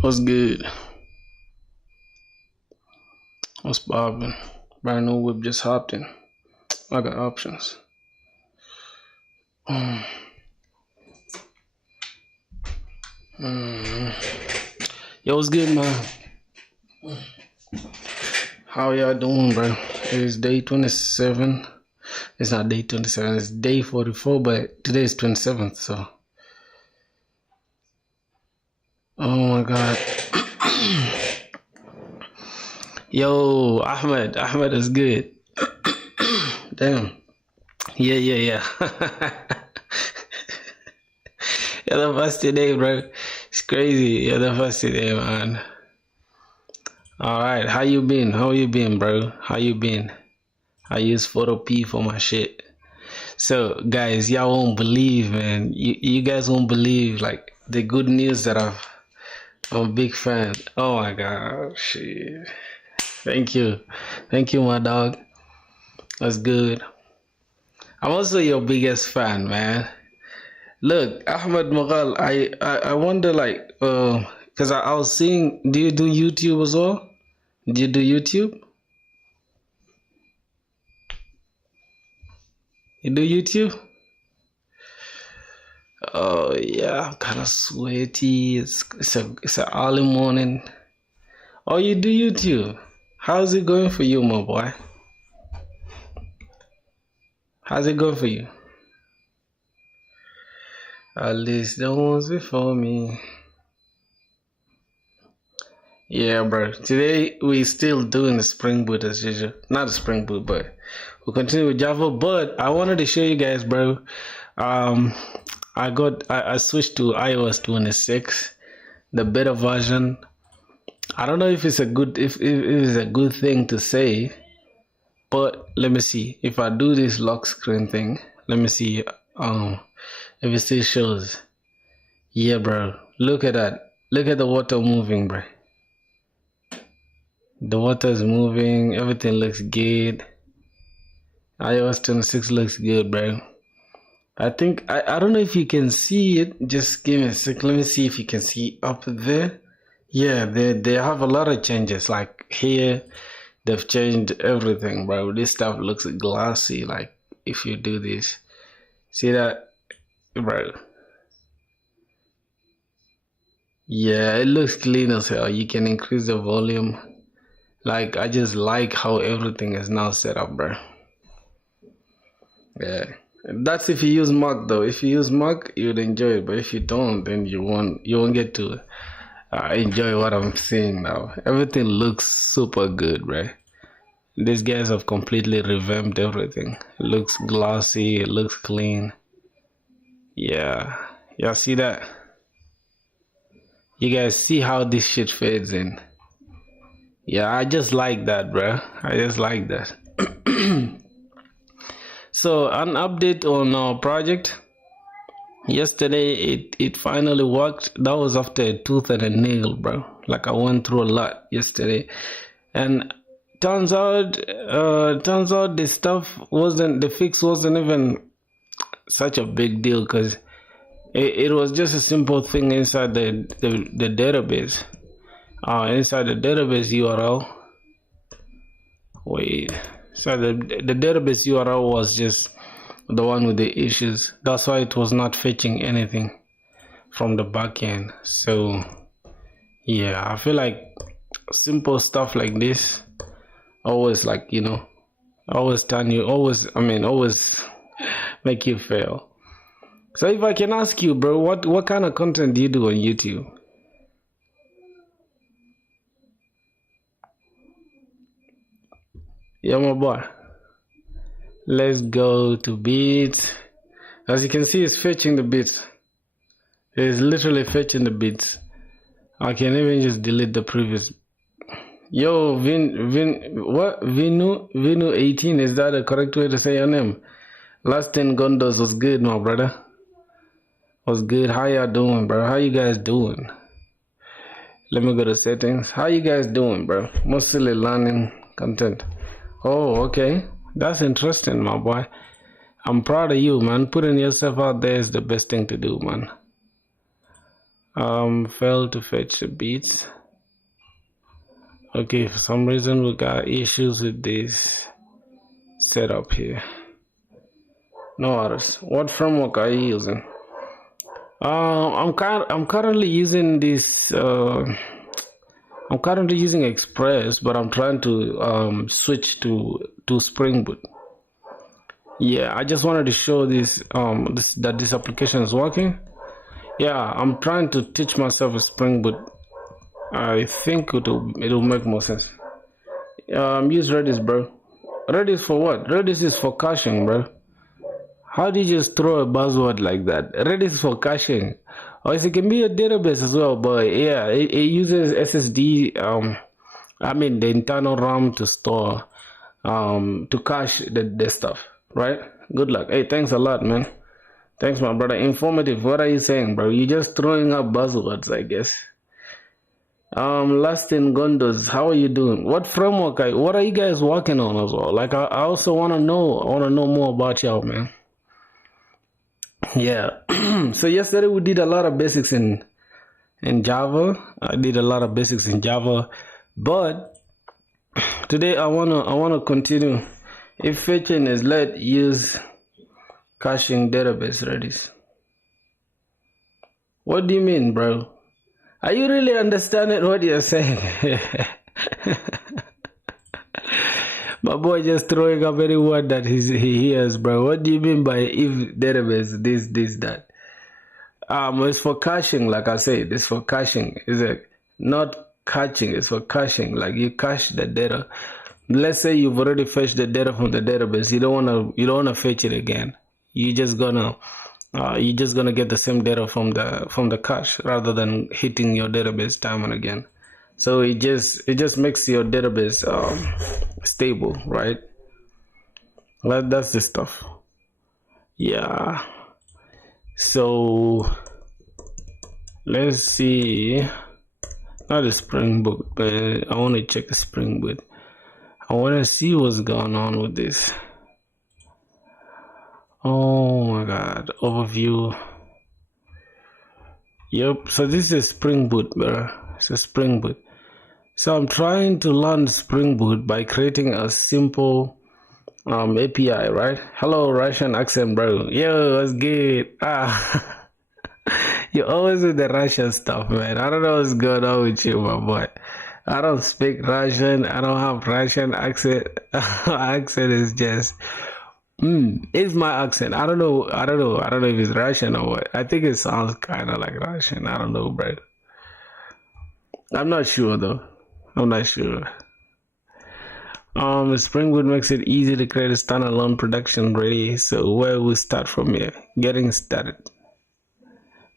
What's good? What's poppin'? Brand new whip just hopped in. I got options. Yo, what's good, man? How y'all doing, bro? It's day 27. It's not day 27, it's day 44, but today is 27th, so. Oh my god. Yo, Ahmed is good. Damn. Yeah. Yeah, the first today, bro. It's crazy. Yeah, the first today, man. Alright, how you been? How you been, bro? How you been? I use Photo P for my shit. So, guys, y'all won't believe, man. You guys won't believe, like, the good news that I'm a big fan. Oh my god, shit. Thank you, my dog. That's good. I'm also your biggest fan, man. Look, Ahmed Mughal, I wonder, like, because I was seeing, do you do YouTube as well? Do you do YouTube? You do YouTube? Oh yeah, I'm kind of sweaty. It's a early morning. Oh, you do YouTube? How's it going for you, my boy? How's it going for you? At least the ones before me. Yeah, bro. Today we still doing the Spring Boot as usual. Not a Spring Boot, but we'll continue with Java. But I wanted to show you guys, bro. I switched to iOS 26, the beta version. I don't know if it's a good if it's a good thing to say, but let me see. If I do this lock screen thing, let me see if it still shows. Yeah, bro. Look at that. Look at the water moving, bro. The water is moving, everything looks good. iOS 26 looks good, bro. I think I don't know if you can see it. Just give me a sec. Let me see if you can see up there. Yeah, they have a lot of changes. Like here, they've changed everything, bro. This stuff looks glassy. Like if you do this, see that, bro? Yeah, it looks clean as hell. You can increase the volume. Like I just like how everything is now set up, bro. Yeah. That's if you use Mac though. If you use Mac, you'd enjoy it. But if you don't, then you won't get to enjoy what I'm seeing now. Everything looks super good, right? These guys have completely revamped everything. It looks glossy. It looks clean. Yeah. Y'all see that? You guys see how this shit fades in? Yeah, I just like that, bro. I just like that. So an update on our project. Yesterday it finally worked. That was after a tooth and a nail, bro. Like I went through a lot yesterday, and turns out the fix wasn't even such a big deal, because it was just a simple thing inside the database. Inside the database URL. Wait. So the database URL was just the one with the issues. That's why it was not fetching anything from the backend. So yeah, I feel like simple stuff like this always, like, you know, always make you fail. So if I can ask you, bro, what kind of content do you do on YouTube? Yeah, my boy. Let's go to beats. As you can see, it's fetching the beats. It's literally fetching the beats. I can even just delete the previous. Yo, Vinu 18, is that the correct way to say your name? Last 10 Gondos was good, my brother. Was good. How y'all doing, bro? How you guys doing? Let me go to settings. How you guys doing, bro? Mostly learning content. Oh, okay. That's interesting, my boy. I'm proud of you, man. Putting yourself out there is the best thing to do, man. Failed to fetch the beats. Okay, for some reason we got issues with this setup here. No others. What framework are you using? I'm currently using this. I'm currently using Express, but I'm trying to switch to Spring Boot. Yeah, I just wanted to show this that this application is working. Yeah, I'm trying to teach myself a Spring Boot. I think it'll make more sense. Use Redis, bro. Redis for what? Redis is for caching, bro. How do you just throw a buzzword like that? Redis for caching. Or it can be a database as well, but yeah, it uses SSD. I mean the internal RAM to store, to cache the stuff, right? Good luck. Hey, thanks a lot, man. Thanks, my brother. Informative. What are you saying, bro? You're just throwing up buzzwords, I guess. Last in Gondos, how are you doing? What framework? What are you guys working on as well? Like, I also want to know. I want to know more about y'all, man. Yeah. So yesterday we did a lot of basics in Java. I did a lot of basics in Java, but today I wanna continue. If fetching is let use caching database Redis. What do you mean, bro? Are you really understanding what you're saying? My boy just throwing up any word that he hears, bro. What do you mean by if database this that? It's for caching, like I said. It's for caching. It's like not caching. It's for caching. Like you cache the data. Let's say you've already fetched the data from the database. You don't wanna fetch it again. You're just gonna get the same data from the cache rather than hitting your database time and again. So it just makes your database stable, right? Well, that's the stuff. Yeah. So let's see. Not a Spring Boot, but I want to check the Spring Boot. I want to see what's going on with this. Oh my god, overview. Yep, so this is Spring Boot, bro. It's a Spring Boot. So I'm trying to learn Spring Boot by creating a simple API, right? Hello, Russian accent, bro. Yo, what's good? You're always with the Russian stuff, man. I don't know what's going on with you, my boy. I don't speak Russian. I don't have Russian accent. Accent is just it's my accent. I don't know if it's Russian or what. I think it sounds kind of like Russian. I don't know, bro. I'm not sure though. I'm not sure. Spring Boot makes it easy to create a standalone production ready. So where we start from here? Getting started.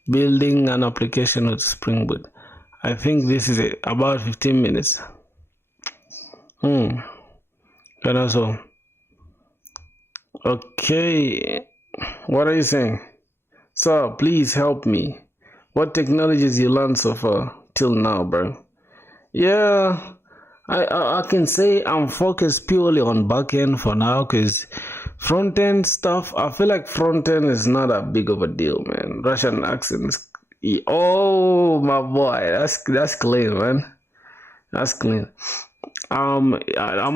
Building an application with Spring Boot. I think this is it. About 15 minutes. And also, okay, what are you saying? So please help me. What technologies you learned so far till now, bro? Yeah, I can say I'm focused purely on backend for now, because frontend stuff, I feel like frontend is not that big of a deal, man. Russian accents. Oh my boy, that's clean, man. That's clean. I'm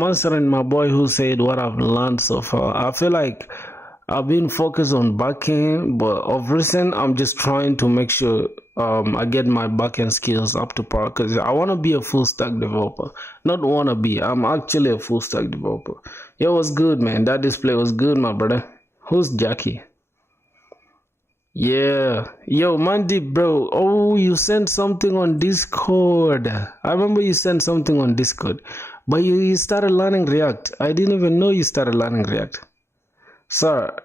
answering my boy who said what I've learned so far. I feel like I've been focused on backend, but of recent I'm just trying to make sure I get my backend skills up to par, because I want to be a full stack developer. Not wanna be, I'm actually a full stack developer. Yo, what's good, man? That display was good, my brother. Who's Jackie? Yeah. Yo, Mandeep, bro. Oh, you sent something on Discord. I remember you sent something on Discord. But you started learning React. I didn't even know you started learning React. Sir,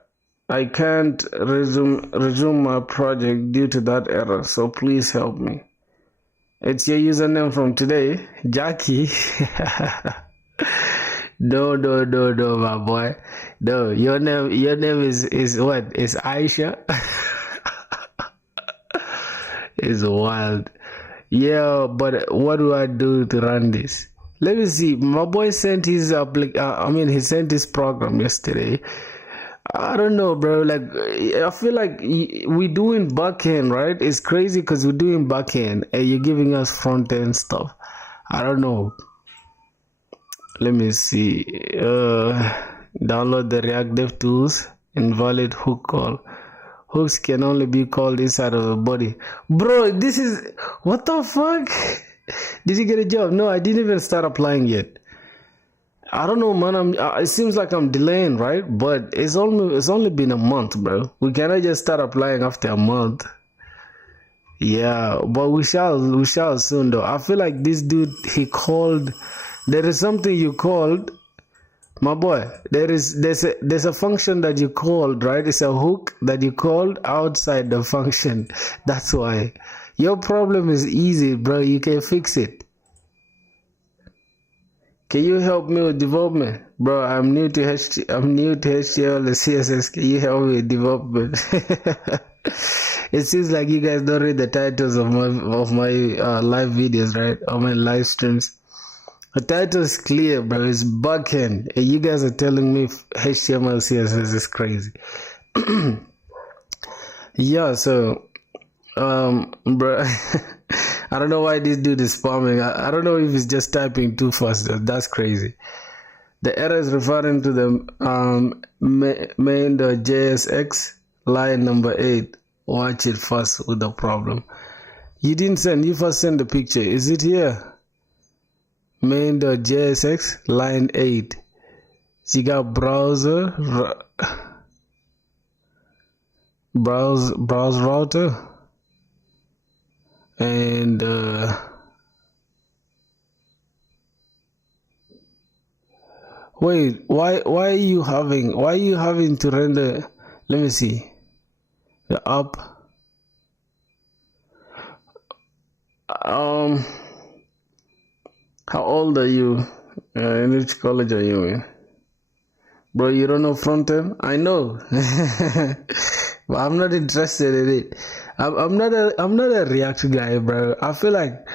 I can't resume my project due to that error, so please help me. It's your username from today, Jackie. No, my boy. No, your name is what? Is Aisha? It's wild. Yeah, but what do I do to run this? Let me see. My boy sent his he sent his program yesterday. I don't know, bro. Like, I feel like we doing backend, right? It's crazy because we're doing backend and you're giving us front end stuff. I don't know. Let me see. Download the React Dev Tools. Invalid hook call. Hooks can only be called inside of the body. Bro, this is what the fuck? Did you get a job? No, I didn't even start applying yet. I don't know, man. It seems like I'm delaying, right? But it's only been a month, bro. We cannot just start applying after a month. Yeah, but we shall soon, though. I feel like this dude, he called. There is something you called, my boy. There's a function that you called, right? It's a hook that you called outside the function. That's why. Your problem is easy, bro. You can fix it. Can you help me with development? Bro, I'm new to HTML and CSS. Can you help me with development? It seems like you guys don't read the titles of my live videos, right? Or my live streams. The title is clear, bro. It's backend. And you guys are telling me HTML, CSS is crazy. Yeah, so bro, I don't know why this dude is spamming. I don't know if he's just typing too fast. That's crazy. The error is referring to the main.jsx line number 8. Watch it first with the problem. You didn't send. You first send the picture. Is it here? Main.jsx line 8. You got browse router. And wait, why are you having to render? Let me see the app. How old are you? In which college are you in? Bro, you don't know Frontend? I know. But I'm not interested in it. I'm not a React guy, bro. I feel like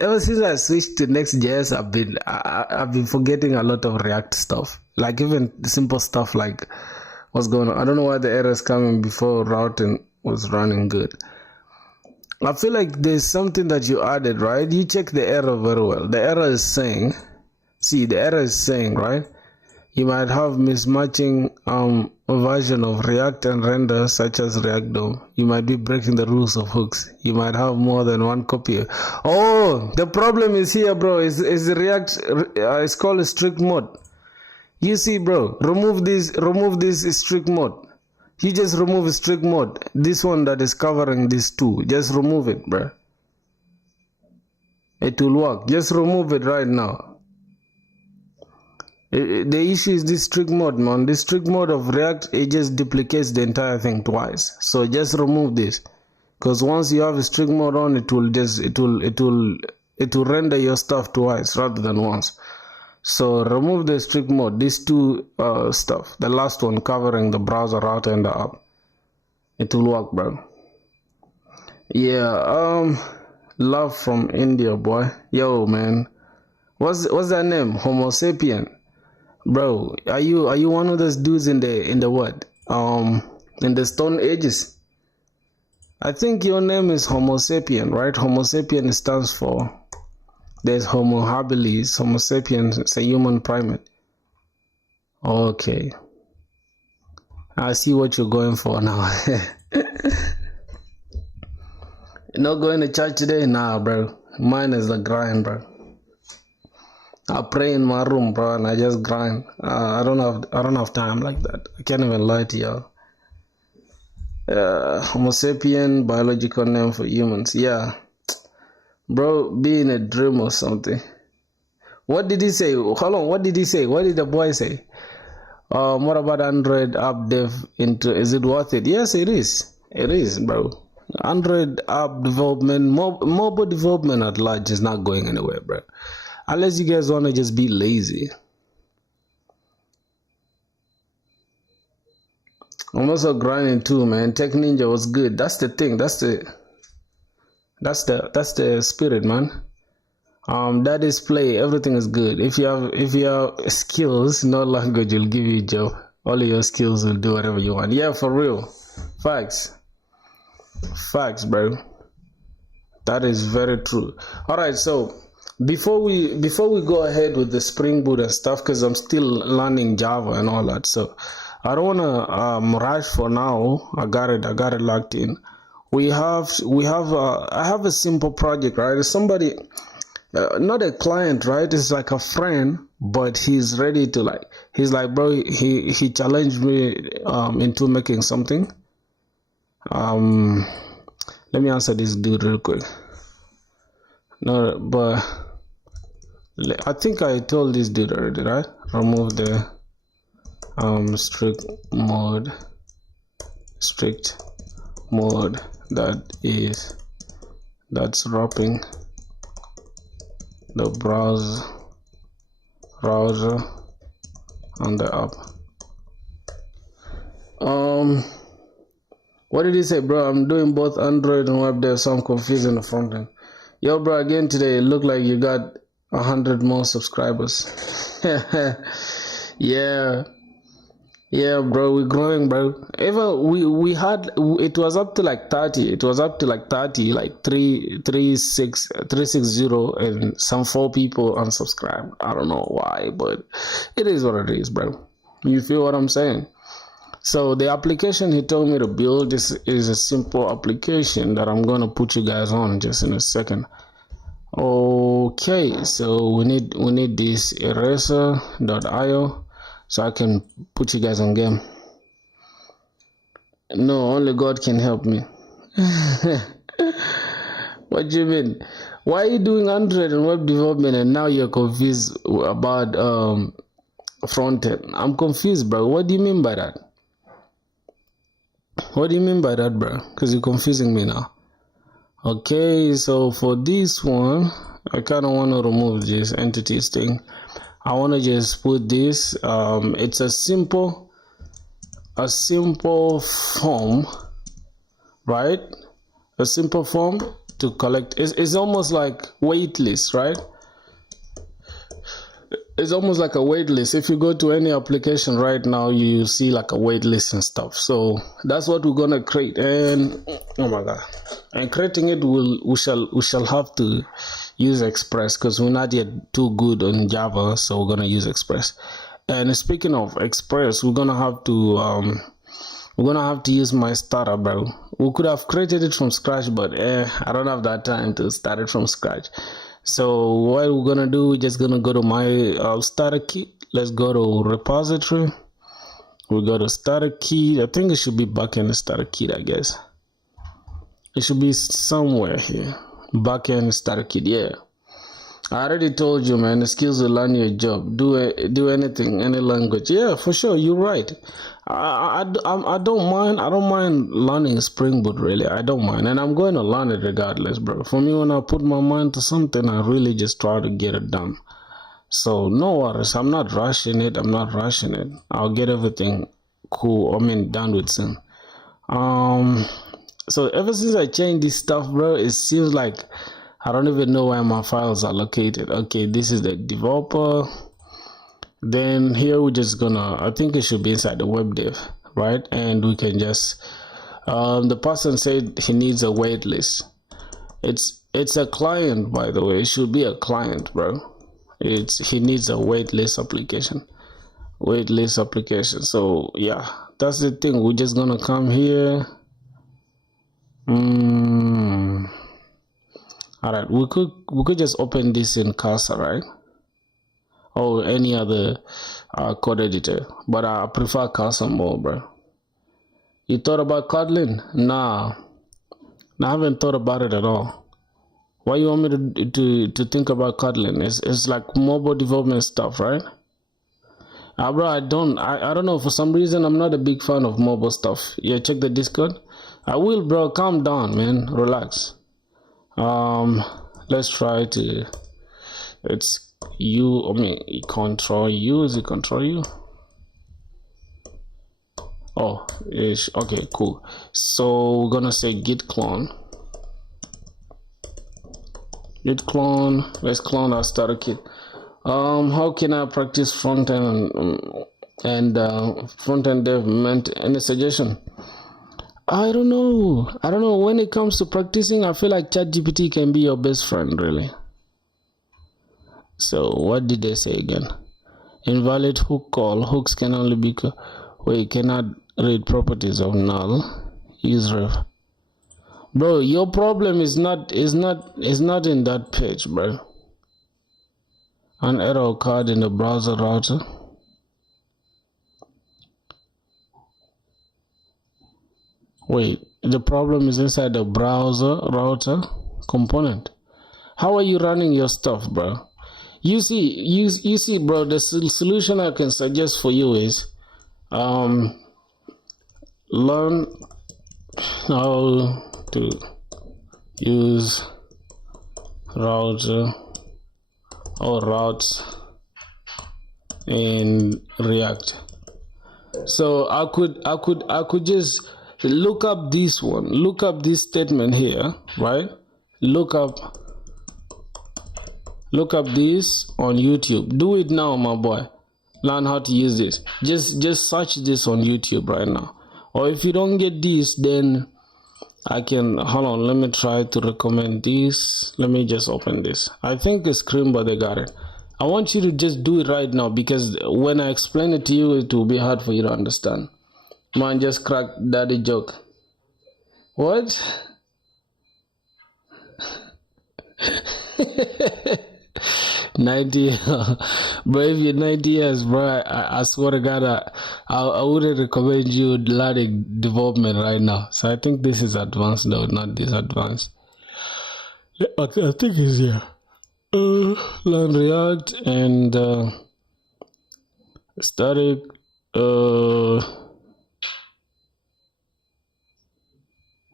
ever since I switched to Next.js, I've been forgetting a lot of React stuff. Like even simple stuff like what's going on. I don't know why the error is coming before routing was running good. I feel like there's something that you added, right? You check the error very well. The error is saying, right? You might have mismatching a version of React and render such as React DOM. You might be breaking the rules of hooks. You might have more than one copy. Oh, the problem is here, bro. Is React? It's called a strict mode. You see, bro. Remove this strict mode. You just remove strict mode. This one that is covering these two. Just remove it, bro. It will work. Just remove it right now. The issue is this strict mode, man. This strict mode of React, it just duplicates the entire thing twice. So just remove this, because once you have a strict mode on, it will render your stuff twice rather than once. So remove the strict mode. These two stuff. The last one covering the browser router and the app. It will work, bro. Yeah. Love from India, boy. Yo, man. What's that name? Homo sapien. Bro, are you one of those dudes in the what? In the Stone Ages? I think your name is Homo sapien, right? Homo sapien stands for, there's Homo habilis. Homo sapiens is a human primate. Okay, I see what you're going for now. You're not going to church today? Nah, bro. Mine is the grind, bro. I pray in my room, bro, and I just grind. I don't have time like that. I can't even lie to y'all. Homo sapien, biological name for humans. Yeah, bro, being a dream or something. What did he say? Hold on. What did he say? What did the boy say? What about Android app dev? Is it worth it? Yes, it is. It is, bro. Android app development, mobile development at large is not going anywhere, bro. Unless you guys want to just be lazy. I'm also grinding too, man. Tech Ninja was good. That's the thing. That's the spirit, man. That is play. Everything is good. If you have skills, no language will give you a job. All of your skills will do whatever you want. Yeah, for real. Facts. Facts, bro. That is very true. All right, so before we go ahead with the Spring Boot and stuff, because I'm still learning Java and all that, so I don't wanna rush for now. I got it locked in. I have a simple project, right? It's somebody, not a client, right? It's like a friend, but he's ready to he's like, bro, he challenged me into making something. Let me answer this dude real quick. No, but I think I told this dude already, right? Remove the strict mode that's wrapping the browser on the app. What did he say, bro? I'm doing both Android and web dev, so I'm confused in the front end. Yo, bro, again today, it looked like you got 100 more subscribers. Yeah, bro, we're growing, bro. Even we had, it was up to like 30. It was up to like 30, like 360, and some 4 people unsubscribed. I don't know why, but it is what it is, bro. You feel what I'm saying? So the application he told me to build, this is a simple application that I'm gonna put you guys on just in a second. Okay, so we need this eraser.io so I can put you guys on game. No, only God can help me. What do you mean? Why are you doing Android and web development and now you're confused about Frontend? I'm confused, bro. What do you mean by that? What do you mean by that, bro? Because you're confusing me now. Okay, so for this one, I kind of want to remove this entities thing. I want to just put this. It's a simple form, right? A simple form to collect. It's almost like waitlist, right? It's almost like a waitlist. If you go to any application right now, you see like a waitlist and stuff. So that's what we're gonna create. And oh my god! And creating it, we shall have to use Express because we're not yet too good on Java, so we're gonna use Express. And speaking of Express, we're gonna have to use my starter, bro. We could have created it from scratch, but I don't have that time to start it from scratch. So what we're gonna do, we're just gonna go to my starter kit. Let's go to repository. We go to starter kit. I think it should be backend starter kit, I guess. It should be somewhere here. Backend starter kit, yeah. I already told you, man, the skills will learn your job. Do anything, any language. Yeah, for sure, you're right. I don't mind learning Spring Boot, really. I don't mind, and I'm going to learn it regardless, bro. For me, when I put my mind to something, I really just try to get it done. So no worries, I'm not rushing it. I'll get everything cool, done with soon. So ever since I changed this stuff, bro, it seems like I don't even know where my files are located. Okay, this is the developer. Then here we're just gonna, I think it should be inside the web dev, right? And we can just, the person said he needs a waitlist. It's a client, by the way. It should be a client, bro. He needs a waitlist application. So yeah, that's the thing. We're just gonna come here. All right, we could just open this in Cursor, right? Or any other code editor, but I prefer Cursor more, bro. You thought about Kotlin? Nah, I haven't thought about it at all. Why you want me to think about Kotlin? It's like mobile development stuff, right? Bro, I don't know, for some reason I'm not a big fan of mobile stuff. Yeah, check the Discord. I will, bro. Calm down, man. Relax. Let's try to, it's control U. Is it control U? Oh, it's okay, cool. So we're gonna say git clone. Let's clone our starter kit. How can I practice front end? And front-end development. Any suggestion? I don't know. When it comes to practicing, I feel like ChatGPT can be your best friend, really. So what did they say again? Invalid hook call. Hooks can only be where you cannot read properties of null. Use ref. Bro, your problem is not in that page, bro. An error occurred in the browser router. Wait, the problem is inside the browser router component. How are you running your stuff, bro? You see, bro, the solution I can suggest for you is learn how to use router or routes in React. So I could just look up this one, look up this statement here, right? Look up this on YouTube. Do it now, my boy. Learn how to use this. Just search this on YouTube right now. Or if you don't get this, then I can, hold on, let me try to recommend this. Let me just open this. I think it's Scream, they got it. I want you to just do it right now, because when I explain it to you, it will be hard for you to understand. Man, just crack daddy joke. What? 90, bro, if you're 90 years, bro, I swear to God, I wouldn't recommend you learning development right now. So I think this is advanced, though, not this advanced. I think it's here. Learn React and static.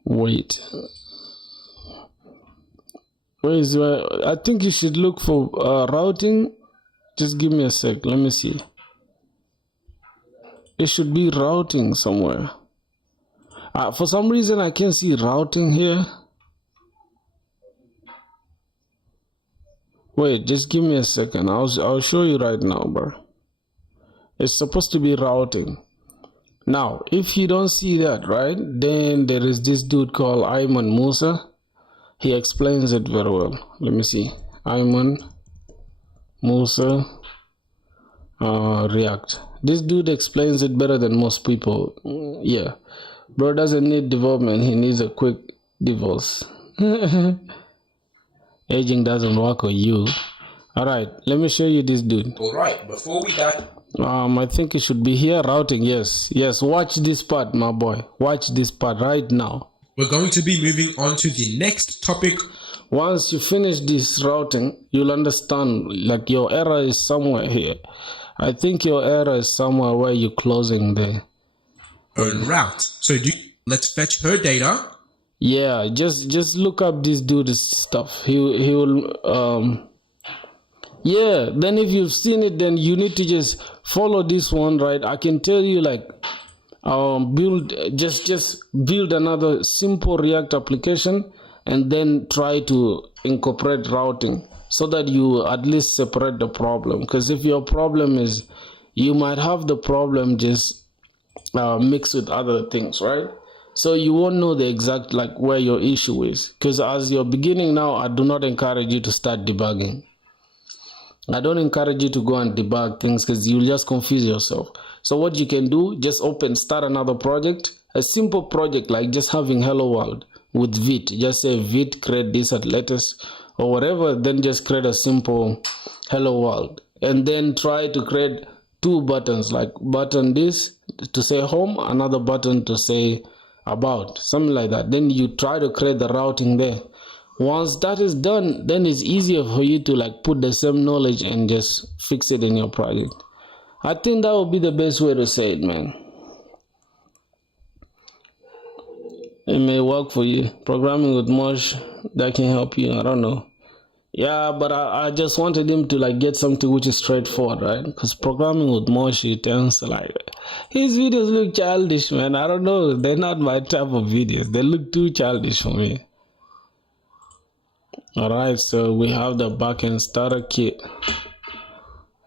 Wait. Where is I think you should look for routing. Just give me a sec. Let me see. It should be routing somewhere. For some reason, I can't see routing here. Wait, just give me a second. I'll show you right now, bro. It's supposed to be routing. Now, if you don't see that, right, then there is this dude called Ayman Musa. He explains it very well. Let me see. Ayman Musa React. This dude explains it better than most people. Yeah. Bro doesn't need development. He needs a quick divorce. Aging doesn't work on you. Alright, let me show you this dude. Alright, before we go. I think it should be here. Routing, yes. Yes, watch this part, my boy. Watch this part right now. We're going to be moving on to the next topic. Once you finish this routing, you'll understand, like, your error is somewhere here. I think your error is somewhere where you're closing the own route. So let's fetch her data. Yeah, just look up this dude's stuff. He will yeah, then if you've seen it, then you need to just follow this one, right? I can tell you, like, just build another simple React application and then try to incorporate routing so that you at least separate the problem. Because if your problem is, you might have the problem just mixed with other things, right? So you won't know the exact, like, where your issue is. Because as you're beginning now, I do not encourage you to start debugging. I don't encourage you to go and debug things, because you'll just confuse yourself. So what you can do, just start another project, a simple project like just having hello world with Vite. Just say Vite, create this at latest or whatever, then just create a simple hello world. And then try to create two buttons, like button this to say home, another button to say about, something like that. Then you try to create the routing there. Once that is done, then it's easier for you to, like, put the same knowledge and just fix it in your project. I think that would be the best way to say it, man. It may work for you. Programming with Mosh, that can help you. I don't know. Yeah, but I just wanted him to, like, get something which is straightforward, right? Because programming with Mosh, it tends to, like, his videos look childish, man. I don't know. They're not my type of videos. They look too childish for me. Alright, so we have the backend starter kit.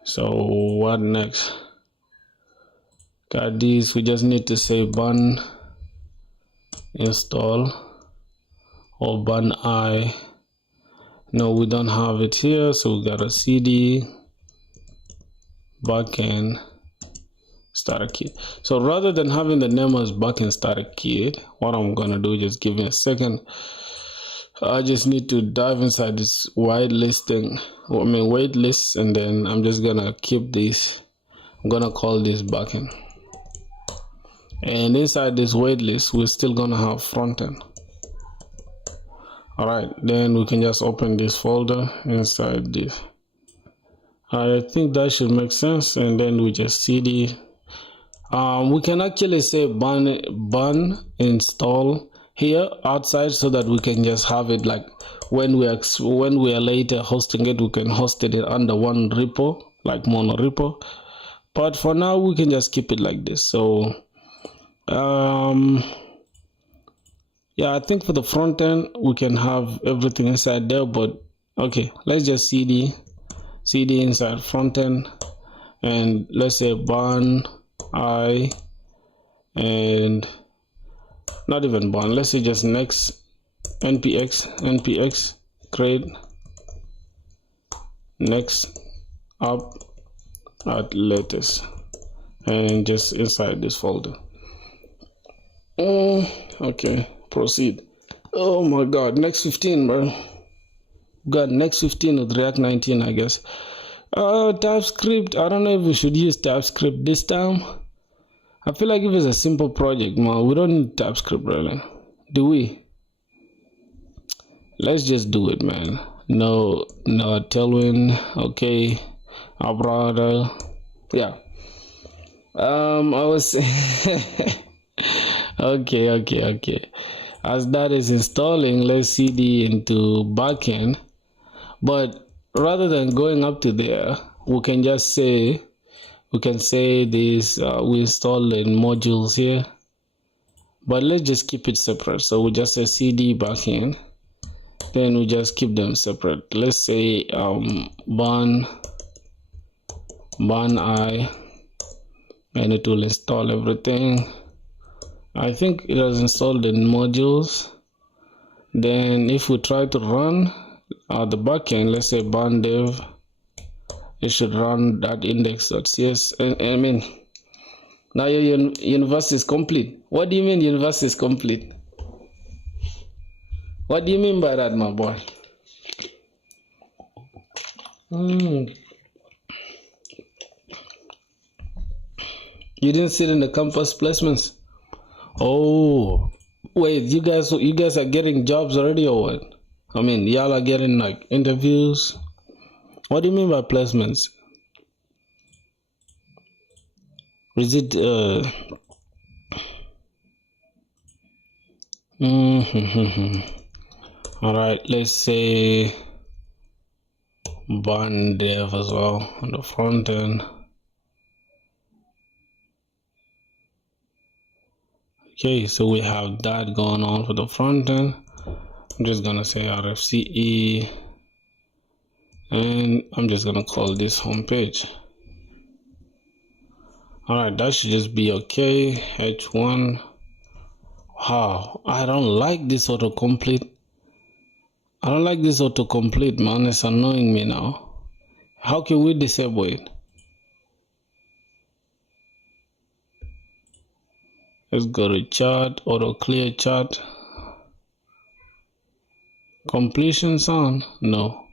So what next? Got these. We just need to say bun install or bun I. No, we don't have it here, so we got a cd backend starter kit. So rather than having the name as backend starter kit, what I'm gonna do, just give me a second. I just need to dive inside this waitlist thing. Waitlist, and then I'm just gonna keep this. I'm gonna call this backend. And inside this waitlist, we're still gonna have frontend. Alright, then we can just open this folder inside this. I think that should make sense, and then we just cd. We can actually say bun install here outside, so that we can just have it like when we are later hosting it, we can host it under one repo, like mono repo. But for now, we can just keep it like this. So yeah, I think for the front end we can have everything inside there, but okay, let's just cd inside front end, and let's say bun I, and not even bun, let's say just next npx create next up at latest, and just inside this folder. Okay, proceed. Oh my god, next 15, bro. Got next 15 with React 19, I guess. TypeScript, I don't know if we should use TypeScript this time. I feel like if it's a simple project, man, we don't need TypeScript really, do we? Let's just do it, man. No tailwind. Okay, our brother. Yeah. I was okay. As that is installing, let's cd into backend. But rather than going up to there, we can just say, we can say this, we install in modules here, but let's just keep it separate. So we just say cd backend, then we just keep them separate. Let's say bun I, and it will install everything. I think it has installed in modules. Then if we try to run the backend, let's say bun dev, it should run that index.cs. I mean, now your university is complete. What do you mean university is complete? What do you mean by that, my boy? You didn't see it in the campus placements? Oh, wait, you guys are getting jobs already or what? I mean, y'all are getting like interviews. What do you mean by placements? Is it all right, let's say bun dev as well on the front end. Okay, so we have that going on for the front end. I'm just gonna say RFCE, and I'm just gonna call this home page. All right, that should just be okay. H1. Wow, I don't like this autocomplete. I don't like this autocomplete, man. It's annoying me now. How can we disable it? Let's go to chart, auto clear chart. Completion sound? No.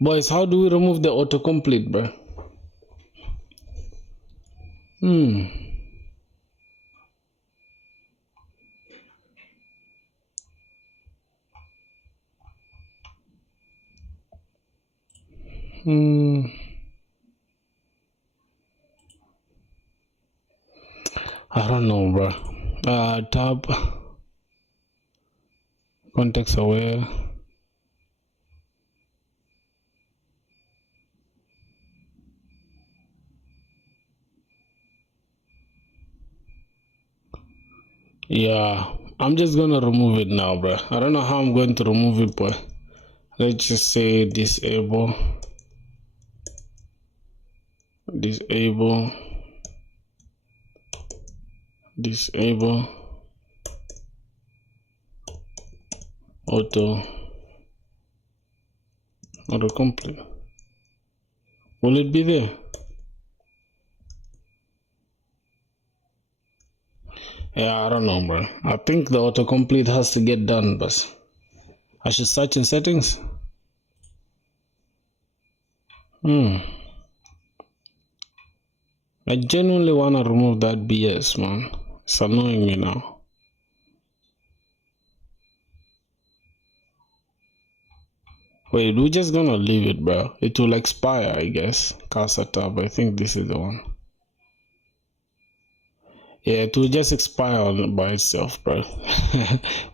Boys, how do we remove the autocomplete, bro? I don't know, bro. Tab, context aware. Yeah, I'm just gonna remove it now, bro. I don't know how I'm going to remove it, but let's just say disable. disable autocomplete. Will it be there? Yeah, I don't know, bro. I think the autocomplete has to get done, but I should search in settings. I genuinely want to remove that BS, man. It's annoying me now. Wait, we're just gonna leave it, bro. It will expire, I guess. Cursor tab, I think this is the one. Yeah, it will just expire by itself, bro.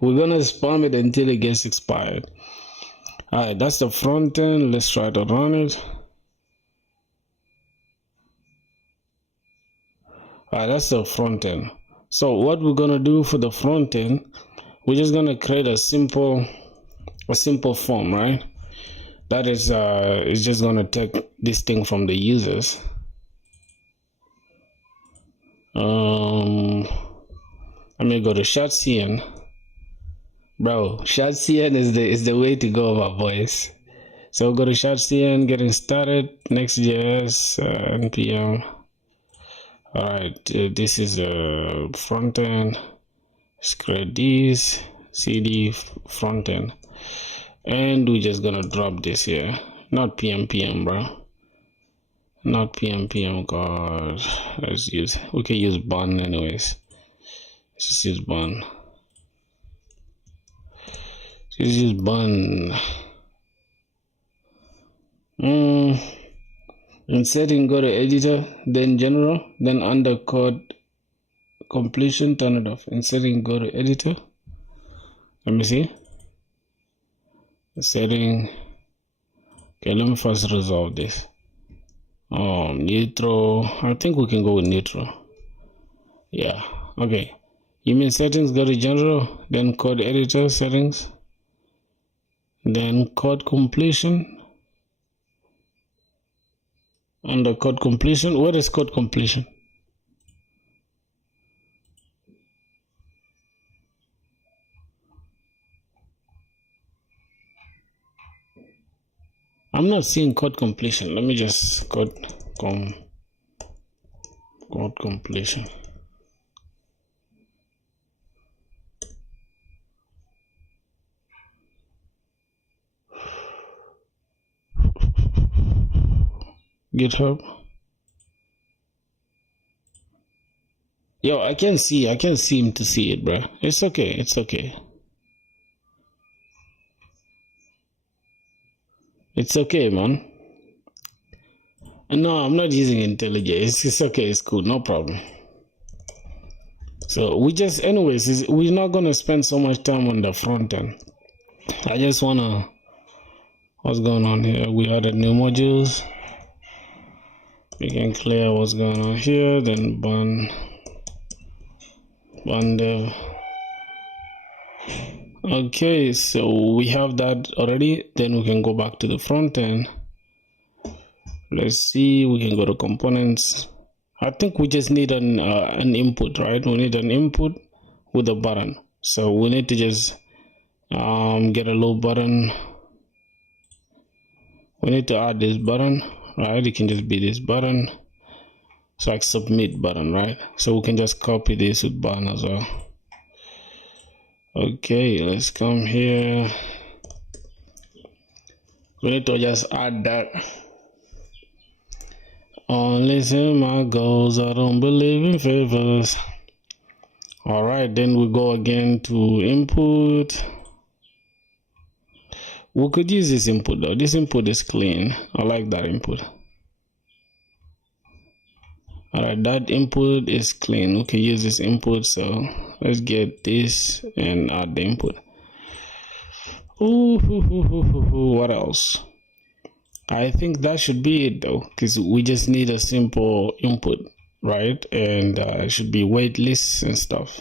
We're gonna spam it until it gets expired. Alright, that's the front end. Let's try to run it. Alright, that's the front end. So what we're gonna do for the front end, we're just gonna create a simple form, right? That is it's just gonna take this thing from the users. Let me go to shotcn. Bro, shotcn is the way to go, my boys. So go to shotcn, getting started, Next.js, npm. Alright, this is a front end. Let's create this cd front end, and we're just gonna drop this here. Not pm, bro. Not pm. God, we can use bun anyways. Let's just use bun. Just use bun. In setting, go to editor, then general, then under code completion, turn it off. In setting, go to editor. Let me see. Setting. Okay, let me first resolve this. Neutral. I think we can go with neutral. Yeah. Okay. You mean settings, go to general, then code editor, settings, then code completion. Under code completion, where is code completion? I'm not seeing code completion. Let me just code completion. GitHub. Yo, I can't seem to see it, bro. It's okay. It's okay, man. No, I'm not using IntelliJ. It's okay. It's cool. No problem. So we're not gonna spend so much time on the front end. I just wanna. What's going on here? We added new modules. We can clear what's going on here. Then bun dev. Okay, so we have that already. Then we can go back to the front end. Let's see, we can go to components. I think we just need an input, right? We need an input with a button. So we need to just get a little button. We need to add this button, right? It can just be this button. It's like submit button, right? So we can just copy this with button as well. Okay, let's come here. We need to just add that. Listen, my goals, I don't believe in favors. All right, then we go again to input. We could use this input though. This input is clean. I like that input. All right, that input is clean. We can use this input. So let's get this and add the input. What else? I think that should be it though, because we just need a simple input, right? And it should be waitlist and stuff.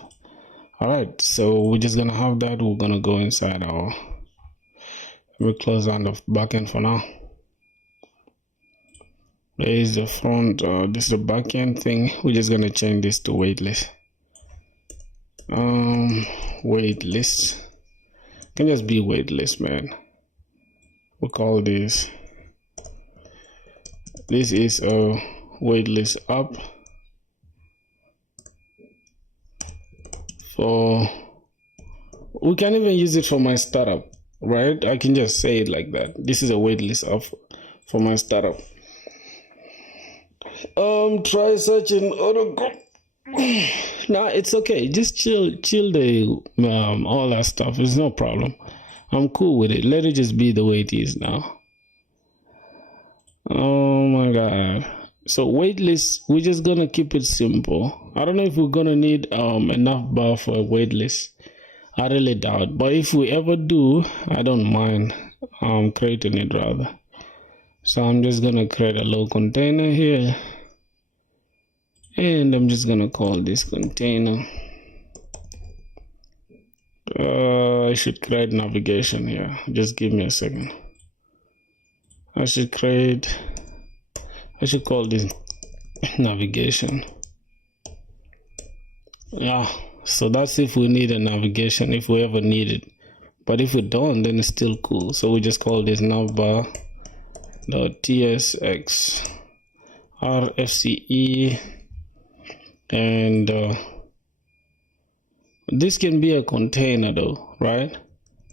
All right, so we're just gonna have that. We're gonna go inside our. We'll close down the backend for now. There is the front, this is the backend thing. We're just gonna change this to waitlist. Waitlist can just be waitlist, man. We'll call this is a waitlist app for, we can even use it for my startup, right? I can just say it like that. This is a waitlist app for my startup. Try searching other group. Nah, it's okay. Just chill the all that stuff. It's no problem. I'm cool with it. Let it just be the way it is now. Oh my god. So waitlist, we're just gonna keep it simple. I don't know if we're gonna need enough bar for a waitlist. I really doubt. But if we ever do, I don't mind creating it rather. So I'm just gonna create a little container here. And I'm just gonna call this container. I should create navigation here. Just give me a second. I should call this navigation. Yeah, so that's if we need a navigation, if we ever need it. But if we don't, then it's still cool. So we just call this navbar.tsx rfce, and this can be a container though, right?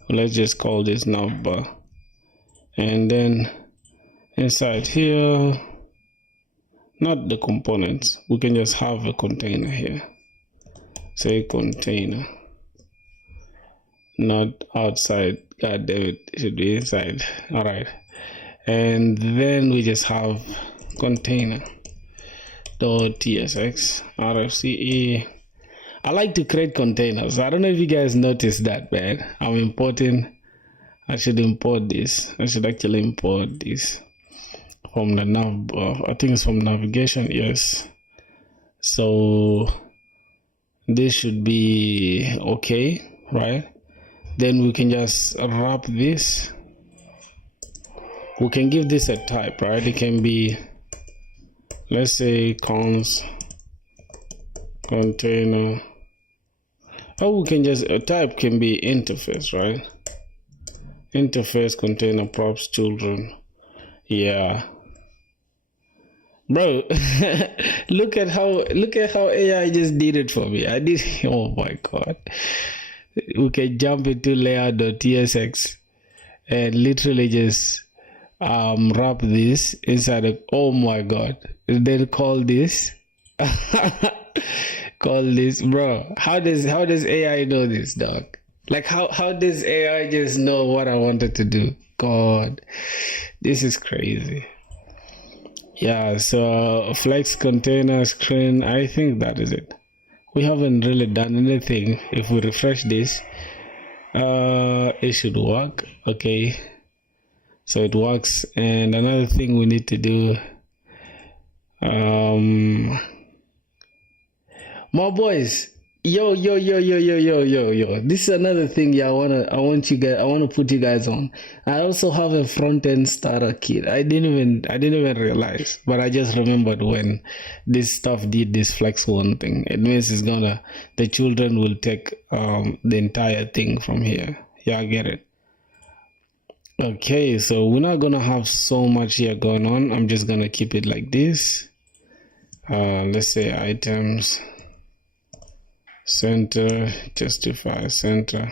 Let's just call this navbar, and then inside here, not the components, we can just have a container here. Say container, not outside. God damn it, it should be inside. All right, and then we just have container.tsx rfce. I like to create containers. I don't know if you guys noticed that, man. I'm importing. I should import this. I should actually import this from the nav. I think it's from navigation. Yes. So this should be okay, right? Then we can just wrap this. We can give this a type, right? It can be, let's say, cons container. Or we can just, a type can be interface, right? Interface container props children. Yeah, bro. look at how AI just did it for me. I did. Oh my god. We can jump into layout.tsx and literally just wrap this inside a, oh my god, and then call this call this, bro. How does AI know this, dog? Like how does AI just know what I wanted to do? God, this is crazy. Yeah, so flex container screen, I think that is it. We haven't really done anything. If we refresh this, it should work. Okay, so it works. And another thing we need to do, my boys, yo, this is another thing. Yeah, I want to put you guys on. I also have a front-end starter kit. I didn't even realize, but I just remembered when this stuff did this flex one thing. It means the children will take the entire thing from here. Yeah, I get it. Okay, so we're not gonna have so much here going on. I'm just gonna keep it like this. Let's say items center, justify center,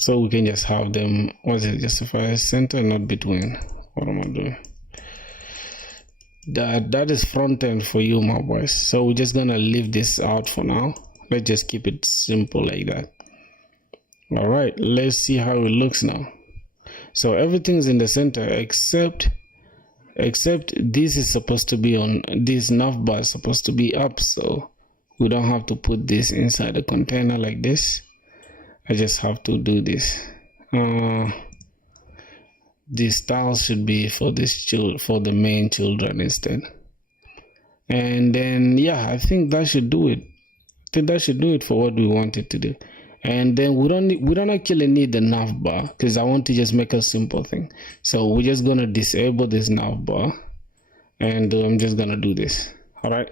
so we can just have them, what's it, justify center, not between. What am I doing? That is front end for you, my boys. So we're just gonna leave this out for now. Let's just keep it simple like that. All right, let's see how it looks now. So everything's in the center except this is supposed to be on, this navbar is supposed to be up, so we don't have to put this inside the container like this. I just have to do this. This style should be for for the main children instead. And then yeah, I think that should do it. I think that should do it for what we wanted to do. And then we don't actually need the navbar, because I want to just make a simple thing. So we're just gonna disable this navbar, and I'm just gonna do this. All right,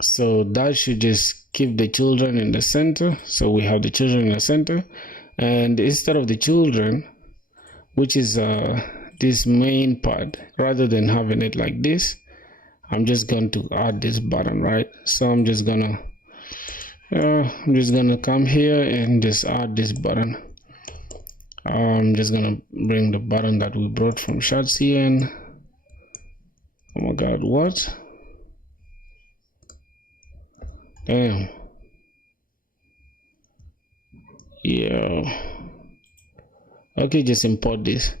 so that should just keep the children in the center. So we have the children in the center, and instead of the children, which is this main part, rather than having it like this, I'm just going to add this button, right? So I'm just gonna come here and just add this button. I'm just gonna bring the button that we brought from ShotCN. Oh my god, what? Damn. Yeah. Okay, just import this.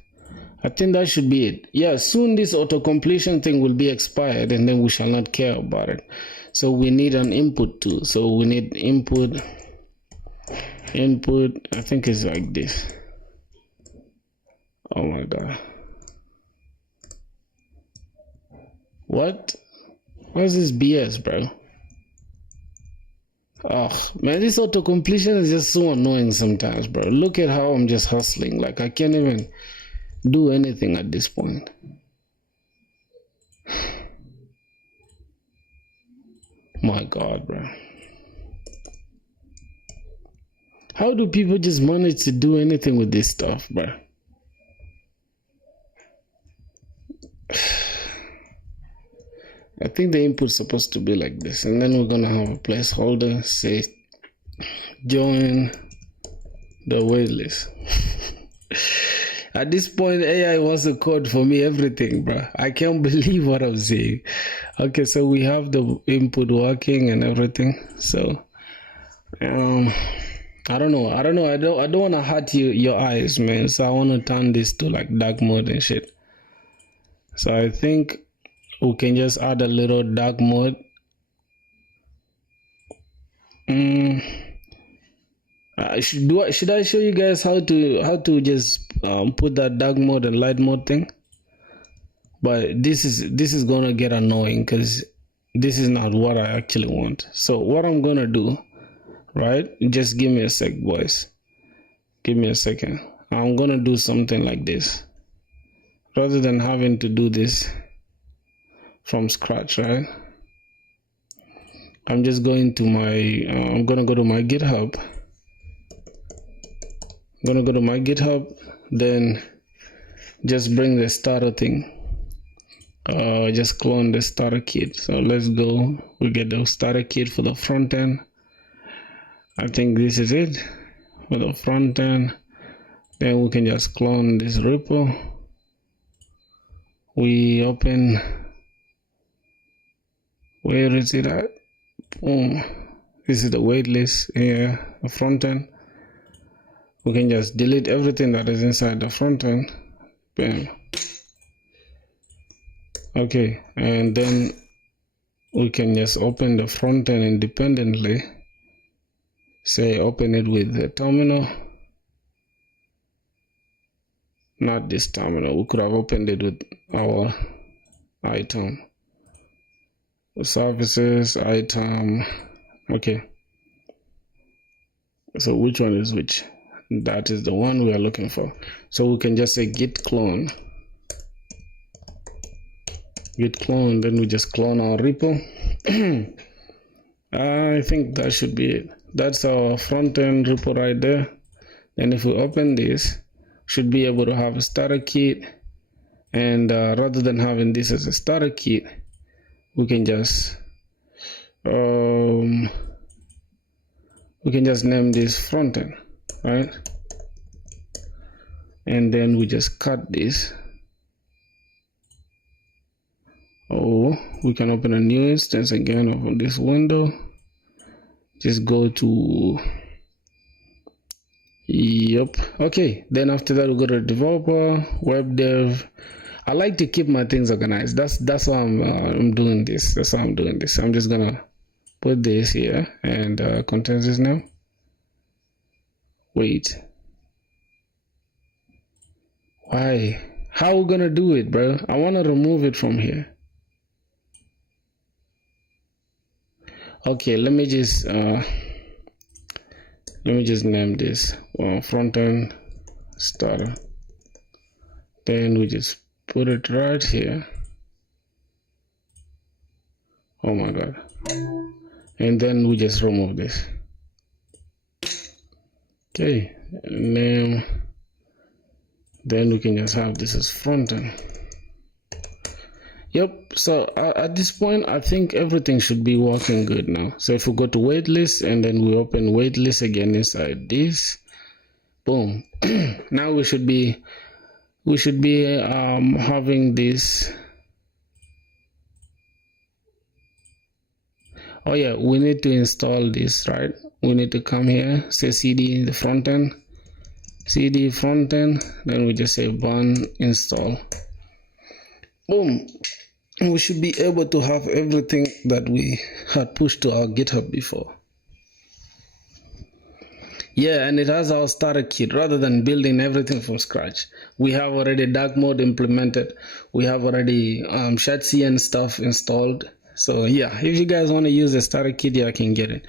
I think that should be it. Yeah, soon this auto completion thing will be expired, and then we shall not care about it. So we need an input too. So we need input. I think it's like this. Oh my god. What is this BS, bro? Oh man, this auto completion is just so annoying sometimes, bro. Look at how I'm just hustling. Like I can't even do anything at this point. My god, bro. How do people just manage to do anything with this stuff, bro? I think the input's supposed to be like this, and then we're gonna have a placeholder, say join the waitlist. At this point, AI wants to code for me everything, bro. I can't believe what I'm seeing. Okay, so we have the input working and everything. So, I don't know. I don't want to hurt your eyes, man. So I want to turn this to like dark mode and shit. So I think we can just add a little dark mode. Should I show you guys how to just put that dark mode and light mode thing? But this is gonna get annoying because this is not what I actually want. So what I'm gonna do, right? Just give me a sec, boys. Give me a second. I'm gonna do something like this, rather than having to do this from scratch, right? I'm just going to my I'm gonna go to my GitHub. I'm gonna go to my GitHub, then just bring the starter thing. Just clone the starter kit. So let's go. We get the starter kit for the front end. I think this is it for the front end. Then we can just clone this repo. We open. Where is it at? Boom. This is the waitlist here, the front end. We can just delete everything that is inside the front end. Bam. Okay, and then we can just open the front end independently. Say open it with the terminal. Not this terminal. We could have opened it with our item. Services, item. Okay. So which one is which? That is the one we are looking for. So we can just say git clone. Git clone, then we just clone our repo. I think that should be it. That's our front end repo right there. And if we open this, should be able to have a starter kit. And rather than having this as a starter kit, we can just name this front end, right? And then we just cut this. Oh, we can open a new instance again of this window. Just go to, yep. Okay, then after that we go to developer, web dev. I like to keep my things organized. That's why I'm doing this. That's why I'm doing this. I'm just gonna put this here and contains this now. Wait. Why? How are we gonna do it, bro? I wanna remove it from here. Okay, let me just name this front end starter. Then we just put it right here. Oh my god. And then we just remove this. Okay, name. Then we can just have this as frontend. Yep, so at this point, I think everything should be working good now. So if we go to waitlist and then we open waitlist again inside this, boom. Now we should be having this. Oh yeah, we need to install this, right? We need to come here, say cd the frontend, cd frontend, then we just say bun install. Boom. We should be able to have everything that we had pushed to our GitHub before. Yeah, and it has our starter kit rather than building everything from scratch. We have already dark mode implemented. We have already Shatsi and stuff installed. So yeah, if you guys want to use the starter kit, yeah, I can get it.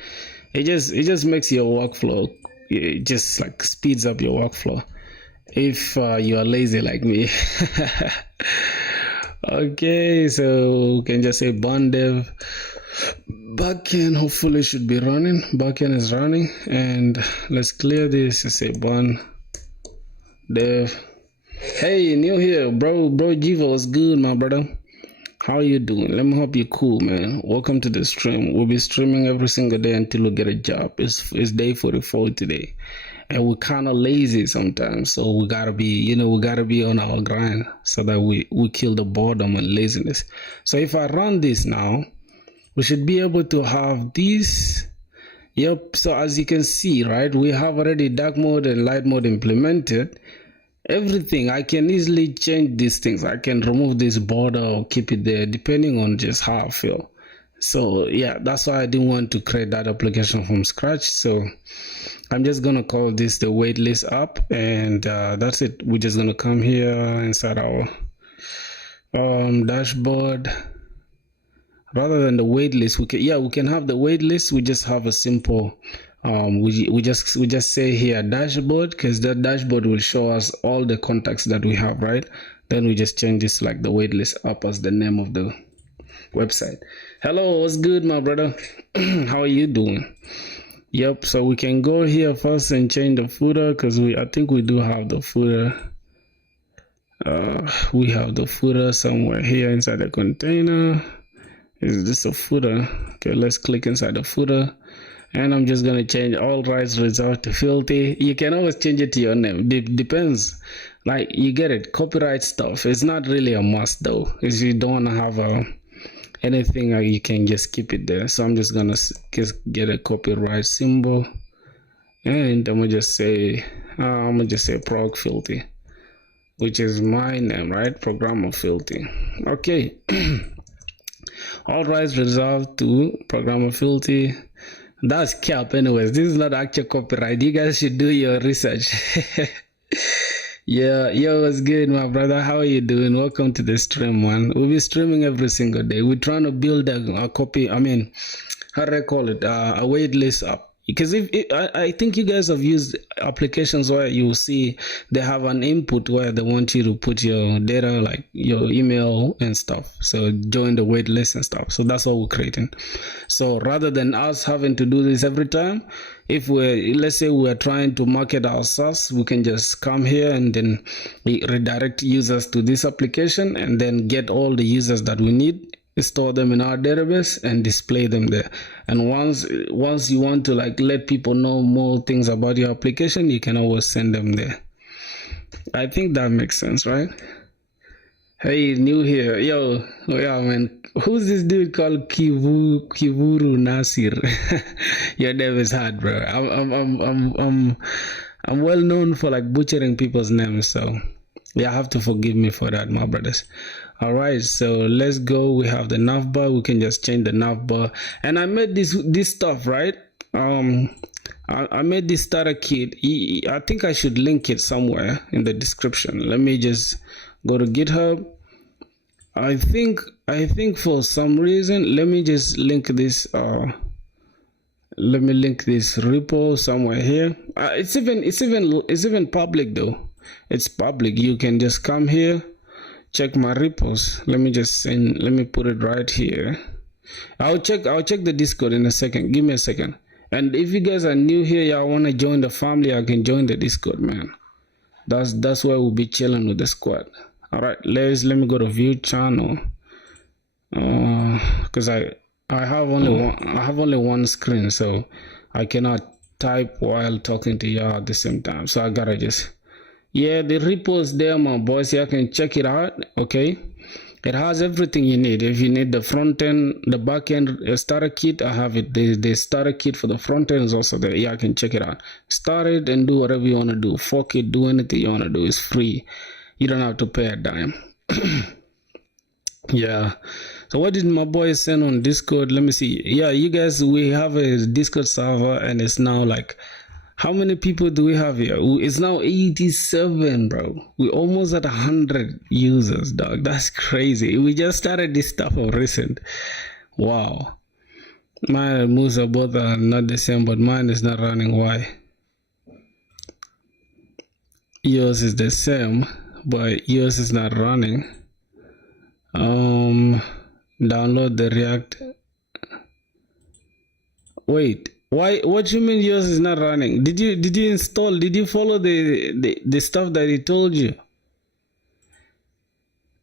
It just makes your workflow, it just like speeds up your workflow if you are lazy like me. Okay, so we can just say bun dev. Backend hopefully should be running. Backend is running, and let's clear this. Say bun dev. Hey, new here, bro Jiva, what's good, my brother? How you doing? Let me hope you're cool, man. Welcome to the stream. We'll be streaming every single day until we get a job. It's day 44 today, and we're kind of lazy sometimes, so we gotta be, we gotta be on our grind so that we kill the boredom and laziness. So if I run this now, we should be able to have this. Yep, so as you can see, right, we have already dark mode and light mode implemented. Everything, I can easily change these things. I can remove this border or keep it there depending on just how I feel. So yeah, that's why I didn't want to create that application from scratch. So I'm just gonna call this the waitlist app, and that's it. We're just gonna come here inside our dashboard. Rather than the waitlist, we can have the waitlist. We just have a simple we just say here dashboard, because that dashboard will show us all the contacts that we have, right? Then we just change this like the waitlist app as the name of the website. Hello, what's good, my brother? How are you doing? Yep, so we can go here first and change the footer, because I think we do have the footer. We have the footer somewhere here inside the container. Is this a footer? Okay, let's click inside the footer, and I'm just gonna change all rights reserved to filthy. You can always change it to your name. Depends, like, you get it. Copyright stuff, it's not really a must though. If you don't wanna have anything, you can just keep it there. So I'm just gonna get a copyright symbol, and I'm gonna just say prog filthy, which is my name, right? Programmer filthy. Okay. All rights reserved to programmer filthy. That's cap anyways. This is not actual copyright. You guys should do your research. Yeah, yo, what's good, my brother? How are you doing? Welcome to the stream, man. We'll be streaming every single day. We're trying to build a copy, how do I call it? A waitlist app. Because I think you guys have used applications where you see they have an input where they want you to put your data, like your email and stuff. So join the wait list and stuff. So that's what we're creating. So rather than us having to do this every time, if let's say we're trying to market ourselves, we can just come here and then redirect users to this application, and then get all the users that we need, store them in our database, and display them there. And once you want to like let people know more things about your application, you can always send them there. I think that makes sense, right? Hey, new here. Yo, yeah, man. Who's this dude called Kivuru Nasir? Your name is hard, bro. I'm well known for like butchering people's names, so yeah, have to forgive me for that, my brothers. All right, so let's go. We have the navbar. We can just change the navbar. And I made this stuff, right? I made this starter kit. I think I should link it somewhere in the description. Let me just go to GitHub. I think for some reason, let me just link this. Let me link this repo somewhere here. It's even public though. It's public. You can just come here, check my repos. Let me put it right here. I'll check the Discord in a second. Give me a second. And if you guys are new here, y'all want to join the family, I can join the Discord, man. That's where we'll be chilling with the squad. All right, let me go to view channel. Because I have only one screen, so I cannot type while talking to y'all at the same time. So I gotta just, yeah, the repo is there, my boys. Y'all can check it out. Okay, it has everything you need. If you need the front end, the back end starter kit, I have it. The starter kit for the front end is also there. Yeah, I can check it out. Start it and do whatever you want to do. Fork it, do anything you want to do. It's free. You don't have to pay a dime. Yeah. So what did my boy send on Discord? Let me see. Yeah, you guys, we have a Discord server and it's now like, how many people do we have here? It's now 87, bro. We almost at 100 users, dog. That's crazy. We just started this stuff of recent. Wow. My moves are both are not the same, but mine is not running. Why? Yours is the same, but yours is not running. Download the React. Wait, why? What you mean yours is not running? Did you install? Did you follow the stuff that he told you?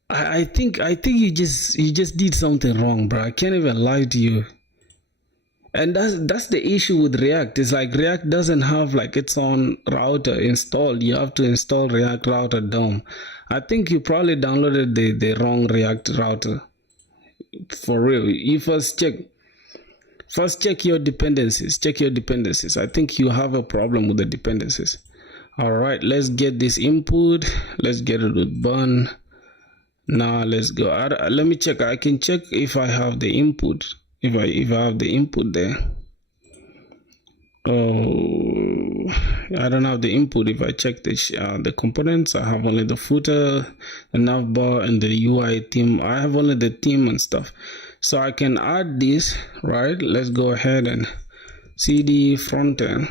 I think you just did something wrong, bro. I can't even lie to you. And that's the issue with React. It's like React doesn't have like its own router installed. You have to install React Router DOM. I think you probably downloaded the wrong React router. For real. You first check your dependencies. Check your dependencies. I think you have a problem with the dependencies. All right, let's get this input. Let's get it with bun. Now let's go. Let me check. I can check if I have the input. If I have the input there. Oh, I don't have the input. If I check the components, I have only the footer, the navbar, and the UI theme. I have only the theme and stuff. So I can add this, right? Let's go ahead and cd frontend.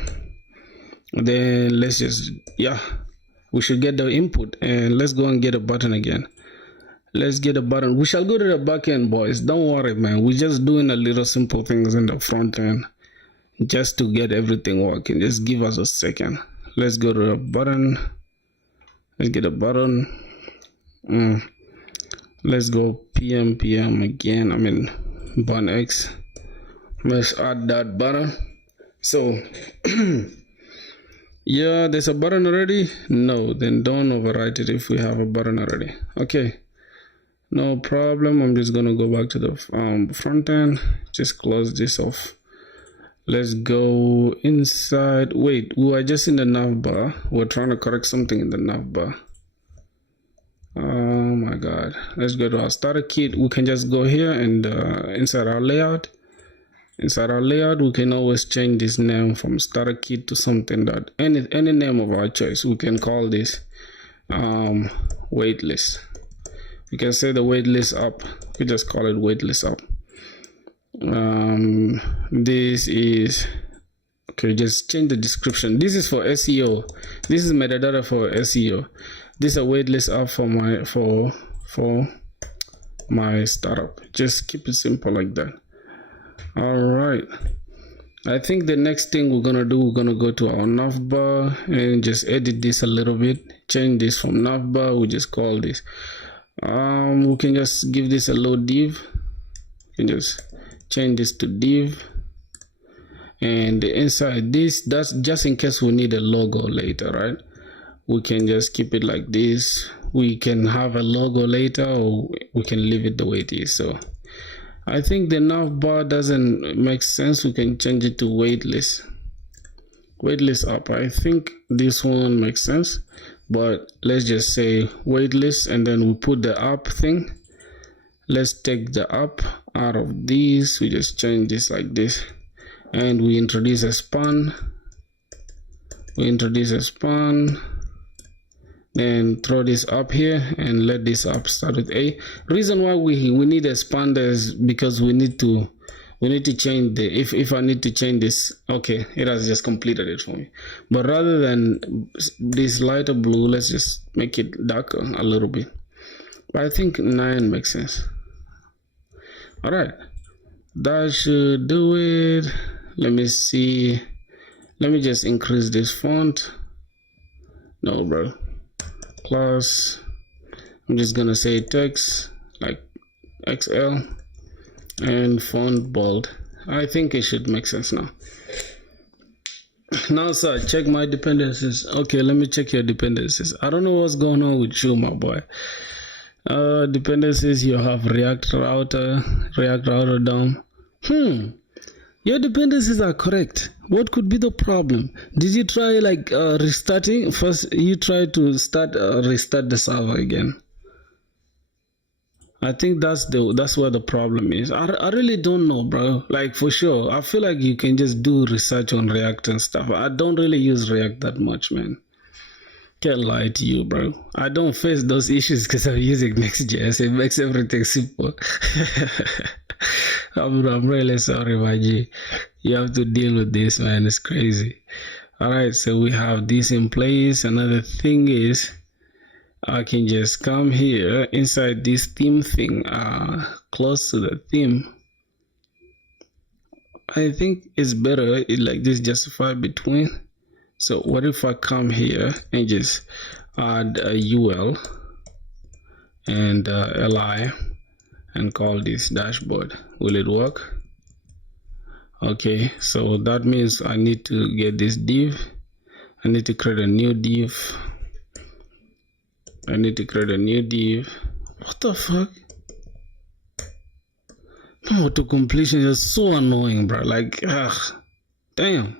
Then let's just, yeah, we should get the input, and let's go and get a button again. Let's get a button. We shall go to the backend, boys. Don't worry, man. We're just doing a little simple things in the front end just to get everything working. Just give us a second. Let's go to the button. Let's get a button. Let's go PM again. I mean button X. Let's add that button. So yeah, there's a button already. No, then don't overwrite it if we have a button already. Okay, no problem. I'm just gonna go back to the front end. Just close this off. Let's go inside. Wait, we are just in the navbar. We're trying to correct something in the navbar. Oh my god. Let's go to our starter kit. We can just go here and inside our layout. Inside our layout, we can always change this name from starter kit to something that any name of our choice. We can call this waitlist. We can say the waitlist up. We just call it waitlist up. This is okay. Just change the description. This is for SEO. This is metadata for SEO. This is a waitlist up for my startup. Just keep it simple like that. All right. I think the next thing we're gonna do, we're gonna go to our navbar and just edit this a little bit. Change this from navbar. We just call this. We can just give this a load div. We can just change this to div, and inside this, that's just in case we need a logo later, right? We can just keep it like this. We can have a logo later, or we can leave it the way it is. So I think the navbar doesn't make sense. We can change it to waitlist up. I think this one makes sense, but let's just say waitlist, and then we put the up thing. Let's take the up out of this. We just change this like this, and we introduce a span. Then throw this up here and let this up start with a. Reason why we need a span is because we need to change the, if I need to change this. Okay, it has just completed it for me, but rather than this lighter blue, let's just make it darker a little bit. But I think 9 makes sense. All right, That should do it. Let me see. Let me just increase this font. No, bro. Plus, I'm just gonna say text like XL and font bold. I think it should make sense now. Now, sir, check my dependencies. Okay, let me check your dependencies. I don't know what's going on with you, my boy. Dependencies, you have React Router DOM. Your dependencies are correct. What could be the problem? Did you try like restarting? First, you try to restart the server again. I think that's where the problem is. I really don't know, bro. Like, for sure, I feel like you can just do research on React and stuff. I don't really use React that much, man. Can't lie to you, bro. I don't face those issues because I'm using Next.js. It makes everything simple. I'm really sorry, my G. You have to deal with this, man. It's crazy. Alright, so we have this in place. Another thing is, I can just come here inside this theme thing, close to the theme. I think it's better like this, justify between. So what if I come here and just add a UL and li and call this dashboard? Will it work? Okay, so that means I need to get this div. I need to create a new div. What the fuck? Auto completion is so annoying, bro. Like, damn.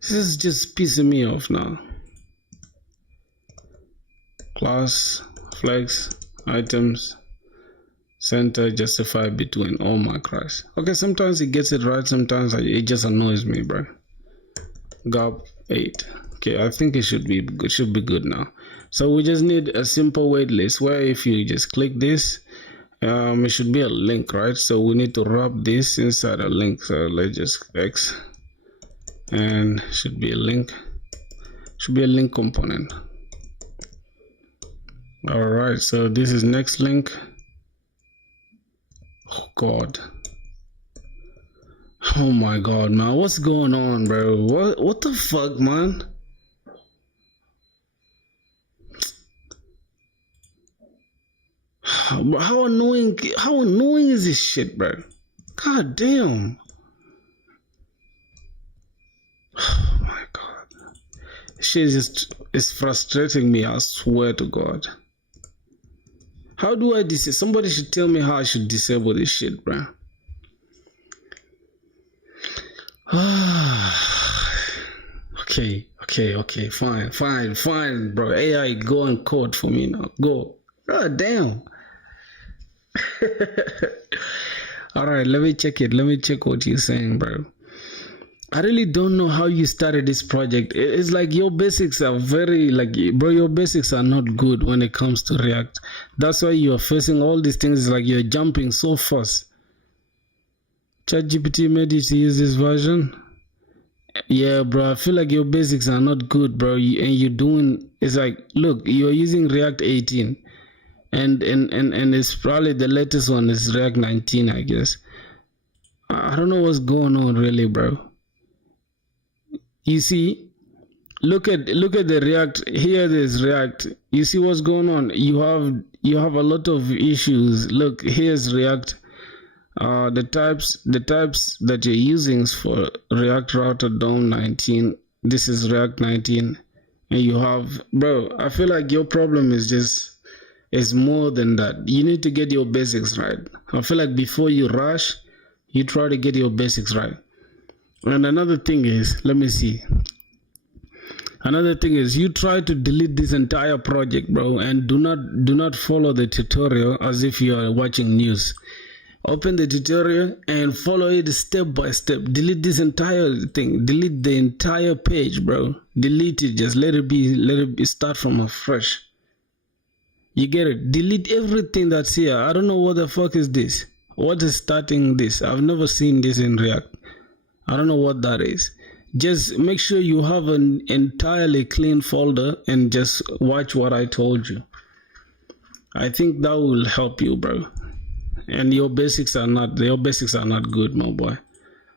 This is just pissing me off now. Class, flex, items, center, justify between. Oh my Christ. Okay, sometimes it gets it right, sometimes it just annoys me, bro. Gap 8. Okay, I think it should be good now. So we just need a simple waitlist where if you just click this, it should be a link, right? So we need to wrap this inside a link. So let's just X, and should be a link component. All right, so this is next link. Oh God. Oh my God, man, what's going on, bro? What the fuck, man? How annoying is this shit, bro? God damn. Oh my God. This shit is frustrating me, I swear to God. How do I disable? Somebody should tell me how I should disable this shit, bro. Okay, fine, bro. AI, go and code for me now. Go. God damn. Alright, let me check it. Let me check what you're saying, bro. I really don't know how you started this project. It's like your basics are your basics are not good when it comes to React. That's why you're facing all these things. It's like you're jumping so fast. ChatGPT made you to use this version. Yeah, bro, I feel like your basics are not good, bro. It's like, look, you're using React 18. And it's probably the latest one is React 19, I guess. I don't know what's going on really, bro. You see, look at the React. Here there's React. You see what's going on? You have a lot of issues. Look, here's React. The types that you're using for React Router DOM 19. This is React 19, and you have, bro. I feel like your problem is more than that. You need to get your basics right. I feel like before you rush, you try to get your basics right. And another thing is, let me see. Another thing is, you try to delete this entire project, bro, and do not follow the tutorial as if you are watching news. Open the tutorial and follow it step by step. Delete this entire thing. Delete the entire page, bro. Delete it. Just let it be. Start from afresh. You get it? Delete everything that's here. I don't know what the fuck is this. What is starting this? I've never seen this in React. I don't know what that is. Just make sure you have an entirely clean folder and just watch what I told you. I think that will help you, bro. And your basics are not good, my boy. I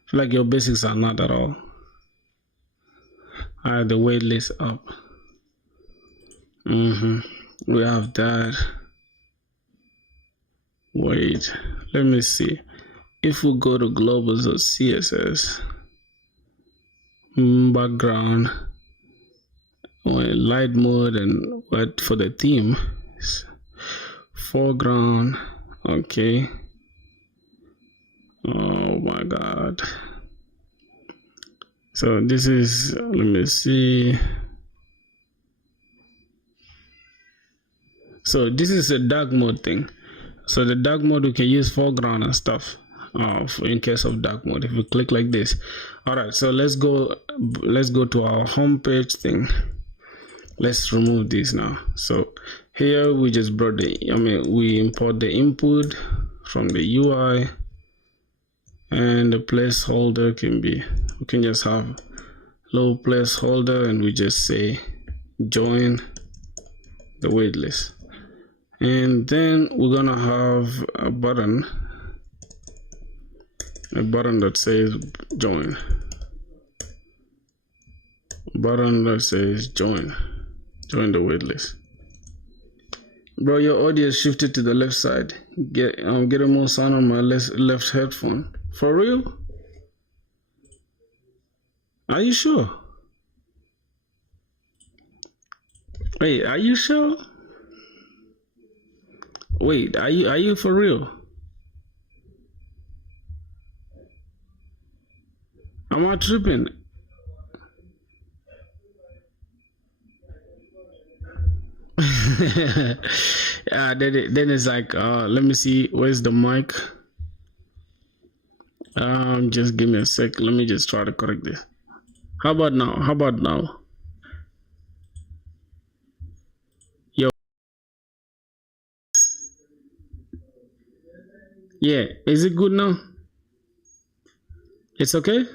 feel like your basics are not at all. Alright, the waitlist up. We have that. Wait, let me see. If we go to globals or CSS, background, light mode, and what for the theme, foreground. Okay. Oh my god. So this is, let me see. So this is a dark mode thing. So the dark mode, we can use foreground and stuff in case of dark mode if we click like this. All right, so let's go to our home page thing. Let's remove this now. So here we just brought we import the input from the UI, and the placeholder can be, we can just have low placeholder, and we just say join the waitlist. And then we're gonna have a button that says join. Button that says join the waitlist. Bro, your audio is shifted to the left side. Get a more sound on my left headphone. For real? Are you sure? Wait, are you sure? Wait, are you for real? Am I tripping? Yeah, then it's like, let me see, where's the mic? Just give me a sec. Let me just try to correct this. How about now? Yo. Yeah, is it good now? It's okay?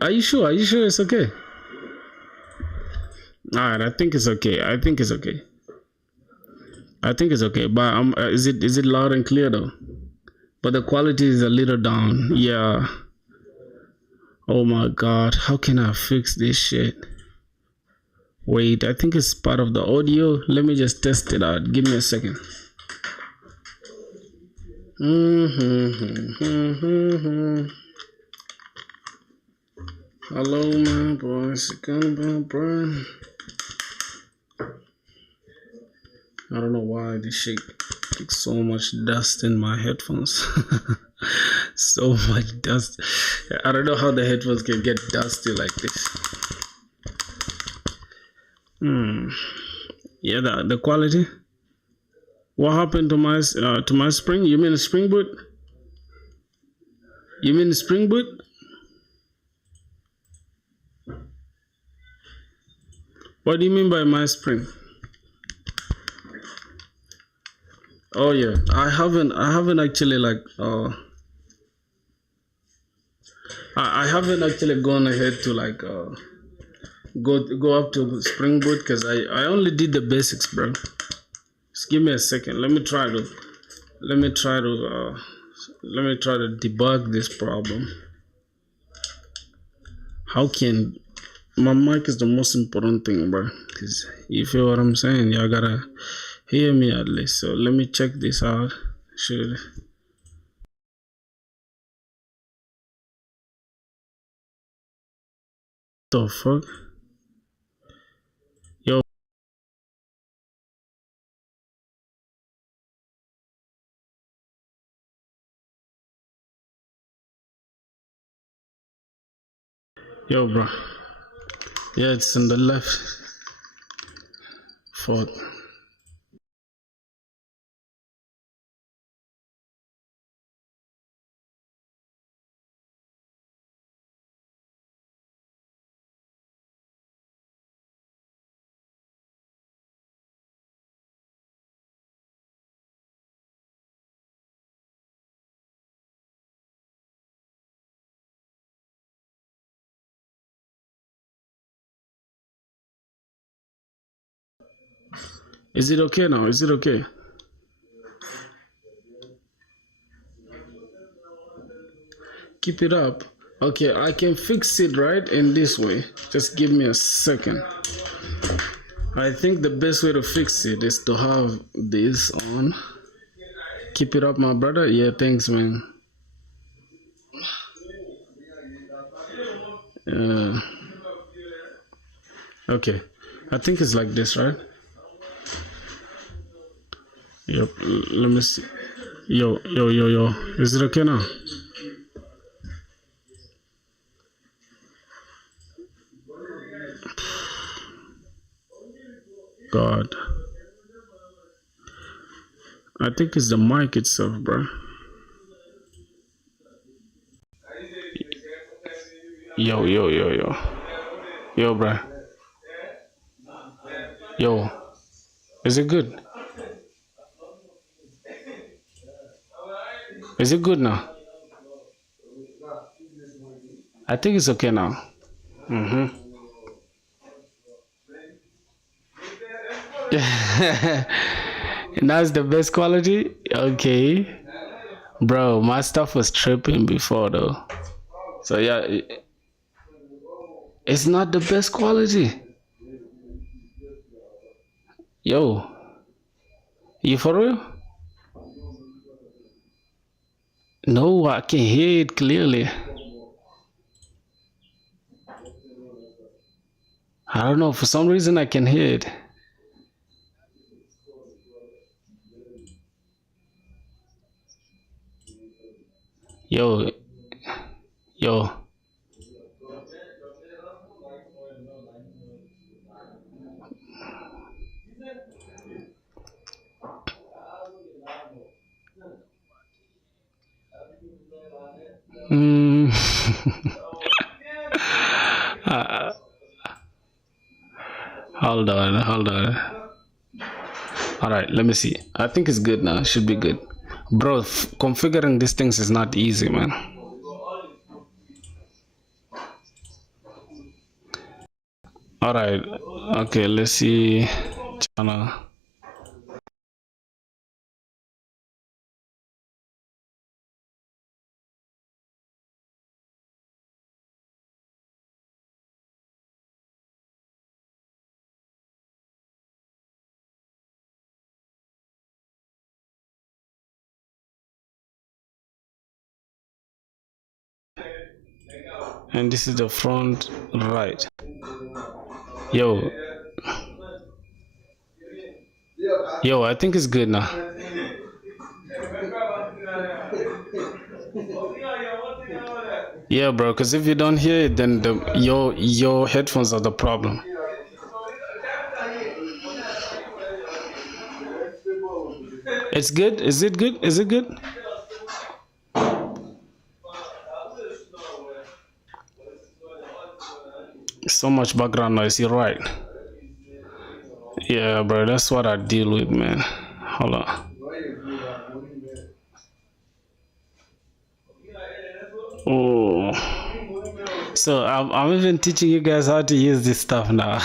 Are you sure? Are you sure it's okay? Alright, I think it's okay. But is it loud and clear though? But the quality is a little down. Yeah. Oh my god, how can I fix this shit? Wait, I think it's part of the audio. Let me just test it out. Give me a second. Hello, my boys. I don't know why this shit gets so much dust in my headphones. So much dust. I don't know how the headphones can get dusty like this. Yeah, the quality. What happened to my Spring? You mean Spring Boot? You mean Spring Boot? What do you mean by my Spring? Oh yeah, I haven't actually like I haven't actually gone ahead to like go up to Spring Boot, because I only did the basics, bro. Just give me a second. Let me try to debug this problem. How can my mic is the most important thing, bro? Cause you feel what I'm saying? Y'all gotta hear me at least. So let me check this out. The fuck? Yo. Yo, bro. Yeah, it's in the left. Fuck. Is it okay now? Is it okay? keep it up. Okay, I can fix it right in this way. Just give me a second. I think the best way to fix it is to have this on. Keep it up, my brother. Yeah, thanks, man. Okay, I think it's like this, right? Yep. Let me see. Yo. Is it okay now? God. I think it's the mic itself, bro. Yo. Yo, bro. Yo. Is it good? Is it good now? I think it's okay now. And that's the best quality? Okay. Bro, my stuff was tripping before though. So yeah, it's not the best quality. Yo, you for real? No, I can hear it clearly. I don't know, for some reason I can hear it. Yo. Mm. Hold on. All right, let me see. I think it's good now. It should be good. Bro, configuring these things is not easy, man. All right. Okay, let's see. Channel. And this is the front right. Yo, I think it's good now. Yeah, bro, because if you don't hear it, then your headphones are the problem. It's good? Is it good? Is it good? So much background noise, you're right. Yeah, bro, that's what I deal with, man. Hold on. Oh. So I'm even teaching you guys how to use this stuff now.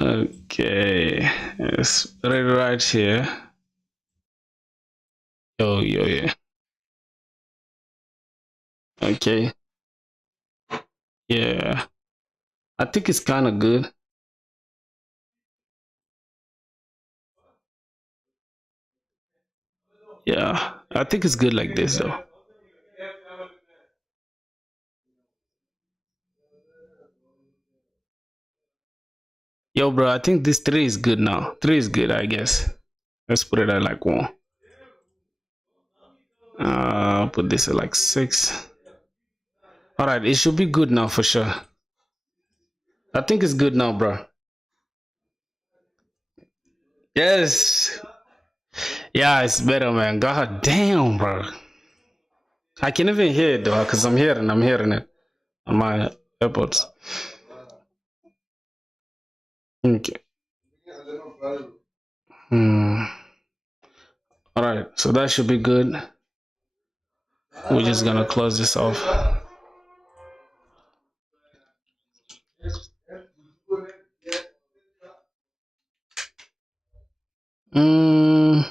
Okay. It's right here. Yo. Okay. Yeah. I think it's kind of good. Yeah. I think it's good like this, though. Yo, bro, I think this 3 is good now. 3 is good, I guess. Let's put it at like 1. Put this at like 6. All right, it should be good now for sure. I think it's good now, bro. Yes. Yeah, it's better, man. God damn, bro. I can even hear it though, because I'm hearing it on my AirPods. Okay. All right, so that should be good. We're just gonna close this off. Mm,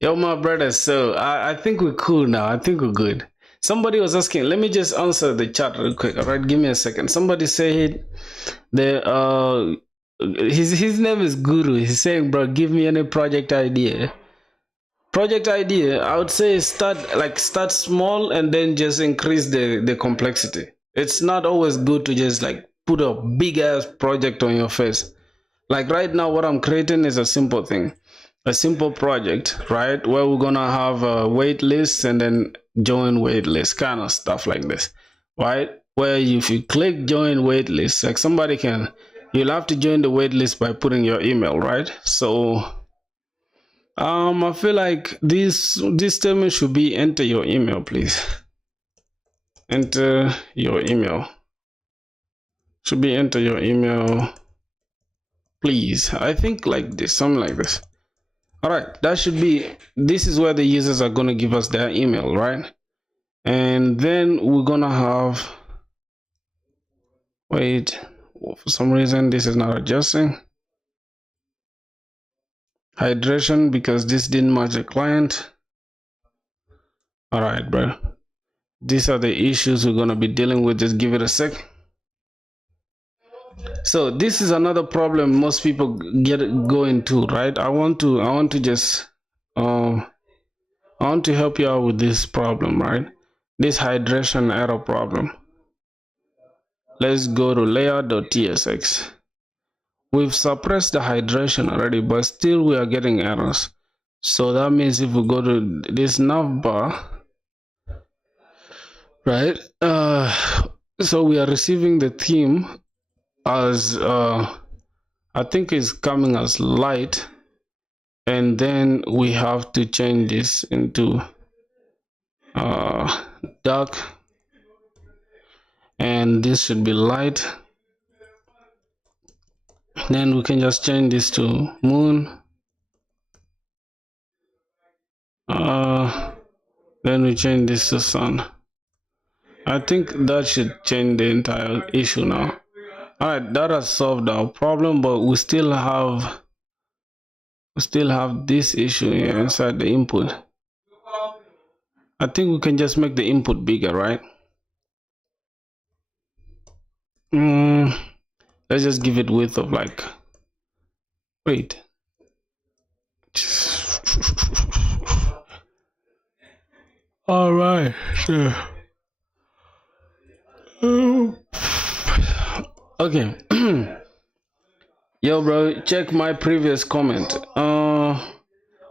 yo, my brother. So I think we're cool now. I think we're good. Somebody was asking. Let me just answer the chat real quick. All right, give me a second. Somebody said the his name is Guru. He's saying, bro, give me any project idea. Project idea, I would say start small and then just increase the complexity. It's not always good to just like put a big ass project on your face. Like right now, what I'm creating is a simple thing, a simple project, right? Where we're gonna have a wait list and then join wait list, kind of stuff like this, right? Where if you click join wait list, like you'll have to join the wait list by putting your email, right? So I feel like this statement should be enter your email, please. Enter your email. Should be enter your email, please. I think like this, something like this. All right, that should be. This is where the users are gonna give us their email, right? And then we're gonna have. Wait, for some reason this is not adjusting. Hydration because this didn't match the client. All right, bro. These are the issues we're gonna be dealing with. Just give it a sec. So this is another problem most people go into, right? I want to just I want to help you out with this problem, right? This hydration error problem. Let's go to layer.tsx. We've suppressed the hydration already, but still we are getting errors. So that means if we go to this navbar, right? So we are receiving the theme as I think it's coming as light, and then we have to change this into dark, and this should be light. Then we can just change this to moon. Then we change this to sun. I think that should change the entire issue now. All right, that has solved our problem, but we still have this issue here inside the input. I think we can just make the input bigger, right? Let's just give it width of like, wait. All right, sure. Okay. Yo, bro, check my previous comment. What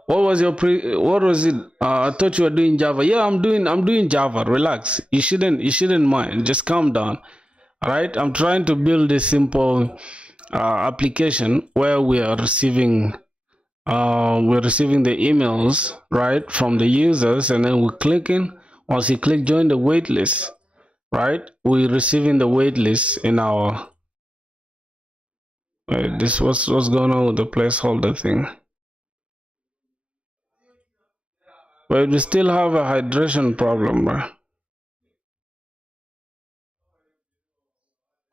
was it? I thought you were doing Java. Yeah, I'm doing Java. Relax. You shouldn't mind. Just calm down. All right. I'm trying to build a simple application where we are receiving the emails, right, from the users, and then we're clicking. Once you click join the waitlist, right, we're receiving the waitlist in our. Wait, this what's going on with the placeholder thing? But we still have a hydration problem, bro.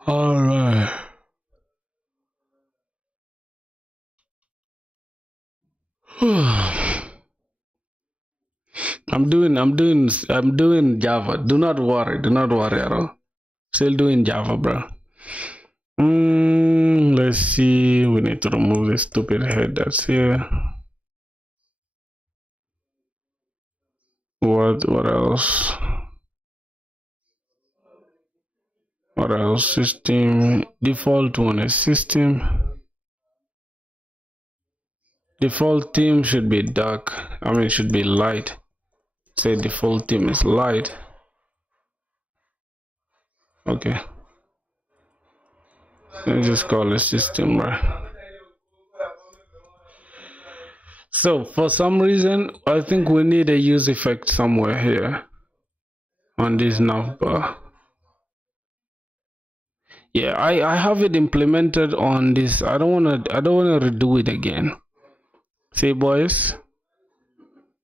All right. I'm doing Java. Do not worry at all. Still doing Java, bro. Let's see. We need to remove this stupid head that's here. What else? What else? System default one is system. Default theme should be dark. I mean, it should be light. Say default theme is light. Okay. Let's just call it system, right? So for some reason, I think we need a use effect somewhere here on this navbar. Yeah, I have it implemented on this. I don't wanna redo it again. See, boys,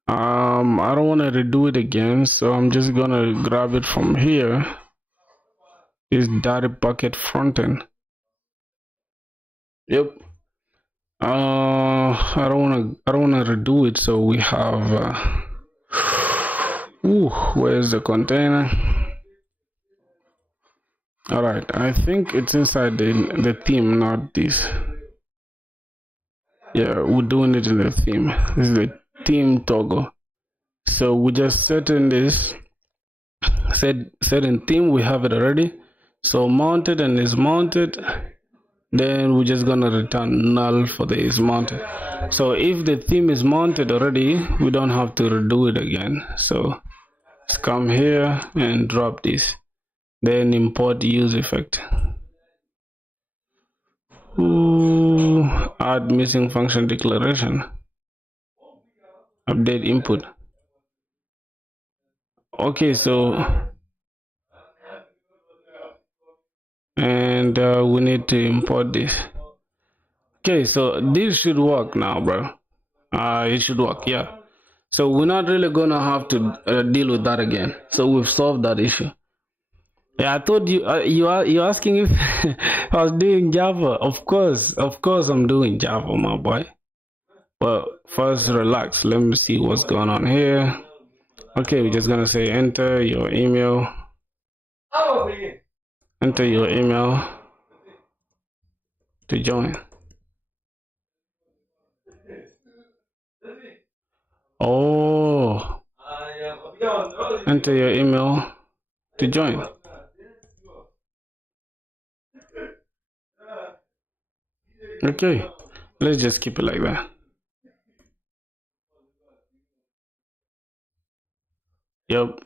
I don't wanna redo it again, so I'm just gonna grab it from here. This data bucket frontend. Yep. I don't wanna redo it. So we have where's the container? All right, I think it's inside the theme, not this. Yeah, we're doing it in the theme. This is the theme toggle. So we just set in this, set in theme. We have it already. So mounted and is mounted. Then we're just gonna return null for the is mounted. So if the theme is mounted already, we don't have to redo it again. So let's come here and drop this. Then import use effect. Ooh, add missing function declaration. Update input. Okay, so and we need to import this. Okay, so this should work now, bro. It should work, yeah. So we're not really gonna have to deal with that again. So we've solved that issue. Yeah, I told you. You're asking if I was doing Java. Of course, I'm doing Java, my boy. But first, relax. Let me see what's going on here. Okay, we're just gonna say enter your email. Enter your email to join. Oh, enter your email to join. Okay, let's just keep it like that. Yep.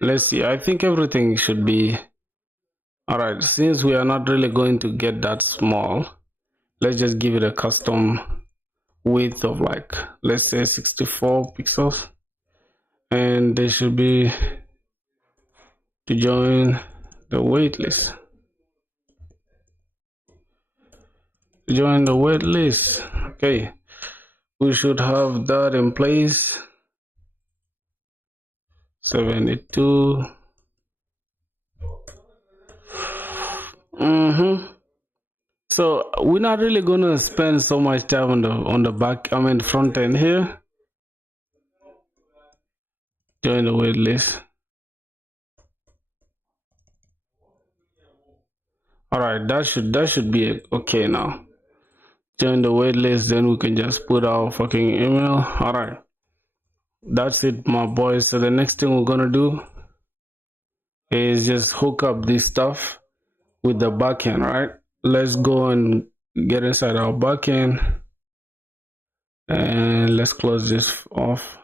Let's see. I think everything should be all right. Since we are not really going to get that small, let's just give it a custom width of like, let's say 64 pixels, and they should be to join the waitlist. Join the waitlist. Okay, we should have that in place. 72. So we're not really gonna spend so much time on the back, front end here. Join the waitlist. All right, that should be okay now. Join the waitlist, then we can just put our fucking email. All right, that's it, my boys. So the next thing we're gonna do is just hook up this stuff with the backend. Right, let's go and get inside our backend, and let's close this off.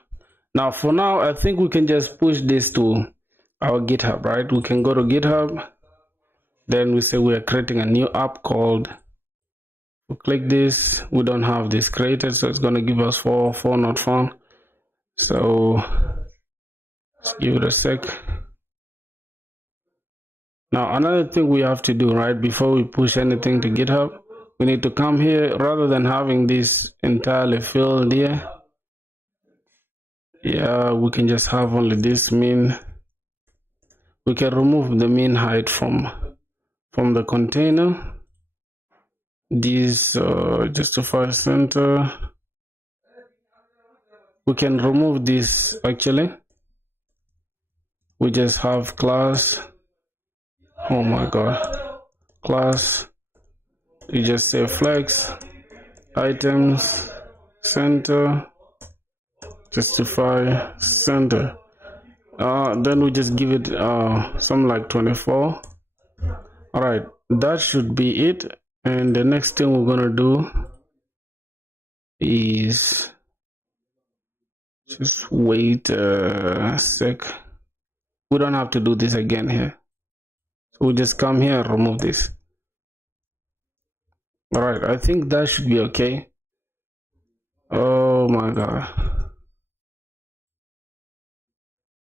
Now, for now, I think we can just push this to our GitHub. Right, we can go to GitHub. Then we say we are creating a new app called. We click this. We don't have this created, so it's gonna give us four not found. So let's give it a sec. Now another thing we have to do, right, before we push anything to GitHub, we need to come here rather than having this entirely filled here. Yeah, we can just have only this min. We can remove the min height from the container. This justify center. We can remove this actually. We just have class. Oh my god. Class. You just say flex items center justify center. Then we just give it something like 24. All right, that should be it. And the next thing we're gonna do is just wait a sec. We don't have to do this again here. So we'll just come here and remove this. All right, I think that should be okay. Oh my god.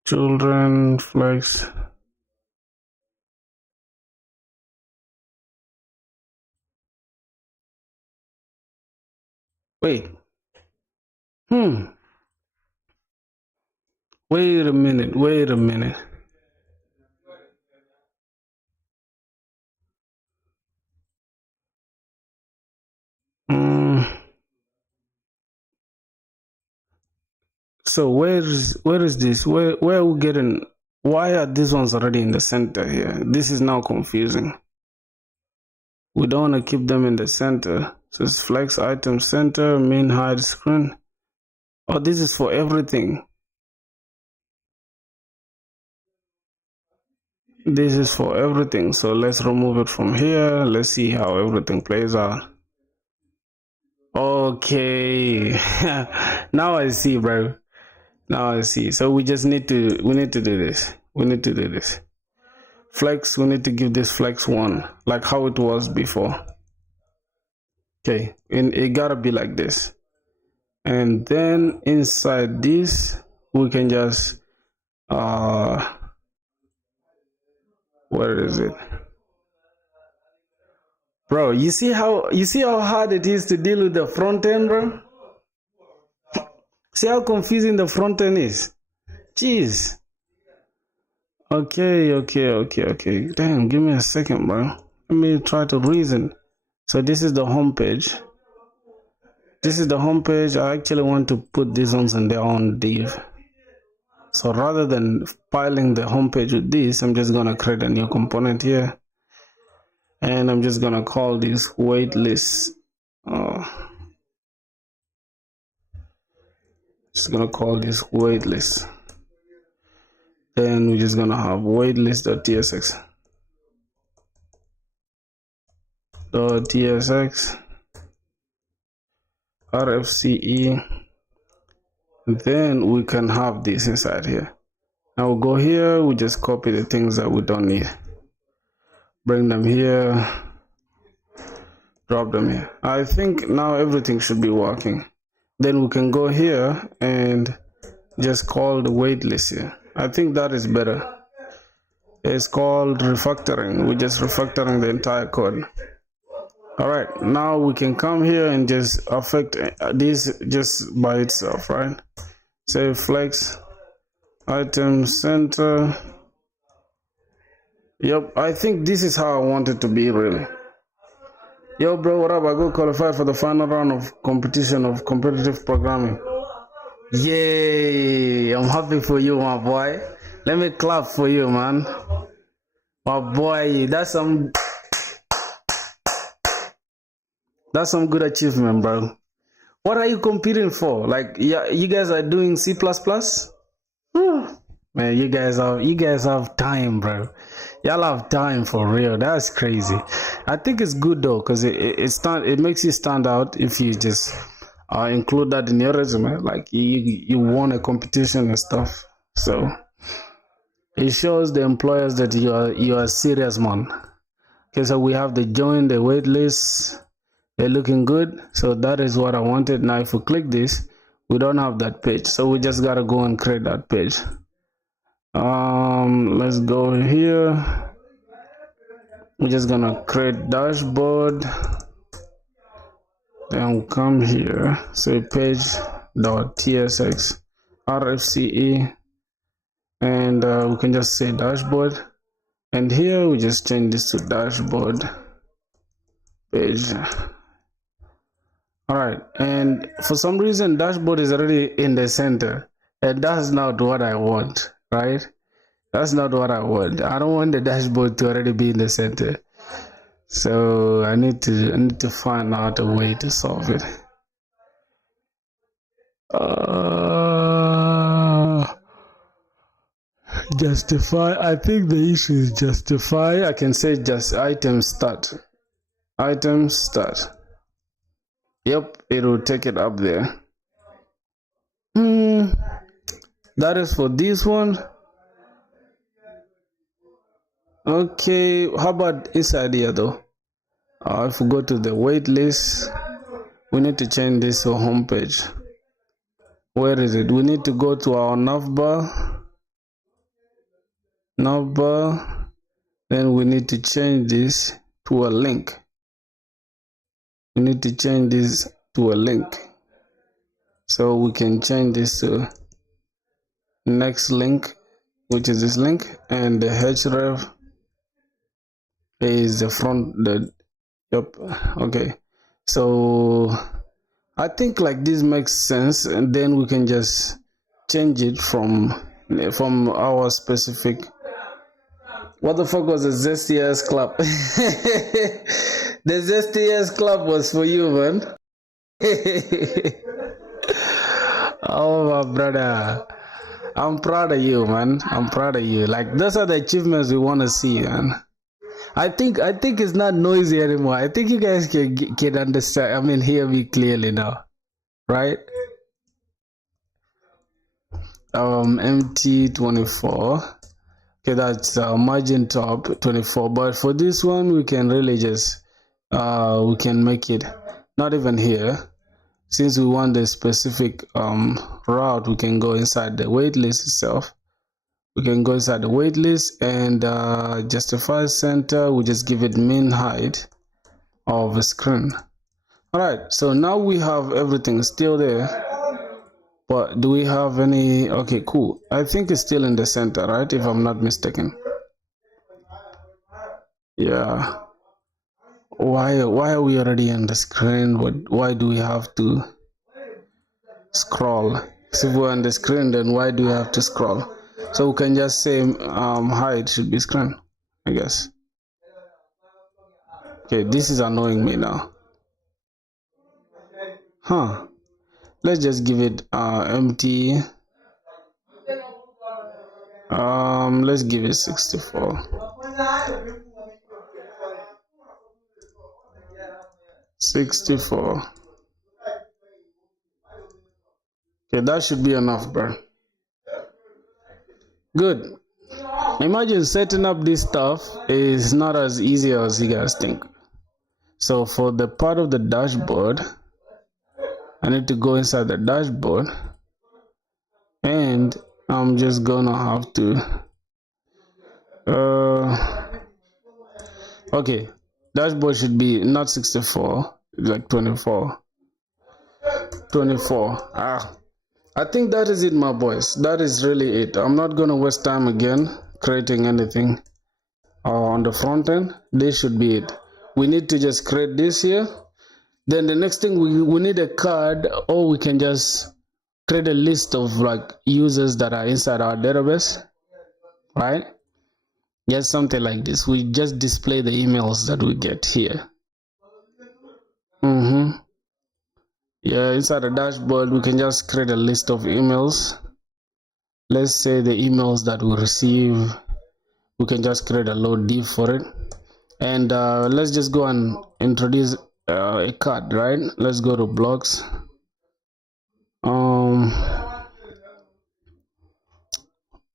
Children flex. Wait. Wait a minute. So where is this? Where are we getting? Why are these ones already in the center here? This is now confusing. We don't want to keep them in the center. So it's flex item center, main hide screen. Oh, this is for everything. This is for everything. So let's remove it from here. Let's see how everything plays out. Okay. Now I see, bro. Now I see. So we just need to do this. We need to do this. Flex, we need to give this flex 1, like how it was before. Okay, and it gotta be like this. And then inside this, we can just where is it? Bro, you see how hard it is to deal with the front end, bro? See how confusing the front end is? Jeez. Okay. Damn, give me a second, bro. Let me try to reason. So this is the home page. This is the home page. I actually want to put these ones in their own div. So rather than piling the home page with this, I'm just gonna create a new component here. And I'm just gonna call this waitlist. Just gonna call this waitlist. Then we're just gonna have waitlist.tsx. .tsx rfce. Then we can have this inside here. Now we'll go here, we just copy the things that we don't need, bring them here, drop them here. I think now everything should be working. Then we can go here and just call the waitlist here. I think that is better. It's called refactoring. We're just refactoring the entire code. All right, now we can come here and just affect this just by itself, right? Say flex item center. Yep, I think this is how I want it to be, really. Yo, bro, what up? I go qualify for the final round of competition of competitive programming. Yay! I'm happy for you, my boy. Let me clap for you, man. My boy, that's some good achievement, bro. What are you competing for? Like, yeah, you guys are doing C++? Man, you guys have time, bro. Y'all have time for real. That's crazy. I think it's good though, because it makes you stand out if you just include that in your resume. Like you won a competition and stuff. So it shows the employers that you are serious, man. Okay, so we have the join the wait list. They're looking good. So that is what I wanted. Now if we click this, we don't have that page. So we just gotta go and create that page. Let's go here. We're just gonna create dashboard. Then we'll come here. Say page.tsx rfce. And we can just say dashboard. And here we just change this to dashboard page. All right, and for some reason dashboard is already in the center, and that's not what I want, right? That's not what I want. I don't want the dashboard to already be in the center. So I need to find out a way to solve it. Justify. I think the issue is justify. I can say just item start. Item start. Yep, it will take it up there. That is for this one. Okay, how about inside here though? If we go to the wait list, we need to change this to home page. Where is it? We need to go to our navbar. Then we need to change this to a link. We need to change this to a link. So we can change this to next link, which is this link, and the href is yep. Okay, so I think like this makes sense, and then we can just change it from our specific. What the fuck was the ZSTS club? The ZSTS club was for you, man. Oh, my brother. I'm proud of you, man. I'm proud of you. Like, those are the achievements we want to see, man. I think it's not noisy anymore. I think you guys can understand. I mean, hear me clearly now, right? MT24. Okay, that's margin top 24. But for this one, we can really just we can make it not even here. Since we want the specific route, we can go inside the waitlist itself. We can go inside the waitlist and justify center. We just give it min height of the screen. All right, so now we have everything still there, but do we have any? Okay, cool. I think it's still in the center, right? If I'm not mistaken. Yeah. Why are we already on the screen? Why do we have to scroll? So if we're on the screen, then why do we have to scroll? So we can just say height should be screen, I guess. Okay, this is annoying me now. Huh. Let's just give it empty. Let's give it 64. 64. Okay, that should be enough, bro. Good. Imagine setting up this stuff is not as easy as you guys think. So for the part of the dashboard, I need to go inside the dashboard, and I'm just gonna have to okay, dashboard should be not 64, like 24. I think that is it, my boys. That is really it. I'm not gonna waste time again creating anything on the front end. This should be it. We need to just create this here. Then the next thing, we need a card, or we can just create a list of like users that are inside our database, right? Just something like this. We just display the emails that we get here. Yeah, inside the dashboard, we can just create a list of emails. Let's say the emails that we receive, we can just create a load div for it. And let's just go and introduce a card, right? Let's go to blocks.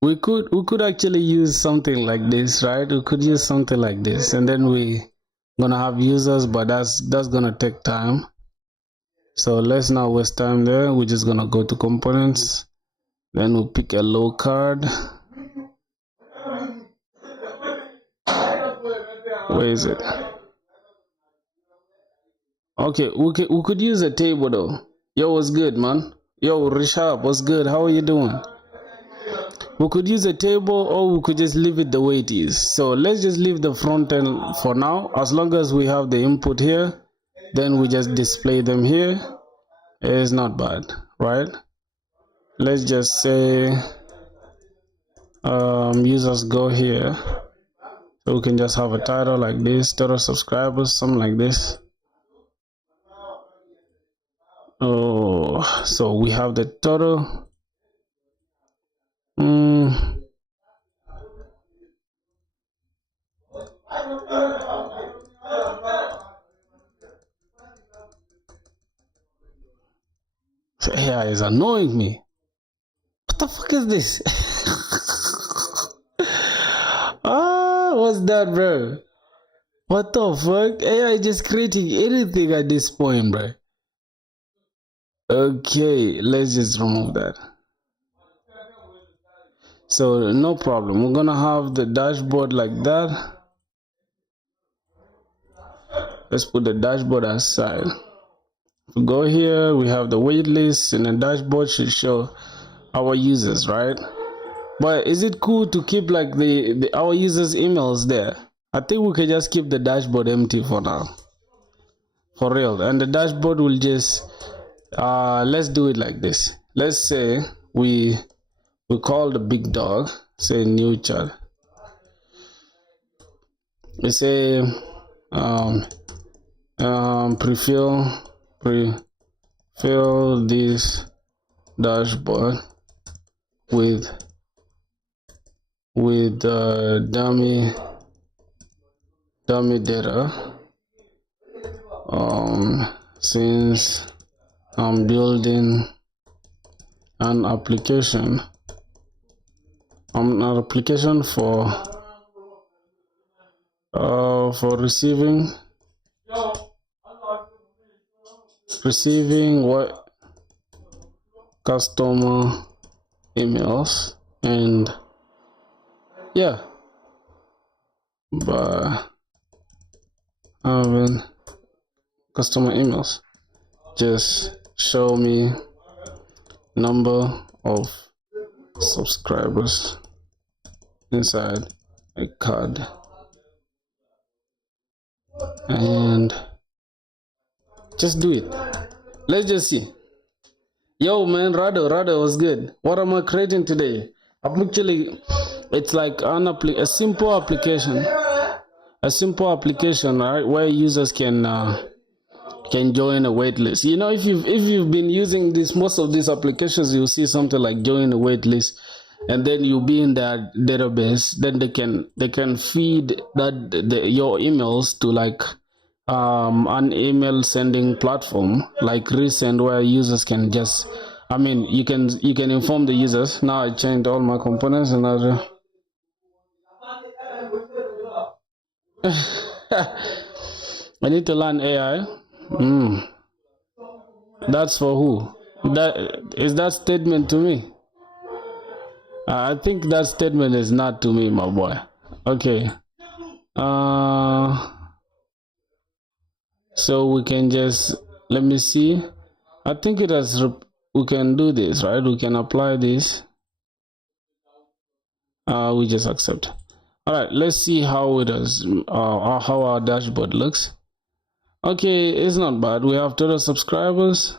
We could actually use something like this, right? We could use something like this, and then we gonna have users, but that's gonna take time. So let's not waste time there. We're just gonna go to components, then we'll pick a low card. Where is it? Okay, we could use a table though. Yo, what's good, man? Yo, Rishab, what's good? How are you doing? We could use a table, or we could just leave it the way it is. So let's just leave the front end for now. As long as we have the input here, then we just display them here. It's not bad, right? Let's just say users go here. So we can just have a title like this, total subscribers, something like this. Oh, so we have the total. AI is annoying me. What the fuck is this? What's that, bro? What the fuck? AI just creating anything at this point, bro. Okay, let's just remove that. So no problem. We're gonna have the dashboard like that. Let's put the dashboard aside. If we go here, we have the waitlist, and the dashboard should show our users, right? But is it cool to keep like our users' emails there? I think we can just keep the dashboard empty for now, for real. And the dashboard will just let's do it like this. Let's say we call the big dog, say new chat. We say prefill this dashboard with dummy data. Since I'm building an application for receiving what customer emails, and yeah, but having customer emails, just show me number of subscribers inside a card, and just do it. Let's just see. Yo man, Rado was good. What am I creating today? I'm actually, it's like a simple application, right, where users can join a waitlist. You know, if you've been using most of these applications, you'll see something like join a waitlist, and then you'll be in that database. Then they can feed your emails to like an email sending platform like Resend, where users can just, I mean, you can inform the users. Now I changed all my components and other. I need to learn AI. That's for who? That statement to me? I think that statement is not to me, my boy. Okay. So we can just, let me see. I think it has, we can do this, right? We can apply this. We just accept. All right, let's see how it is, how our dashboard looks. Okay, it's not bad. We have total subscribers.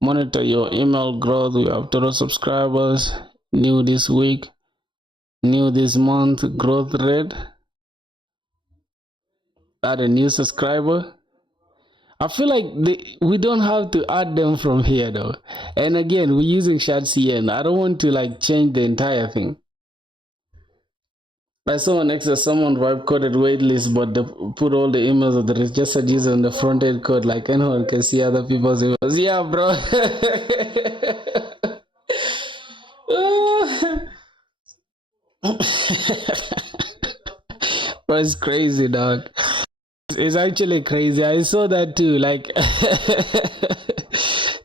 Monitor your email growth. We have total subscribers. New this week. New this month. Growth rate. Add a new subscriber. I feel like we don't have to add them from here though. And again, we're using ShadCN. I don't want to like change the entire thing. I saw an extra someone vibe coded waitlist, but they put all the emails of the registered user in the front end code, like anyone can see other people's emails. Yeah, bro. Bro, it's crazy, dog. It's actually crazy. I saw that too. Like,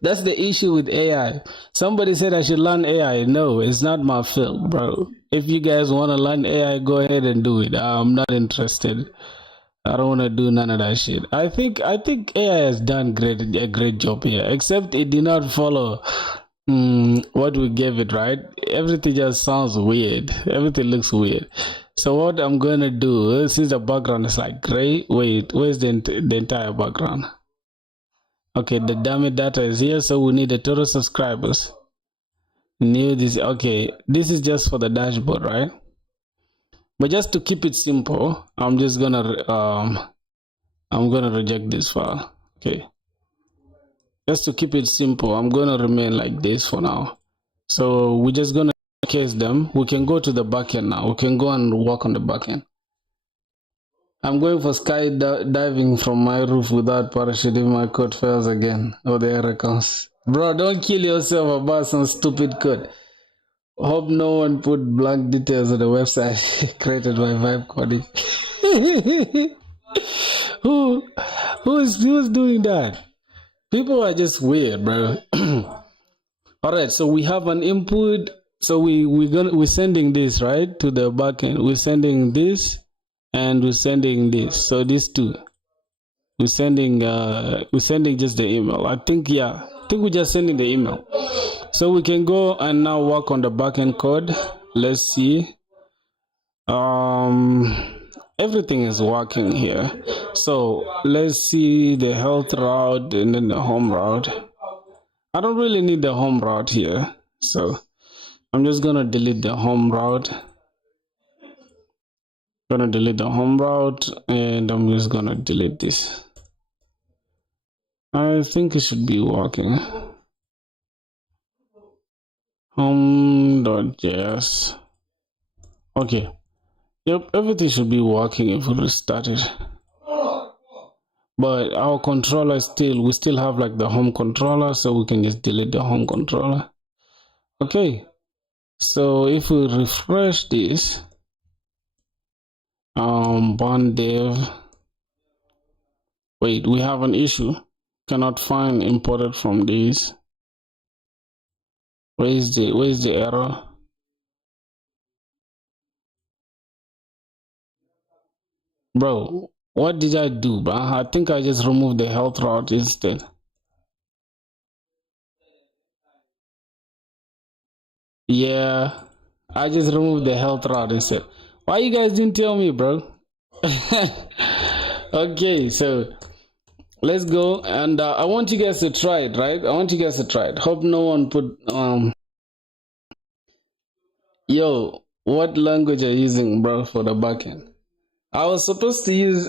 that's the issue with AI. Somebody said I should learn AI. No, it's not my field, bro. If you guys want to learn AI, go ahead and do it. I'm not interested. I don't want to do none of that shit. I think AI has done a great job here, except it did not follow what we gave it, right? Everything just sounds weird. Everything looks weird. So what I'm going to do, since the background is like gray, wait, where's the entire background? Okay, the dummy data is here, so we need the total subscribers. New this, okay, this is just for the dashboard, right? But just to keep it simple, I'm just gonna reject this file. Okay, just to keep it simple, I'm gonna remain like this for now. So we're just gonna case them. We can go to the backend now. We can go and work on the backend. I'm going for skydiving from my roof without parachute if my code fails again. Oh, the error comes. Bro, don't kill yourself about some stupid code. Hope no one put blank details on the website created by Vibe Coding. Who's doing that? People are just weird, bro. All right, so we have an input. So we're sending this right to the backend. We're sending this, and we're sending this. So these two, we're sending just the email. I think we're just sending the email. So we can go and now work on the backend code. Let's see. Everything is working here. So let's see the health route and then the home route. I don't really need the home route here. So I'm just gonna delete the home route. Gonna delete the home route, and I'm just gonna delete this. I think it should be working. Home.js. Okay. Yep, everything should be working if we restart it. But our controller we still have like the home controller, so we can just delete the home controller. Okay. So if we refresh this, born dev. Wait, we have an issue. Cannot find imported from this. Where's the error? Bro, what did I do, bro? I think I just removed the health route instead. Yeah, I just removed the health route instead. Why you guys didn't tell me, bro? Okay, so let's go, and I want you guys to try it, right? I want you guys to try it. Hope no one put Yo, what language are you using, bro, for the backend? I was supposed to use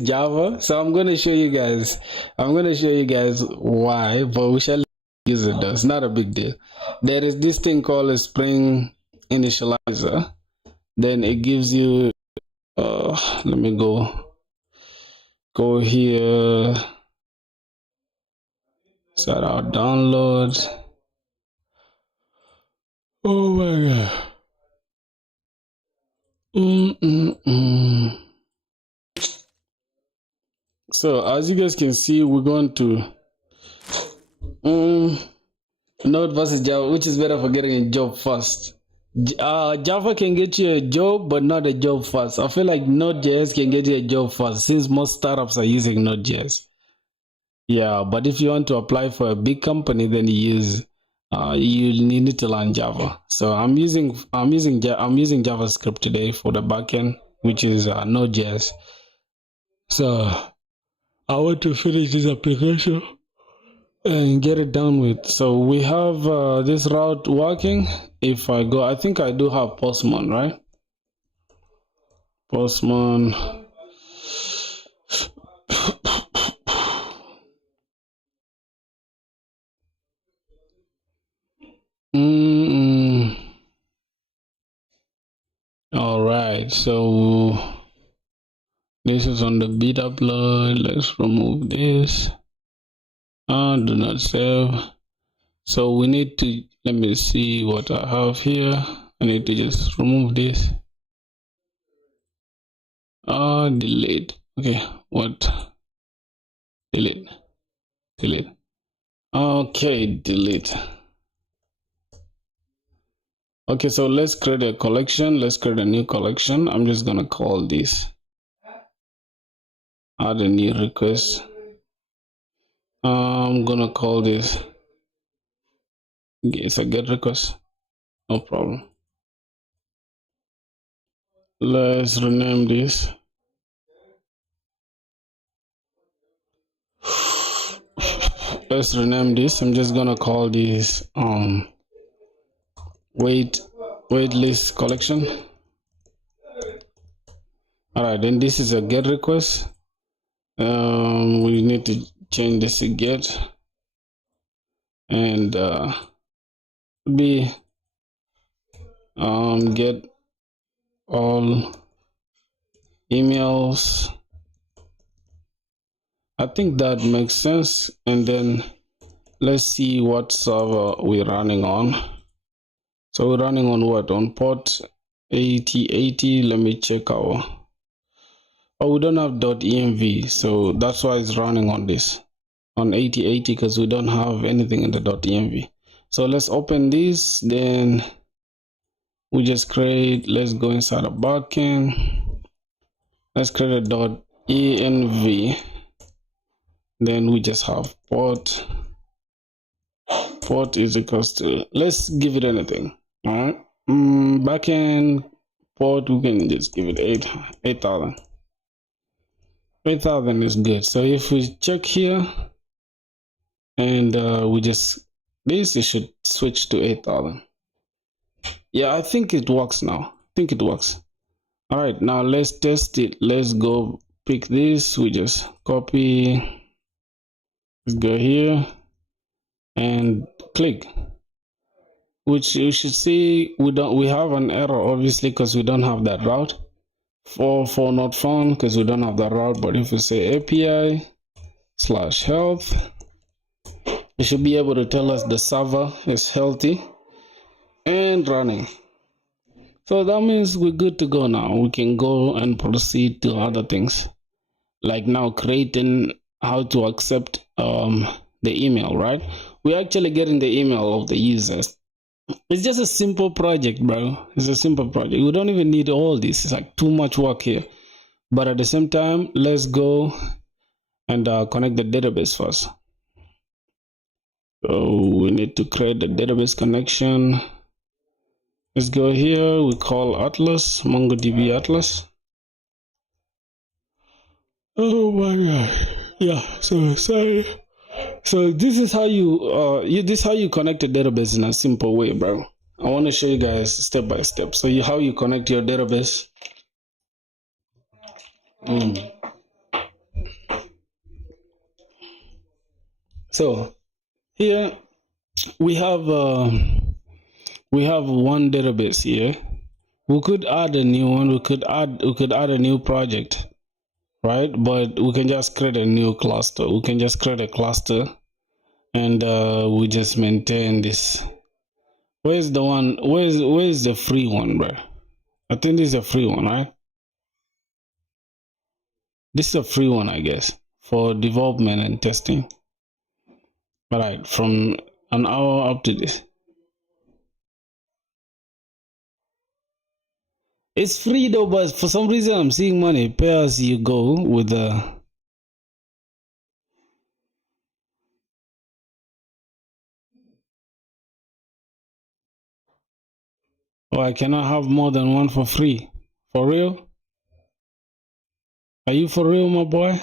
Java, so I'm gonna show you guys. I'm gonna show you guys why, but we shall use it though. It's not a big deal. There is this thing called a Spring initializer. Then it gives you let me go here, start our downloads. Oh my god. So as you guys can see, we're going to Node versus Java, which is better for getting a job first. Java can get you a job, but not a job first. I feel like Node.js can get you a job first, since most startups are using Node.js. Yeah, but if you want to apply for a big company, then you need to learn Java. So I'm using JavaScript today for the backend, which is Node.js. So I want to finish this application and get it done with. So we have this route working. If I go, I think I do have Postman, right? Postman. All right, so this is on the bit upload. Let's remove this. Do not save. So we need to, let me see what I have here. I need to just remove this. Delete. Okay, what? Delete. Okay, delete. Okay, so let's create a collection. Let's create a new collection. I'm just gonna call this. Add a new request. I'm gonna call this. It's a get request. No problem. Let's rename this. Let's rename this. I'm just gonna call this waitlist collection. All right, then this is a get request. We need to change this to get, and be get all emails. I think that makes sense. And then let's see what server we're running on. So we're running on what? On port 8080. Let me check our. Oh, we don't have .env, so that's why it's running on this on 8080, because we don't have anything in the .env. So let's open this. Then we just create. Let's go inside a backend. Let's create a .env. Then we just have port is equals to, let's give it anything. All right, backend port, we can just give it 8,000. 8,000 is good. So if we check here and we just this, it should switch to 8,000. Yeah, I think it works now. I think it works. All right, now let's test it. Let's go pick this. We just copy. Let's go here and click. Which you should see we have an error obviously because we don't have that route. For not found because we don't have that route. But if we say API/health, it should be able to tell us the server is healthy and running. So that means we're good to go now. We can go and proceed to other things, like now creating how to accept the email, right? We're actually getting the email of the users. It's just a simple project, bro. It's a simple project. We don't even need all this. It's like too much work here. But at the same time, let's go and connect the database first. So we need to create the database connection. Let's go here. We call Atlas, MongoDB Atlas. Oh my god. Yeah, so sorry. So this is how you connect a database in a simple way, bro. I want to show you guys step by step. So how you connect your database. So here we have one database here. We could add a new one. We could add a new project, right? But we can just create a new cluster. We can just create a cluster, and we just maintain this. Where's the one? Where's the free one, bro? I think this is a free one, right? This is a free one, I guess, for development and testing. All right, from an hour up to this. It's free though, but for some reason I'm seeing money. Pay as you go with the. Oh, I cannot have more than one for free. For real? Are you for real, my boy?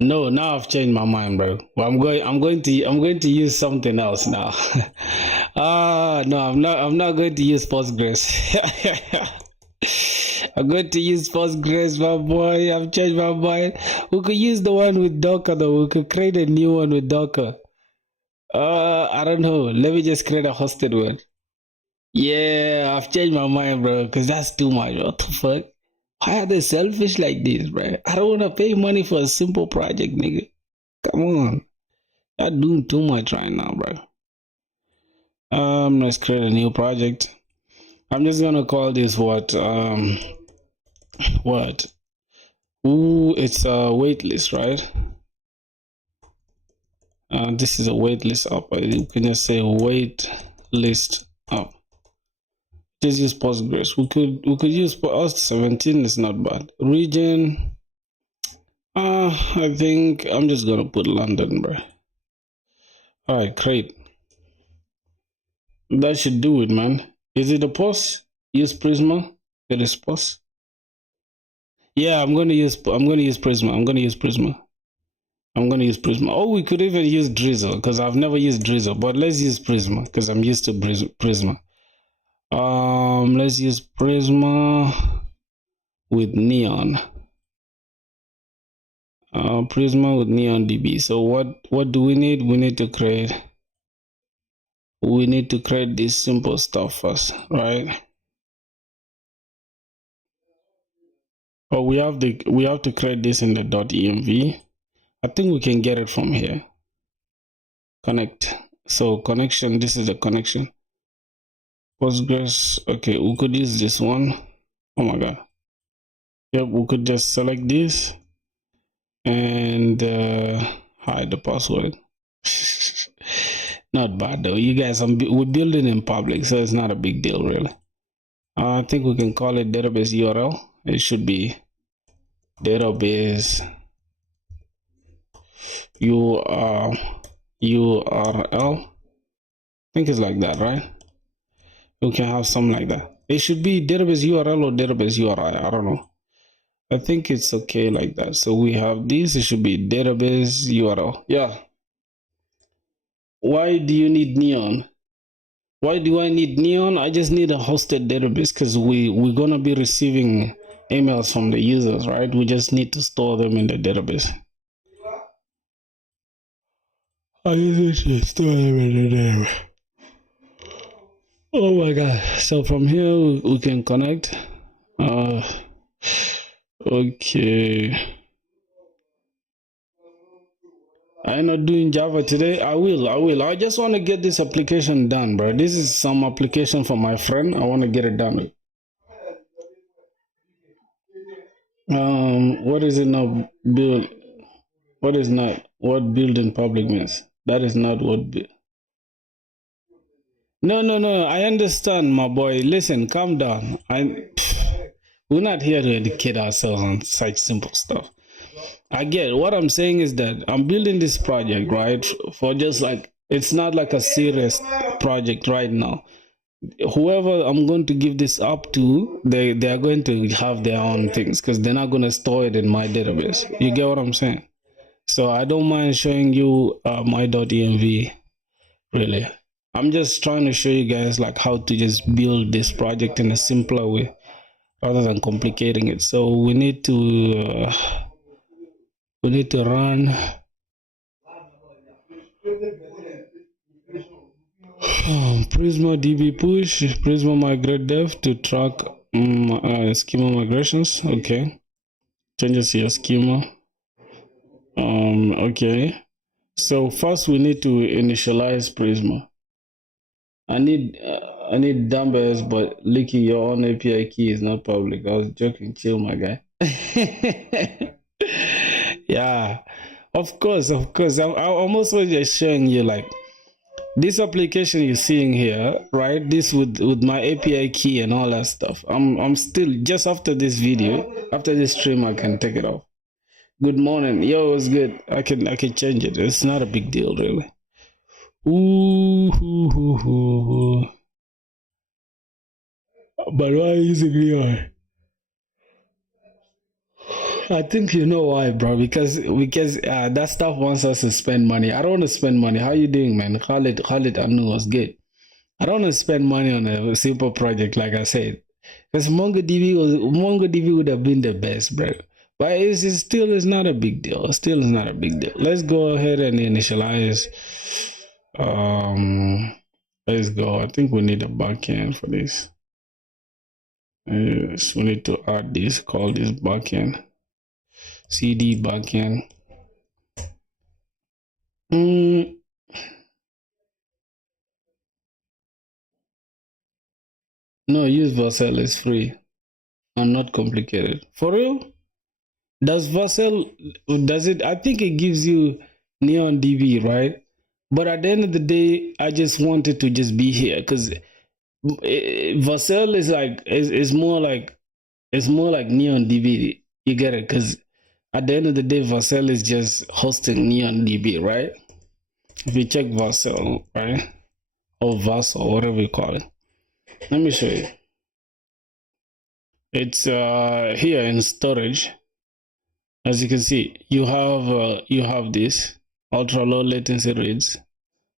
No, now I've changed my mind, bro. Well, I'm going to use something else now. No, I'm not going to use Postgres. I'm going to use Postgres, my boy. I've changed my mind. We could use the one with Docker though. We could create a new one with Docker. I don't know. Let me just create a hosted one. Yeah, I've changed my mind, bro, because that's too much. What the fuck? Why are they selfish like this, bro? I don't want to pay money for a simple project, nigga. Come on. You're doing too much right now, bro. Let's create a new project. I'm just gonna call this what? What? Ooh, it's a waitlist, right? This is a waitlist up. You can just say waitlist up. Just use Postgres. We could use Post 17. It's not bad. Region. I think I'm just gonna put London, bro. All right, create. That should do it, man. Is it a post? Use Prisma. It is post. Yeah, I'm gonna use Prisma. I'm gonna use Prisma. Oh, we could even use Drizzle because I've never used Drizzle, but let's use Prisma because I'm used to Prisma. Let's use Prisma with Neon. Prisma with Neon DB. So what do we need? We need to create this simple stuff first, right? Oh, we have to create this in the .env. I think we can get it from here. Connect. So connection, this is the connection. Postgres, okay, we could use this one. Oh my god. Yep, we could just select this and hide the password. Not bad though. You guys, we're building in public, so it's not a big deal really. I think we can call it database URL. It should be database URL. I think it's like that, right? We can have something like that. It should be database URL or database URI. I don't know. I think it's okay like that. So we have this. It should be database URL. Yeah. Why do you need Neon? Why do I need Neon? I just need a hosted database because we're gonna be receiving emails from the users, right? We just need to store them in the database. I usually store them in the database. Oh my god! So from here we can connect. Okay. I'm not doing Java today. I will. I just want to get this application done, bro. This is some application for my friend. I want to get it done. What is it now? Build. What is not? What build in public means? That is not what. No. I understand, my boy. Listen, calm down. We're not here to educate ourselves on such simple stuff. I get what I'm saying is that I'm building this project, right? For just like, it's not like a serious project right now. Whoever I'm going to give this up to, they are going to have their own things because they're not going to store it in my database. You get what I'm saying? So I don't mind showing you my .env, really. I'm just trying to show you guys like how to just build this project in a simpler way rather than complicating it. So we need to run Prisma DB push, Prisma migrate dev to track schema migrations. Okay, changes your schema. Okay. So first we need to initialize Prisma. I need dumbbells, but leaking your own API key is not public. I was joking. Chill, my guy. Yeah, of course. I'm also just showing you like this application you're seeing here, right? This with my API key and all that stuff. I'm still just after this video, after this stream, I can take it off. Good morning, yo, it's good. I can change it. It's not a big deal, really. Ooh. But why is it VR? I think you know why, bro. Because that stuff wants us to spend money. I don't want to spend money. How you doing, man? Khalid Anu was good. I don't want to spend money on a simple project, like I said. Because MongoDB would have been the best, bro. But it still is not a big deal. Still is not a big deal. Let's go ahead and initialize. Let's go. I think we need a backend for this. Yes, we need to add this. Call this backend. CD backend. No, use Vercel. It's free and not complicated. For real? Does Vercel, does it? I think it gives you Neon DB, right? But at the end of the day, I just wanted to just be here because Vercel is like is more like Neon DB. You get it? Because at the end of the day, Vercel is just hosting Neon DB, right? If you check Vercel, right, or Vercel, whatever you call it, let me show you. It's here in storage. As you can see, you have this ultra low latency reads.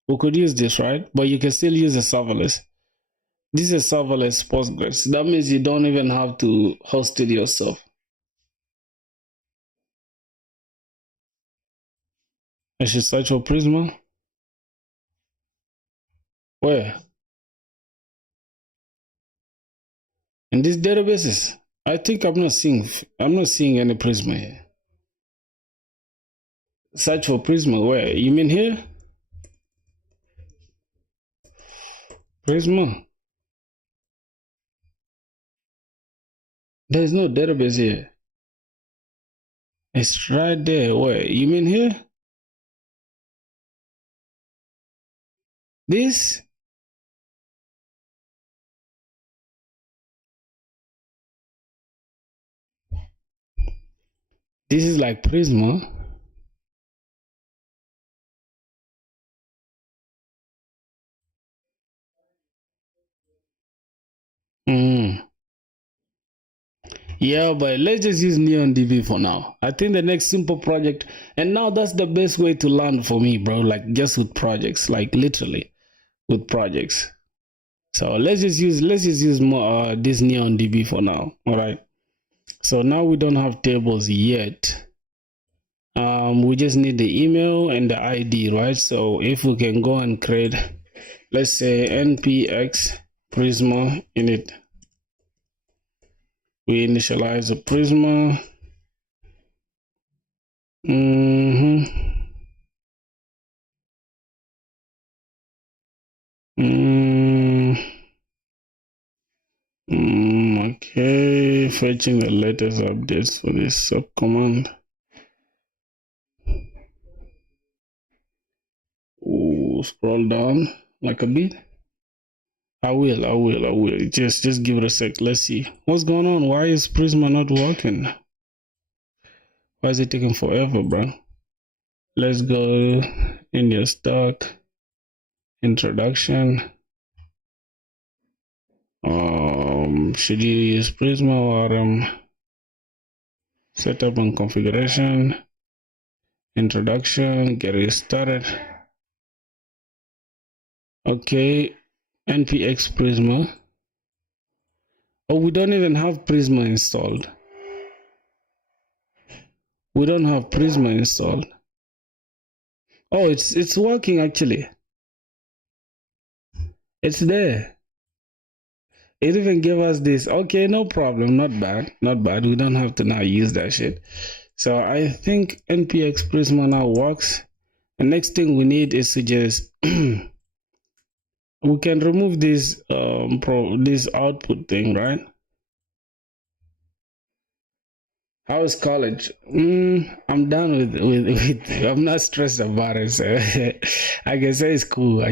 We could use this, right? But you can still use a serverless. This is a serverless Postgres. That means you don't even have to host it yourself. I should search for Prisma. Where? In these databases? I think I'm not seeing any Prisma here. Search for Prisma. Where? You mean here? Prisma. There's no database here. It's right there. Where? You mean here? This? This is like Prisma. Yeah, but let's just use NeonDB for now. I think the next simple project, and now that's the best way to learn for me, bro. Like just with projects, like literally with projects. So let's just use more this NeonDB for now. All right. So now we don't have tables yet. We just need the email and the ID, right? So if we can go and create, let's say npx prisma init. We initialize the prisma. Okay, fetching the latest updates for this sub command. Scroll down like a bit. I will. Just give it a sec. Let's see what's going on. Why is Prisma not working? Why is it taking forever, bro? Let's go in your stock introduction. Should you use Prisma or setup and configuration? Introduction. Get it started. Okay, npx Prisma. Oh, we don't even have Prisma installed. We don't have Prisma installed. Oh, it's working actually. It's there. It even gave us this. Okay, no problem. Not bad. We don't have to now use that shit. So I think npx Prisma now works. The next thing we need is to just we can remove this this output thing, right? How is college? I'm done with I'm not stressed about it. So I can say it's cool.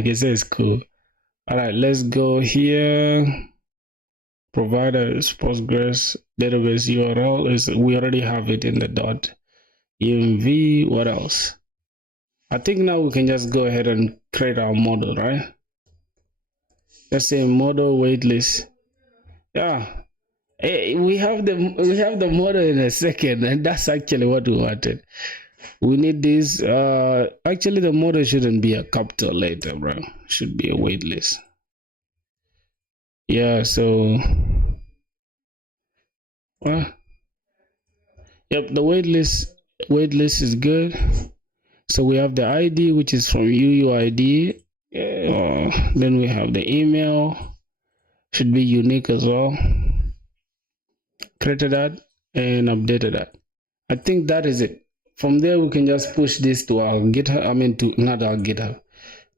All right, let's go here. Provider is Postgres database URL is we already have it in the .env. What else? I think now we can just go ahead and create our model, right? Let's say model waitlist. Yeah. Hey, we have the model in a second, and that's actually what we wanted. We need this. Actually, the model shouldn't be a capital letter, bro. Should be a waitlist. Yeah. So, yep. The waitlist is good. So we have the ID, which is from UUID. Then we have the email. Should be unique as well. Created that and updated that. I think that is it. From there, we can just push this to our GitHub. I mean, to not our GitHub.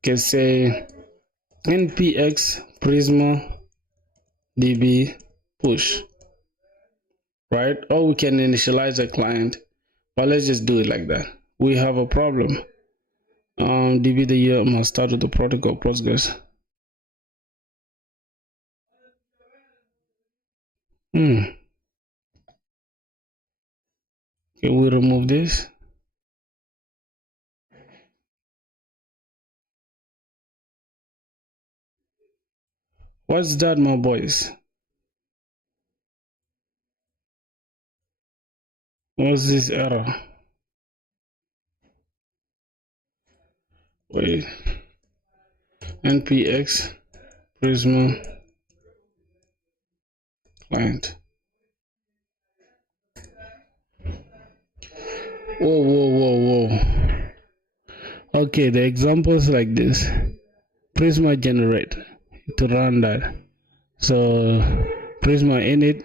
Can say npx prisma db push, right? Or we can initialize a client. But let's just do it like that. We have a problem. db the year must start with the protocol Postgres. Okay, we remove this. What's that, my boys? What's this error? Wait. npx prisma client. Whoa. Okay, the example is like this. Prisma generate to run that. So Prisma init,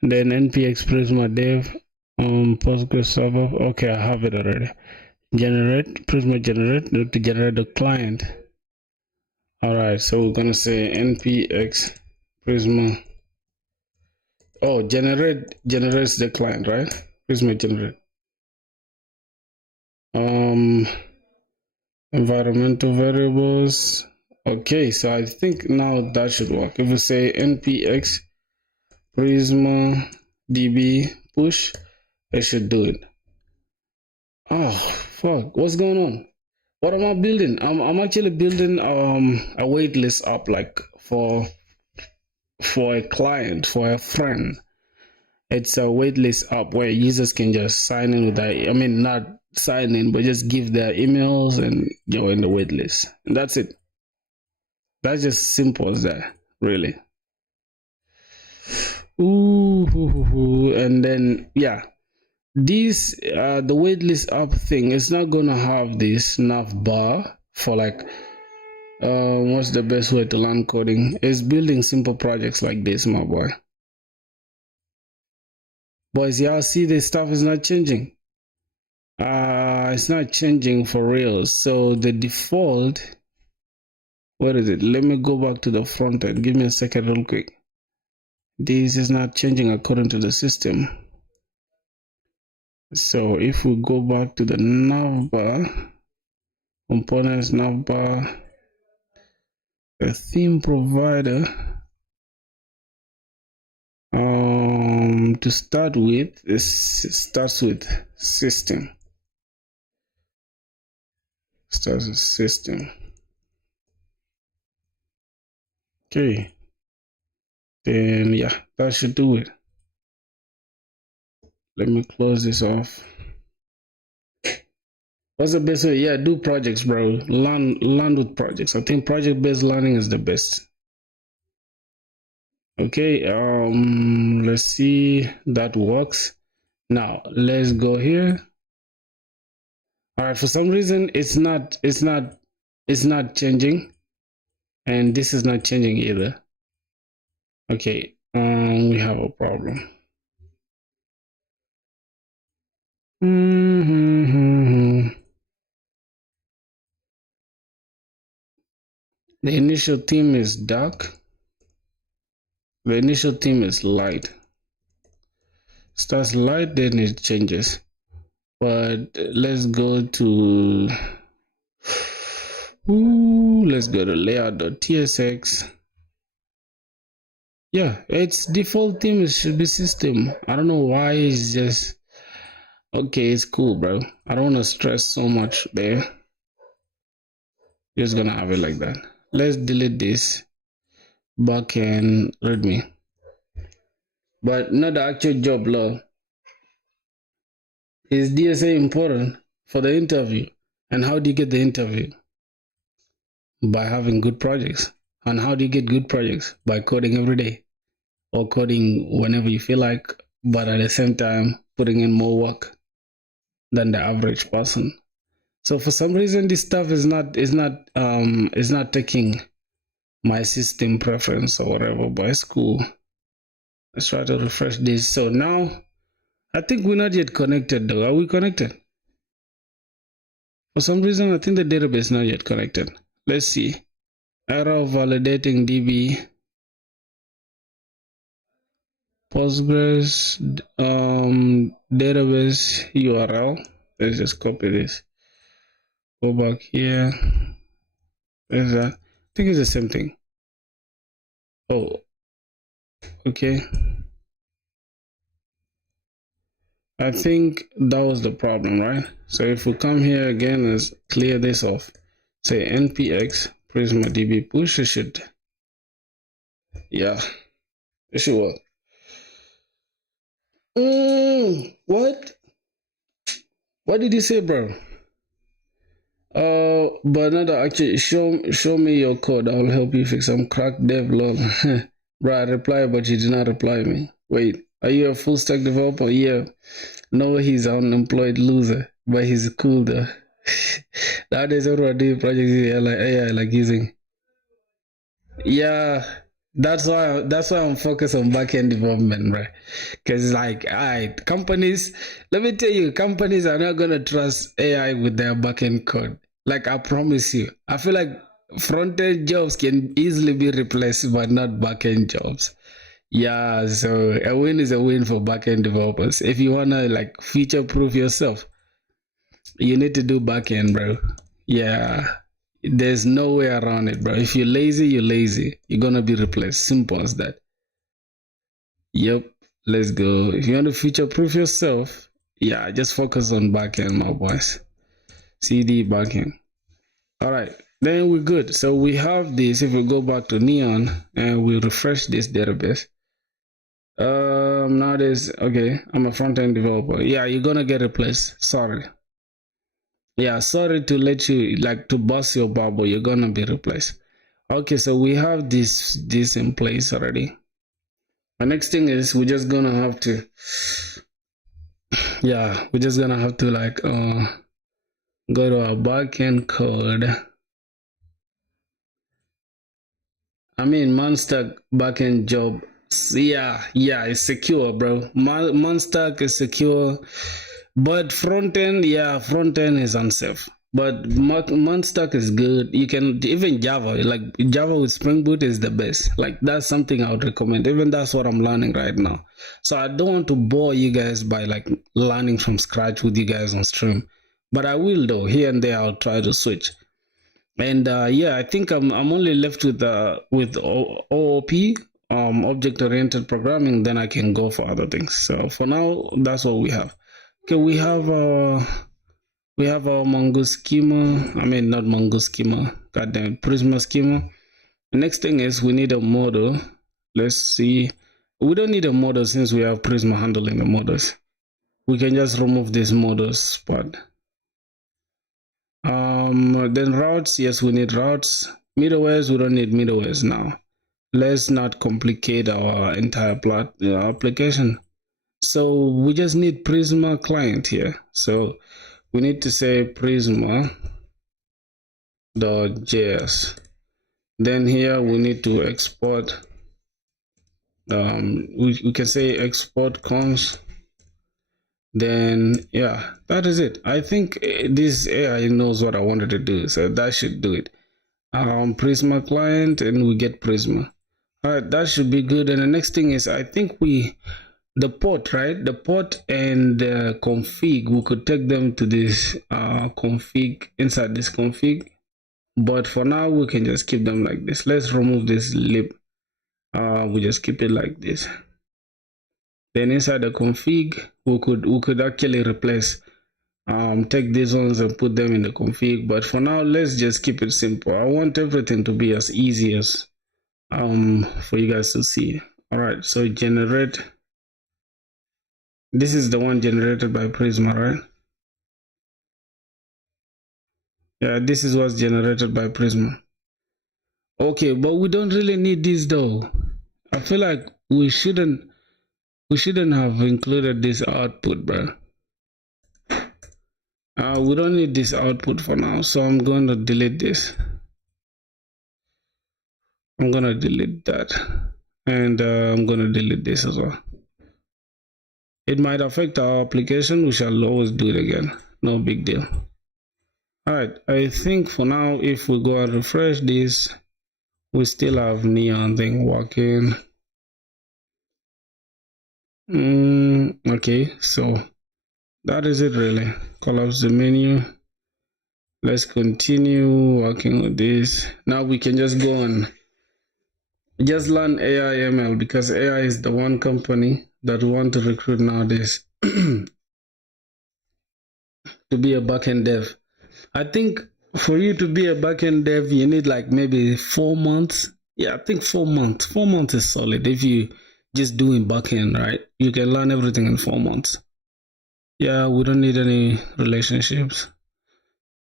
then npx Prisma dev Postgres server. Okay, I have it already. Generate Prisma generate to generate the client. All right, so we're gonna say npx Prisma. Oh, generates the client, right? Prisma generate. Environmental variables. Okay, so I think now that should work. If we say npx prisma db push, it should do it. Oh fuck, what's going on? What am I building? I'm actually building a waitlist up like for for a client, for a friend. It's a waitlist app where users can just sign in with their, I mean, not sign in, but just give their emails and join the waitlist. And that's it. That's just simple as that, really. And then, yeah, this, the waitlist app thing is not going to have this nav bar for like, what's the best way to learn coding? Is building simple projects like this, my boy. Boys, y'all see this stuff is not changing. It's not changing for real. So the default, what is it? Let me go back to the front end. Give me a second real quick. This is not changing according to the system. So if we go back to the navbar, components navbar, the theme provider, to start with, this starts with system. Starts with system. Okay. Then yeah, that should do it. Let me close this off. What's the best way? Yeah, do projects, bro. Learn with projects. I think project-based learning is the best. Okay, let's see, that works. Now let's go here. All right, for some reason it's not changing, and this is not changing either. Okay, we have a problem. The initial theme is dark. The initial theme is light. Starts light, then it changes. But let's go to layout.tsx. Yeah, its default theme should be system. I don't know why it's just okay. It's cool, bro. I don't want to stress so much there. Just gonna have it like that. Let's delete this backend readme, but not the actual job law. Is DSA important for the interview? And how do you get the interview? By having good projects. And how do you get good projects? By coding every day, or coding whenever you feel like, but at the same time putting in more work than the average person. So for some reason this stuff is not taking my system preference or whatever, but it's cool. Let's try to refresh this. So now I think we're not yet connected though. Are we connected? For some reason I think the database is not yet connected. Let's see. Error validating DB. Postgres database URL. Let's just copy this. Go back here. There's that. I think it's the same thing. Oh, okay. I think that was the problem, right? So if we come here again, let's clear this off. Say npx prisma.db push. It should, yeah, it should work. What did you say, bro? But not actually. Show me your code. I'll help you fix some crack dev log. Bro, I replied, but you did not reply me. Wait, are you a full stack developer? Yeah. No, he's an unemployed loser, but he's cool though. Nowadays, everyone doing projects here like AI, like using. Yeah, that's why I'm focused on backend development, right? Because like, alright, companies. Let me tell you, companies are not gonna trust AI with their backend code. Like I promise you, I feel like front-end jobs can easily be replaced, but not backend jobs. Yeah, so a win is a win for backend developers. If you wanna like future-proof yourself, you need to do backend, bro. Yeah, there's no way around it, bro. If you're lazy, you're lazy. You're gonna be replaced. Simple as that. Yep, let's go. If you want to future-proof yourself, yeah, just focus on backend, my boys. CD backend. All right, then we're good. So we have this. If we go back to Neon and we refresh this database, now there's okay. I'm a front-end developer. Yeah, you're gonna get replaced. Sorry. Yeah, sorry to let you like to bust your bubble. You're gonna be replaced. Okay, so we have this in place already. The next thing is we're just gonna have to, yeah, we're just gonna have to like go to our backend code. I mean, Monstack backend job. Yeah, it's secure, bro. Monstack is secure, but frontend, yeah, frontend is unsafe. But Monstack is good. You can even Java, like Java with Spring Boot is the best. Like that's something I would recommend. Even that's what I'm learning right now. So I don't want to bore you guys by like learning from scratch with you guys on stream, but I will though. Here and there, I'll try to switch. And yeah, I think I'm only left with OOP, object oriented programming. Then I can go for other things. So for now, that's what we have. Okay, we have our Mongo schema. I mean, not Mongo schema. Goddamn, Prisma schema. The next thing is we need a model. Let's see. We don't need a model since we have Prisma handling the models. We can just remove this models spot. Then routes, yes, we need routes. Middlewares, we don't need middlewares now. Let's not complicate our entire application. So we just need Prisma client here. So we need to say Prisma.js. Then here we need to export. We can say export cons. Then yeah, that is it. I think this AI knows what I wanted to do, so that should do it. Prisma client, and we get Prisma. All right, that should be good. And the next thing is, I think the port, right? The port and the config, we could take them to this config, inside this config. But for now, we can just keep them like this. Let's remove this lib. We just keep it like this. Then inside the config, we could actually replace, take these ones and put them in the config. But for now, let's just keep it simple. I want everything to be as easy as for you guys to see. All right, so generate. This is the one generated by Prisma, right? Yeah, this is what's generated by Prisma. Okay, but we don't really need this though. I feel like we shouldn't have included this output, bro. We don't need this output for now, so I'm going to delete this. I'm going to delete that, and I'm going to delete this as well. It might affect our application. We shall always do it again. No big deal. All right, I think for now, if we go and refresh this, we still have Neon thing working. Okay, so that is it really. Collapse the menu. Let's continue working with this. Now we can just go and just learn AI ML, because AI is the one company that we want to recruit nowadays to be a backend dev. I think for you to be a backend dev, you need like maybe 4 months. Yeah, I think 4 months. 4 months is solid. If you just doing backend, right? You can learn everything in 4 months. Yeah, we don't need any relationships.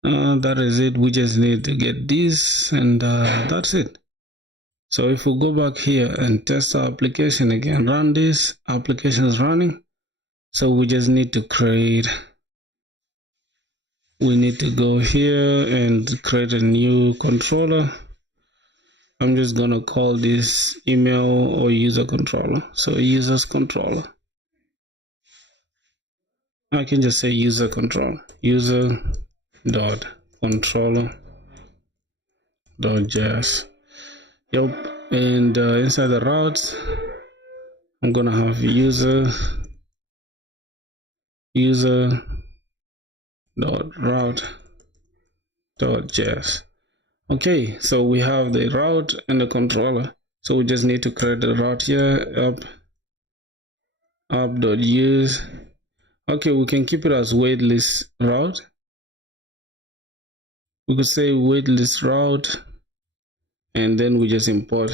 That is it. We just need to get this, and that's it. So if we go back here and test our application again, run this, application is running. So we just need to create, we need to go here and create a new controller. I'm just gonna call this email or user controller. So users controller. I can just say user controller, user dot controller dot js. Yep. And inside the routes, I'm gonna have user dot route dot js. Okay, so we have the route and the controller. So we just need to create the route here, app.use. Okay, we can keep it as waitlist route. we could say waitlist route, and then we just import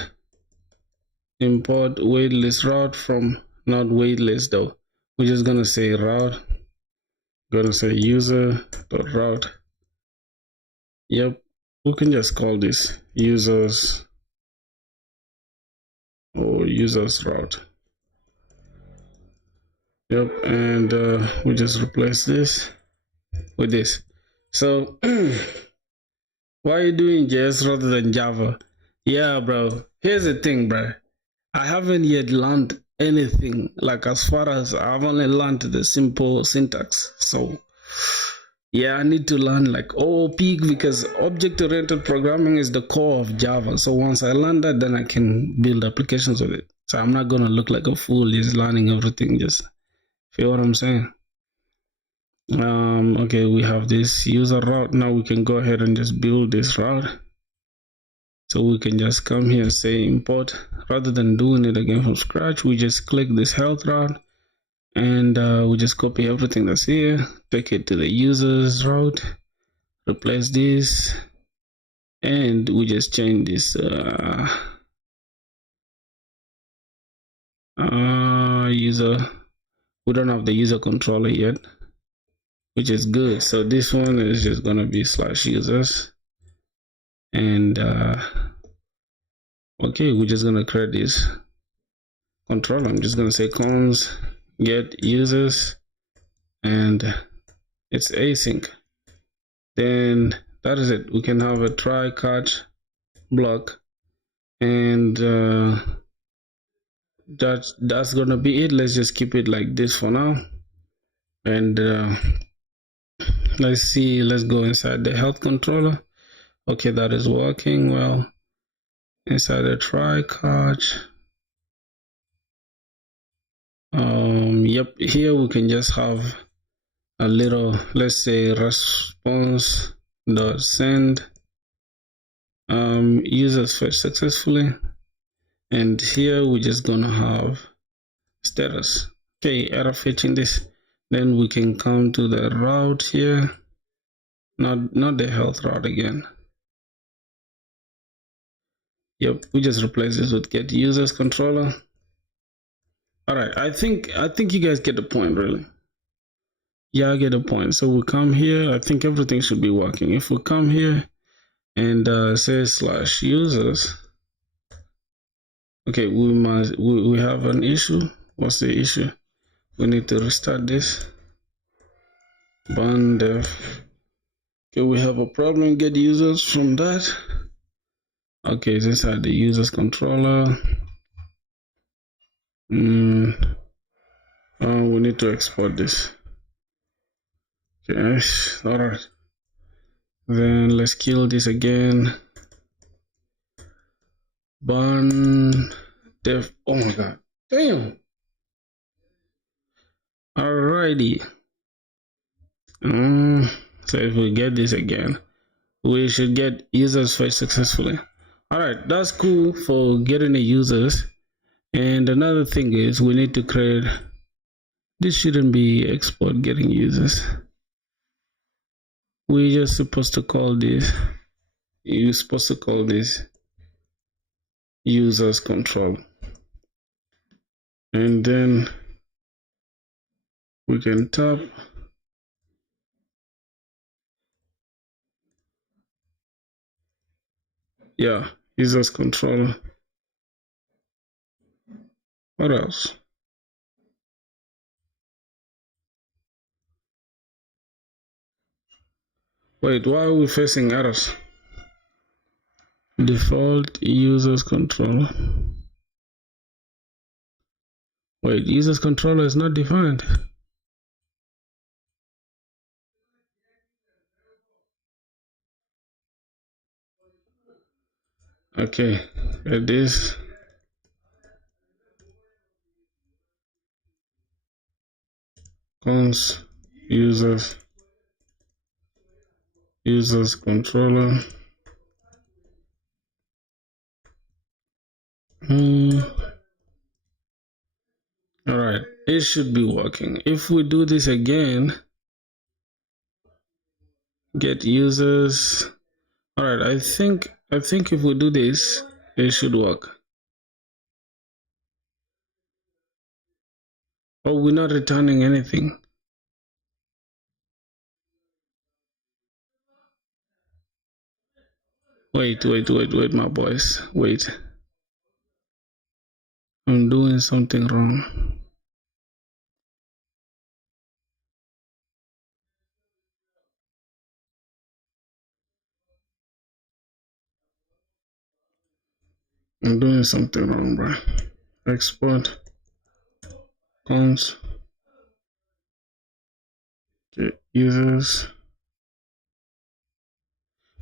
waitlist route from, not waitlist though, we're just gonna say route, gonna say user.route. Yep, we can just call this users or users route. Yep, and we just replace this with this. So why are you doing JS rather than Java? Yeah, bro, here's the thing, bro. I haven't yet learned anything, like as far as I've only learned the simple syntax. So yeah, I need to learn like OOP, because object-oriented programming is the core of Java. So once I learn that, then I can build applications with it. So I'm not gonna look like a fool just learning everything. Just feel what I'm saying? Okay, we have this user route. Now we can go ahead and just build this route. So we can just come here and say import. Rather than doing it again from scratch, we just click this health route, and we just copy everything that's here, take it to the users route, replace this, and we just change this user. We don't have the user controller yet, which is good. So this one is just gonna be /users, and okay, we're just gonna create this controller. I'm just gonna say cons get users, and it's async. Then that is it. We can have a try catch block, and that's gonna be it. Let's just keep it like this for now, and let's see. Let's go inside the health controller. Okay, that is working well. Inside the try catch, yep, here we can just have a little, let's say response dot send users fetched successfully, and here we're just gonna have status. Okay, error fetching this. Then we can come to the route here, not the health route again. Yep, we just replace this with get users controller. All right, I think you guys get the point, really. Yeah, I get the point. So we come here. I think everything should be working. If we come here and say /users, okay, we have an issue. What's the issue? We need to restart this. Ban dev. Okay, we have a problem. Get users from that. Okay, it's inside the users controller. We need to export this. Okay, all right. Then let's kill this again. Ban dev. Oh my god, damn. Alrighty. So if we get this again, we should get users fetched successfully. All right, that's cool for getting the users. And another thing is we need to create, this shouldn't be export getting users. We're just supposed to call this, you're supposed to call this users control. And then we can tap users controller. What else? Wait, why are we facing errors? Default users controller. Wait, users controller is not defined. Okay, it is. Cons users controller. All right, it should be working. If we do this again, get users, All right, I think if we do this, it should work. Oh, we're not returning anything. Wait, my boys. Wait. I'm doing something wrong. I'm doing something wrong, bro. Export. Cons. Okay, users.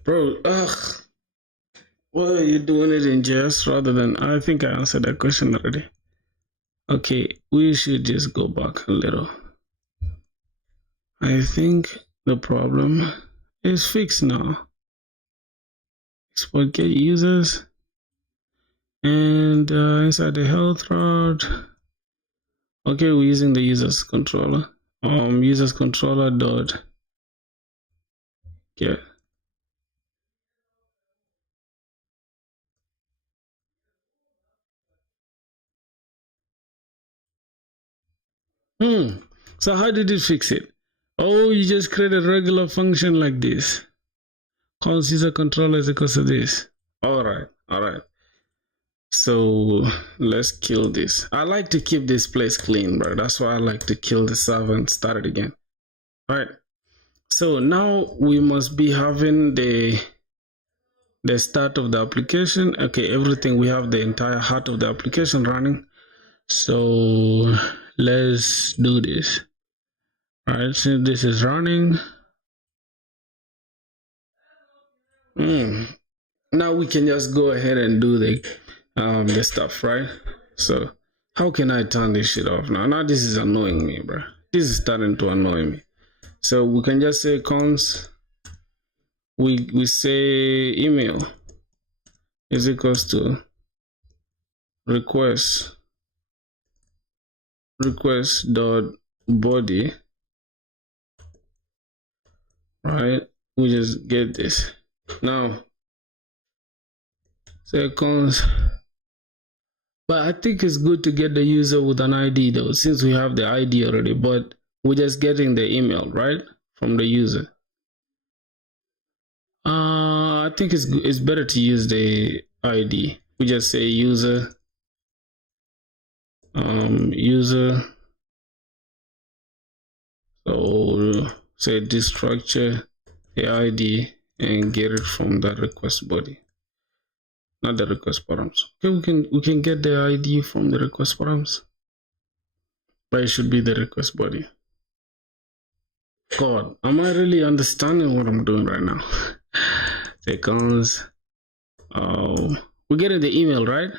Bro, ugh. Why are you doing it in JS rather than... I think I answered that question already. Okay, we should just go back a little. I think the problem is fixed now. Export get users. And inside the health route, okay, we're using the users controller. Users controller dot get. So how did it fix it? Oh, you just create a regular function like this. Calls user controller is equal to this. All right. So let's kill this. I like to keep this place clean, bro. That's why I like to kill the server and start it again. All right. So now we must be having the start of the application. Okay, everything, we have the entire heart of the application running. So let's do this. All right, since this is running, now we can just go ahead and do the stuff, right? So how can I turn this shit off now? Now this is annoying me, bro. This is starting to annoy me. So we can just say cons, we say email is equals to request dot body, right? We just get this. Now seconds, but I think it's good to get the user with an ID though, since we have the ID already, but we're just getting the email, right, from the user. I think it's better to use the ID. We just say user so say this structure, the ID, and get it from the request body, not the request params. Okay, we can get the ID from the request params, but it should be the request body. God, am I really understanding what I'm doing right now? Seconds. We're getting the email, right?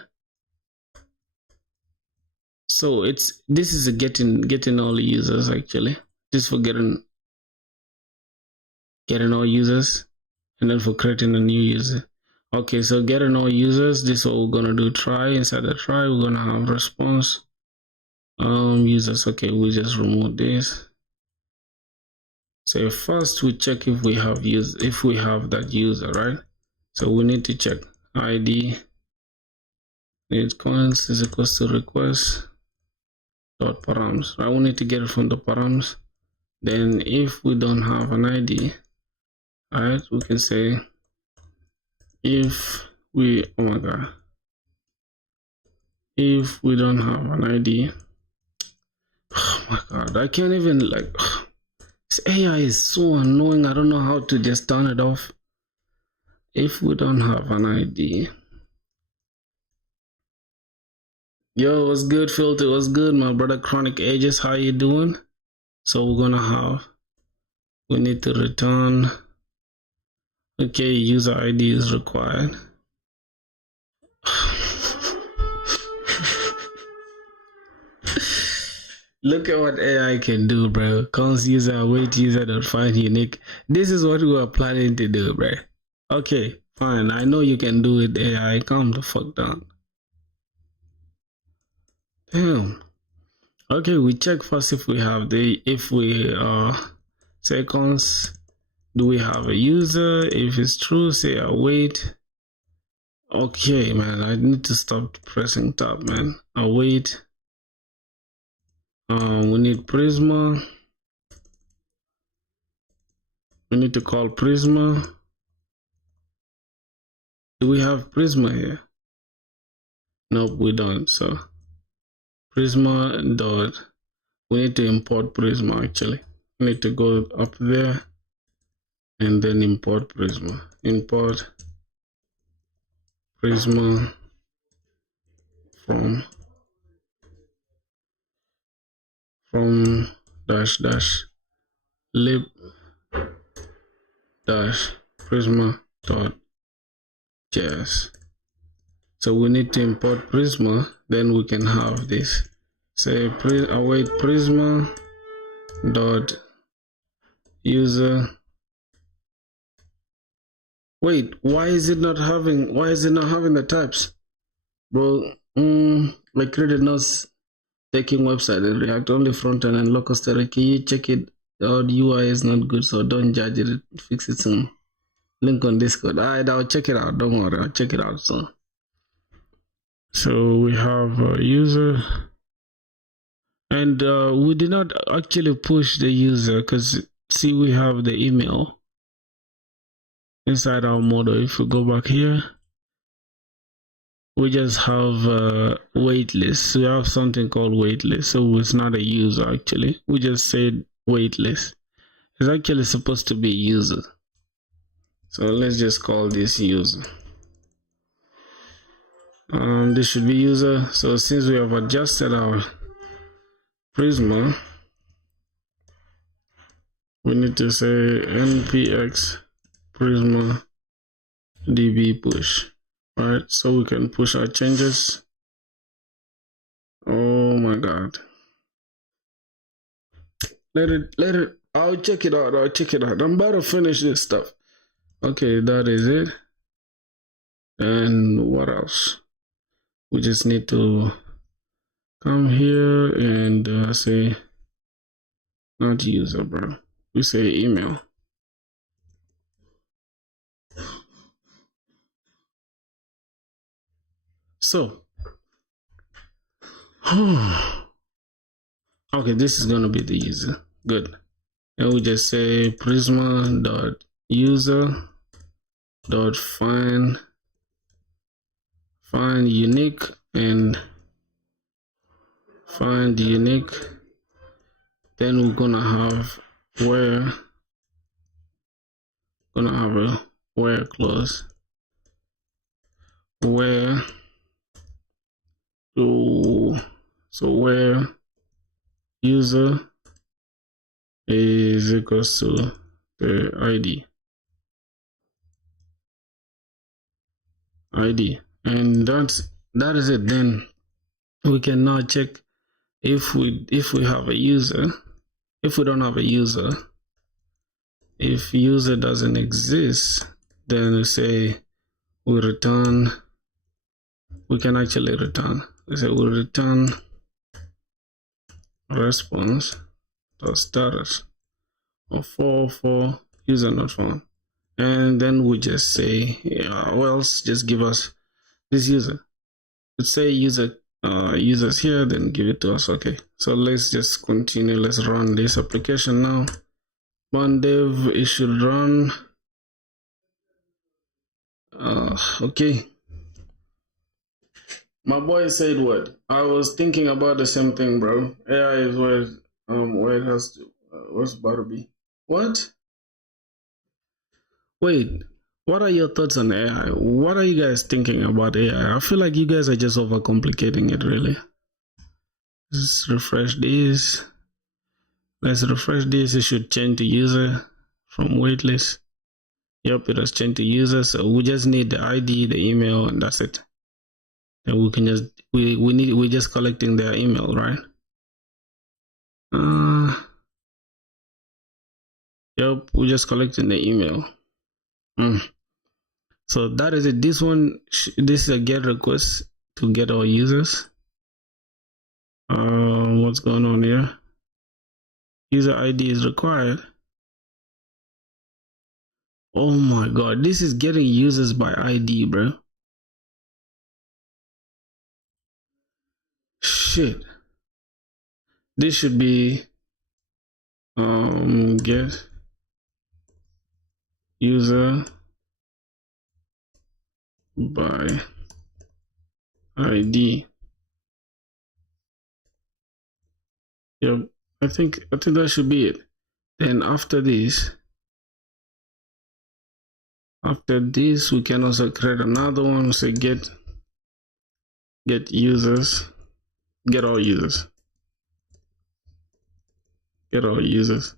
So this is a getting all users actually. This is for getting all users, and then for creating a new user. Okay, so getting all users, this is what we're gonna do. Try. Inside the try, we're gonna have response users. Okay, we just remove this. So first we check if we have that user, right? So we need to check ID need coins is equals to request dot params, right? We need to get it from the params. Then if we don't have an ID, right, we can say if we if we don't have an ID, oh my god, I can't even this AI is so annoying. I don't know how to just turn it off. If we don't have an ID, yo, what's good, Filter? What's good, my brother Chronic Ages? How you doing? So we need to return. Okay, user ID is required. Look at what AI can do, bro. Cons user, wait user, don't find unique. This is what we are planning to do, bro. Okay, fine. I know you can do it, AI. Calm the fuck down. Damn. Okay, we check first if we have seconds Do we have a user? If it's true, say await. Okay, man, I need to stop pressing tab, man. Await. We need Prisma. We need to call Prisma. Do we have Prisma here? Nope, we don't. So Prisma dot. We need to import Prisma actually. We need to go up there and then import Prisma. Import Prisma from dash dash lib dash Prisma dot js. So we need to import Prisma, then we can have this. Say await Prisma dot user. Wait, why is it not having the types? Bro, my credit notes taking website and React only frontend and local static. Can you check it out? UI is not good, so don't judge it. Fix it soon. Link on Discord. Alright, I'll check it out. Don't worry, I'll check it out soon. So we have a user, and we did not actually push the user because see we have the email inside our model. If we go back here, we just have a waitlist. We have something called waitlist, so it's not a user actually. We just said waitlist. It's actually supposed to be user. So let's just call this user. This should be user. So since we have adjusted our Prisma, we need to say npx Prisma db push. Right, so we can push our changes. Oh my god. Let it, I'll check it out. I'm about to finish this stuff. Okay, that is it. And what else? We just need to come here and say not user, bro. We say email. So okay, this is gonna be the user. Good. And we just say Prisma dot user dot find unique and find unique. Then we're gonna have where a where clause where so where user is equals to the ID, and that is it. Then we can now check if we have a user. If we don't have a user, if user doesn't exist, then we say we return. We can actually return. We say we return response dot status of 404 user not found, and then we just say well, just give us this user. Let's say users here, then give it to us. Okay, so let's just continue. Let's run this application now. Dev, it should run. Okay, my boy said what? I was thinking about the same thing, bro. AI is where it has to what's about to be. What? Wait, what are your thoughts on AI? What are you guys thinking about AI? I feel like you guys are just overcomplicating it, really. Let's refresh this. Let's refresh this. It should change to user from waitlist. Yep, it has changed to user. So we just need the ID, the email, and that's it. And we can just we're just collecting their email, right? Yep, we're just collecting the email. So that is it. This is a get request to get our users. What's going on here? User ID is required. Oh my god, this is getting users by ID, bro. Shit. This should be get user by ID. Yep, I think that should be it. Then after this, we can also create another one. Say get users, get all users, get all users.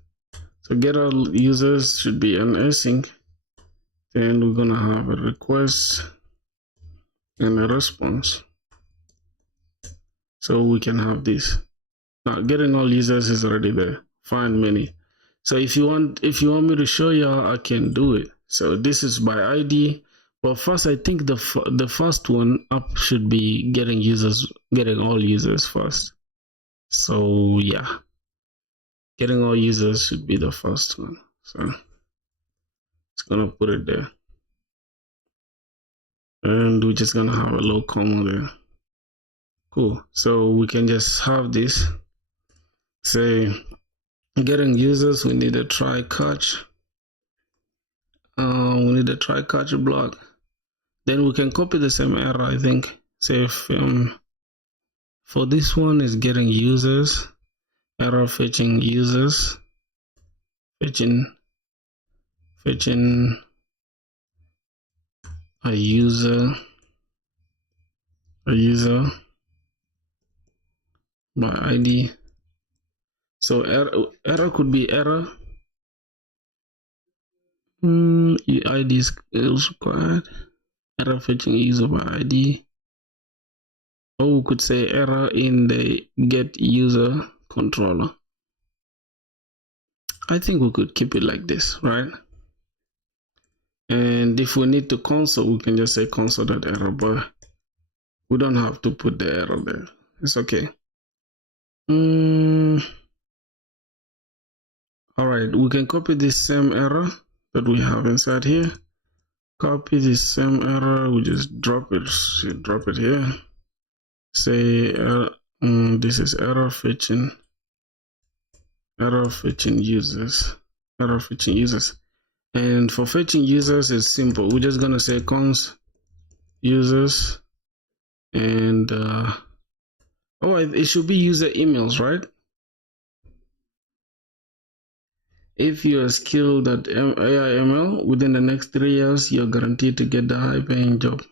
So get all users should be an async. Then we're gonna have a request and a response. So we can have this. Now getting all users is already there. Find many. So if you want me to show you, I can do it. So this is by ID. But first, I think the first one up should be getting all users first. So yeah, getting all users should be the first one. So it's gonna put it there, and we're just gonna have a low comma there. Cool. So we can just have this. Say getting users, we need a try catch. We need a try catch block. Then we can copy the same error. I think. Say if for this one is getting users, error fetching users, fetching a user by ID. So error could be error. ID is required. Error fetching user by ID. Or we could say error in the get user controller. I think we could keep it like this, right? And if we need to console, we can just say console.error, but we don't have to put the error there. It's okay. All right, we can copy this same error that we have inside here. Copy this same error, we just drop it here. Say this is error fetching users. And for fetching users, it's simple. We're just gonna say const users, and it should be user emails, right? If you are skilled at AI/ML within the next 3 years, you're guaranteed to get the high-paying job.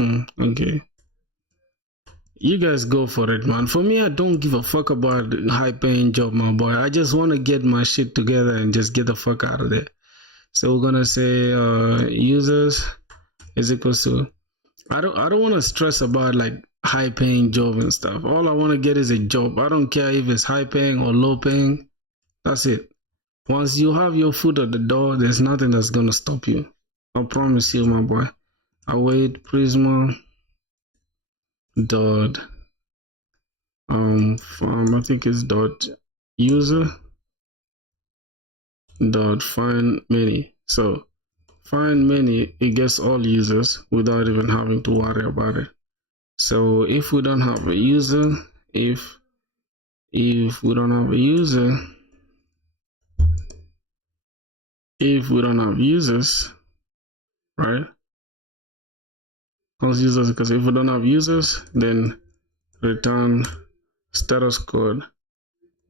Okay. You guys go for it, man. For me, I don't give a fuck about high-paying job, my boy. I just want to get my shit together and just get the fuck out of there. So we're gonna say users is equals to. I don't want to stress about like high-paying job and stuff. All I want to get is a job. I don't care if it's high-paying or low-paying. That's it. Once you have your foot at the door, there's nothing that's gonna stop you. I promise you, my boy. Await Prisma dot I think it's dot user dot find many. So find many, it gets all users without even having to worry about it. So if we don't have a user, if we don't have a user, if we don't have users, right? Cause users, because if we don't have users, then return status code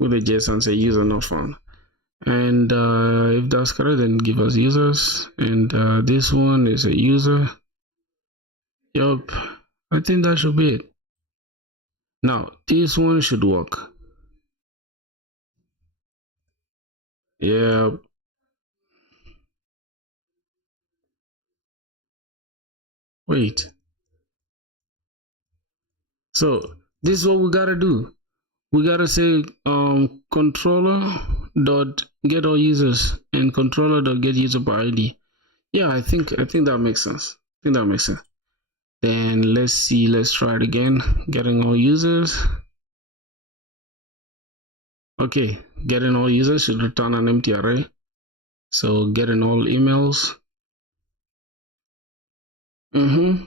with a JSON say user not found. And if that's correct, then give us users. And this one is a user. Yup, I think that should be it. Now this one should work. Yeah. Wait. So this is what we gotta do. We gotta say controller dot get all users and controller dot get user by ID. Yeah, I think that makes sense. Then let's see. Let's try it again. Getting all users. Okay, getting all users should return an empty array. So getting all emails Mm-hmm.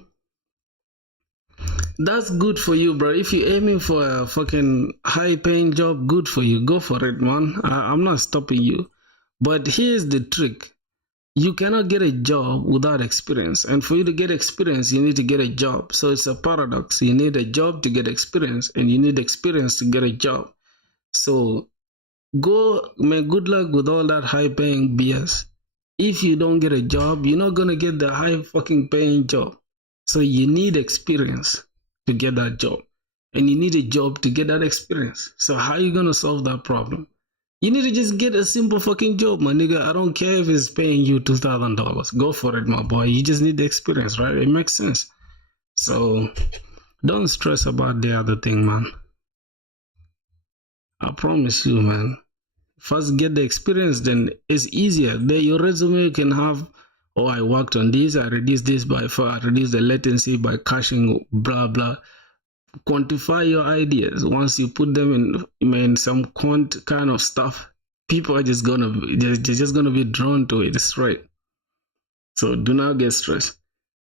That's good for you, bro. If you're aiming for a fucking high paying job, good for you. Go for it, man. I'm not stopping you. But here's the trick. You cannot get a job without experience. And for you to get experience, you need to get a job. So it's a paradox. You need a job to get experience, and you need experience to get a job. So go, man, good luck with all that high paying BS. If you don't get a job, you're not gonna get the high fucking paying job. So you need experience to get that job. And you need a job to get that experience. So how are you gonna solve that problem? You need to just get a simple fucking job, my nigga. I don't care if it's paying you $2,000. Go for it, my boy. You just need the experience, right? It makes sense. So don't stress about the other thing, man. I promise you, man. First get the experience, then it's easier. There your resume can have, oh, I worked on this, I reduced this by 4, I reduced the latency by caching, blah blah. Quantify your ideas. Once you put them in some quant kind of stuff, people are just gonna be drawn to it straight. So do not get stressed.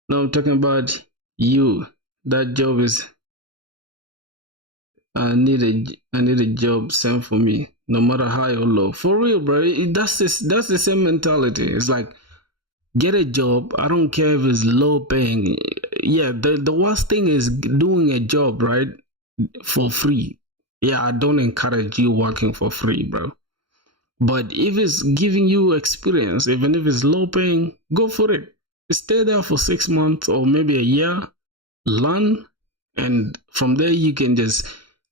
Now I'm talking about you. That job is, I need a job, same for me, no matter high or low. For real, bro. That's the same mentality. It's like, get a job. I don't care if it's low paying. Yeah, the worst thing is doing a job, right, for free. Yeah, I don't encourage you working for free, bro. But if it's giving you experience, even if it's low paying, go for it. Stay there for 6 months or maybe a year, learn, and from there you can just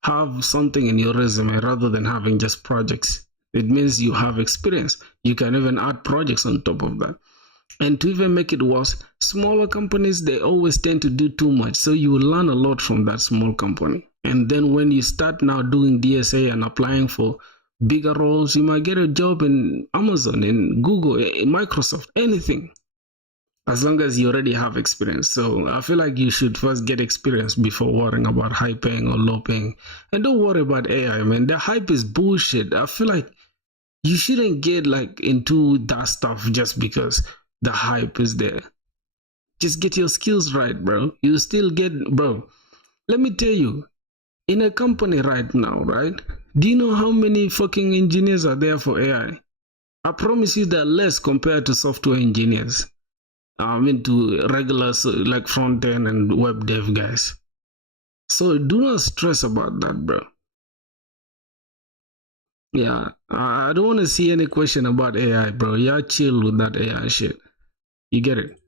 have something in your resume rather than having just projects. It means you have experience. You can even add projects on top of that. And to even make it worse, smaller companies, they always tend to do too much. So you will learn a lot from that small company. And then when you start now doing DSA and applying for bigger roles, you might get a job in Amazon, in Google, in Microsoft, anything, as long as you already have experience. So I feel like you should first get experience before worrying about high paying or low paying. And don't worry about AI, man. The hype is bullshit. I feel like you shouldn't get like into that stuff just because the hype is there. Just get your skills right, bro. You still get, bro. Let me tell you, in a company right now, right? Do you know how many fucking engineers are there for AI? I promise you they're less compared to software engineers. I mean, to regular like front-end and web dev guys. So do not stress about that, bro. Yeah, I don't want to see any question about AI, bro. Yeah, chill with that AI shit. You get it?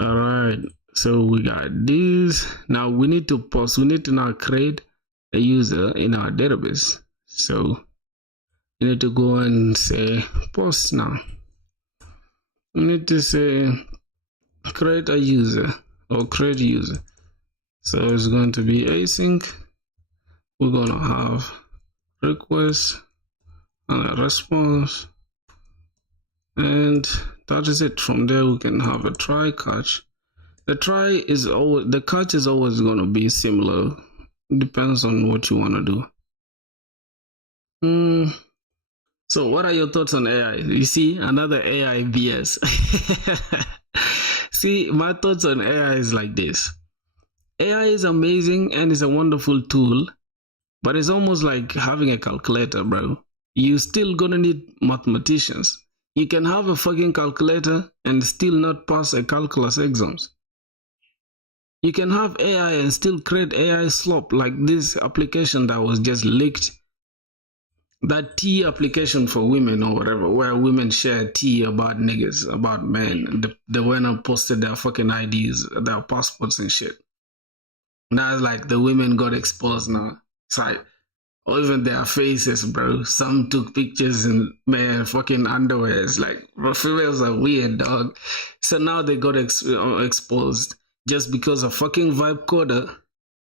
All right. So we got this. Now we need to post. We need to now create a user in our database. So you need to go and say post now. We need to say create a user or create user. So it's going to be async. We're gonna have request and a response, and that is it. From there we can have a try catch. The catch is always gonna be similar. It depends on what you want to do. So what are your thoughts on AI? You see, another AI BS. See, my thoughts on AI is like this. AI is amazing and is a wonderful tool, but it's almost like having a calculator, bro. You still gonna need mathematicians. You can have a fucking calculator and still not pass a calculus exams. You can have AI and still create AI slop, like this application that was just leaked. That tea application for women or whatever, where women share tea about niggas, about men. They went and posted their fucking IDs, their passports and shit. Now it's like the women got exposed now. It's like, or even their faces, bro. Some took pictures in man fucking underwear. It's like, bro, females are weird, dog. So now they got exposed just because a fucking vibe coder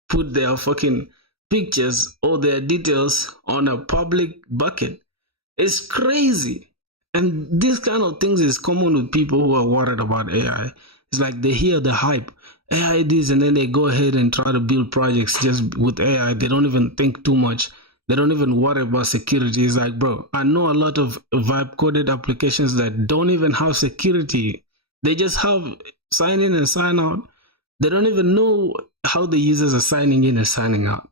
put their fucking pictures or their details on a public bucket. It's crazy. And this kind of things is common with people who are worried about AI. It's like they hear the hype, AI this, and then they go ahead and try to build projects just with AI. They don't even think too much. They don't even worry about security. It's like, bro, I know a lot of vibe coded applications that don't even have security. They just have sign in and sign out. They don't even know how the users are signing in and signing out.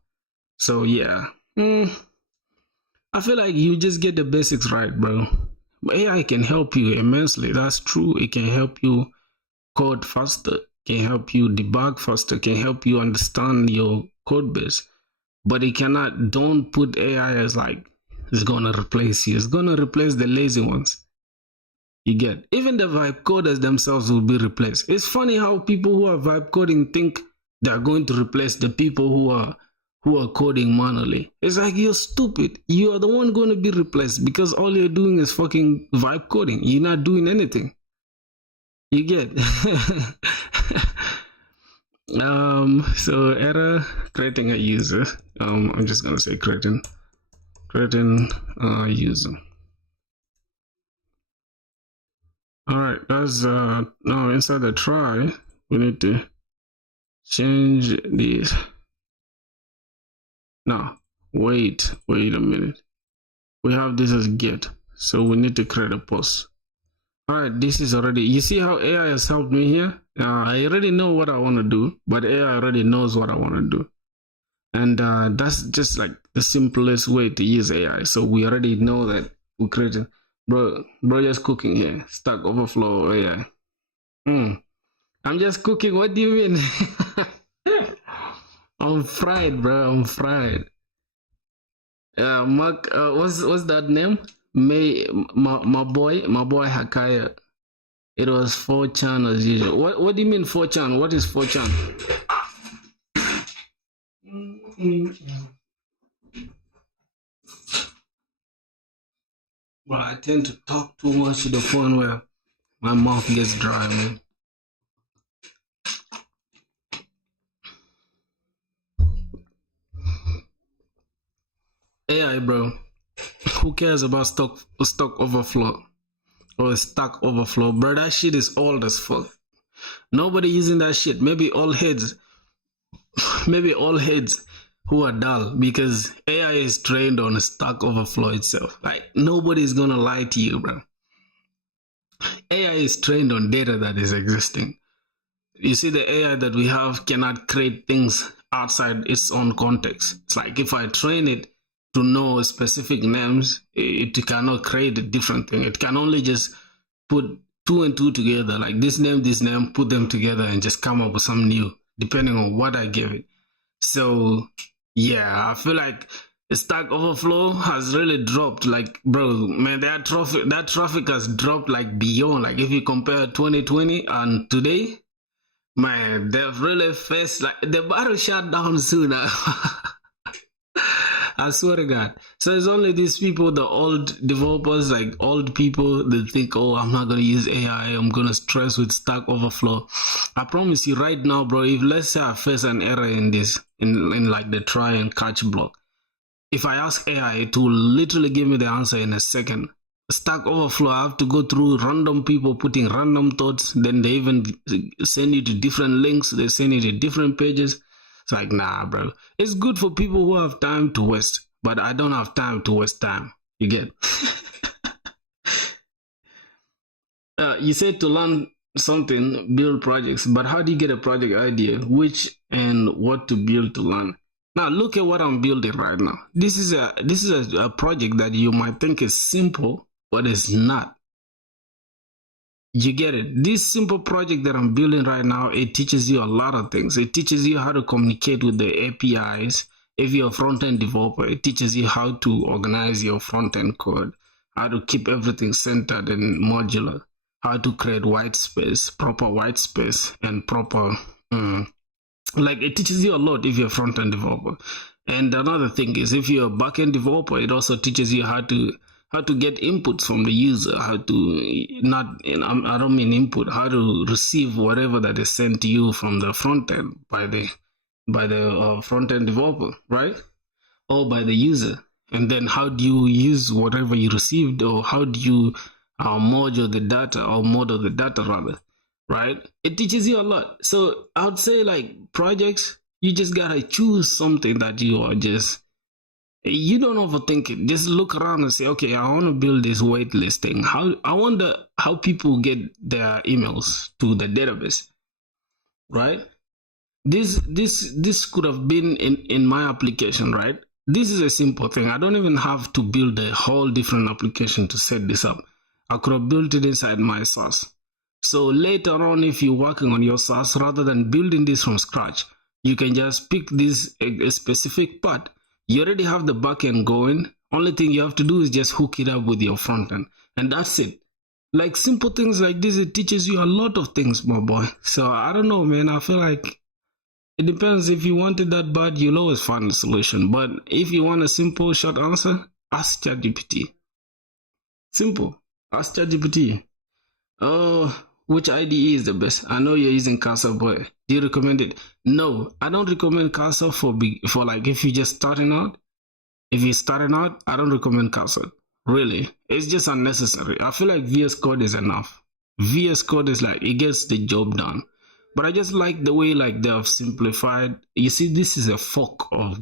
So yeah, I feel like you just get the basics right, bro. AI can help you immensely. That's true. It can help you code faster, can help you debug faster, can help you understand your code base. But it cannot, don't put AI as like, it's gonna replace you. It's gonna replace the lazy ones. You get, even the vibe coders themselves will be replaced. It's funny how people who are vibe coding think they're going to replace the people who are coding manually. It's like, you're stupid. You are the one going to be replaced because all you're doing is fucking vibe coding. You're not doing anything. You get. So error creating a user. I'm just gonna say creating user. All right, that's now inside the try we need to change this. Now wait a minute, we have this as get, so we need to create a post. All right, this is already, you see how AI has helped me here. I already know what I want to do, but AI already knows what I want to do, and that's just like the simplest way to use AI. So we already know that we created. Bro, just cooking here. Stack Overflow AI. I'm just cooking. What do you mean? I'm fried, bro. I'm fried. Mark, what's that name? My boy Hakaya. It was 4chan as usual. What do you mean 4chan? What is 4chan? Well, I tend to talk too much to the point where my mouth gets dry, man. AI, bro. Who cares about stock overflow or Stack Overflow, bro? That shit is old as fuck. Nobody using that shit. Maybe all heads who are dull, because AI is trained on Stack Overflow itself. Like, nobody's gonna lie to you, bro. AI is trained on data that is existing. You see, the AI that we have cannot create things outside its own context. It's like if I train it to know specific names, it cannot create a different thing. It can only just put 2 and 2 together, like this name, put them together and just come up with some new, depending on what I give it. So yeah, I feel like Stack Overflow has really dropped. Like, bro, man, that traffic has dropped like beyond. Like, if you compare 2020 and today, man, they've really faced, like, the battle shut down sooner. I swear to God. So it's only these people, the old developers, like old people, that think, oh, I'm not gonna use AI, I'm gonna stress with Stack Overflow. I promise you right now, bro, if let's say I face an error in this, in like the try and catch block, if I ask AI, it will literally give me the answer in a second. Stack Overflow, I have to go through random people putting random thoughts, then they even send you to different links, they send you to different pages. It's like, nah, bro. It's good for people who have time to waste, but I don't have time to waste time. You get? You said to learn something, build projects, but how do you get a project idea? Which and what to build to learn? Now look at what I'm building right now. This is a project that you might think is simple, but it's not. You get it? This simple project that I'm building right now, it teaches you a lot of things. It teaches you how to communicate with the APIs. If you're a front-end developer, it teaches you how to organize your front-end code, how to keep everything centered and modular, how to create white space, proper white space, and proper like, it teaches you a lot if you're a front-end developer. And another thing is, if you're a back-end developer, it also teaches you how to get inputs from the user, how to not, I don't mean input, how to receive whatever that is sent to you from the front end by the front end developer, right? Or by the user. And then how do you use whatever you received, or how do you model the data rather, right? It teaches you a lot. So I would say, like, projects, you just gotta choose something that you are just You don't overthink it. Just look around and say, okay, I want to build this waitlist thing. How I wonder how people get their emails to the database, right? This could have been in my application, right? This is a simple thing. I don't even have to build a whole different application to set this up. I could have built it inside my source. So later on, if you're working on your source, rather than building this from scratch, you can just pick this a specific part. You already have the backend going. Only thing you have to do is just hook it up with your front end, and that's it. Like simple things like this, it teaches you a lot of things, my boy. So I don't know, man. I feel like it depends. If you want it that bad, you'll always find a solution. But if you want a simple, short answer, ask ChatGPT. Simple. Ask ChatGPT. Oh, which IDE is the best? I know you're using Casa, but do you recommend it? No, I don't recommend Casa for like if you're just starting out. If you're starting out, I don't recommend Casa. Really, it's just unnecessary. I feel like VS Code is enough. VS Code is like it gets the job done. But I just like the way like they have simplified. You see, this is a fork of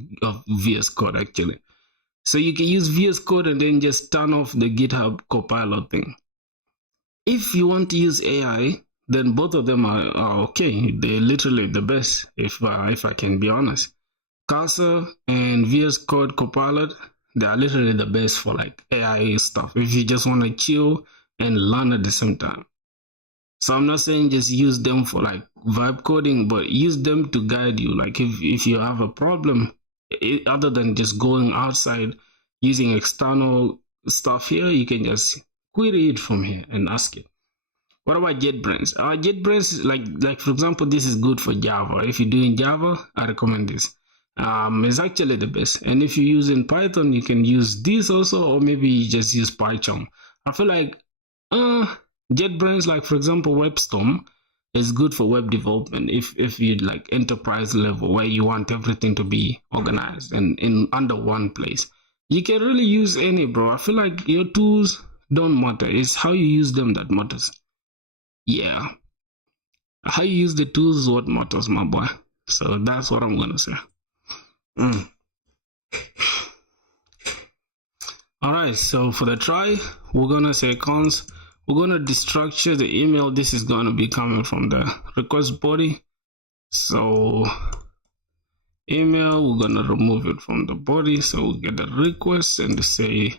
VS Code actually. So you can use VS Code and then just turn off the GitHub Copilot thing. If you want to use AI, then both of them are okay. They're literally the best, if I can be honest. Casa and VS Code Copilot, they are literally the best for like AI stuff. If you just want to chill and learn at the same time. So I'm not saying just use them for like vibe coding, but use them to guide you. Like if you have a problem, other than just going outside using external stuff here, you can just query it from here and ask it. What about JetBrains? JetBrains, like for example, this is good for Java. If you're doing Java, I recommend this. It's actually the best. And if you're using Python, you can use this also, or maybe you just use PyCharm. I feel like JetBrains, like for example, WebStorm is good for web development. If you like enterprise level where you want everything to be organized and in under one place, you can really use any, bro. I feel like your tools don't matter. It's how you use them that matters. Yeah, how you use the tools is what matters, my boy. So that's what I'm gonna say. All right, so for the try, we're gonna say cons. We're gonna destructure the email. This is gonna be coming from the request body. So email, we're gonna remove it from the body. So we'll get the request and say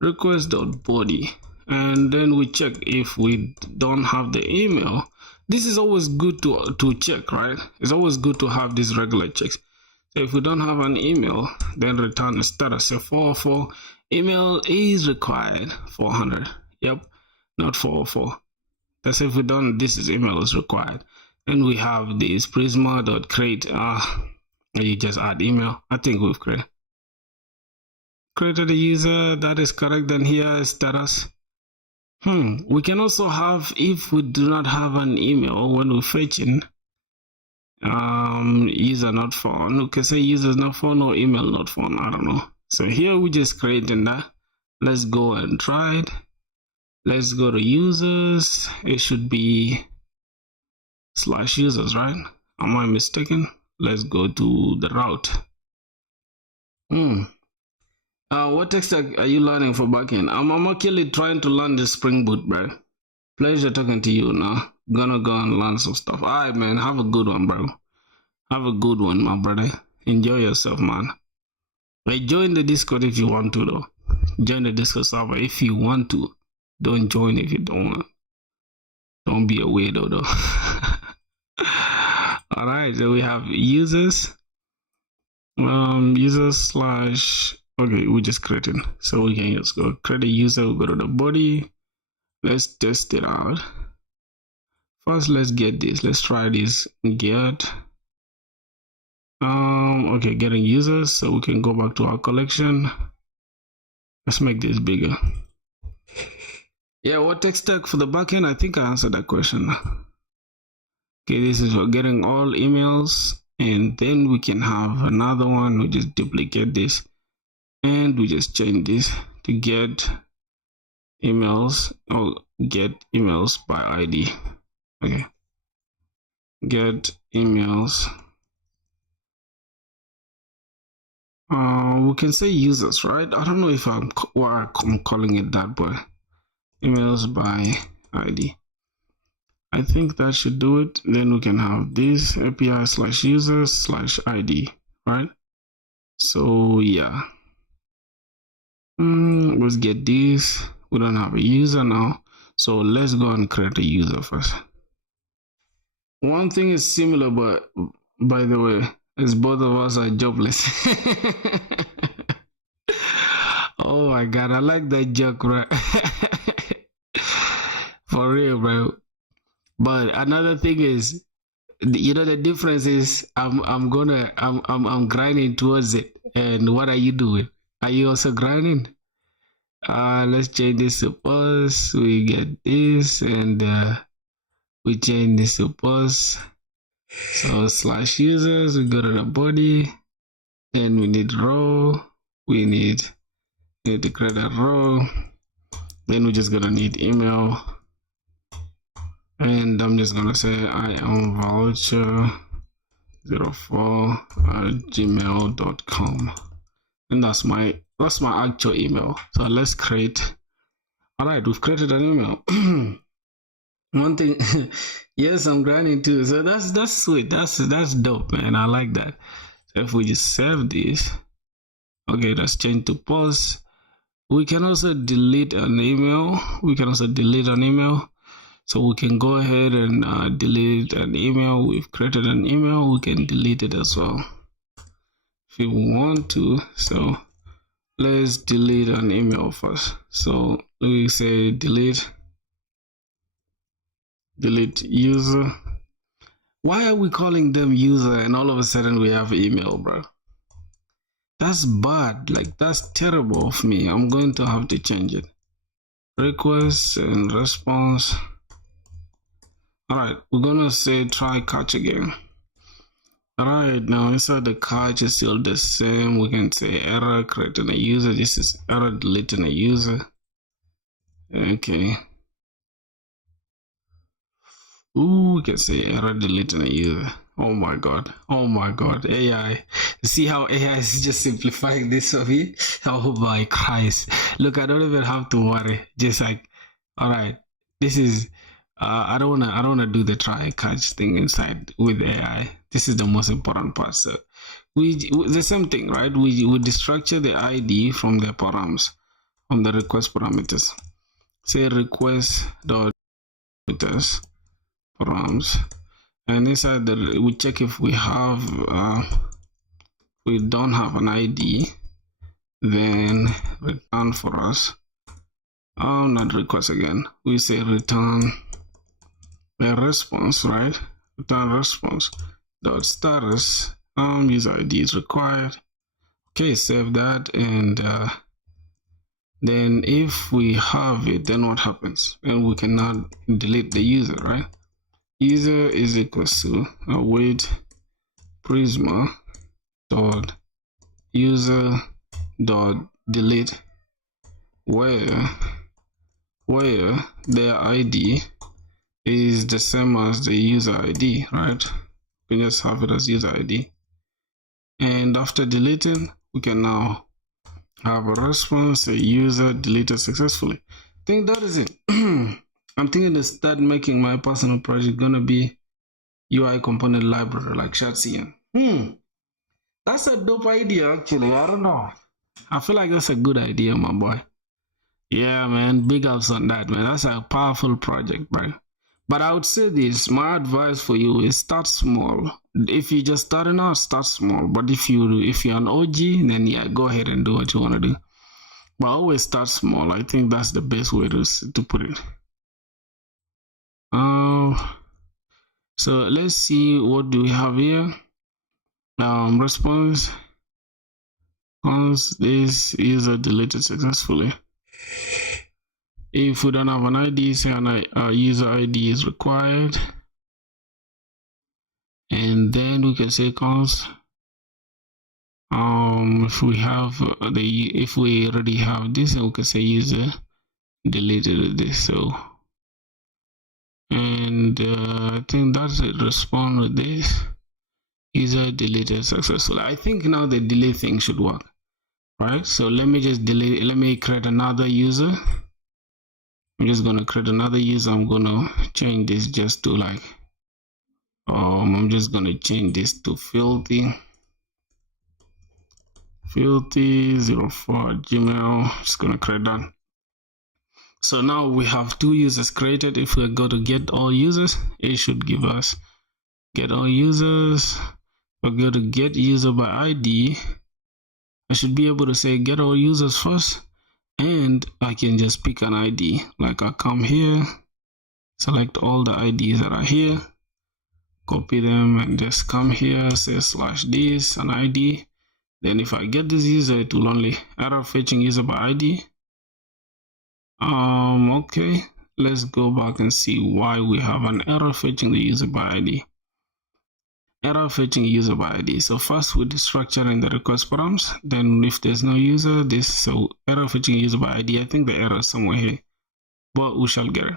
request.body, and then we check if we don't have the email. This is always good to check, right? It's always good to have these regular checks. So if we don't have an email, then return a status. So 404 email is required 400. Yep, not 404. That's if we don't. This is email is required. And we have this prisma.create. You just add email. I think we've created a user. That is correct. Then here is status. We can also have, if we do not have an email when we fetch in, user not found. We can say user not found or email not found. I don't know. So here we just creating that. Let's go and try it. Let's go to users. It should be /users, right? Am I mistaken? Let's go to the route. What tech stack are you learning for backend? I'm actually trying to learn the Spring Boot, bro. Pleasure talking to you now. Gonna go and learn some stuff. Alright, man. Have a good one, bro. Have a good one, my brother. Enjoy yourself, man. Like, join the Discord if you want to, though. Join the Discord server if you want to. Don't join if you don't want. Don't be a weirdo, though. Alright, so we have users. Users / okay, we just created. So we can just go create a user. We'll go to the body. Let's test it out. First, let's get this. Let's try this. Get. Okay, getting users. So we can go back to our collection. Let's make this bigger. Yeah, what tech stack for the backend? I think I answered that question. Okay, this is for getting all emails, and then we can have another one. We just duplicate this, and we just change this to get emails or get emails by ID. Okay, get emails We can say users, right? I don't know if I'm calling it that, but emails by ID. I think that should do it. Then we can have this API/users/ID, right? So yeah. Let's get this. We don't have a user now, so let's go and create a user first. One thing is similar, but by the way, is both of us are jobless. Oh my god, I like that joke, bro. For real, bro. But another thing is, you know, the difference is I'm grinding towards it. And what are you doing? Are you also grinding? Let's change this to post. We get this, and we change this to post. So /users, we go to the body. Then we need row. We need to create a row. Then we're just gonna need email. And I'm just gonna say I am voucher04@gmail.com, and that's my actual email. So let's create. All right, we've created an email. One thing, yes, I'm grinding too. So that's sweet. That's dope, man. I like that. So if we just save this, okay, let's change to post. We can also delete an email. So we can go ahead and delete an email. We've created an email. We can delete it as well if you want to. So let's delete an email first. So we say delete user. Why are we calling them user and all of a sudden we have email, bro? That's bad. Like, that's terrible of me. I'm going to have to change it. Request and response. Alright, we're gonna say try catch again. Alright, now inside the catch is still the same. We can say error creating a user. This is error deleting a user. Okay. Ooh, we can say error deleting a user. Oh my god. AI. See how AI is just simplifying this for me? Oh my Christ. Look, I don't even have to worry. Just like, alright, this is I don't wanna do the try catch thing inside with AI. This is the most important part. So we the same thing, right? We destructure the ID from the params, from the request parameters. Say request dot parameters params, and inside we check if we have we don't have an ID, then return for us. Not request again. We say return a response, right? Return response dot status. User ID is required. Okay, save that, and then if we have it, then what happens? And we cannot delete the user, right? User is equals to await prisma dot user dot delete where their ID is the same as the user ID, right? We just have it as user ID, and after deleting, we can now have a response, a user deleted successfully. I think that is it. I'm thinking to start making my personal project gonna be UI component library like Shatsian. That's a dope idea, actually. I don't know. I feel like that's a good idea, my boy. Yeah, man. Big ups on that, man. That's a powerful project, bro. But I would say this, my advice for you is start small. If you're just starting out, start small. But if you're an OG, then yeah, go ahead and do what you want to do. But always start small. I think that's the best way to put it. So let's see, what do we have here? Response. This user deleted successfully. If we don't have an ID, say a user ID is required, and then we can say cons. If we have if we already have this, then we can say user deleted this. So, and I think that's it. Respond with this. User deleted successfully. I think now the delete thing should work, right? So let me just delete. Let me create another user. I'm just gonna create another user. I'm gonna change this just to like. I'm just gonna change this to filthy 04 Gmail. Just gonna create that. So now we have two users created. If we go to get all users, it should give us get all users. We'll go to get user by ID. I should be able to say get all users first, and I can just pick an ID. Like I come here, select all the IDs that are here, copy them, and just come here, say slash this, an ID. Then if I get this user, it will only error fetching user by ID. Okay, let's go back and see why we have an error fetching the user by ID. Error fetching user by ID. So first with the structure and the request params, then if there's no user, so error fetching user by ID. I think the error is somewhere here, but we shall get it.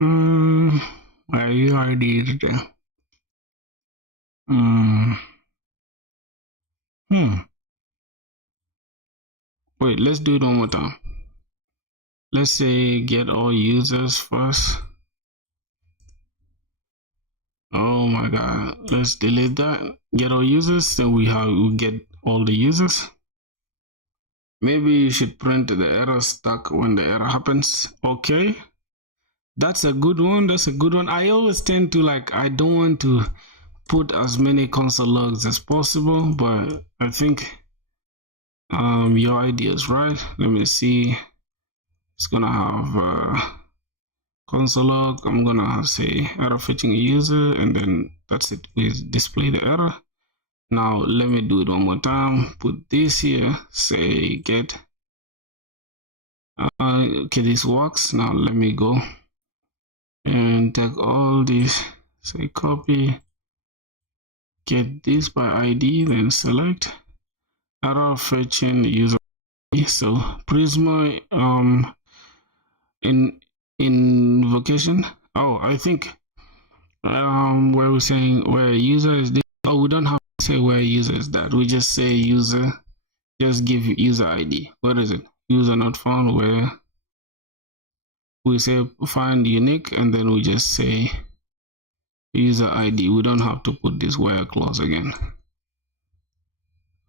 Where you ID there? Wait, let's do it one more time. Let's say get all users first. Oh my god, let's delete that. Get all users, then we get all the users. Maybe you should print the error stack when the error happens. Okay, that's a good one. That's a good one. I always tend to I don't want to put as many console logs as possible, but I think your idea is right. Let me see. It's gonna have console log. I'm gonna say error fetching a user, and then that's it. We display the error. Now let me do it one more time. Put this here. Say get. Okay, this works. Now let me go and take all this. Say copy. Get this by ID. Then select error fetching the user. So Prisma in invocation. Oh, I think where we're saying where user is this. Oh, we don't have to say where user is that. We just say user. Just give user ID. What is it? User not found. Where we say find unique, and then we just say user ID. We don't have to put this where clause again.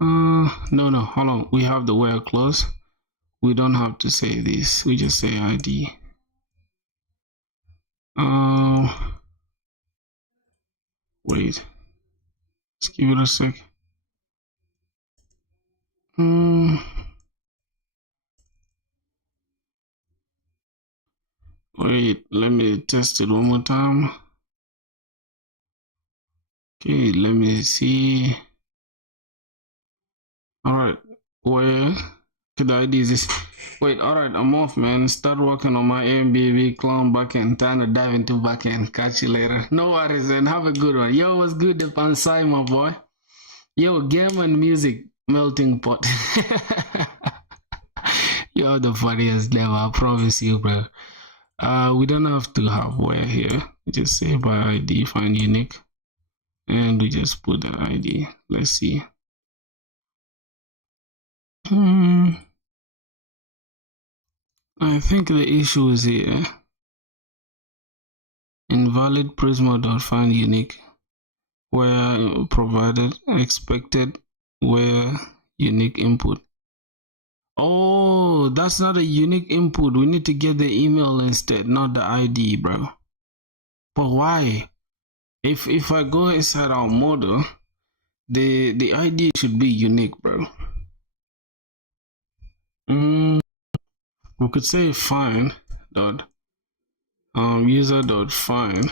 No, hold on. We have the where clause. We don't have to say this. We just say ID. Wait. Let's give it a sec. Wait, let me test it one more time. Okay, let me see. Alright, where could the ID is this? Wait, alright, I'm off, man. Start working on my MBB clone backend. Time to dive into backend. Catch you later. No worries, and have a good one. Yo, what's good, the Pansai, my boy? Yo, game and music melting pot. You're the funniest never, I promise you, bro. We don't have to have where here. We just say by ID, find unique, and we just put the ID. Let's see. I think the issue is here. Invalid Prisma.find unique where provided expected where unique input. Oh, that's not a unique input. We need to get the email instead, not the ID, bro. But why? If I go inside our model, the ID should be unique, bro. We could say find dot user dot find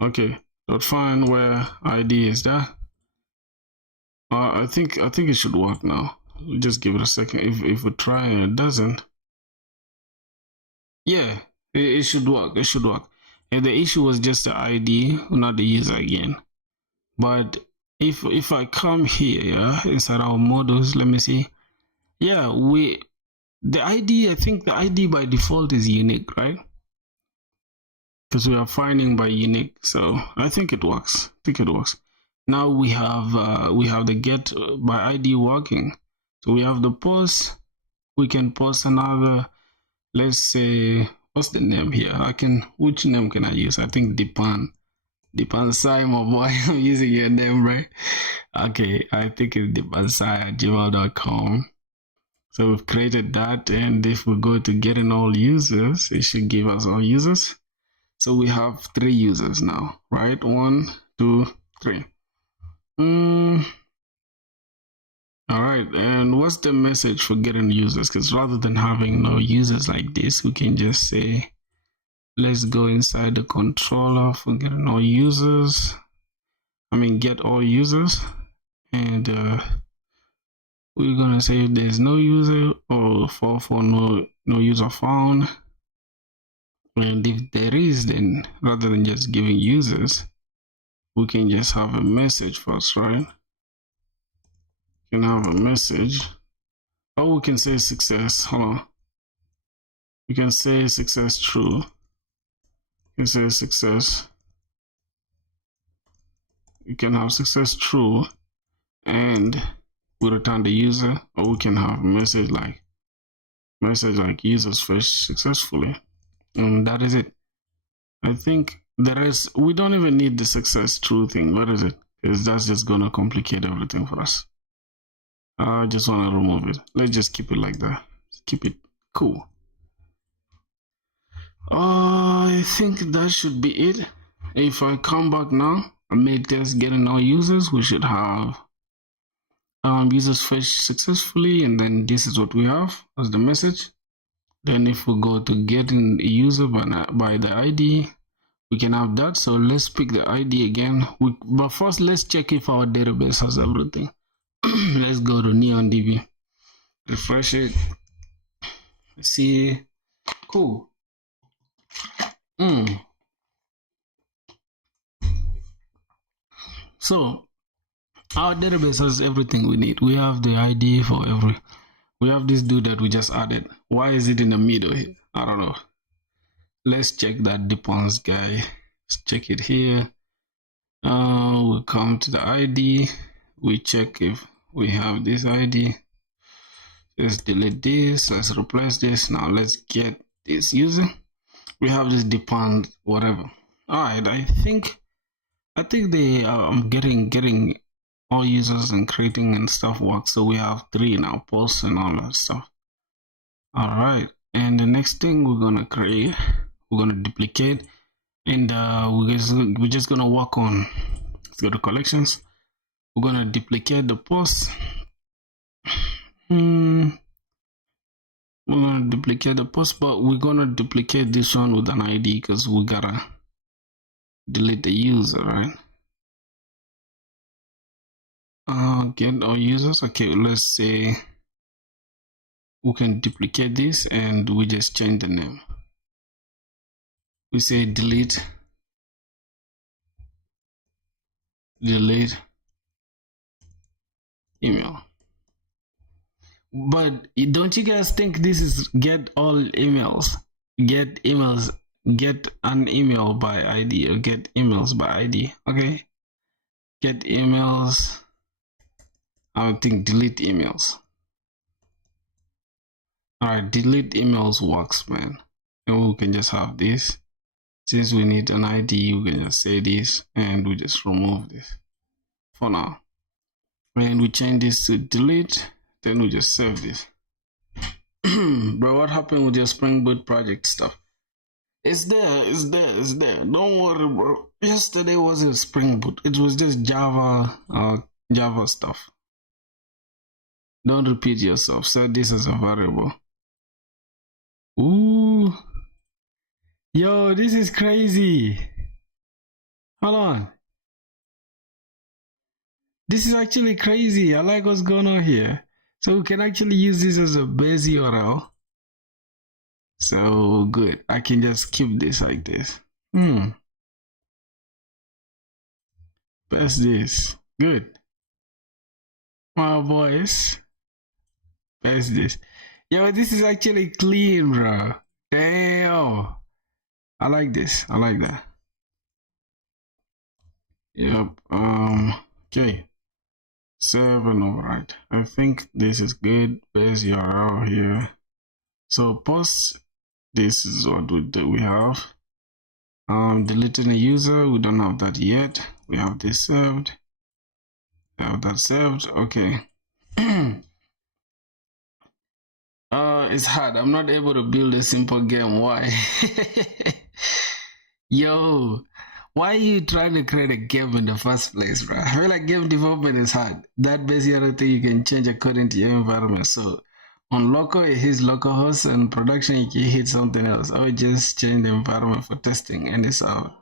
okay dot find where ID is that. I think it should work now. Just give it a second. If we try and it doesn't, yeah, it should work. It should work. And the issue was just the ID, not the user again. But if I come here, yeah, inside our models, let me see. Yeah, the ID, I think the ID by default is unique, right? because we are finding by unique. So I think it works. Now we have the get by ID working. So we have the post. We can post another. Let's say, what's the name here? Which name can I use? I think Depan Simon, boy. I'm using your name, right? Okay, I think it's depansai@gmail.com. So we've created that, and if we go to getting all users, it should give us all users. So we have 3 users now, right? 1, 2, 3. All right, and what's the message for getting users? Because rather than having no users like this, we can just say, let's go inside the controller for getting all users. Get all users, and we're gonna say if there's no user or for no user found. And if there is, then rather than just giving users, we can just have a message first, right? We can have a message, or we can say success. Hold on. We can say success true. You can say success. You can have success true, and we return the user, or we can have a message like users fetched successfully, and that is it. I think the rest, we don't even need the success true thing. What is it? Because that's just gonna complicate everything for us. I just want to remove it. Let's just keep it like that. Keep it cool. I think that should be it. If I come back now and make this getting all users, we should have users fetched successfully, and then this is what we have as the message. Then if we go to getting a user by the ID, we can have that. So let's pick the ID again. But first, let's check if our database has everything. Let's go to NeonDB, refresh it, see. Cool. So our database has everything we need. We have the ID for we have this dude that we just added. Why is it in the middle here? I don't know. Let's check that depends guy. Let's check it here. We come to the ID. We check if we have this ID. Let's delete this. Let's replace this. Now let's get this user. We have this depend whatever. All right. I think they getting all users and creating and stuff works. So we have 3 now, posts and all that stuff. All right. And the next thing we're gonna create, we're gonna duplicate, and we're just gonna work on. Let's go to collections. We're gonna duplicate the post. We're gonna duplicate the post, but we're gonna duplicate this one with an ID because we gotta delete the user, right? Get all users. Okay, let's say we can duplicate this and we just change the name. We say delete email. But don't you guys think this is get all emails? Get an email by ID, or get emails by ID. Okay, get emails. I would think delete emails. All right, delete emails works, man. And we can just have this. Since we need an ID, we can just say this, and we just remove this for now. And we change this to delete. Then we just save this. Bro, what happened with your Spring Boot project stuff? It's there. Don't worry, bro. Yesterday wasn't Spring Boot. It was just Java stuff. Don't repeat yourself. Set this as a variable. Ooh. Yo, this is crazy. Hold on. This is actually crazy. I like what's going on here. So we can actually use this as a base URL. So good. I can just keep this like this. Paste this. Good. My boys. Paste this. Yo, this is actually clean, bro. Damn. I like this. I like that. Yep. Okay. Save and override. I think this is good. There's URL here. So post. This is what we have. Deleting a user. We don't have that yet. We have this saved. We have that saved. Okay. It's hard. I'm not able to build a simple game. Why? Yo, why are you trying to create a game in the first place, bro? I feel like game development is hard. That basically thing you can change according to your environment. So on local, it hits localhost, and production, you can hit something else. Or just change the environment for testing, and it's out.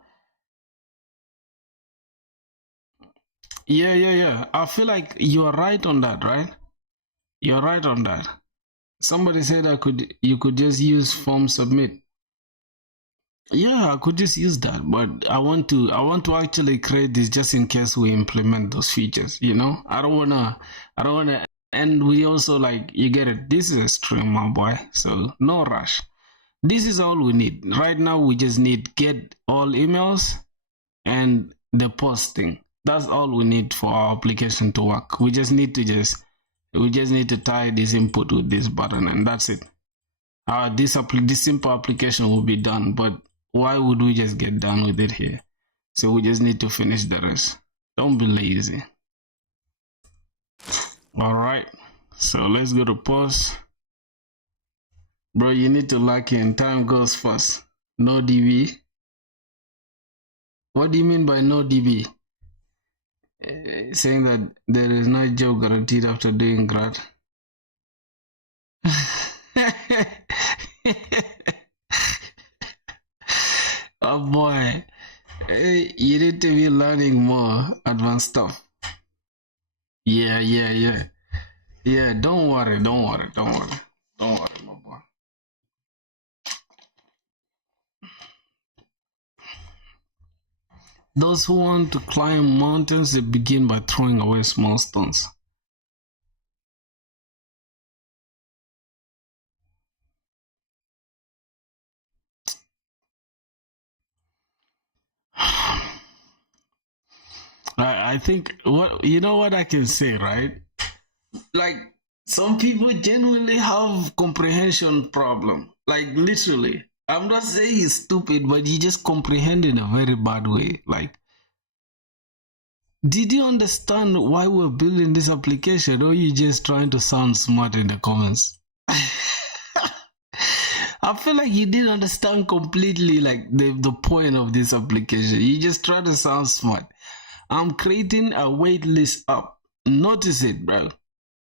Yeah. I feel like you are right on that, right? You're right on that. Somebody said you could just use form submit. Yeah, I could just use that, but I want to actually create this just in case we implement those features. You know, I don't wanna, and we also like, you get it. This is a stream, my boy, so no rush. This is all we need right now. We just need get all emails and the posting. That's all we need for our application to work. We just need to tie this input with this button, and that's it. This simple application will be done, but why would we just get done with it here? So we just need to finish the rest. Don't be lazy. All right, so let's go to post. Bro, you need to lock in. Time goes fast. No DB. What do you mean by no DB? Saying that there is no job guaranteed after doing grad. Oh boy, hey, you need to be learning more advanced stuff. Yeah. Don't worry, my boy. Those who want to climb mountains, they begin by throwing away small stones. I think what I can say, right? Like, some people genuinely have comprehension problem. Like, literally. I'm not saying he's stupid, but he just comprehend in a very bad way. Like, did you understand why we're building this application, or you just trying to sound smart in the comments? I feel like you didn't understand completely like the point of this application. You just try to sound smart. I'm creating a waitlist app. Notice it, bro.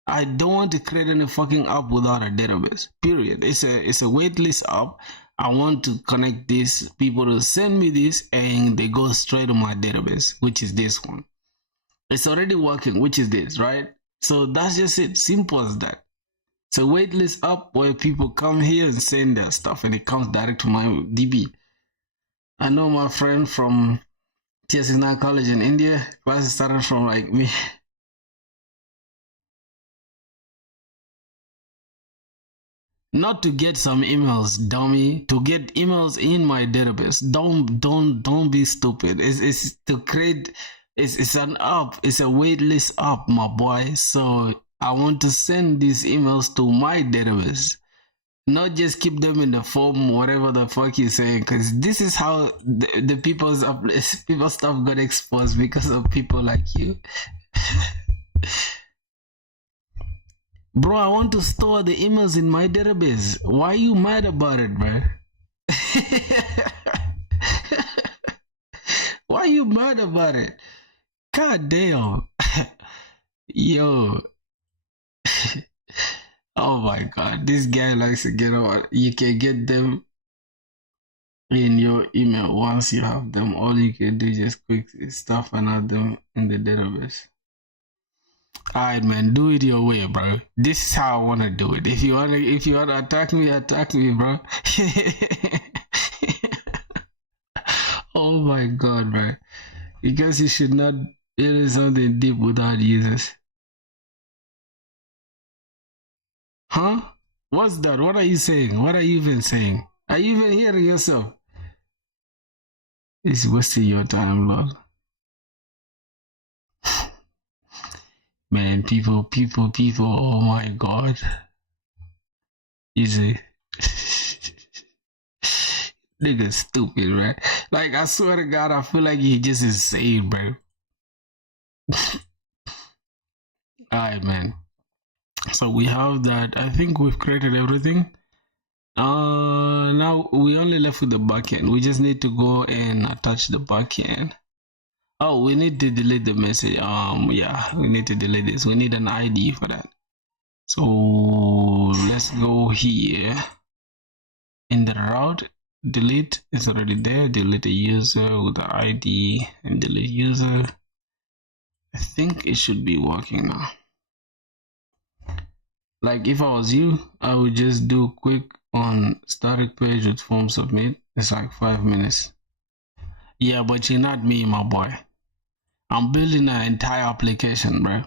I don't want to create any fucking app without a database. Period. It's a waitlist app. I want to connect these people to send me this, and they go straight to my database, which is this one. It's already working, which is this, right? So that's just it. Simple as that. It's a waitlist app where people come here and send their stuff, and it comes direct to my DB. I know my friend from TS9 college in India. Class started from like me. Not to get some emails, dummy. To get emails in my database. Don't be stupid. It's to create. It's an app. It's a waitlist app, my boy. So I want to send these emails to my database. Not just keep them in the form, whatever the fuck you're saying, because this is how the people's stuff got exposed because of people like you. Bro, I want to store the emails in my database. Why are you mad about it, bro? Why are you mad about it? God damn. Yo. Oh my god, this guy likes to get out. You can get them in your email once you have them. All you can do is just quick stuff and add them in the database. Alright, man, do it your way, bro. This is how I wanna do it. If you wanna attack me, bro. Oh my god, bro. Because you should not do something deep without users. Huh? What's that? What are you saying? What are you even saying? Are you even hearing yourself? It's wasting your time, Lord. Man, people, oh my god. Easy. Nigga stupid, right? Like, I swear to God, I feel like he just insane, bro. Alright, man. So we have that. I think we've created everything. Now we only left with the backend. We just need to go and attach the backend. Oh, we need to delete the message. Yeah, we need to delete this. We need an ID for that. So let's go here in the route. Delete is already there. Delete the user with the ID and delete user. I think it should be working now. Like if I was you, I would just do quick on static page with form submit. It's like 5 minutes. Yeah, but you're not me, my boy. I'm building an entire application, bro.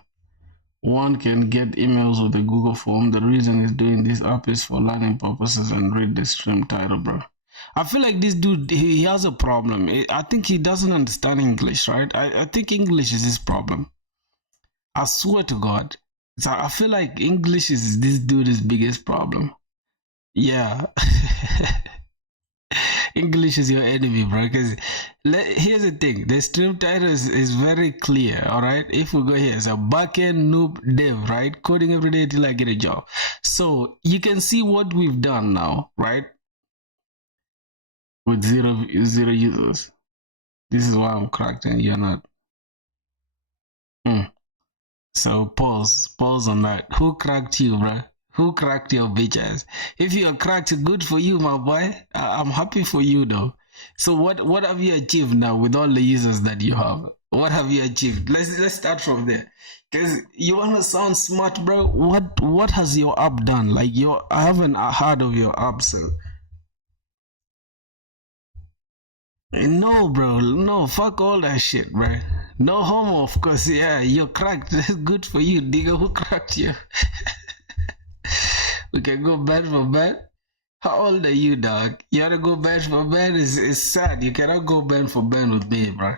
One can get emails with the Google form. The reason he's doing this app is for learning purposes and read the stream title, bro. I feel like this dude, he has a problem. I think he doesn't understand English, right? I think English is his problem. I swear to God. So I feel like English is this dude's biggest problem. Yeah. English is your enemy, bro. Because here's the thing: the stream title is very clear. All right, if we go here, it's a backend noob dev, right? Coding every day till I get a job. So you can see what we've done now, right? With zero users. This is why I'm cracked and you're not. So pause on that. Who cracked you, bro? Who cracked your bitch ass? If you're cracked, good for you, my boy. I'm happy for you, though. So what have you achieved now with all the users that you have? What have you achieved? Let's start from there. Cause you wanna sound smart, bro. What has your app done? Like I haven't heard of your app, so. No, bro. No, fuck all that shit, bro. No homo, of course. Yeah, you're cracked. Good for you, nigga. Who cracked you? We can go bad for bad. How old are you, dog? You gotta go bad for bad? It's sad. You cannot go bad for bad with me, bro.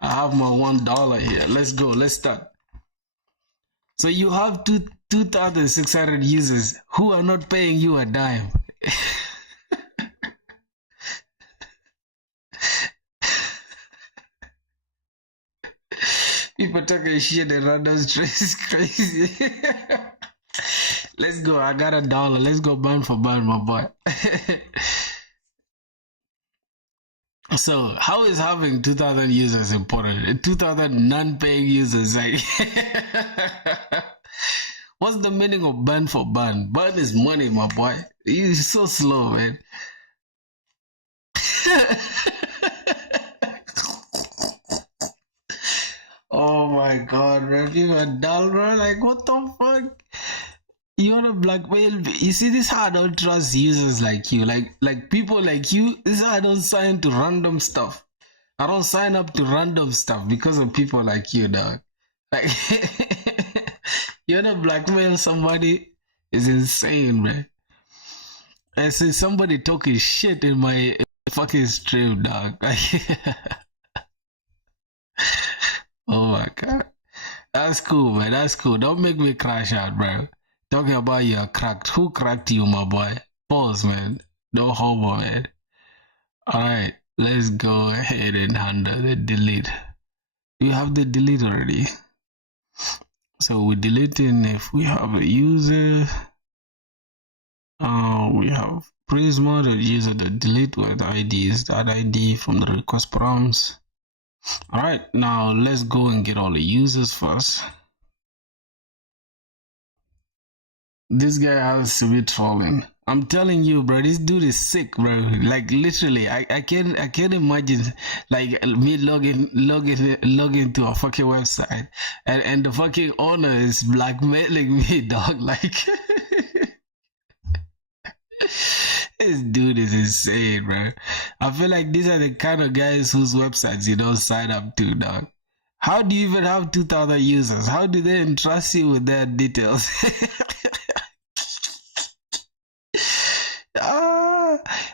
I have my $1 here. Let's go. Let's start. So you have 2,600 users who are not paying you a dime. People talking shit and random stress is crazy. Let's go. I got $1. Let's go band for band, my boy. So, how is having 2,000 users important? 2,000 non-paying users, like. What's the meaning of band for band? Band is money, my boy. You're so slow, man. Oh my god, man. You are dull, bro. Like, what the fuck? You wanna blackmail me? You see, this is how I don't trust users like you. Like people like you, this is how I don't sign to random stuff. I don't sign up to random stuff because of people like you, dog. Like, you wanna blackmail somebody? It's insane, man. I see somebody talking shit in my fucking stream, dog. Oh my god. That's cool, man. That's cool. Don't make me crash out, bro. Talking about you're cracked. Who cracked you, my boy? Pause, man. No homo, man. Alright, let's go ahead and handle the delete. You have the delete already. So we're deleting if we have a user. We have Prisma, the user that delete with ID is that ID from the request prompts. Alright, now let's go and get all the users first. This guy has to be trolling. I'm telling you, bro, this dude is sick, bro. Like literally, I can't imagine like me logging to a fucking website and the fucking owner is blackmailing me, dog. Like this dude is insane, bro. I feel like these are the kind of guys whose websites you don't sign up to, dog. How do you even have 2,000 users? How do they entrust you with their details?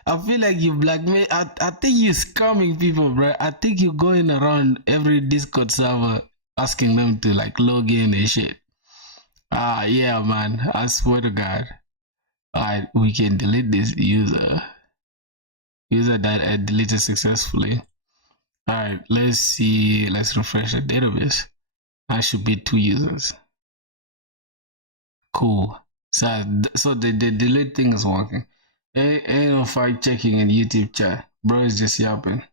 I I feel like you blackmail. I think you're scamming people, bro. I think you're going around every Discord server asking them to like log in and shit. Yeah, man. I swear to God. Alright, we can delete this user. User that deleted successfully. Alright, let's see. Let's refresh the database. I should be 2 users. Cool. So the delete thing is working. Ain't no fact checking in YouTube chat. Bro is just yapping.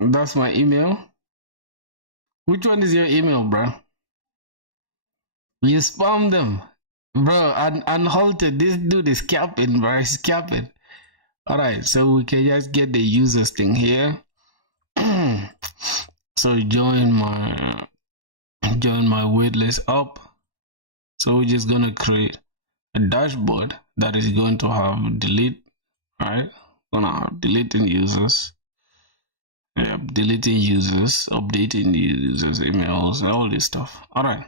That's my email. Which one is your email, bro? You spam them. Bro, unhalted. This dude is capping, bro. He's capping. Alright, so we can just get the users thing here. So join my waitlist up. So we're just gonna create a dashboard that is going to have delete, right? Gonna have deleting users. Yep, deleting users, updating users, emails, all this stuff. Alright.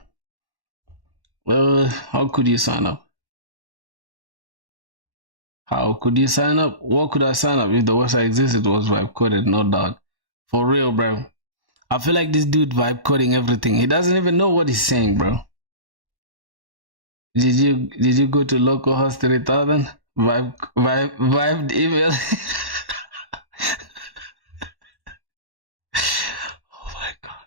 Well, how could you sign up? How could you sign up? What could I sign up? If the website existed, it was vibe coded, no doubt. For real, bro. I feel like this dude vibe coding everything. He doesn't even know what he's saying, bro. Did you go to localhost 3000? Vibe email. Oh my god.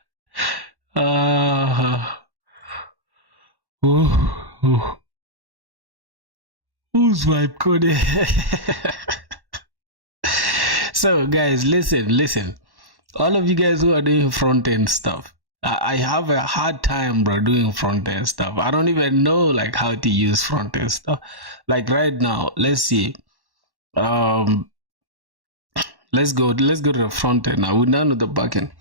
Who's vibe coding? So guys, listen. All of you guys who are doing front-end stuff, I have a hard time, bro, doing front-end stuff. I don't even know like how to use front-end stuff. Like right now, let's see. Let's go to the front-end now. We're done with the backend.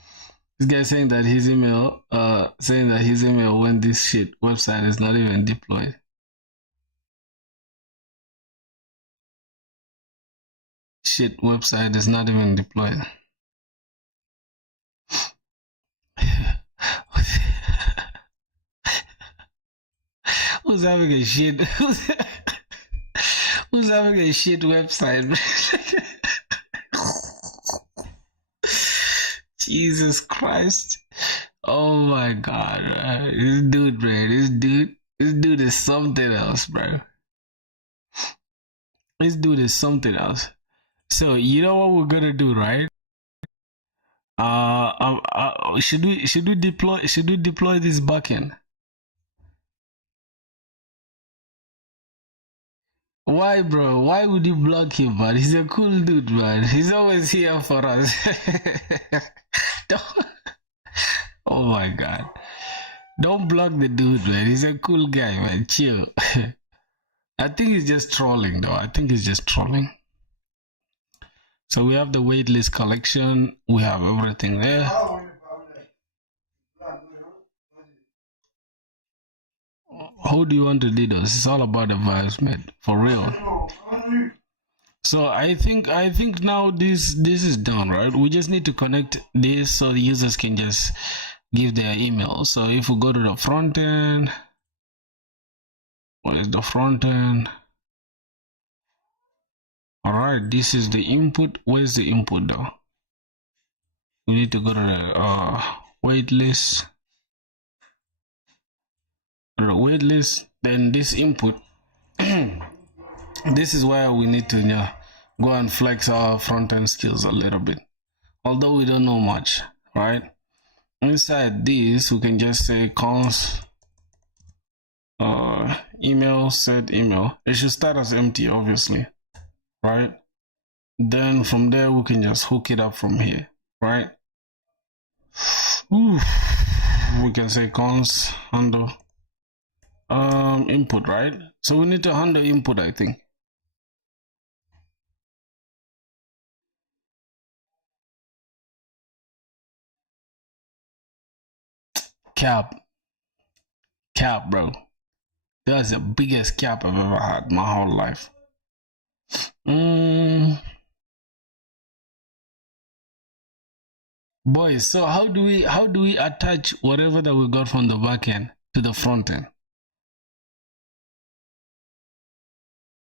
This guy saying that his email, when this shit website is not even deployed. Shit website is not even deployed. Who's having a shit? Who's having a shit website? Jesus Christ! Oh my God! This dude, bro. This dude is something else, bro. This dude is something else. So you know what we're gonna do, right? Should we deploy this backend? Why, bro? Why would you block him, man? He's a cool dude, man. He's always here for us. Oh my god. Don't block the dude, man. He's a cool guy, man. Chill. I think he's just trolling, though. I think he's just trolling. So we have the waitlist collection. We have everything there. How do you want to do this? It's all about the vibes, man. For real. So I think now this is done, right? We just need to connect this so the users can just give their email. So if we go to the front end, what is the front end? All right, this is the input. Where's the input though? We need to go to the waitlist. Then this input. This is where we need to go and flex our front-end skills a little bit, although we don't know much, right? Inside this we can just say const email, set email. It should start as empty, obviously, right? Then from there we can just hook it up from here, right? We can say const handle input, right? So we need to handle input, I think. Cap, bro. That's the biggest cap I've ever had my whole life. Boys, so how do we attach whatever that we got from the backend to the front end?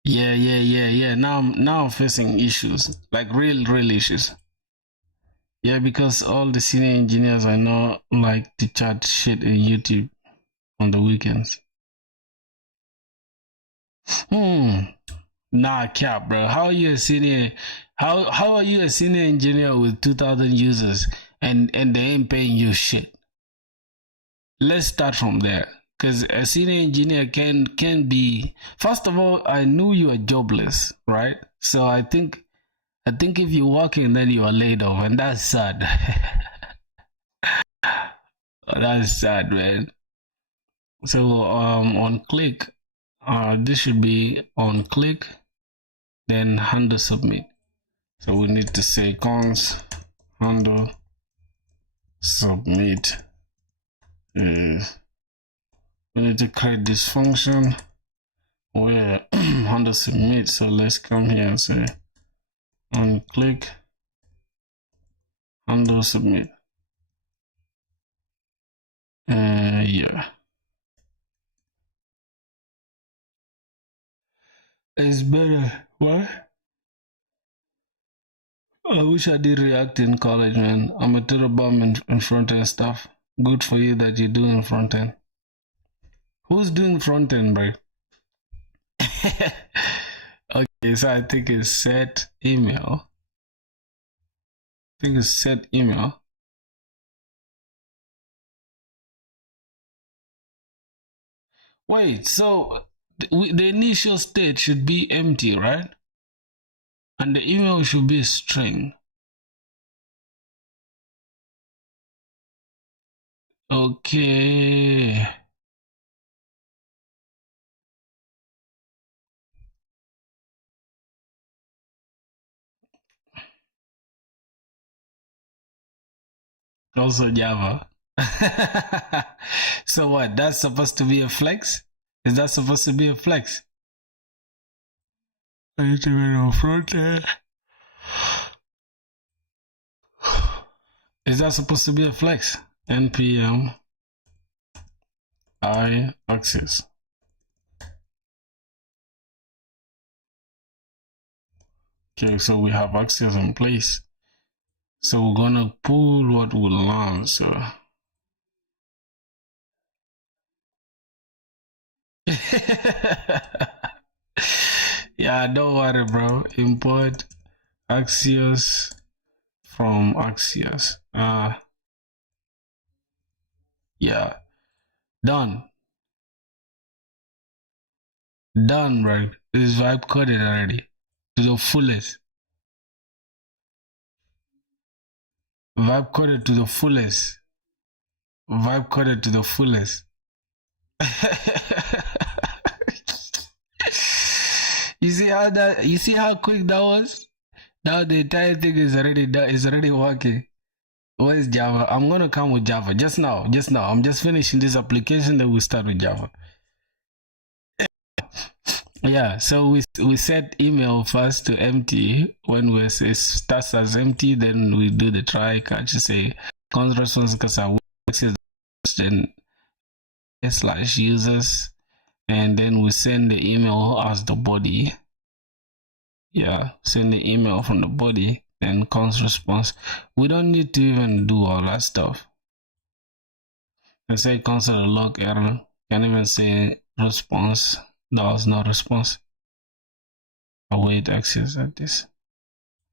Yeah. Now I'm facing issues, like real issues. Yeah, because all the senior engineers I know like to chat shit in YouTube on the weekends. Nah, cap, bro. How are you a senior? How are you a senior engineer with 2,000 users and they ain't paying you shit? Let's start from there. Cause a senior engineer can be. First of all, I knew you were jobless, right? So I think if you're working, then you are laid off, and that's sad. That's sad, man. So on click, this should be on click, then handle submit. So we need to say cons handle submit. We need to create this function where handle submit. So let's come here and say on click handle submit. Yeah, it's better. What? I wish I did React in college, man. I'm a total bum in front-end stuff. Good for you that you're doing front-end. Who's doing front-end, bro? Okay, so I think it's set email. Wait, so the initial state should be empty, right? And the email should be a string. Okay. Also Java. So what? That's supposed to be a flex? Is that supposed to be a flex? I need to be on front end. Is that supposed to be a flex? npm I access. Okay, so we have access in place. So we're gonna pull what we learn. So yeah, don't worry, bro. Import Axios from Axios. Yeah, done, bro. This is vibe coded already to the fullest. Vibe coded to the fullest. Vibe coded to the fullest. You see how quick that was? Now the entire thing is already done, is already working. Where's Java? I'm gonna come with Java just now. I'm just finishing this application, then we start with Java. Yeah, so we set email first to empty. When we say starts as empty, then we do the try catch, say cons response because I then / users, and then we send the email as the body. Yeah, send the email from the body, and cons response. We don't need to even do all that stuff. Let's say console log error. Can even say response. There was no response. Await access at this.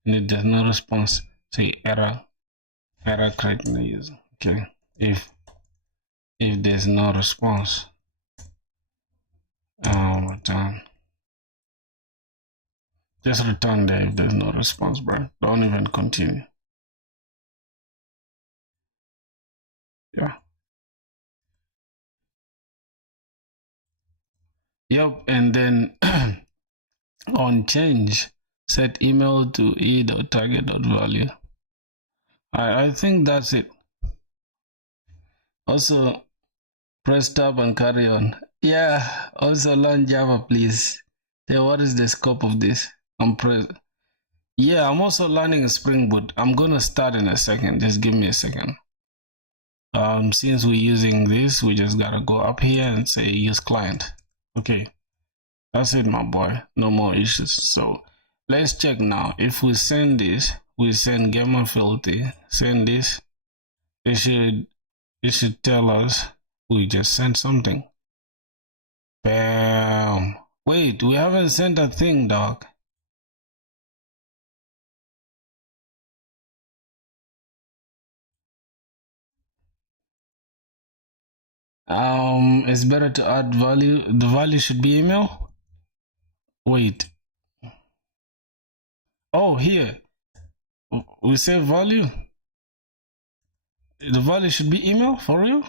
And if there's no response, say error correcting the user. Okay. If there's no response, return. Just return there if there's no response, bro. Don't even continue. Yeah. Yep, and then on change, set email to e.target.value. I think that's it. Also, press tab and carry on. Yeah, also learn Java, please. So what is the scope of this? I'm also learning Spring Boot. I'm gonna start in a second. Just give me a second. Since we're using this, we just gotta go up here and say use client. Okay. That's it, my boy. No more issues. So let's check now. If we send this, we send gamma filter, send this, it should tell us we just sent something. Bam. Wait, we haven't sent a thing, dog. It's better to add value. The value should be email. Wait. Oh, here. We say value. The value should be email for real.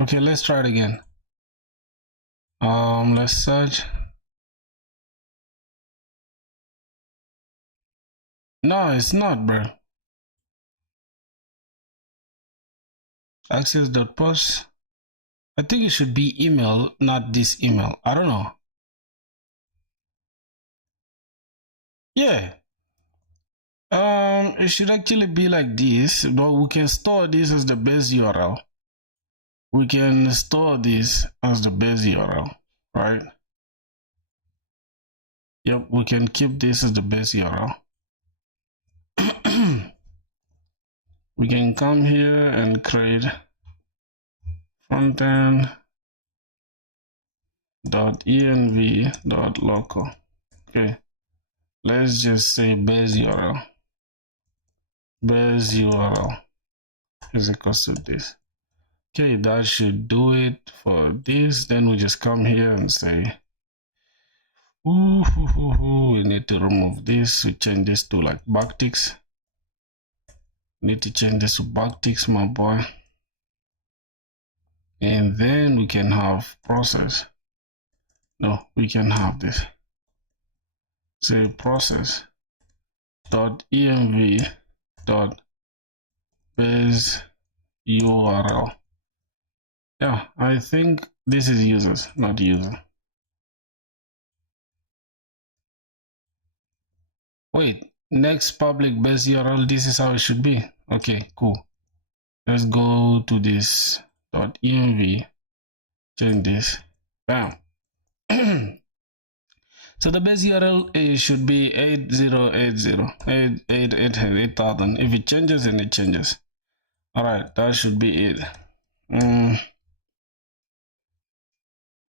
Okay, let's try it again. Let's search. No, it's not, bro. Access.post. I think it should be email, not this email. I don't know. Yeah. It should actually be like this, but we can store this as the base URL. We can store this as the base URL, right? Yep, we can keep this as the base URL. We can come here and create frontend.env.local. Okay, let's just say base URL. Base URL is equals to this. Okay, that should do it for this. Then we just come here and say, we need to remove this. We change this to like backticks. Need to change this to backticks, my boy. And then we can have process. No, we can have this. Say process dot env dot base URL. Yeah, I think this is users, not user. Wait, next public base URL, this is how it should be. Okay, cool. Let's go to this dot env, change this, bam. So the base URL should be 8080 If it changes, then it changes. All right, that should be it.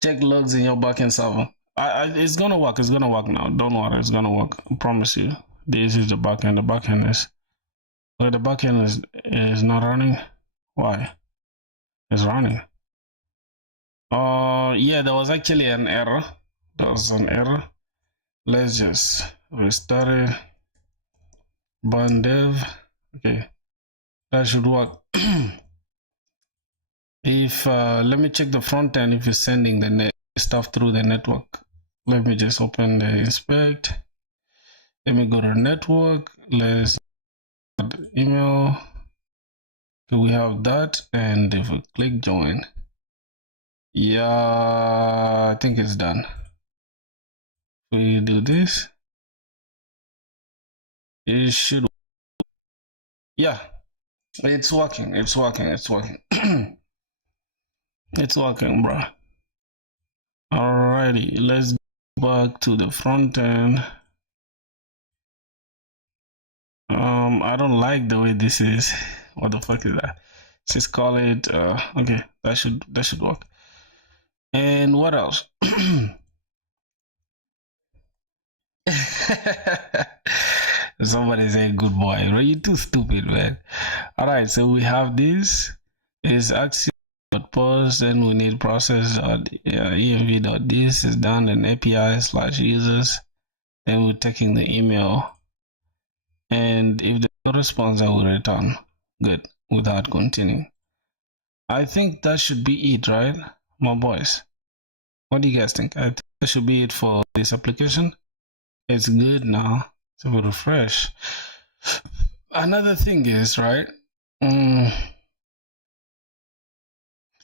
Check logs in your backend server. It's gonna work. It's gonna work now. Don't worry, it's gonna work. I promise you. This is the backend. The backend is. Well, the backend is not running. Why? It's running. Yeah, there was actually an error. There was an error. Let's just restart it. Burn dev. Okay, that should work. If let me check the front end if it's sending the stuff through the network. Let me just open the inspect. Let me go to network. Let's add email. Okay, we have that, and if we click join, yeah, I think it's done. We do this. It should. Yeah, it's working. It's working. It's working. It's working, bro. Alrighty, let's go back to the front end. I don't like the way this is. What the fuck is that? Just call it okay, that should work. And what else? Somebody say good boy, bro. You too stupid, man. Alright, so we have this is axiom.post, then we need process.env.this is done, and API/users. Then we're taking the email, and if there's no response, I will return. Good, without continuing. I think that should be it, right, my boys? What do you guys think? I think that should be it for this application. It's good now. So we refresh. Another thing is, right?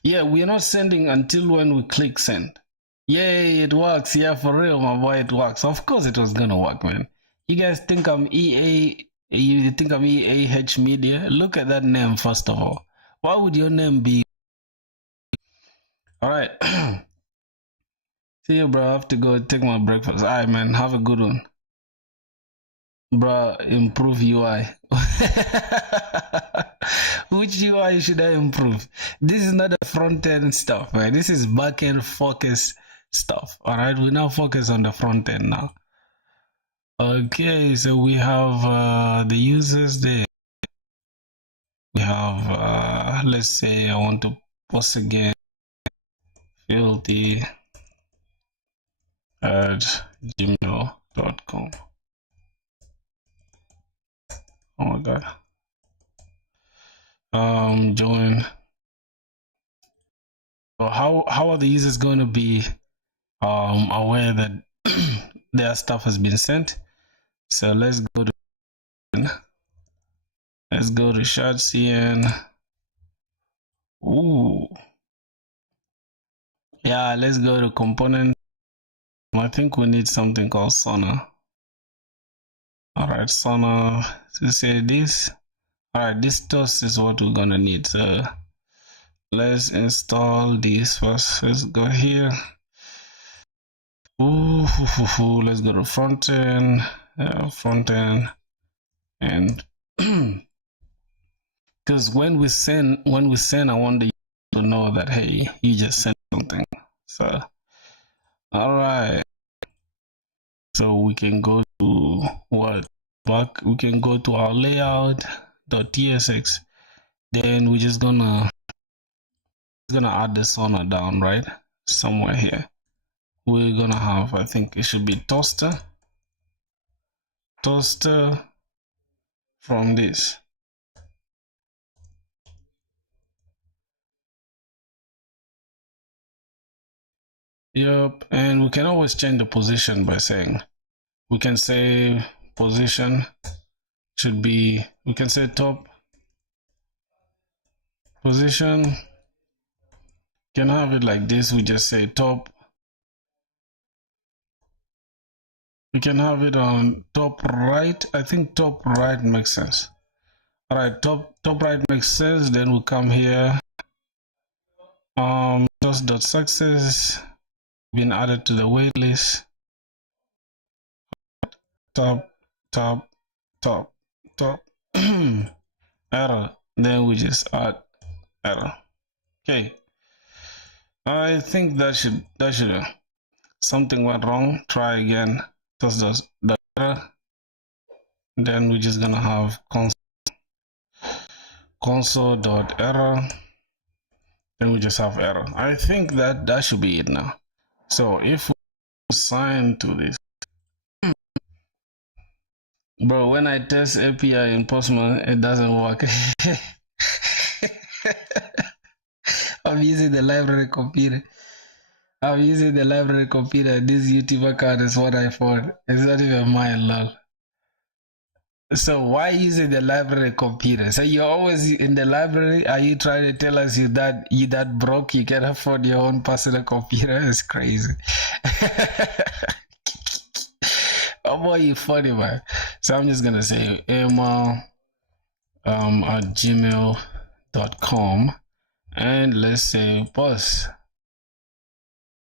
Yeah, we're not sending until when we click send. Yay, it works. Yeah, for real, my boy, it works. Of course it was gonna work, man. You guys think I'm EA? You think I'm EAH Media? Look at that name, first of all. Why would your name be All right. See you, bro. I have to go take my breakfast. All right, man. Have a good one. Bro, improve UI. Which UI should I improve? This is not the front end stuff, man. This is back end focus stuff. All right, we now focus on the front end now. Okay, so we have the users there. We have, let's say I want to post again, filthy at gmail.com. Oh my god. Join. So how are the users going to be aware that their stuff has been sent? So let's go to shardcn. Ooh, yeah, let's go to component. I think we need something called sonar. All right, sonar. So say this. All right, this toast is what we're gonna need. So let's install this first. Let's go here. Ooh, let's go to Frontend, and because when we send, I want the user to know that hey, you just sent something. So, all right. So we can go to we can go to our layout.tsx. Then we're just gonna add the sonar down, right? Somewhere here. We're gonna have, I think it should be toaster from this. Yep, and we can always change the position by saying, we can say position should be, we can say top position. Can have it like this. We just say top. We can have it on top right. I think top right makes sense. All right, top right makes sense. Then we come here. Toast.success been added to the waitlist. Top. Error. Then we just add error. Okay. I think that should something went wrong. Try again. The error. Then we're just gonna have console.error. Then we just have error. I think that should be it now. So if we sign to this, bro, when I test API in Postman, it doesn't work. I'm using the library computer. This YouTube account is what I found. It's not even mine, lol. So why using the library computer? So you're always in the library? Are you trying to tell us you that broke you can afford your own personal computer? It's crazy. Oh boy, you funny, man. So I'm just gonna say email at gmail.com and let's say post.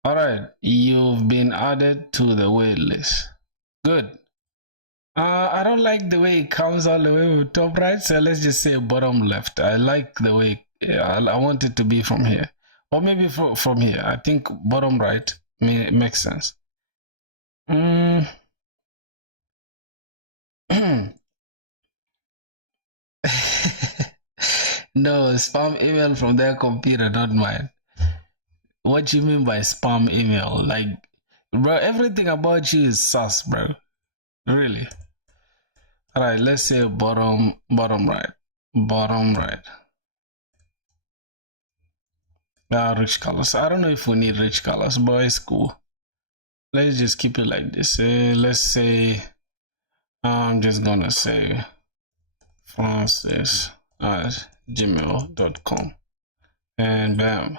All right, you've been added to the waitlist. Good. I don't like the way it comes all the way with top right, so let's just say bottom left. I like the way I want it to be from here, or maybe from here. I think bottom right makes sense. No, spam email from their computer, not mine. What you mean by spam email? Like, bro, everything about you is sus, bro. Really. All right, let's say bottom right. Rich colors. I don't know if we need rich colors, but it's cool. Let's just keep it like this. Let's say I'm just gonna say francis@gmail.com and bam.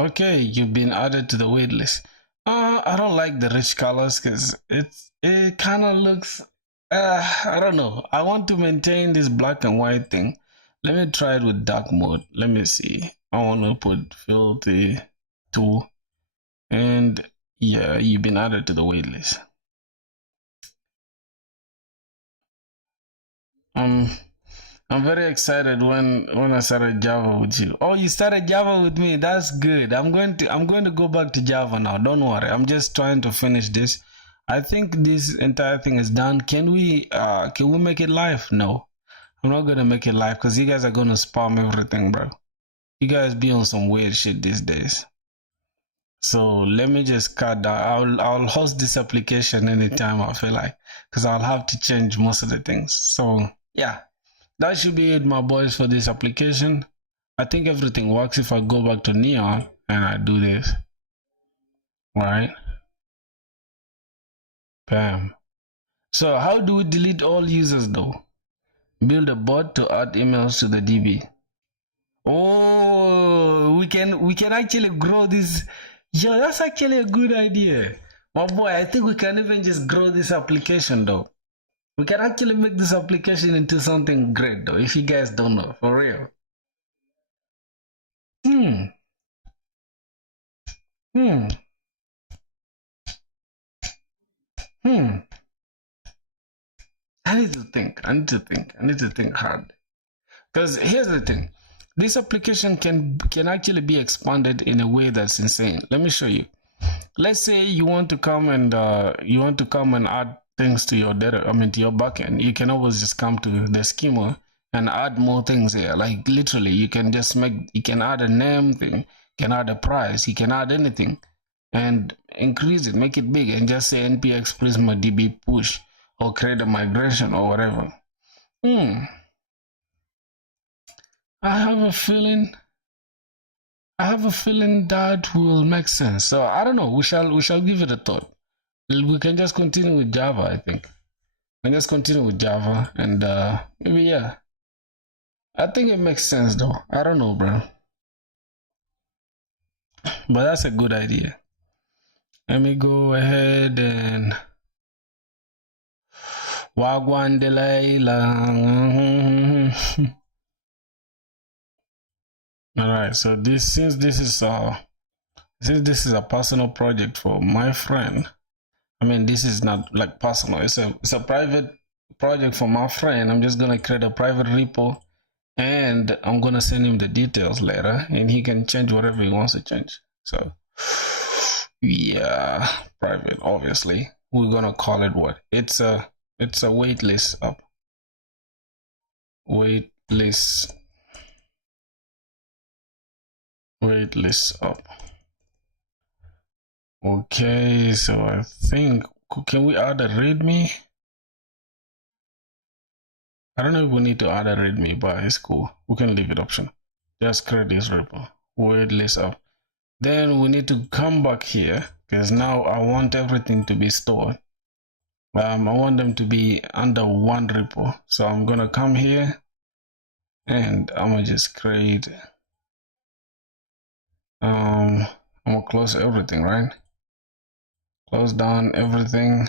Okay, you've been added to the waitlist. I don't like the rich colors because it kind of looks I don't know. I want to maintain this black and white thing. Let me try it with dark mode. Let me see. I want to put filthy 2, and yeah, you've been added to the waitlist. I'm very excited when I started Java with you. Oh, you started Java with me. That's good. I'm going to go back to Java now. Don't worry. I'm just trying to finish this. I think this entire thing is done. Can we make it live? No. I'm not gonna make it live because you guys are gonna spam everything, bro. You guys be on some weird shit these days. So let me just cut down. I'll host this application anytime I feel like, because I'll have to change most of the things. So yeah, that should be it, my boys, for this application. I think everything works if I go back to Neon and I do this. Right? Bam. So how do we delete all users though? Build a bot to add emails to the DB. Oh, we can actually grow this. Yo, that's actually a good idea. My boy, I think we can even just grow this application though. We can actually make this application into something great though, if you guys don't know, for real. Hmm. I need to think. I need to think hard. Because here's the thing. This application can actually be expanded in a way that's insane. Let me show you. Let's say you want to come and add things to your data, to your backend. You can always just come to the schema and add more things here. Like literally, you can add a name thing, you can add a price, you can add anything and increase it, make it big, and just say npx prisma db push or create a migration or whatever. I have a feeling that will make sense. So I don't know. We shall give it a thought. We can just continue with Java. I think we can just continue with Java, and maybe yeah. I think it makes sense though. I don't know, bro. But that's a good idea. Let me go ahead and Wagwan Delayla. Alright, so since this is a personal project for my friend, this is not like personal, it's a private project for my friend. I'm just gonna create a private repo and I'm gonna send him the details later and he can change whatever he wants to change. So yeah, private, obviously. We're gonna call it what? It's a waitlist up. Waitlist up. Okay, so I think, can we add a readme? I don't know if we need to add a readme, but it's cool. We can leave it option. Just create this repo. Waitlist up. Then we need to come back here because now I want everything to be stored. I want them to be under one repo. So I'm gonna come here and I'm gonna just create. I'm gonna close everything, right? Close down everything.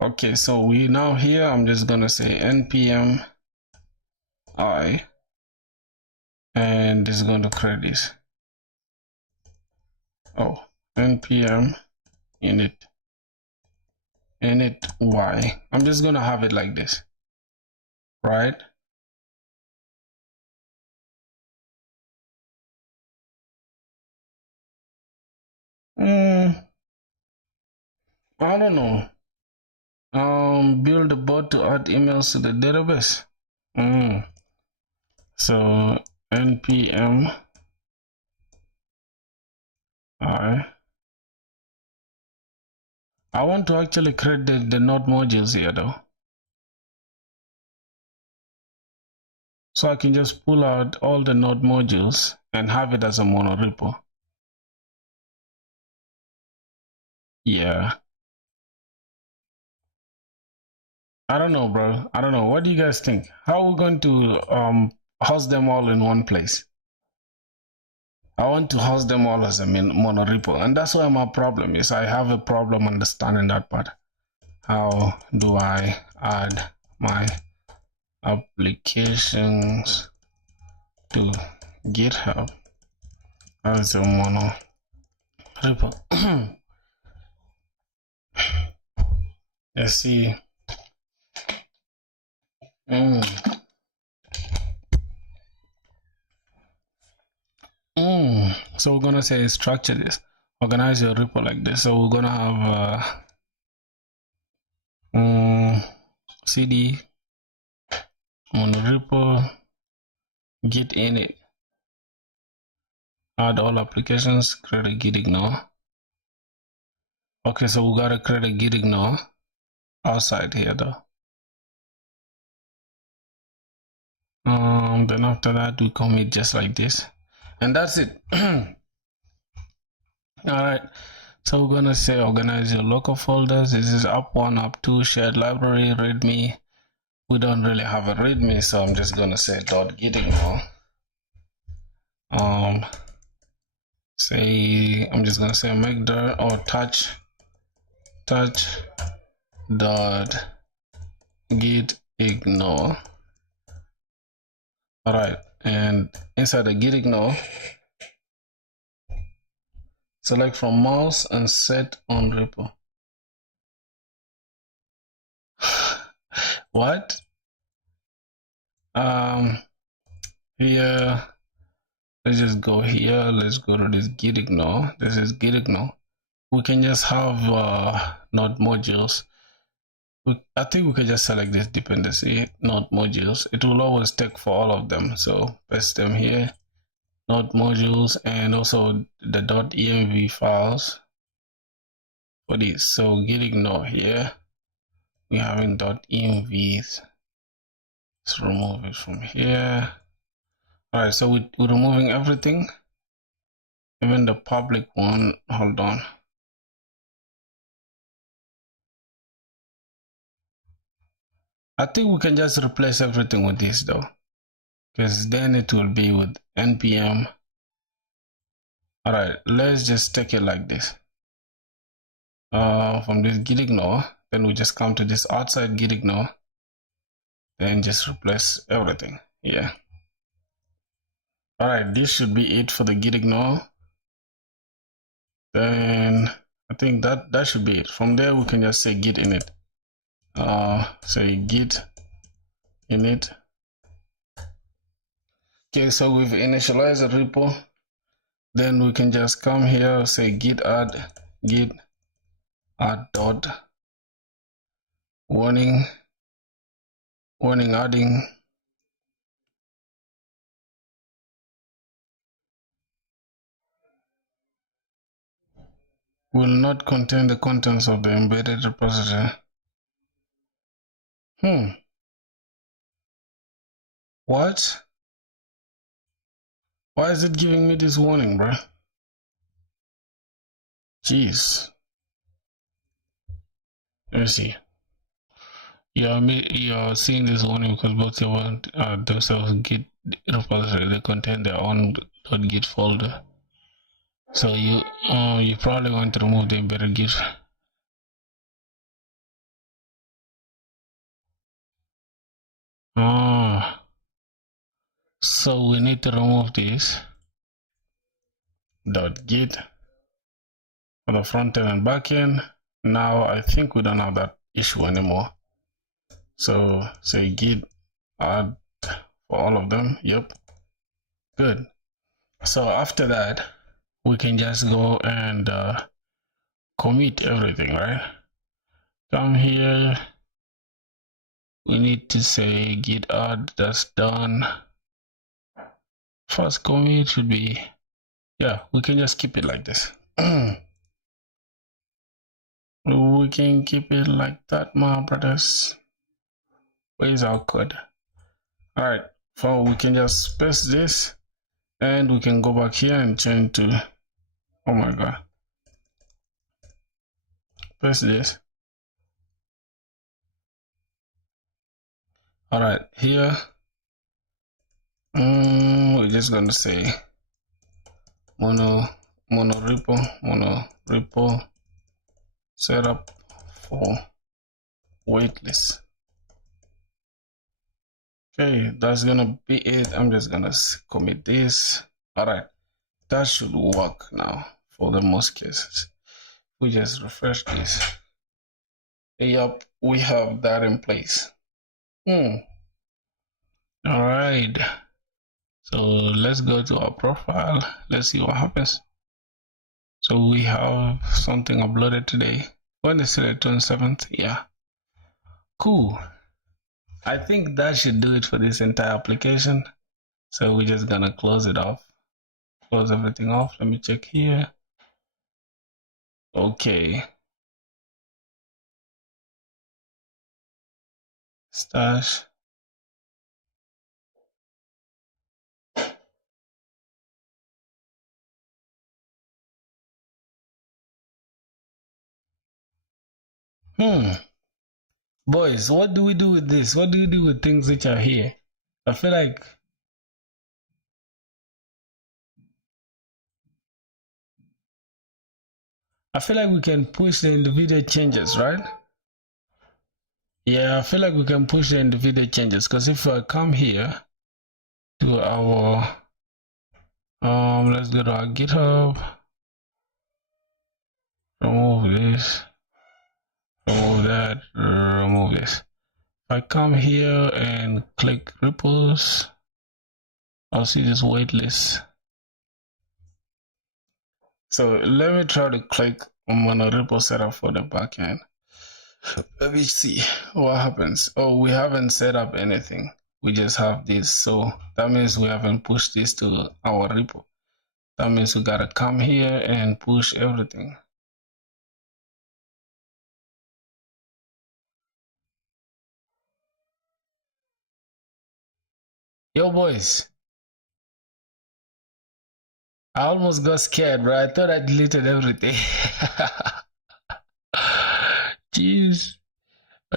Okay, so we now here, I'm just gonna say npm I, and this is going to create this. Oh, npm init y. I'm just gonna have it like this, right? I don't know. Build a bot to add emails to the database. So npm I want to actually create the node modules here though. So I can just pull out all the node modules and have it as a mono repo. Yeah. I don't know, bro. I don't know. What do you guys think? How are we going to host them all in one place? I want to host them all as a mono repo, and that's why my problem is. I have a problem understanding that part. How do I add my applications to GitHub That's a mono repo. Let's see. So we're gonna say structure this, organize your repo like this. So we're gonna have cd mono repo git init, add all applications, create a git ignore. Okay, so we gotta create a git ignore outside here though. Then after that we commit just like this, and that's it. All right, so we're gonna say organize your local folders. This is up1, up2, shared library, readme. We don't really have a readme, so I'm just gonna say .git ignore. Say I'm just gonna say make dir or touch dot git ignore. All right, and inside the git ignore, select from mouse and set on repo. What? Here, let's just go here. Let's go to this git ignore. This is git ignore. We can just have node modules. I think we can just select this dependency, node modules. It will always take for all of them. So paste them here, node modules, and also the .env files for this. So git ignore here. We're having .env. Let's remove it from here. All right, so we're removing everything, even the public one. Hold on. I think we can just replace everything with this though, because then it will be with npm. All right, let's just take it like this. From this git ignore, then we just come to this outside git ignore, then just replace everything. Yeah. All right, this should be it for the git ignore. Then I think that should be it. From there, we can just say git init. Say git init. Okay, so we've initialized a repo. Then we can just come here, say git add dot warning adding will not contain the contents of the embedded repository. What? Why is it giving me this warning, bro? Jeez. Let me see. You're seeing this warning because both your themselves Git repository, they contain their own .git folder. So you probably want to remove the embedded Git. So we need to remove this .git for the front end and back end. Now I think we don't have that issue anymore. So say git add for all of them. Yep, good. So after that, we can just go and commit everything, right? Come here, we need to say git add, that's done. First commit should be, yeah, we can just keep it like this. We can keep it like that, my brothers. Where's our code? All right, so we can just paste this and we can go back here and change to, oh my god, paste this. All right, here we're just gonna say mono repo setup for waitlist. Okay, that's gonna be it. I'm just gonna commit this. All right, That should work now for the most cases. We just refresh this. Yep, we have that in place. All right. So let's go to our profile. Let's see what happens. So we have something uploaded today. When is it? 27th? Yeah. Cool. I think that should do it for this entire application. So we're just gonna close it off. Close everything off. Let me check here. Okay. Stash. Boys, what do we do with this? What do you do with things which are here? I feel like we can push the individual changes, right? Yeah, I feel like we can push the individual changes, because if I come here to our let's go to our GitHub, remove this, remove that, remove this. If I come here and click repos, I'll see this waitlist. So let me try to click on a repo setup for the backend. Let me see what happens. Oh, we haven't set up anything. We just have this. So that means we haven't pushed this to our repo. That means we gotta come here and push everything. Yo, boys. I almost got scared, bro. I thought I deleted everything. Jeez.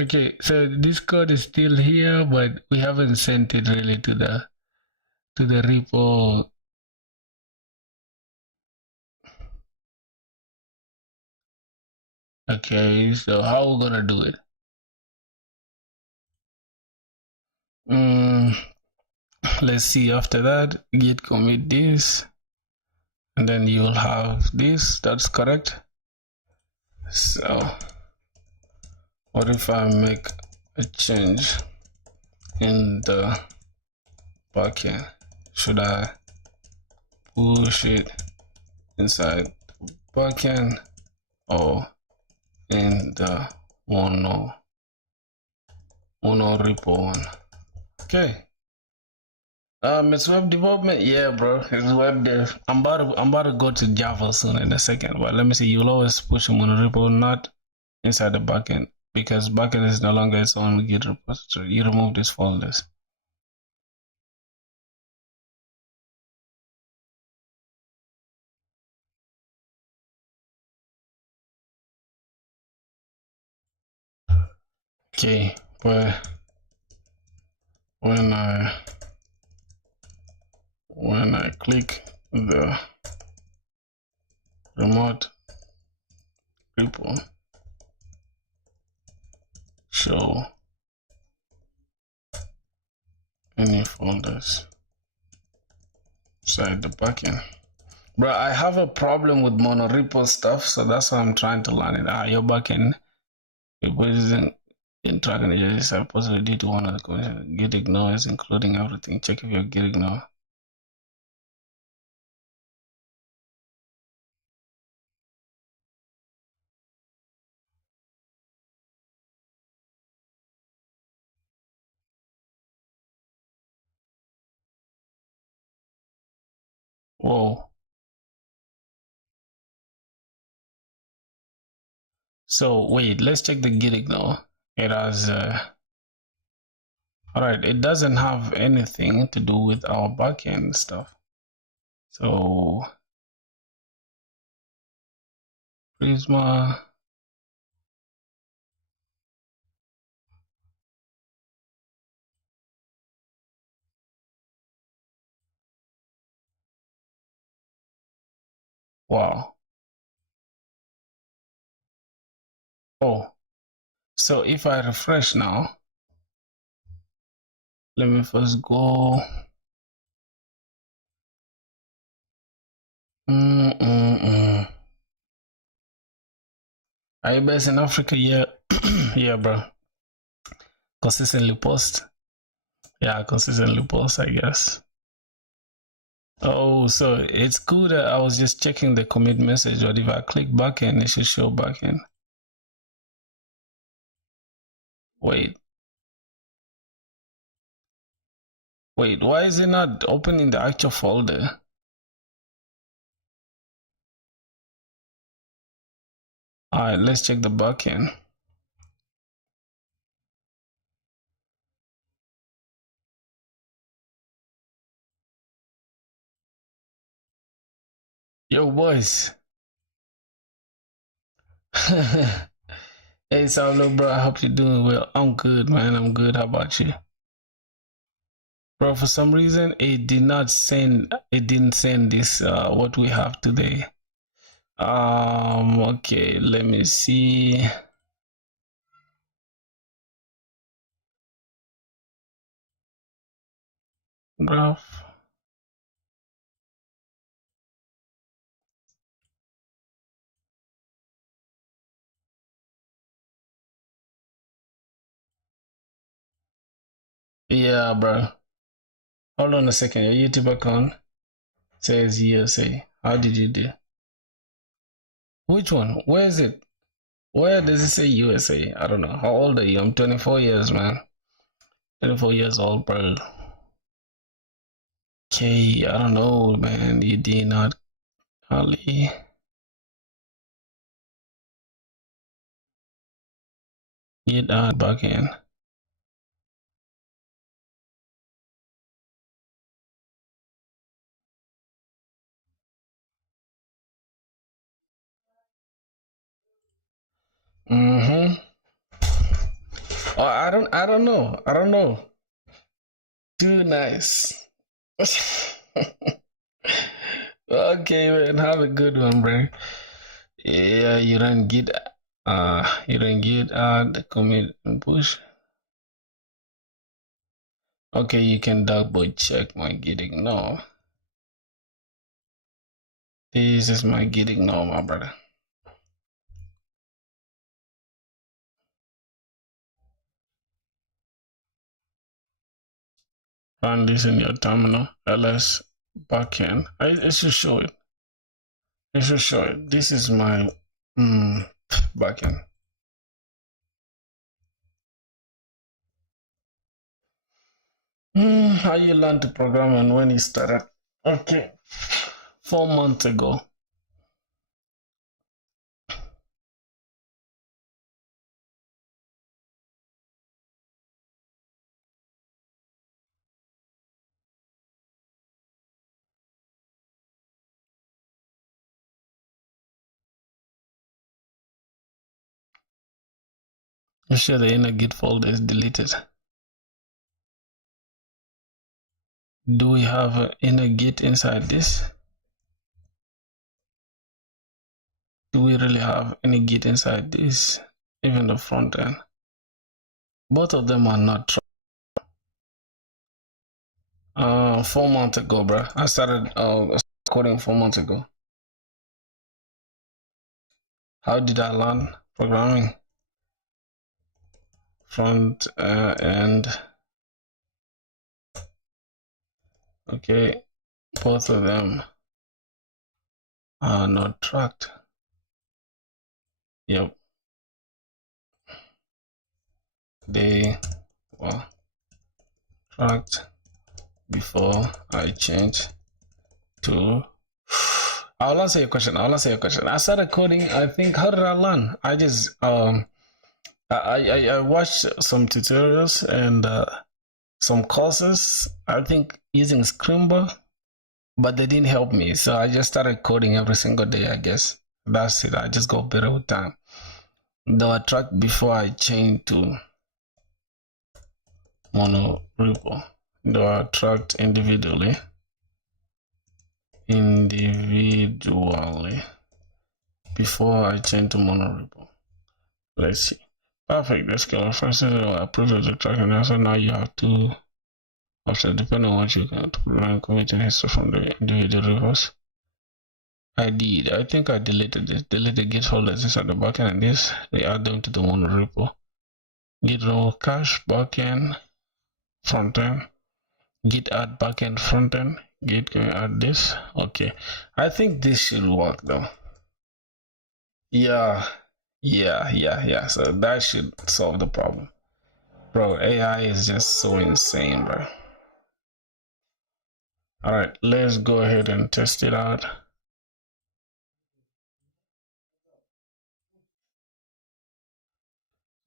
Okay, so this code is still here, but we haven't sent it really to the repo. Okay, so how are we gonna do it? Let's see. After that, git commit this, and then you'll have this. That's correct. So what if I make a change in the backend? Should I push it inside the backend or in the mono repo one? Okay. It's web development. Yeah, bro. It's web dev. I'm about to go to Java soon in a second, but let me see. You'll always push a mono repo, not inside the backend, because backend is no longer its own Git repository. You remove these folders. Okay, but when I click the remote repo, show any folders inside the backend. Bro, I have a problem with monorepo stuff, so that's why I'm trying to learn it. Your backend repo isn't in tracking is possibly due to one of the conditions. Git ignore is including everything. Check if your git ignore. Whoa. So wait, let's check the git ignore. It has all right, it doesn't have anything to do with our backend stuff. So Prisma. Wow. Oh, so if I refresh now, let me first go. Are you based in Africa? Yeah. Yeah, bro. Consistently post. Yeah, consistently post, I guess. Oh, so it's cool that I was just checking the commit message, but if I click backend, it should show backend. Wait, why is it not opening the actual folder? Alright, let's check the backend. Yo, boys. Hey, Saulo, bro, I hope you're doing well. I'm good, man. I'm good. How about you? Bro, for some reason, it didn't send this, what we have today. Okay, let me see. Graph. Yeah, bro. Hold on a second. Your YouTube account says USA. How did you do? Which one? Where is it? Where does it say USA? I don't know. How old are you? I'm 24 years, man. 24 years old, bro. Okay, I don't know, man. You did not, Ali. Get out back in. Oh, I don't know. I don't know. Too nice. Okay, man. Have a good one, bro. Yeah, you don't get the commit and push. Okay, you can double check my getting no. This is my getting no, my brother. Run this in your terminal, ls backend. It should show it. It should show it. This is my backend. How you learn to program and when you started? Okay, 4 months ago. You sure the inner git folder is deleted? Do we have an inner git inside this? Do we really have any git inside this? Even the front end. Both of them are not. 4 months ago, bro. I started coding 4 months ago. How did I learn programming? Front end. Okay, both of them are not tracked. Yep. They were tracked before I changed to. I'll answer your question. I started coding. I think, how did I learn? I just I watched some tutorials and some courses. I think using SPRINGBOOT, but they didn't help me. So I just started coding every single day. I guess that's it. I just got better with time. They were tracked before I changed to mono repo. They were tracked individually before I change to mono repo. Let's see. Perfect. Let's go. First, approve the tracking. So now you have to, after depending on what you can to prevent committing history from the individual repos. I did. I think I deleted this. Deleted git folders inside the backend and this. They add them to the mono repo. Git remove cache backend frontend. Git add backend frontend. Git can add this. Okay. I think this should work though. Yeah. So that should solve the problem. Bro, AI is just so insane, bro. Alright, let's go ahead and test it out.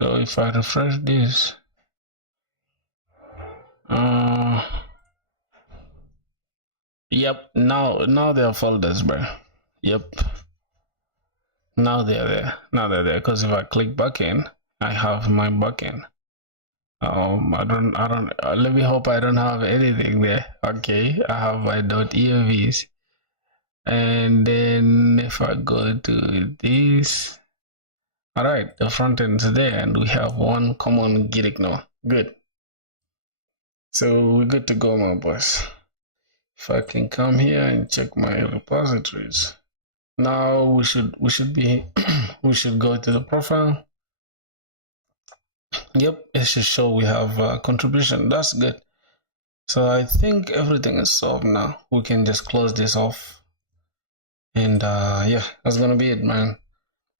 So if I refresh this, yep, now there are folders, bro. Yep, now they're there. Because if I click backend, I have my backend. I don't. Let me hope I don't have anything there. Okay, I have my .envs, and then if I go to this, all right, the front end is there, and we have one common git ignore. Good. So we're good to go, my boys. If I can come here and check my repositories, now we should be we should go to the profile. Yep, it should show we have contribution. That's good. So I think everything is solved now. We can just close this off, and yeah, that's gonna be it, man.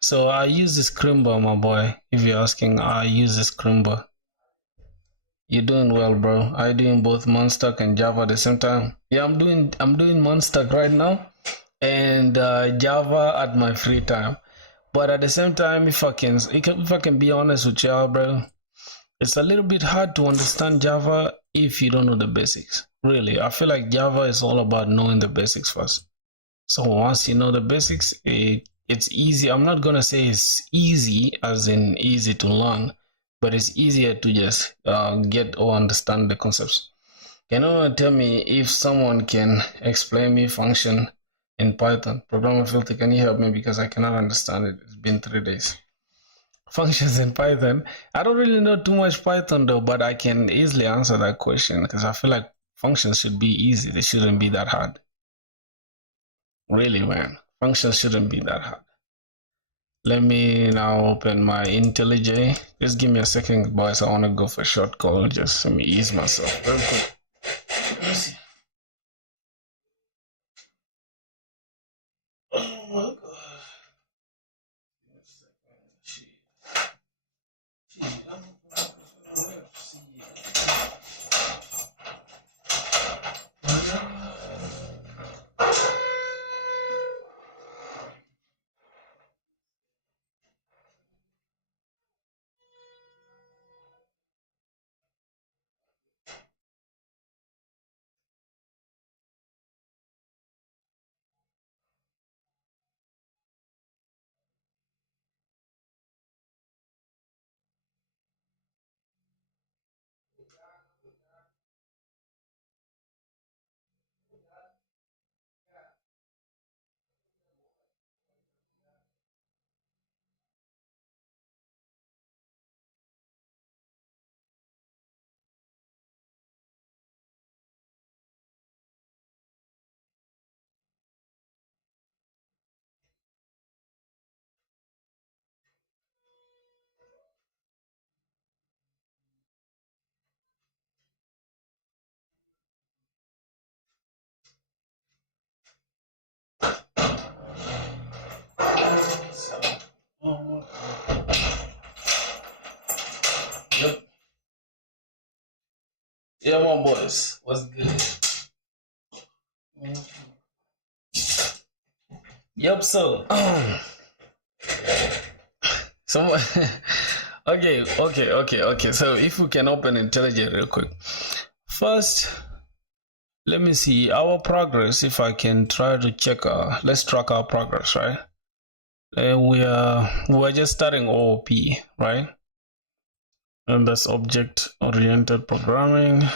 So I use the Scrimba, my boy. If you're asking, I use the Scrimba. You're doing well, bro. Are you doing both Monstack and Java at the same time? Yeah, I'm doing Monstack right now, and Java at my free time. But at the same time, if I can be honest with y'all, bro, it's a little bit hard to understand Java if you don't know the basics. Really, I feel like Java is all about knowing the basics first. So once you know the basics, it's easy. I'm not gonna say it's easy as in easy to learn, but it's easier to just get or understand the concepts. Can you tell me if someone can explain me function in Python? Programmer Filter, can you help me, because I cannot understand it. It's been 3 days. Functions in Python. I don't really know too much Python though, but I can easily answer that question because I feel like functions should be easy. They shouldn't be that hard. Really, man. Functions shouldn't be that hard. Let me now open my IntelliJ. Just give me a second, boys. I want to go for a short call. Just let me ease myself real quick. Let me see. Oh my god. Yep. Yeah, my boys. What's good? Yep. So, okay. So if we can open IntelliJ real quick. First, let me see our progress. If I can try to check let's track our progress, right? We're just starting OOP, right? And that's object-oriented programming.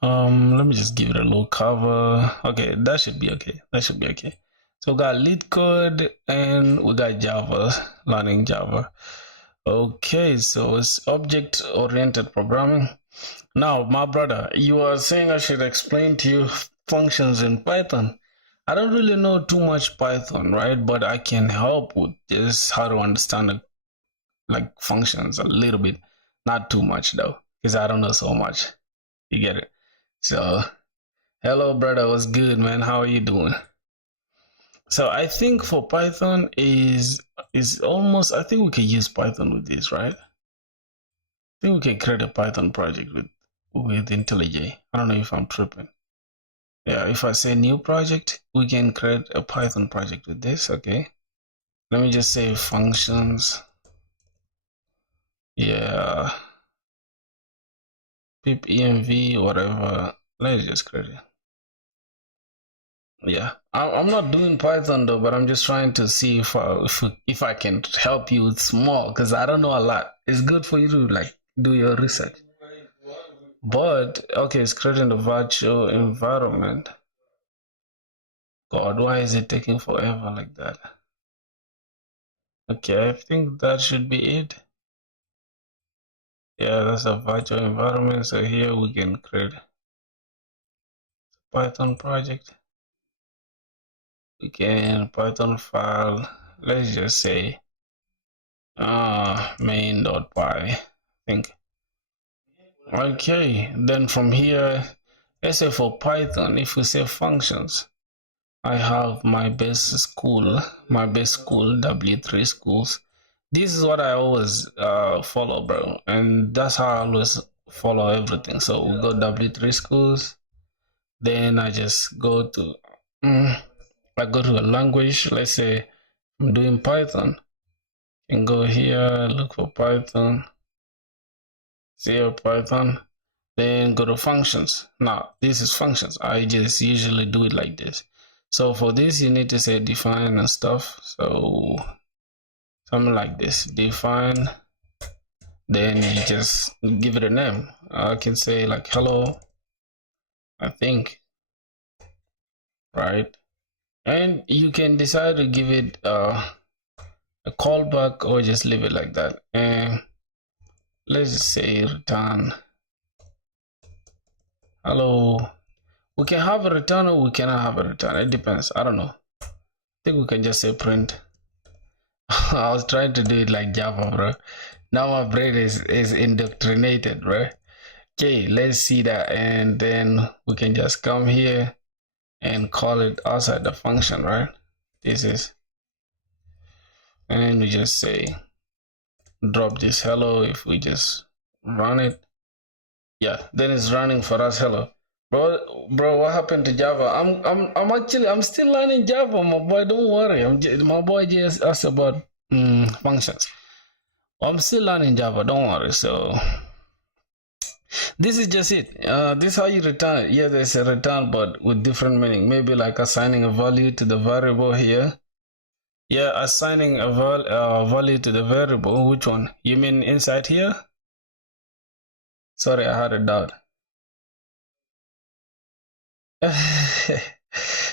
Let me just give it a low cover. Okay, that should be okay. So we got lead code and we got Java, learning Java. Okay, so it's object-oriented programming. Now, my brother, you are saying I should explain to you functions in Python. I don't really know too much Python, right? But I can help with just how to understand like functions a little bit, not too much though, because I don't know so much. You get it? So, hello, brother. What's good, man? How are you doing? So I think for Python is almost. I think we can use Python with this, right? I think we can create a Python project with IntelliJ. I don't know if I'm tripping. Yeah, if I say new project, we can create a Python project with this. Okay. Let me just say functions. Yeah. Pip env whatever. Let's just create it. Yeah, I'm not doing Python though, but I'm just trying to see if I can help you with small, because I don't know a lot. It's good for you to like do your research. But okay, it's creating the virtual environment. God, why is it taking forever like that? Okay, I think that should be it. Yeah, that's a virtual environment. So here we can create a Python project. We can Python file. Let's just say main.py, I think. Okay, then from here, let's say for Python, if we say functions, I have my best school W3 schools. This is what I always follow, bro, and that's how I always follow everything. So we go W3 schools, then I just go to I go to a language. Let's say I'm doing Python, and go here, look for Python, say Python, then go to functions. Now this is functions. I just usually do it like this. So for this you need to say define and stuff. So something like this, define, then you just give it a name. I can say like hello, I think, right? And you can decide to give it a callback or just leave it like that. And let's just say return hello. We can have a return or we cannot have a return. It depends. I don't know. I think we can just say print. I was trying to do it like Java, bro. Now my brain is indoctrinated, right? Okay, let's see that, and then we can just come here and call it outside the function, right? This is, and we just say drop this hello. If we just run it, yeah, then it's running for us hello. Bro, what happened to Java? I'm still learning Java, my boy. Don't worry. My boy just asked about functions. I'm still learning Java. Don't worry. So this is just it. This is how you return. Yeah, there's a return, but with different meaning. Maybe like assigning a value to the variable here. Yeah, assigning a value to the variable. Which one? You mean inside here? Sorry, I had a doubt.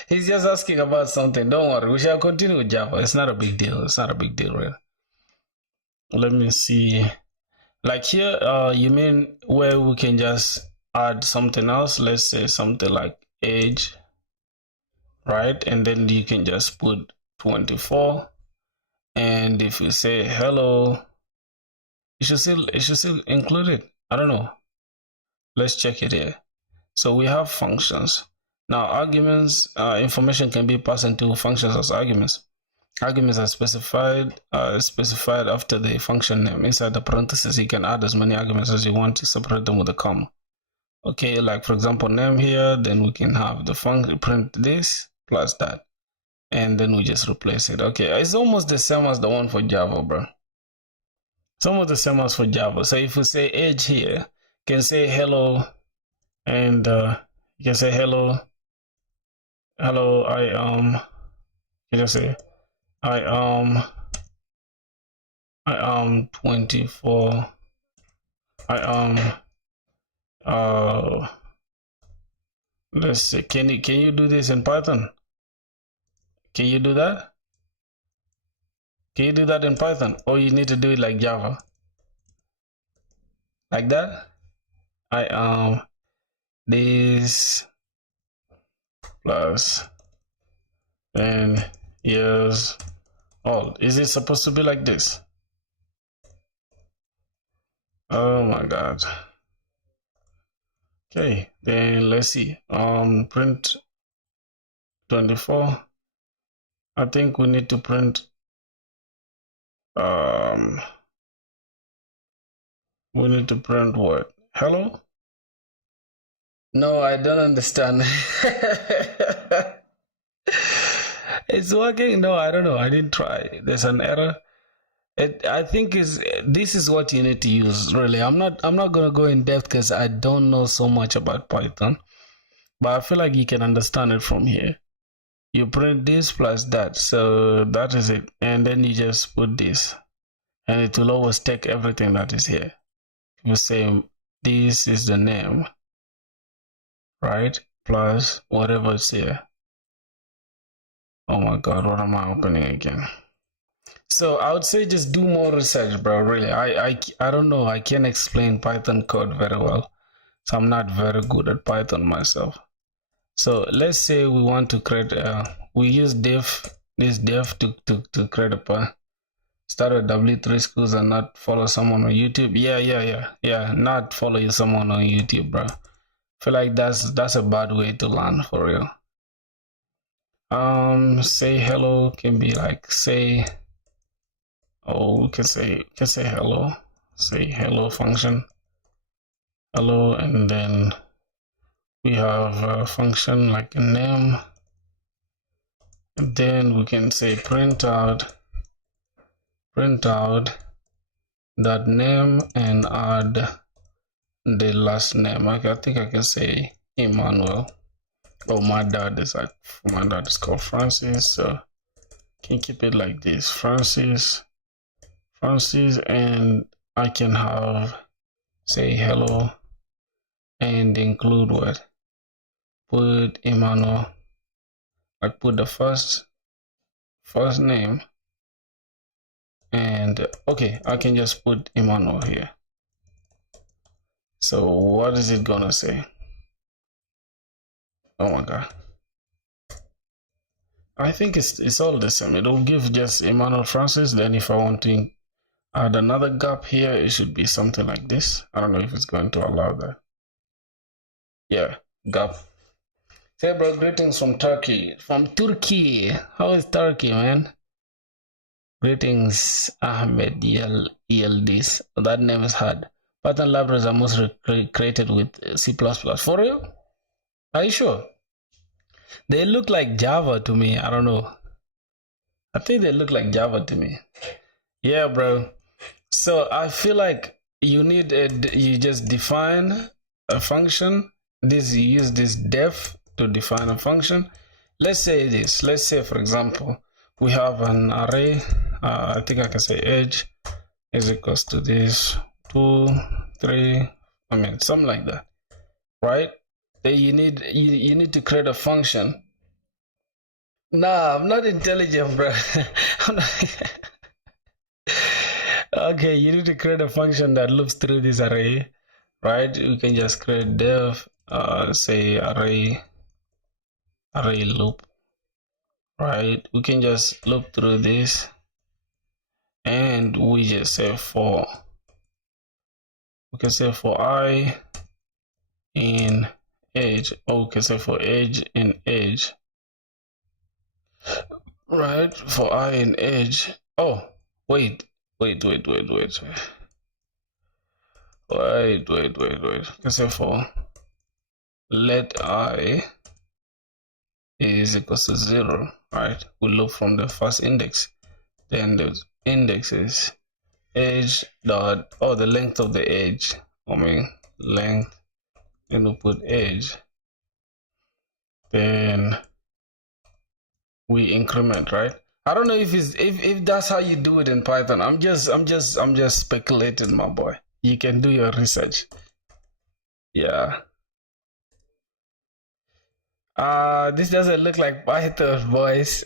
He's just asking about something. Don't worry. We shall continue with Java. It's not a big deal. It's not a big deal, really. Let me see. Like here, you mean where we can just add something else? Let's say something like age, right? And then you can just put 24. And if you say hello, it should still include it. I don't know. Let's check it here. So we have functions. Now arguments, information can be passed into functions as arguments. Arguments are specified after the function name. Inside the parentheses, you can add as many arguments as you want to separate them with a comma. Okay, like for example, name here, then we can have the function print this plus that, and then we just replace it. Okay, it's almost the same as the one for Java, bro. It's almost the same as for Java. So if we say age here, you can say hello, and you can say hello, you can say I am 24. I am let's see. Can you do this in Python? Can you do that? Can you do that in Python? Or you need to do it like Java? Like that? I am this plus and here's all. Is it supposed to be like this? Oh my god. Okay, then let's see. Print 24. I think we need to print we need to print what? Hello? No, I don't understand. It's working? No, I don't know. I didn't try. There's an error. I think this is what you need to use. Really, I'm not gonna go in depth because I don't know so much about Python, but I feel like you can understand it from here. You print this plus that, so that is it, and then you just put this, and it will always take everything that is here. You say this is the name, right? Plus whatever is here. Oh my god, what am I opening again? So I would say just do more research, bro. Really, I don't know. I can't explain Python code very well, so I'm not very good at Python myself. So let's say we want to create we use this dev to create a start a W3 schools and not follow someone on YouTube. Yeah, not follow someone on YouTube, bro. I feel like that's a bad way to learn for real. Say hello can be like say, oh, we can say hello, say hello function, hello, and then we have a function like a name, and then we can say print out that name and add the last name. I think I can say Emmanuel. Oh, my dad is called Francis, so can keep it like this, Francis, and I can have say hello and include what, put Emmanuel, like put the first name, and okay, I can just put Emmanuel here. So what is it gonna say? Oh my god, I think it's all the same. It'll give just Emmanuel Francis. Then if I want to add another gap here, it should be something like this. I don't know if it's going to allow that. Yeah, gap. Hey bro, greetings from Turkey. From Turkey. How is Turkey, man? Greetings, Ahmed Yeldis. That name is hard. Python libraries are mostly created with C++. For real? Are you sure? They look like Java to me. I don't know. I think they look like Java to me. Yeah, bro. So I feel like you need you just define a function. You use this def to define a function. Let's say this. Let's say, for example, we have an array. I think I can say age is equals to this 2, 3. I mean, something like that, right? Then you need to create a function. Nah, I'm not intelligent, bro. I'm not okay, you need to create a function that loops through this array, right? You can just create dev, say array loop, right? We can just loop through this, and we just say for, we can say for I in age, or we can say for age in age, right? For I in age. Oh, wait. You can say for let I is equals to 0, right? We look from the first index, then the index is age dot, oh, the length of the age, I mean length, and we put age, then we increment, right? I don't know if that's how you do it in Python. I'm just speculating, my boy. You can do your research. Yeah. This doesn't look like Python, boys.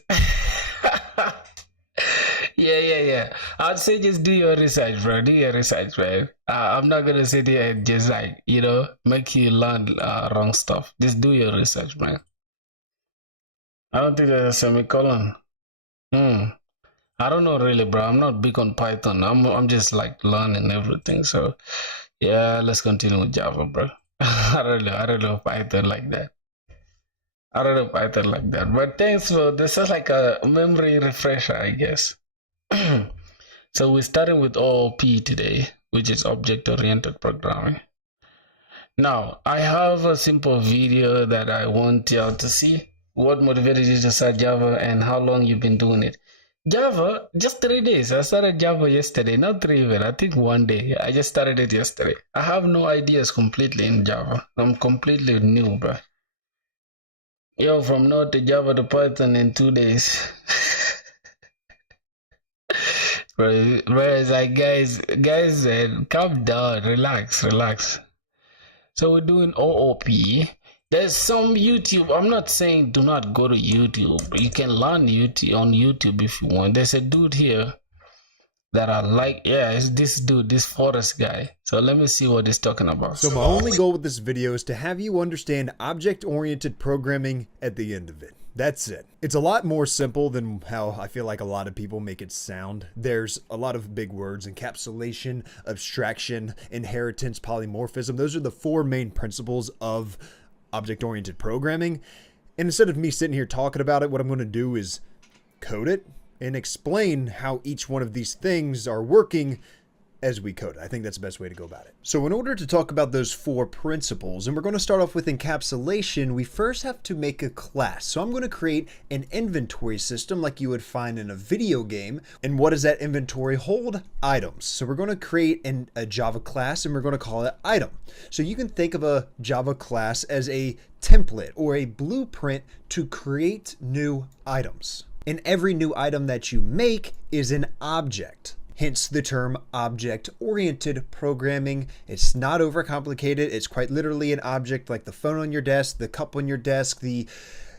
Yeah. I'd say just do your research, bro. Do your research, right? I'm not gonna sit here and just like, make you learn wrong stuff. Just do your research, man. I don't think there's a semicolon. I don't know really, bro. I'm not big on Python. I'm just like learning everything. So yeah, let's continue with Java, bro. I don't know Python like that. I don't know Python like that. But thanks for this is like a memory refresher, I guess. So we're starting with OOP today, which is object oriented programming. Now, I have a simple video that I want y'all to see. What motivated you to start Java and how long you've been doing it. Java, just 3 days. I started Java yesterday, not 3 even. I think 1 day. I just started it yesterday. I have no ideas completely in Java. I'm completely new, bro. Yo, from Node to Java to Python in 2 days. Bro, it's like, guys, calm down, relax. So we're doing OOP. There's some YouTube. I'm not saying do not go to YouTube. You can learn YouTube on YouTube if you want. There's a dude here that I like. Yeah, it's this dude, this Forest guy. So let me see what he's talking about. So my only goal with this video is to have you understand object-oriented programming at the end of it. That's it. It's a lot more simple than how I feel like a lot of people make it sound. There's a lot of big words: encapsulation, abstraction, inheritance, polymorphism. Those are the 4 main principles of object-oriented programming. And instead of me sitting here talking about it, what I'm going to do is code it and explain how each one of these things are working as we code it. I think that's the best way to go about it. So in order to talk about those 4 principles, and we're going to start off with encapsulation, we first have to make a class. So I'm going to create an inventory system like you would find in a video game. And what does that inventory hold? Items. So we're going to create a Java class and we're going to call it item. So you can think of a Java class as a template or a blueprint to create new items. And every new item that you make is an object. Hence the term object-oriented programming. It's not overcomplicated. It's quite literally an object, like the phone on your desk, the cup on your desk, the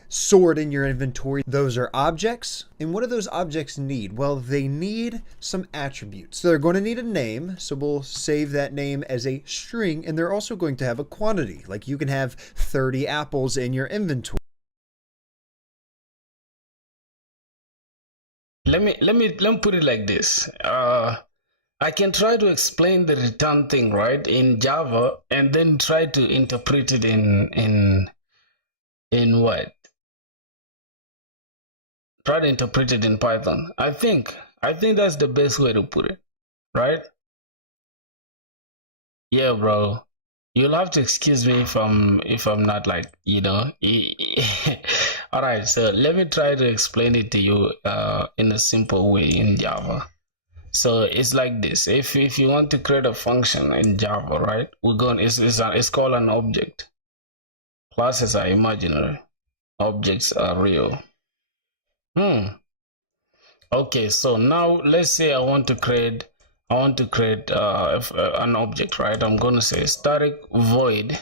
sword in your inventory. Those are objects. And what do those objects need? Well, they need some attributes. So they're going to need a name. So we'll save that name as a string. And they're also going to have a quantity. Like you can have 30 apples in your inventory. Let me put it like this. I can try to explain the return thing, right, in Java, and then try to interpret it in what? Try to interpret it in Python. I think that's the best way to put it, right? Yeah, bro. You'll have to excuse me if I'm not like, you know. All right, so let me try to explain it to you in a simple way in Java. So it's like this. If you want to create a function in Java, right? It's called an object. Classes are imaginary. Objects are real. Okay, so now let's say I want to create an object, right? I'm going to say static void,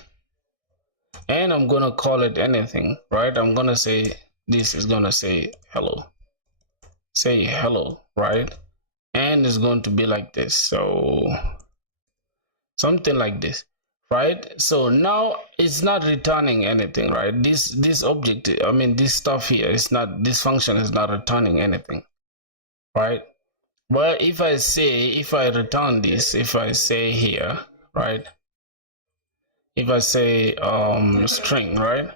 and I'm going to call it anything, right? I'm going to say this is going to say hello. Say hello, right? And it's going to be like this. So something like this, right? So now it's not returning anything, right? This object, I mean this stuff here, is not, this function is not returning anything, right? But if I return this, if I say here, right, if I say string, right,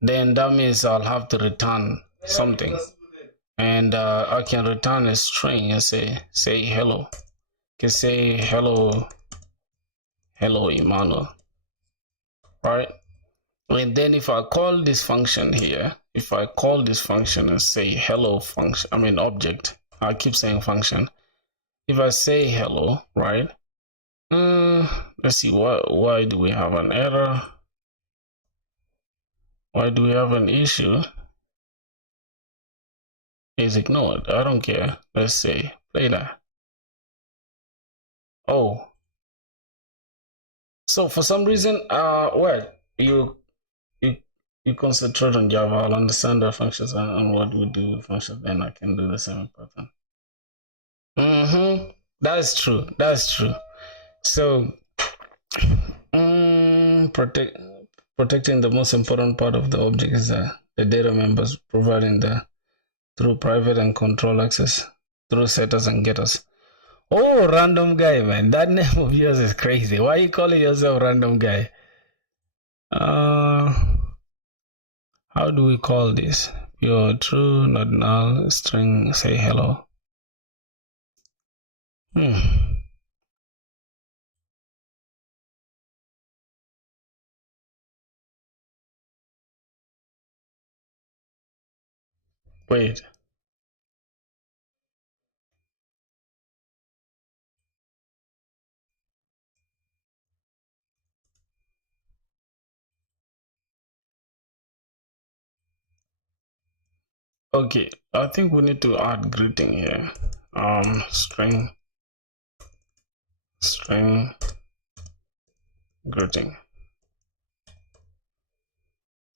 then that means I'll have to return something, and I can return a string and say hello. I can say hello Emmanuel, right? And then if I call this function here, if I call this function and say hello function, I mean object, I keep saying function. If I say hello, right? Let's see, why do we have an error? Why do we have an issue? Is ignored. I don't care. Let's say play that. Oh, so for some reason, you concentrate on Java. I'll understand the functions and what we do with functions, then I can do the same pattern. That's true. So protect protecting the most important part of the object is the data members, providing the through private and control access through setters and getters. Oh, random guy, man. That name of yours is crazy. Why are you calling yourself random guy? How do we call this? Pure, true, not null, string, say hello. Wait. Okay, I think we need to add greeting here. String greeting.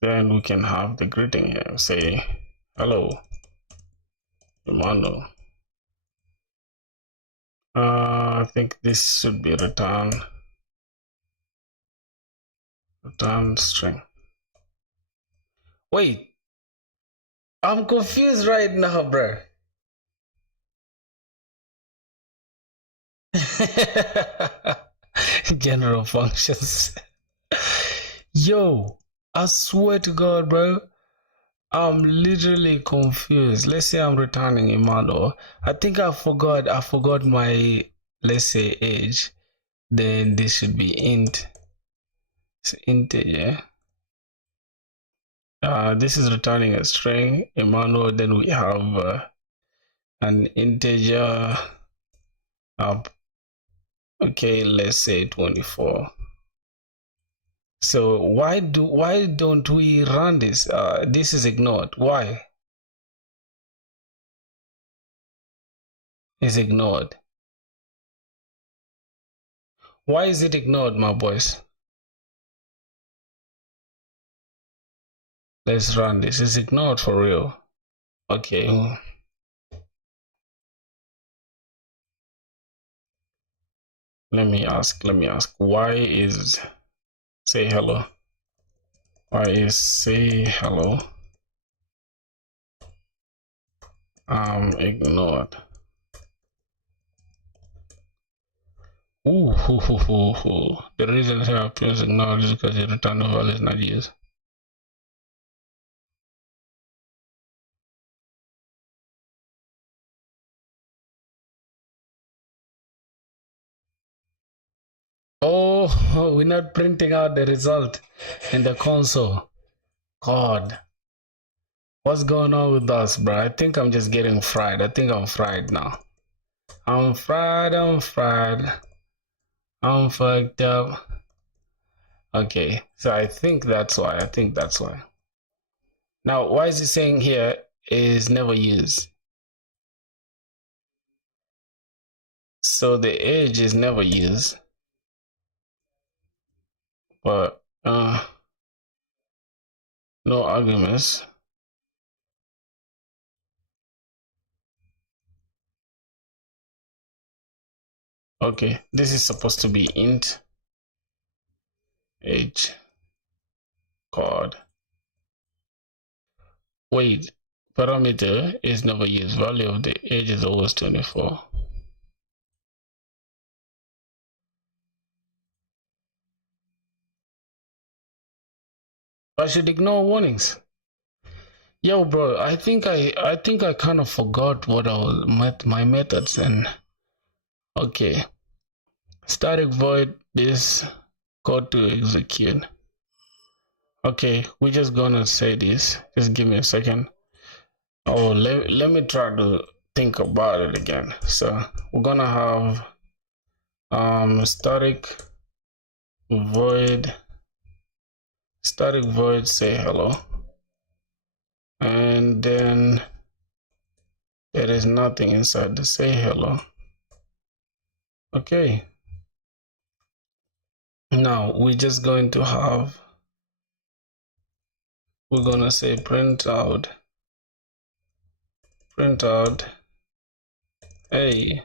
Then we can have the greeting here. Say hello, Emmanuel. I think this should be return string. Wait, I'm confused right now, bro. General functions. Yo, I swear to God, bro, I'm literally confused. Let's say I'm returning Emmanuel. I think I forgot my, let's say, age. Then this should be int. It's integer. This is returning a string, Emmanuel. Then we have an integer. Okay, let's say 24. So why don't we run this? This is ignored. Why is ignored? Why is it ignored, my boys? Let's run this. It's ignored for real. Okay. Let me ask. Why is say hello? Why is say hello ignored? The reason it appears ignored is because the return value is not used. Oh, we're not printing out the result in the console. God, what's going on with us, bro? I think I'm just getting fried. I think I'm fried now. I'm fried. I'm fucked up. Okay, so I think that's why. Now, why is it saying here is never used? So the age is never used. But no arguments. Okay, this is supposed to be int age code. Wait, parameter is never used. Value of the age is always 24. I should ignore warnings. Yo, bro, I think I kind of forgot what my methods and okay. Static void this code to execute. Okay, we're just gonna say this. Just give me a second. Oh, let me try to think about it again. So we're gonna have static void say hello, and then there is nothing inside the say hello. Okay, now we're just going to have, we're gonna say print out hey,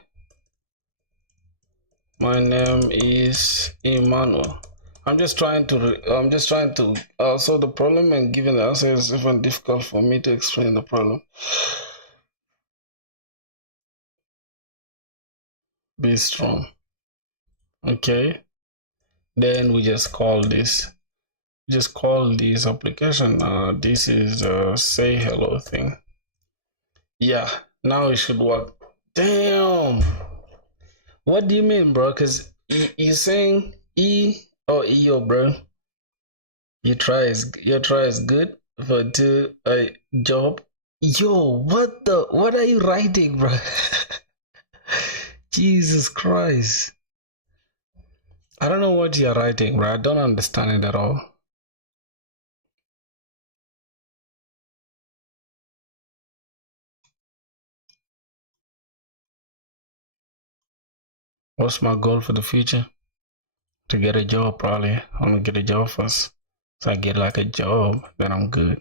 my name is Emmanuel. I'm just trying to solve the problem, and giving the answer is even difficult for me to explain the problem. Be strong. Okay. Then we just call this. Just call this application. This is say hello thing. Yeah. Now it should work. Damn. What do you mean, bro? Cause you saying yo, bro. Your try is good for do a job. Yo, what are you writing, bro? Jesus Christ. I don't know what you're writing, bro. I don't understand it at all. What's my goal for the future? To get a job, probably. I'm gonna get a job first. So I get like a job, then I'm good.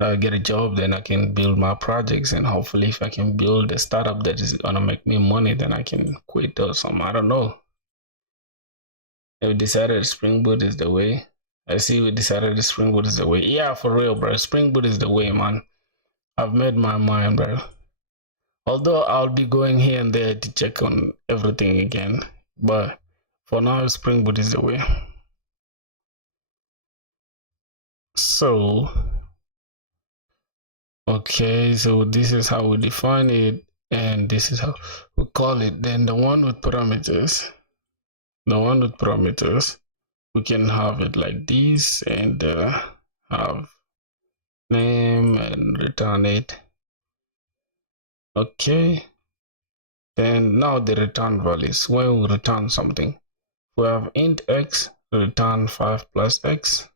Get a job, then I can build my projects, and hopefully if I can build a startup that is gonna make me money, then I can quit or something. I don't know. We decided Spring Boot is the way. I see we decided Spring Boot is the way. Yeah, for real, bro. Spring Boot is the way, man. I've made my mind, bro. Although I'll be going here and there to check on everything again. But for now, Spring Boot is the way. So, okay, so this is how we define it, and this is how we call it. Then the one with parameters. We can have it like this, and have name and return it. Okay. Then now the return values. When we return something, we have int x, return 5 plus x,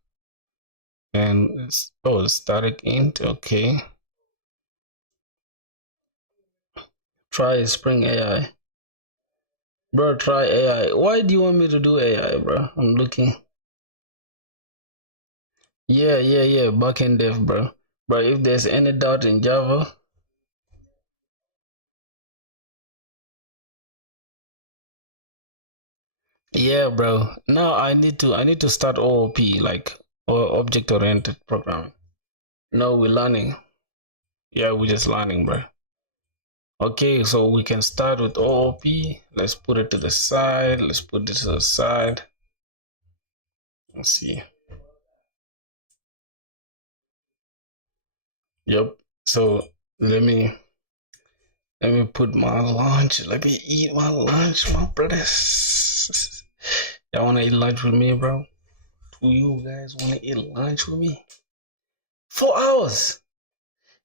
and static int. Okay. Try Spring AI. Bro, try AI. Why do you want me to do AI, bro? I'm looking. Yeah. Backend dev, bro. Bro, if there's any doubt in Java, yeah, bro. Now I need to start OOP, like, or object oriented programming. No, we're learning. Yeah, we're just learning, bro. Okay, so we can start with OOP. Let's put it to the side. Let's put this to the side. Let's see. Yep. So let me put my lunch. Let me eat my lunch, my brothers. Y'all wanna eat lunch with me, bro? Do you guys wanna eat lunch with me? 4 hours.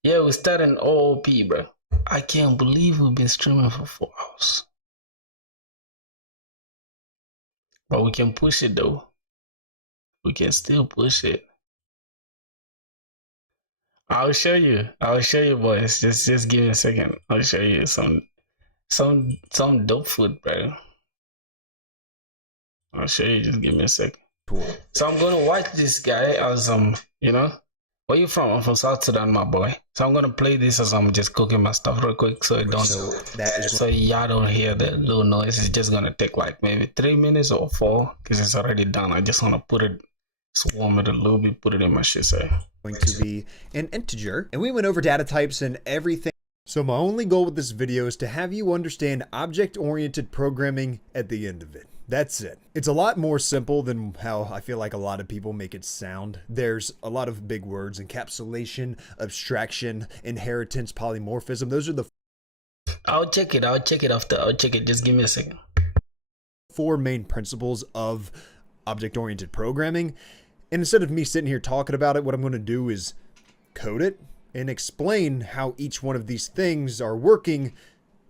Yeah, we started OOP, bro. I can't believe we've been streaming for 4 hours. But we can push it though. We can still push it. I'll show you, boys. Just give me a second. I'll show you some dope food, bro. I'll show you. Just give me a second. So I'm gonna watch this guy as where you from? I'm from South Sudan, my boy. So I'm gonna play this as I'm just cooking my stuff real quick, so y'all don't hear the little noise. It's just gonna take like maybe 3 minutes or 4, because it's already done. I just wanna put it, swarm it a little bit, put it in my shit. So going to be an integer, and we went over data types and everything. So my only goal with this video is to have you understand object-oriented programming at the end of it. That's it. It's a lot more simple than how I feel like a lot of people make it sound. There's a lot of big words: encapsulation, abstraction, inheritance, polymorphism. Those are the I'll check it after. I'll check it. Just give me a second. 4 main principles of object-oriented programming. And instead of me sitting here talking about it, what I'm going to do is code it and explain how each one of these things are working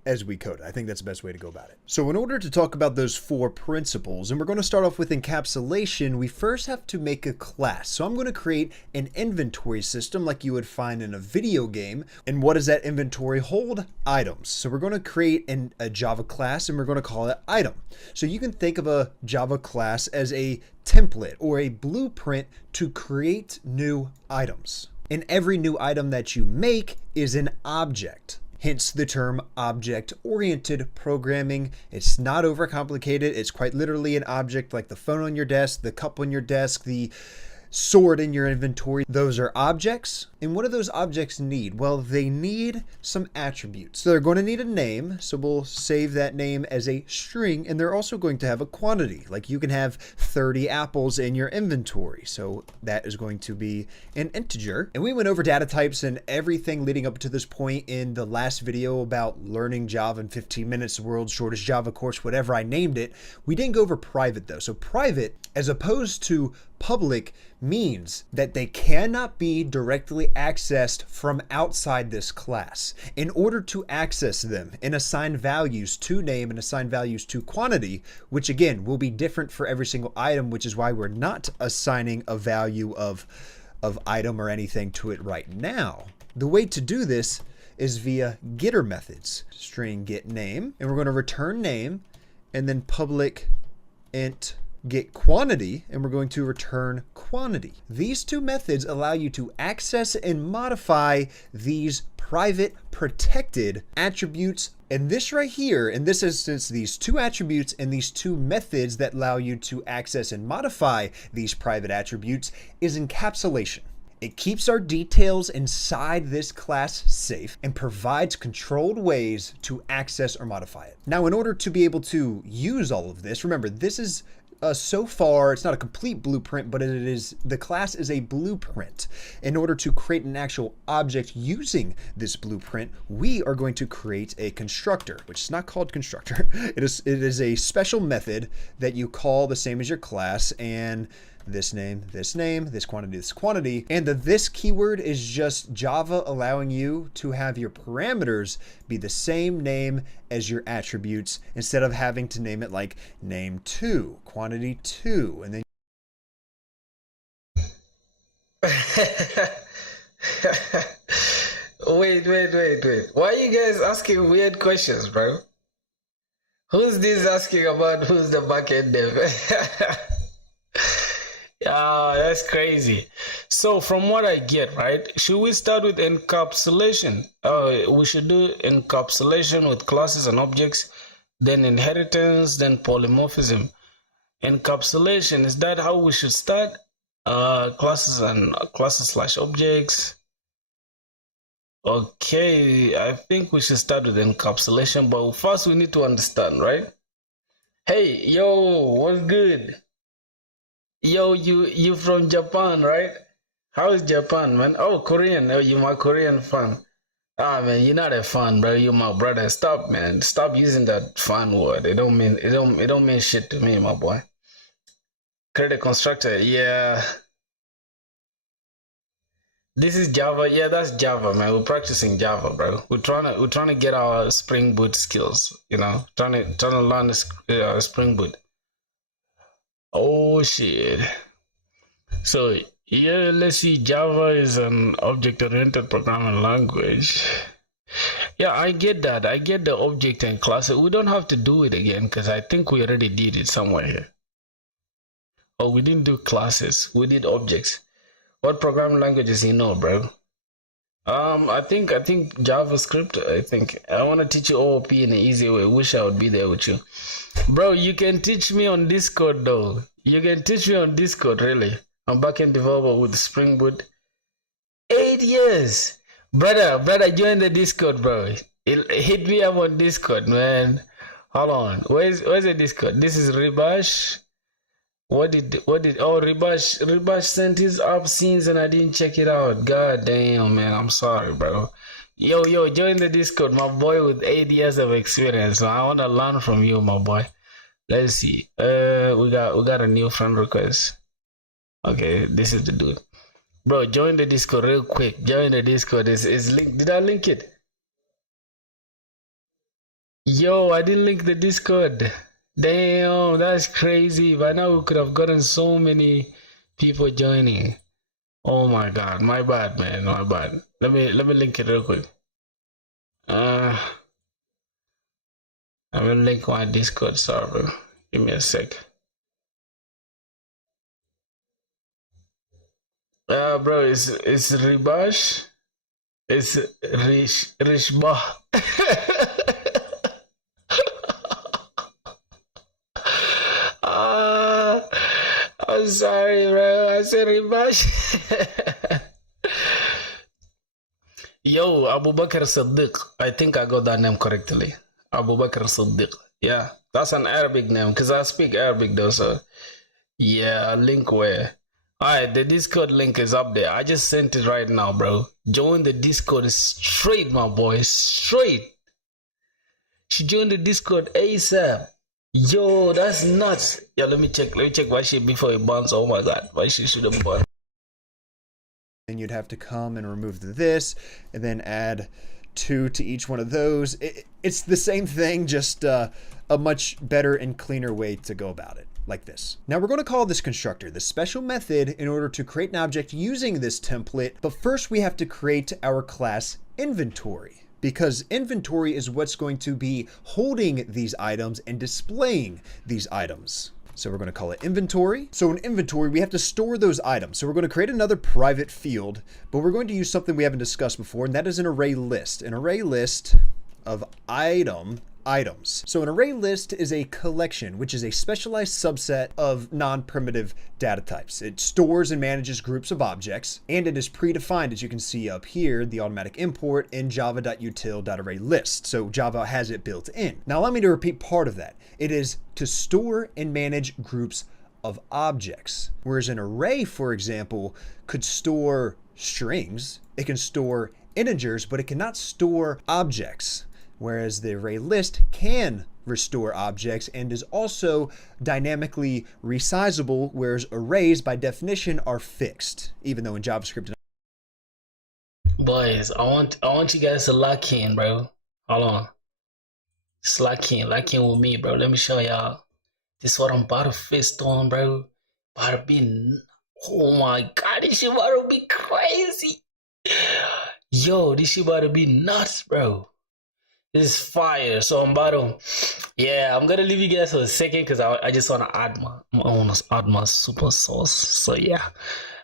as we code it. I think that's the best way to go about it. So in order to talk about those 4 principles, and we're going to start off with encapsulation, we first have to make a class. So I'm going to create an inventory system like you would find in a video game. And what does that inventory hold? Items. So we're going to create a Java class, and we're going to call it item. So you can think of a Java class as a template or a blueprint to create new items. And every new item that you make is an object. hence the term object-oriented programming. It's not overcomplicated. It's quite literally an object like the phone on your desk, the cup on your desk, the sword in your inventory. Those are objects. And what do those objects need? Well, they need some attributes. So they're going to need a name. So we'll save that name as a string. And they're also going to have a quantity. Like you can have 30 apples in your inventory. So that is going to be an integer. And we went over data types and everything leading up to this point in the last video about learning Java in 15 minutes, the world's shortest Java course, whatever I named it. We didn't go over private though. So private, as opposed to public, means that they cannot be directly accessed from outside this class. In order to access them and assign values to name and assign values to quantity, which again will be different for every single item, which is why we're not assigning a value of item or anything to it right now. The way to do this is via getter methods. String get name, and we're going to return name, and then public int get quantity, and we're going to return quantity. These two methods allow you to access and modify these private protected attributes. And this right here, in this instance, these two attributes and these two methods that allow you to access and modify these private attributes is encapsulation. It keeps our details inside this class safe and provides controlled ways to access or modify it. Now, in order to be able to use all of this, remember, this is so far, it's not a complete blueprint, but the class is a blueprint. In order to create an actual object using this blueprint, we are going to create a constructor, which is not called constructor. It is a special method that you call the same as your class, and this name, this quantity, and the this keyword is just Java allowing you to have your parameters be the same name as your attributes instead of having to name it like name2, quantity2, and then Wait. Why are you guys asking weird questions, bro? Who's this asking about who's the backend dev? Yeah, that's crazy. So from what I get, right, should we start with encapsulation? We should do encapsulation with classes and objects, then inheritance, then polymorphism. Encapsulation, is that how we should start? Classes and classes / objects. Okay, I think we should start with encapsulation, but first we need to understand, right? Hey, yo, what's good? Yo, you from Japan, right? How is Japan, man? Oh, Korean. Oh, you my Korean fan. Ah, man, you're not a fan, bro. You my brother. Stop, man. Stop using that fan word. It don't mean shit to me, my boy. Create a constructor. Yeah. This is Java. Yeah, that's Java, man. We're practicing Java, bro. We're trying to get our Spring Boot skills. You know, trying to learn Spring Boot. Oh shit. So yeah, let's see. Java is an object-oriented programming language. Yeah, I get that. I get the object and class. We don't have to do it again because I think we already did it somewhere here. Oh, we didn't do classes. We did objects. What programming languages you know, bro? I think JavaScript. I want to teach you OOP in an easy way. Wish I would be there with you. Bro, you can teach me on Discord though. You can teach me on Discord, really. I'm backend developer with Spring Boot. 8 years. Brother, join the Discord, bro. Hit me up on Discord, man. Hold on. Where's the Discord? This is Ribash. Ribash sent his up scenes and I didn't check it out. God damn, man. I'm sorry, bro. Yo, join the Discord, my boy with 8 years of experience. So I want to learn from you, my boy. Let's see. We got a new friend request. Okay, this is the dude. Bro, join the Discord real quick. Join the Discord. Is link. Did I link it? Yo, I didn't link the Discord. Damn, that's crazy. By now we could have gotten so many people joining. Oh my god, my bad, man, my bad. Let me link it real quick. I'm gonna link my Discord server. Give me a sec. Bro, it's Ribash. It's Rishbah I'm sorry, bro. I said it much. Yo, Abu Bakr Siddiq. I think I got that name correctly. Abu Bakr Siddiq. Yeah, that's an Arabic name because I speak Arabic though. So yeah, link where. Alright, the Discord link is up there. I just sent it right now, bro. Join the Discord straight, my boy. Straight. She joined the Discord ASAP. Yo, that's nuts. Yeah, let me check why she before it burns. Oh my god, why she should have burned. And you'd have to come and remove this and then add 2 to each one of those. It's the same thing, just a much better and cleaner way to go about it, like this. Now we're going to call this constructor, this special method, in order to create an object using this template. But first we have to create our class inventory, because inventory is what's going to be holding these items and displaying these items. So we're going to call it inventory. So in inventory, we have to store those items. So we're going to create another private field, but we're going to use something we haven't discussed before, and that is an array list. An array list of items. So an array list is a collection, which is a specialized subset of non-primitive data types. It stores and manages groups of objects, and it is predefined, as you can see up here, the automatic import in java.util.ArrayList. So Java has it built in. Now allow me to repeat part of that. It is to store and manage groups of objects. Whereas an array, for example, could store strings, it can store integers, but it cannot store objects. Whereas the array list can restore objects and is also dynamically resizable, whereas arrays by definition are fixed, even though in JavaScript. Boys, I want you guys to lock in, bro. Hold on. Just lock in with me, bro. Let me show y'all. This is what I'm about to fist on, bro. About to be, oh my god, this shit about to be crazy. Yo, this shit about to be nuts, bro. This is fire. So I'm about to, yeah, I'm gonna leave you guys for a second because I just wanna add my super sauce. So yeah,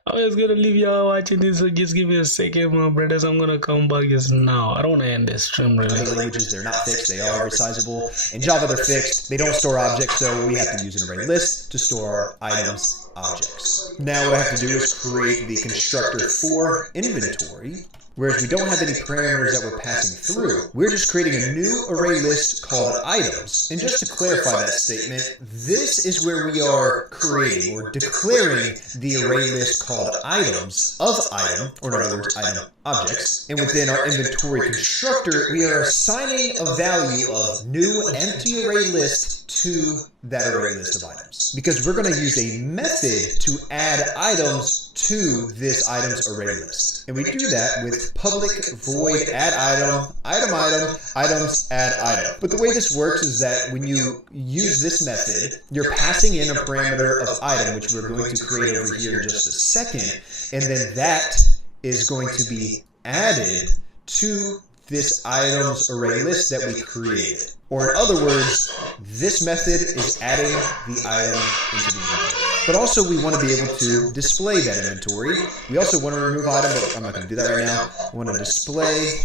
I'm just gonna leave y'all watching this. So just give me a second, my brothers. I'm gonna come back just now. I don't wanna end this stream really. Other languages, they're not fixed. They are resizable. In Java, they're fixed. They don't store objects, so we have to use an array list to store items, objects. Now what I have to do is create the constructor for inventory. Whereas we don't have any parameters that we're passing through, we're just creating a new array list called items. And just to clarify that statement, this is where we are creating or declaring the array list called items of item, or in other words, item objects. And within our inventory constructor, we are assigning a value of new empty array list to that array list of items. Because we're going to use a method to add items to this items array list. And we do that with public void add item, items add item. But the way this works is that when you use this method, you're passing in a parameter of item, which we're going to create over here in just a second. And then that is going to be added to this items array list that we created. Or in other words, this method is adding the item into the inventory. But also we want to be able to display that inventory. We also want to remove item, but I'm not going to do that right now. We want to display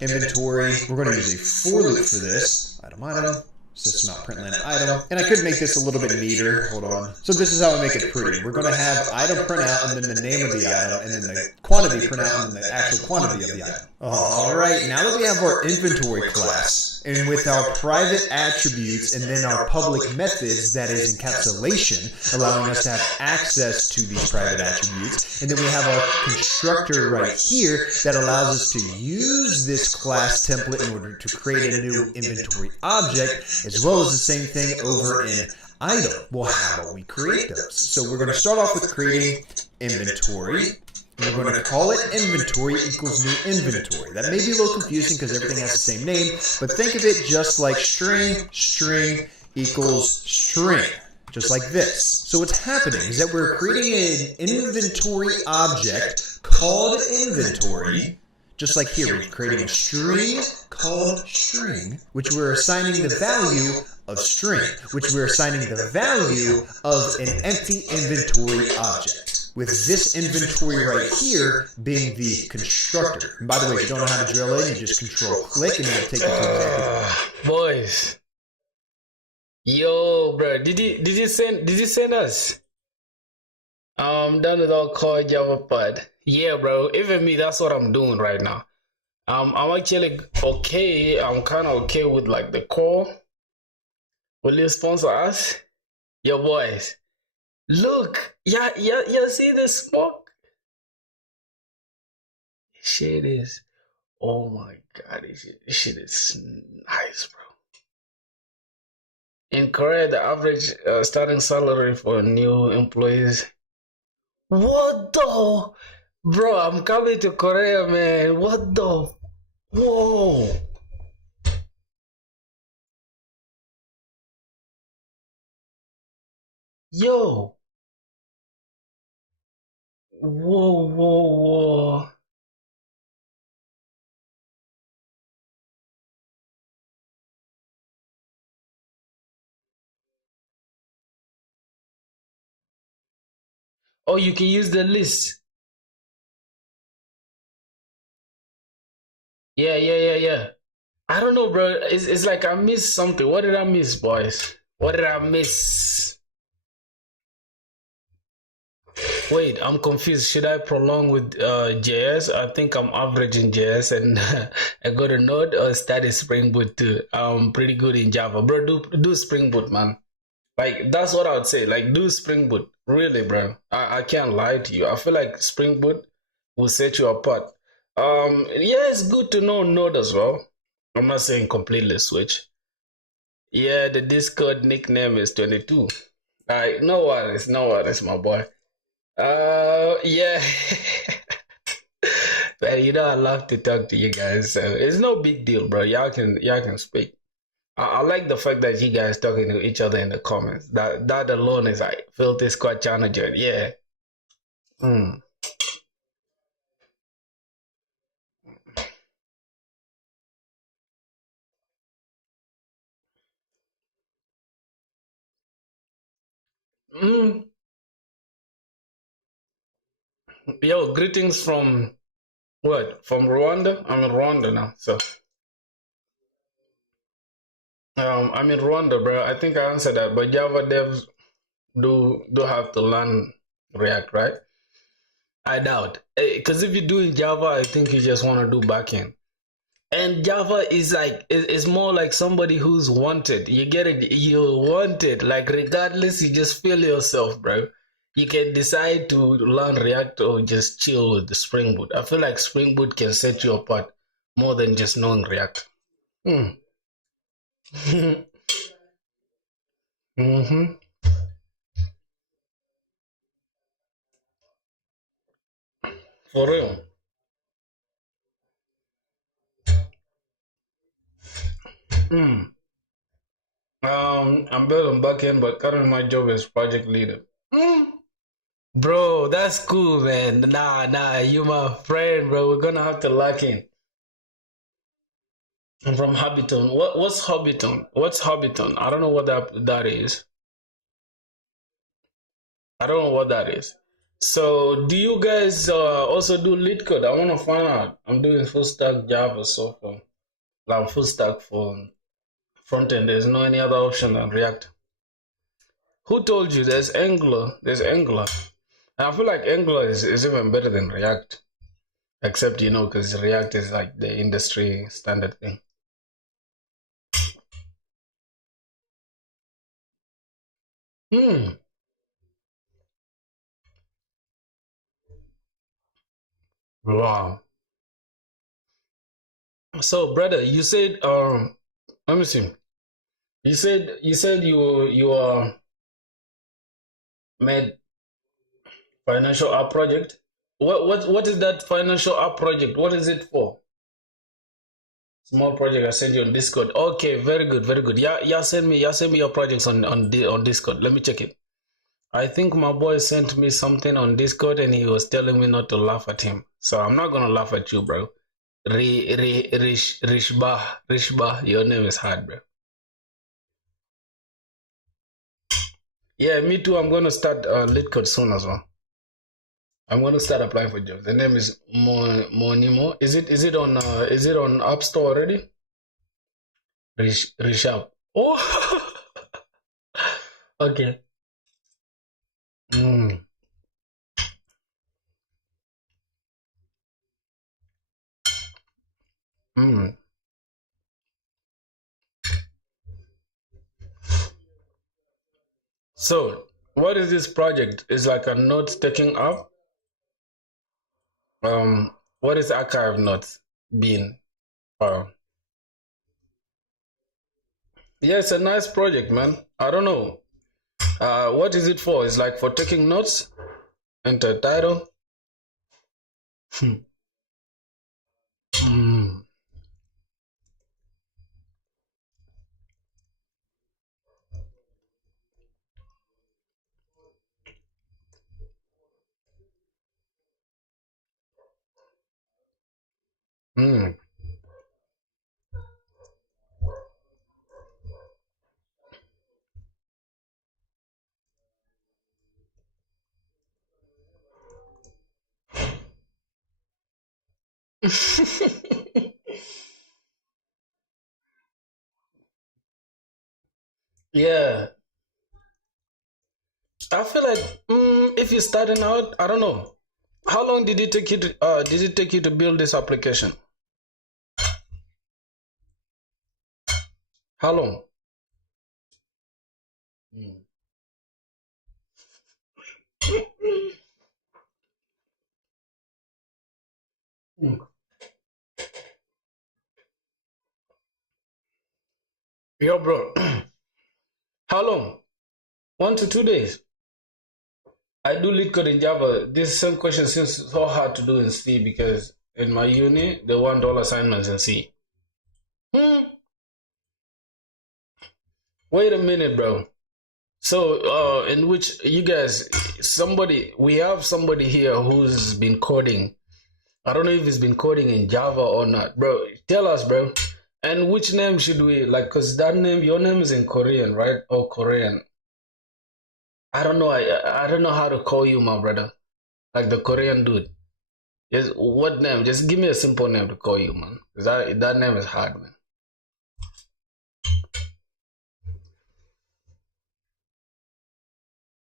inventory. We're going to use a for loop for this. Item. So it's not println item. And I could make this a little bit neater. Hold on. So this is how I make it pretty. We're going to have item print out and then the name of the item and then the quantity print out and then the actual quantity of the item. All right, now that we have our inventory class and with our private attributes and then our public methods, that is encapsulation, allowing us to have access to these private attributes, and then we have our constructor right here that allows us to use this class template in order to create a new inventory object, as well as the same thing over in item. Well, how do we create those? So we're going to start off with creating inventory. We're going to call it inventory equals new inventory. That may be a little confusing because everything has the same name, but think of it just like string equals string, just like this. So what's happening is that we're creating an inventory object called inventory, just like here, we're creating a string called string, which we're assigning the value of string, which we're assigning the value of an empty inventory object. with this inventory right here being the constructor. And by the way, if you don't know how to drill in, you just control click and it'll take you to exactly. Boys. Yo, bro, did you send us? Done with all core Java pod. Yeah, bro. Even me, that's what I'm doing right now. I'm actually okay. I'm kind of okay with like the core. Will you sponsor us? Yo, boys. Look, yeah. See the smoke? Shit is. Oh my god, this shit is nice, bro. In Korea, the average starting salary for new employees. What the? Bro, I'm coming to Korea, man. What the? Whoa. Yo. Whoa. Oh, you can use the list. Yeah. I don't know, bro. It's like I missed something. What did I miss, boys? What did I miss? Wait, I'm confused. Should I prolong with JS? I think I'm averaging JS and I go to Node or study Spring Boot too. I'm pretty good in Java. Bro, do Spring Boot, man. Like, that's what I would say. Like, do Spring Boot. Really, bro. I can't lie to you. I feel like Spring Boot will set you apart. Yeah, it's good to know Node as well. I'm not saying completely switch. Yeah, the Discord nickname is 22. Alright, no worries, my boy. Yeah. Man, you know I love to talk to you guys, so it's no big deal, bro. Y'all can speak. I like the fact that you guys talking to each other in the comments. That alone is like filthy squad channel, yeah. Yo, greetings from what? From Rwanda? I'm in Rwanda now, so I'm in Rwanda, bro. I think I answered that, but Java devs do have to learn React, right? I doubt, because if you're doing Java, I think you just want to do backend. And Java is like, it's more like somebody who's wanted. You get it? You're wanted. Like, regardless, you just feel yourself, bro. You can decide to learn React or just chill with the Spring Boot. I feel like Spring Boot can set you apart more than just knowing React. For real. I'm better on backend, but currently my job is project leader. Bro, that's cool, man. Nah, you my friend, bro. We're gonna have to lock in. I'm from Hobbiton. What's Hobbiton? What's Hobbiton? I don't know what that is. I don't know what that is. So, do you guys also do lead code? I want to find out. I'm doing full stack Java so far. Like full stack for Frontend. There's no any other option than React. Who told you there's Angular? There's Angular. And I feel like Angular is even better than React. Except, you know, because React is like the industry standard thing. Wow. So, brother, you said let me see. You said you made financial app project. What is that financial app project? What is it for? Small project I sent you on Discord. Okay, very good. Yeah, send me your projects on Discord. Let me check it. I think my boy sent me something on Discord and he was telling me not to laugh at him. So I'm not gonna laugh at you, bro. Rishba, your name is hard, bro. Yeah, me too. I'm gonna start lead code soon as well. I'm gonna start applying for jobs. The name is Monimo. Is it on App Store already? Rishab. Oh, okay. Mm. Mm. So, what is this project? It's like a note taking up. What is archive notes being? Yeah, it's a nice project, man. I don't know. What is it for? It's like for taking notes. Enter title. Mm. Mm. Yeah, I feel like if you're starting out, I don't know. How long did it take you to build this application? How long? Mm. Mm. Yo, bro. How long? 1 to 2 days. I do lead code in Java. This same question seems so hard to do in C because in my uni they want all assignments in C. Hmm. Wait a minute, bro. So, in which you guys, we have somebody here who's been coding. I don't know if he's been coding in Java or not, bro. Tell us, bro. And which name should we like? Cause that name, your name is in Korean, right? Or Korean? I don't know. I don't know how to call you, my brother. Like the Korean dude. Just what name? Just give me a simple name to call you, man. Cause that name is hard, man.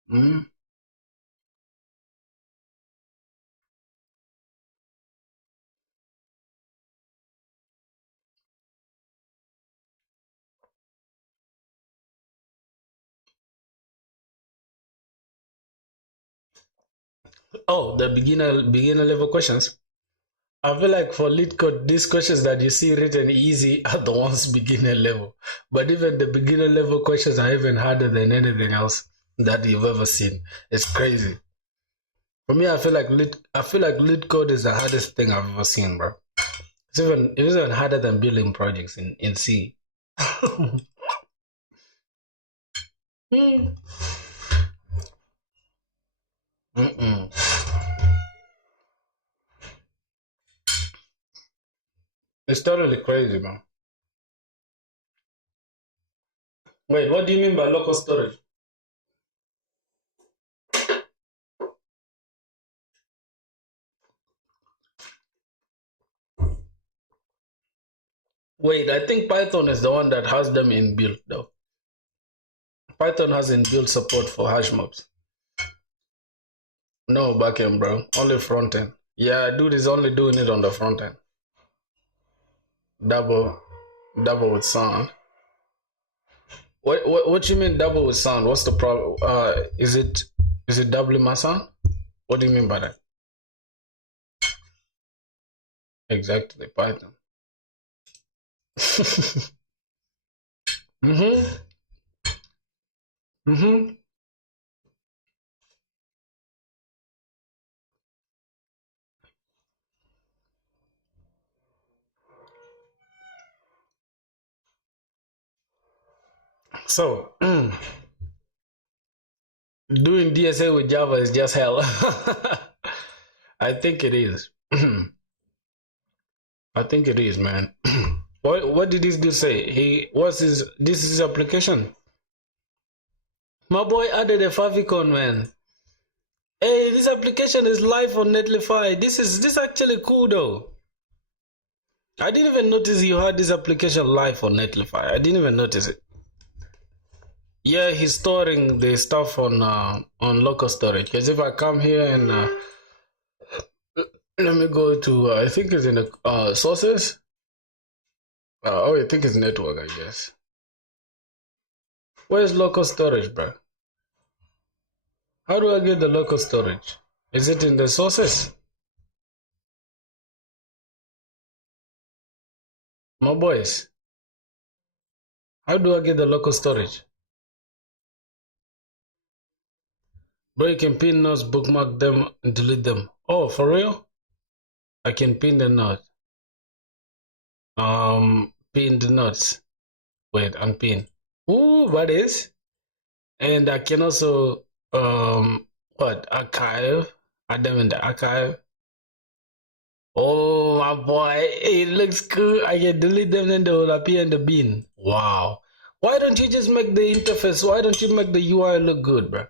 Hmm. Oh, the beginner level questions. I feel like for lead code, these questions that you see written easy are the ones beginner level. But even the beginner level questions are even harder than anything else that you've ever seen. It's crazy. For me, I feel like lead code is the hardest thing I've ever seen, bro. It's even harder than building projects in C. Mm-mm. It's totally crazy, man. Wait, what do you mean by local storage? Wait, I think Python is the one that has them inbuilt, though. Python has inbuilt support for hash mobs. No backend, bro. Only frontend. Yeah, dude is only doing it on the frontend. Double, double with sound. What you mean double with sound? What's the problem? Is it doubling my sound? What do you mean by that? Exactly, Python. Mhm. Mhm. So, doing DSA with Java is just hell. I think it is. I think it is, man. What did this dude say? This is his application. My boy added a favicon, man. Hey, this application is live on Netlify. This actually cool though. I didn't even notice you had this application live on Netlify. I didn't even notice it. Yeah, he's storing the stuff on local storage. Because if I come here and let me go to I think it's in the sources. Oh, I think it's network. I guess. Where's local storage, bro? How do I get the local storage? Is it in the sources? My boys, how do I get the local storage? Bro, you can pin notes, bookmark them, and delete them. Oh, for real? I can pin the note. Pin the notes. Wait, unpin. Ooh, what is? And I can also archive. Add them in the archive. Oh my boy, it looks cool. I can delete them and they will appear in the bin. Wow. Why don't you just make the interface? Why don't you make the UI look good, bro?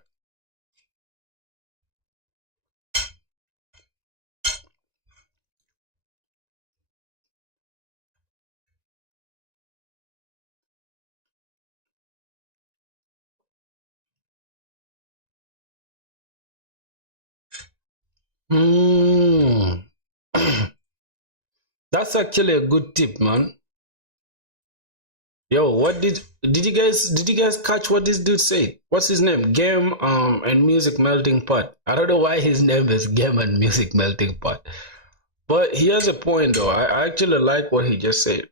Hmm. That's actually a good tip, man. Yo, what did you guys catch what this dude said? What's his name? Game and music melting pot. I don't know why his name is Game and music melting pot. But he has a point though. I actually like what he just said.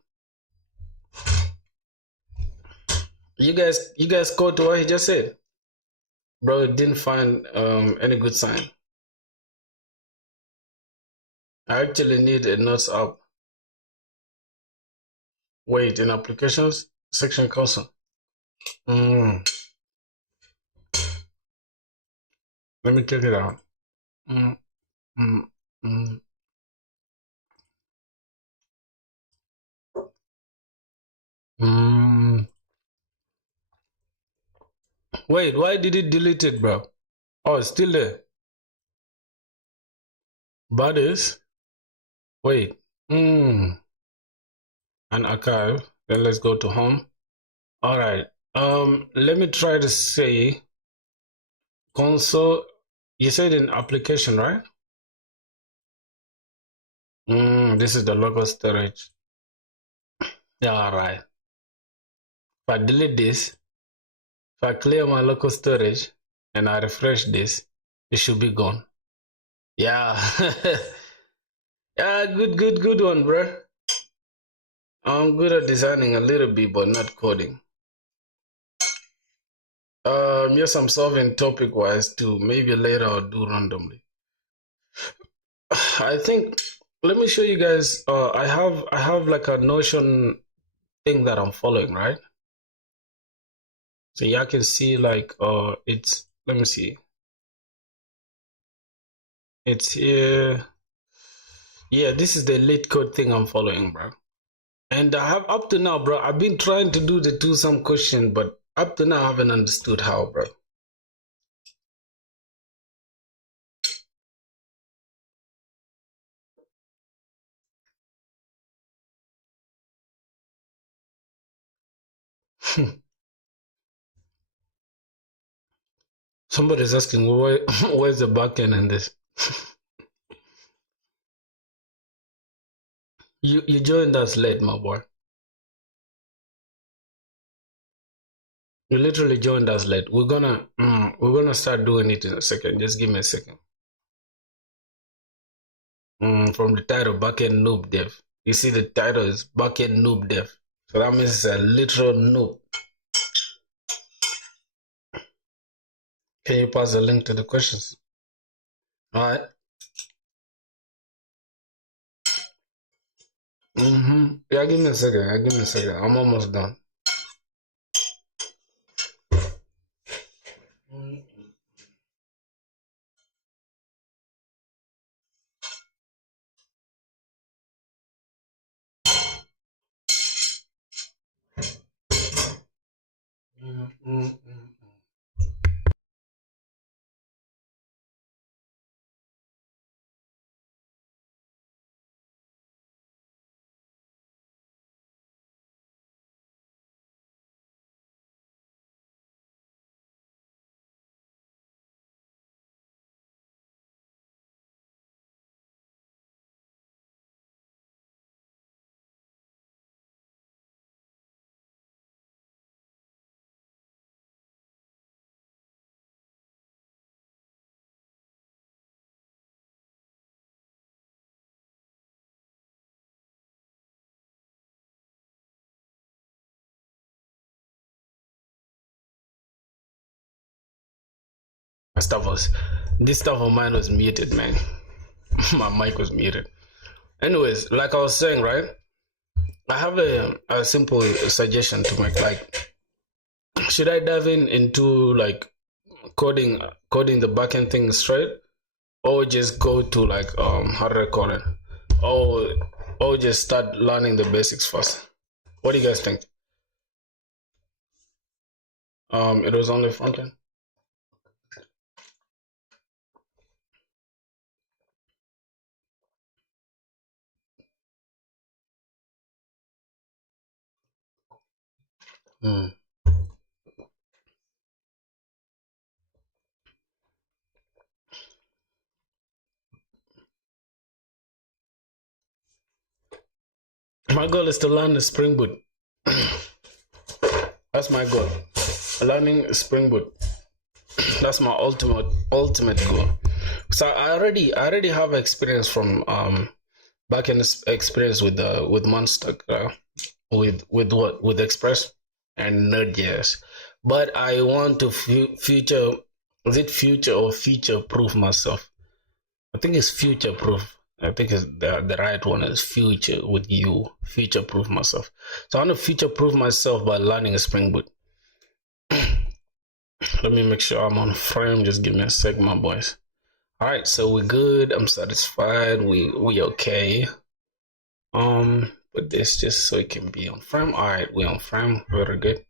You guys caught what he just said? Bro, didn't find any good sign. I actually need a notes app. Wait, in applications section console. Mm, let me check it out. Mm, mm, mm, mm. Wait, why did it delete it, bro? Oh, it's still there. Bodies. Wait. Mm. An archive. Then let's go to home. All right. Let me try to say console. You said in application, right? This is the local storage. Yeah, all right. If I delete this, if I clear my local storage and I refresh this, it should be gone. Yeah. Yeah, good one, bro. I'm good at designing a little bit, but not coding. Yes, I'm solving topic wise too. Maybe later I'll do randomly. I think let me show you guys. I have like a Notion thing that I'm following, right? So y'all can see like it's let me see. It's here. Yeah, this is the lit code thing I'm following, bro. And I have up to now, bro. I've been trying to do the two some question, but up to now I haven't understood how, bro. Somebody's asking where's the backend in this? You joined us late, my boy. You literally joined us late. We're gonna start doing it in a second. Just give me a second. From the title Backend Noob Dev. You see the title is Backend Noob Dev. So that means it's a literal noob. Can you pass the link to the questions? Alright. Yeah, give me a second. Give me a second. I'm almost done. This stuff of mine was muted, man. My mic was muted. Anyways, like I was saying, right? I have a simple suggestion to make. Like, should I dive into like coding the backend thing straight, or just go to like how do I call it? Or just start learning the basics first? What do you guys think? It was only frontend. My goal is to learn the Spring Boot. That's my goal. Learning Spring Boot. That's my ultimate goal. So I already have experience from backend experience with Monster, with Express and Node.js. But I want to future proof myself. I think it's future proof. I think it's the right one is future with you. Future proof myself. So I want to future proof myself by learning a Spring Boot. Let me make sure I'm on frame. Just give me a sec, my boys. All right, so we're good. I'm satisfied. We okay. But this just so it can be on frame. All right, we're on frame. Very good.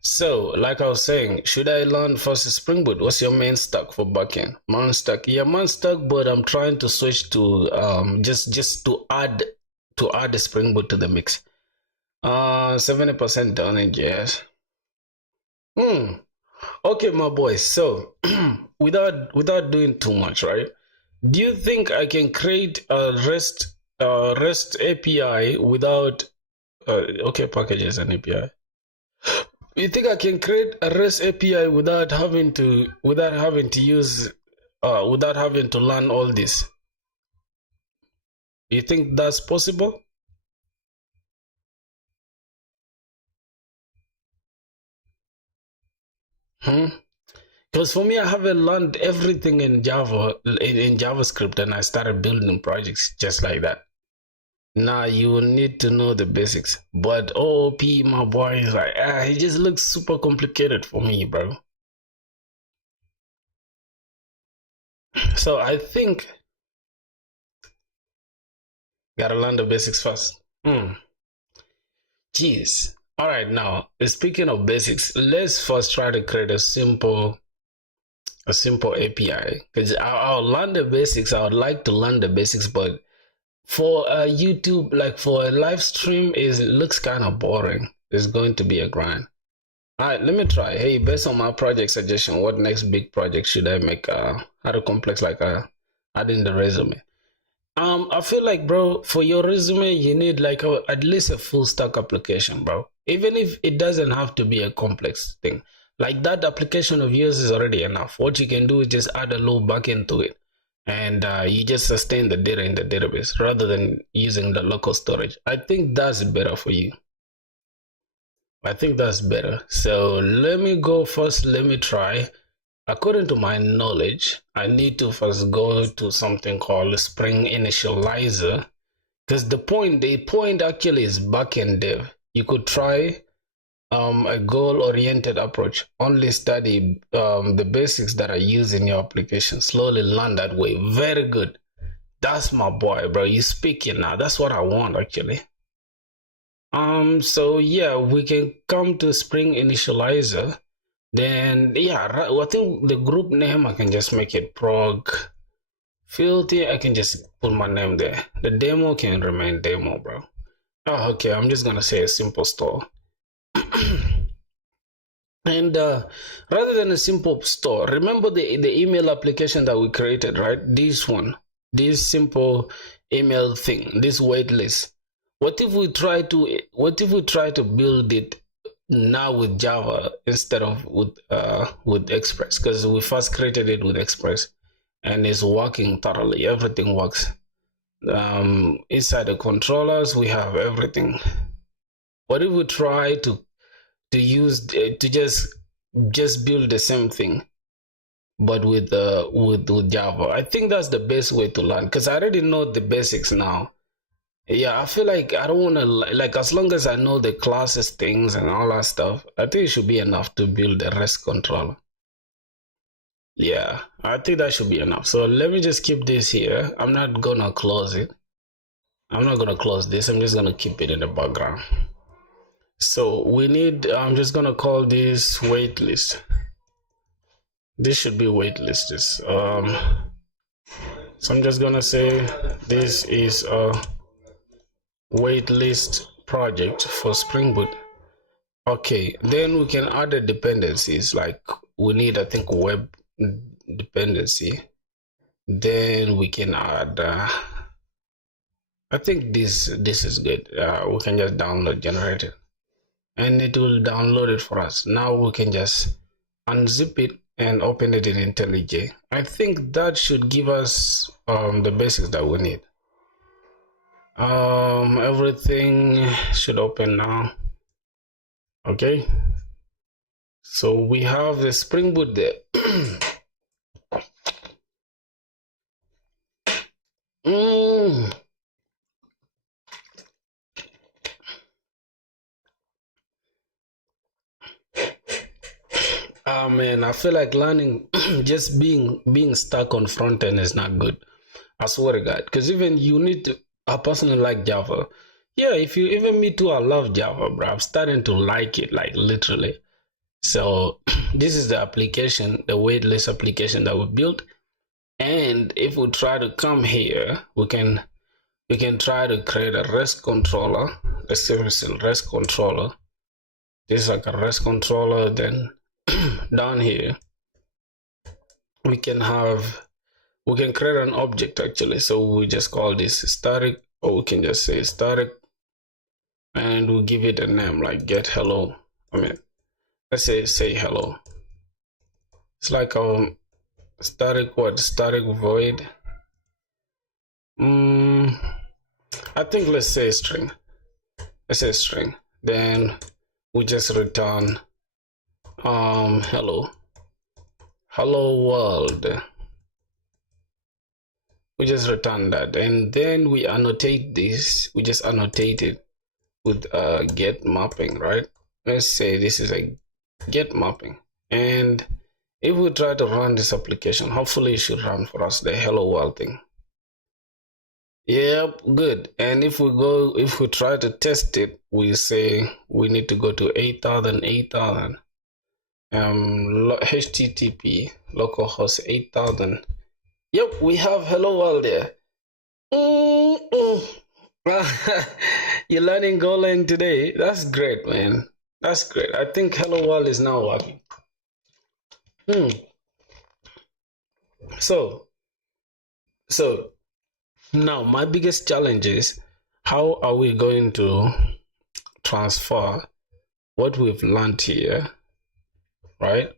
So, like I was saying, should I learn first Spring Boot? What's your main stack for backend? Main stack, yeah, main stack. But I'm trying to switch to just to add the Spring Boot to the mix. 70% done in JS. Okay, my boys. So, without doing too much, right? Do you think I can create a REST API without okay, packages and API? You think I can create a REST API without having to learn all this? You think that's possible? Because for me, I haven't learned everything in Java in JavaScript, and I started building projects just like that. Now you will need to know the basics. But OOP, my boy, is like it just looks super complicated for me, bro. So I think gotta learn the basics first. Jeez. All right, now speaking of basics, let's first try to create a simple API. Because I'll learn the basics. I would like to learn the basics, but for YouTube, like for a live stream, it looks kind of boring. It's going to be a grind. All right, let me try. Hey, based on my project suggestion, what next big project should I make? How to complex like adding the resume. I feel like, bro, for your resume, you need like at least a full stack application, bro. Even if it doesn't have to be a complex thing. Like that application of yours is already enough. What you can do is just add a low backend to it. And you just sustain the data in the database rather than using the local storage. I think that's better for you. I think that's better. So let me go first. Let me try. According to my knowledge, I need to first go to something called Spring Initializer, because the point actually is backend dev. You could try a goal-oriented approach. Only study the basics that are used in your application. Slowly learn that way. Very good. That's my boy, bro. You speaking now. That's what I want, actually. So yeah, we can come to Spring Initializer. Then yeah, I think the group name I can just make it prog filthy. I can just put my name there. The demo can remain demo, bro. Oh, okay. I'm just gonna say a simple store. And rather than a simple store, remember the email application that we created, right? This simple email thing, this waitlist. What if we try to build it now with Java instead of with Express? Because we first created it with Express and it's working thoroughly. Everything works. Inside the controllers we have everything. What if we try to use to just build the same thing but with Java. I think that's the best way to learn because I already know the basics now. Yeah, I feel like I don't want to, like, as long as I know the classes things and all that stuff, I think it should be enough to build the REST controller. Yeah, I think that should be enough. So let me just keep this here. I'm not gonna close it. I'm not gonna close this. I'm just gonna keep it in the background. So we need, I'm just gonna call this waitlist. This should be waitlist. So I'm just gonna say this is a waitlist project for Spring Boot. Okay, then we can add the dependencies. Like we need, I think, web dependency. Then we can add. I think this is good. We can just download generate it, and it will download it for us. Now we can just unzip it and open it in IntelliJ. I think that should give us the basics that we need. Everything should open now. Okay, so we have the Spring Boot there. Man, I feel like learning just being stuck on front end is not good. I swear to God, because even you need to. I personally like Java. Yeah, if you even me too, I love Java, bro. I'm starting to like it, like literally. So this is the application, the waitlist application that we built. And if we try to come here, we can try to create a REST controller. Let's say it's a REST controller. This is like a REST controller. Then down here, we can create an object actually. So we just call this static, or we can just say static, and we'll give it a name like get hello. I mean, let's say hello. It's like static void. I think let's say string. Let's say string. Then we just return hello world. We just return that, and then we annotate this. We just annotate it with get mapping, right? Let's say this is a get mapping, and if we try to run this application, hopefully it should run for us the hello world thing. Yep, good. And if we try to test it, we say we need to go to 8000 HTTP localhost 8000. Yep, we have hello world there. You're learning Golang today. That's great, man. That's great. I think hello world is now working. So now my biggest challenge is how are we going to transfer what we've learned here, right?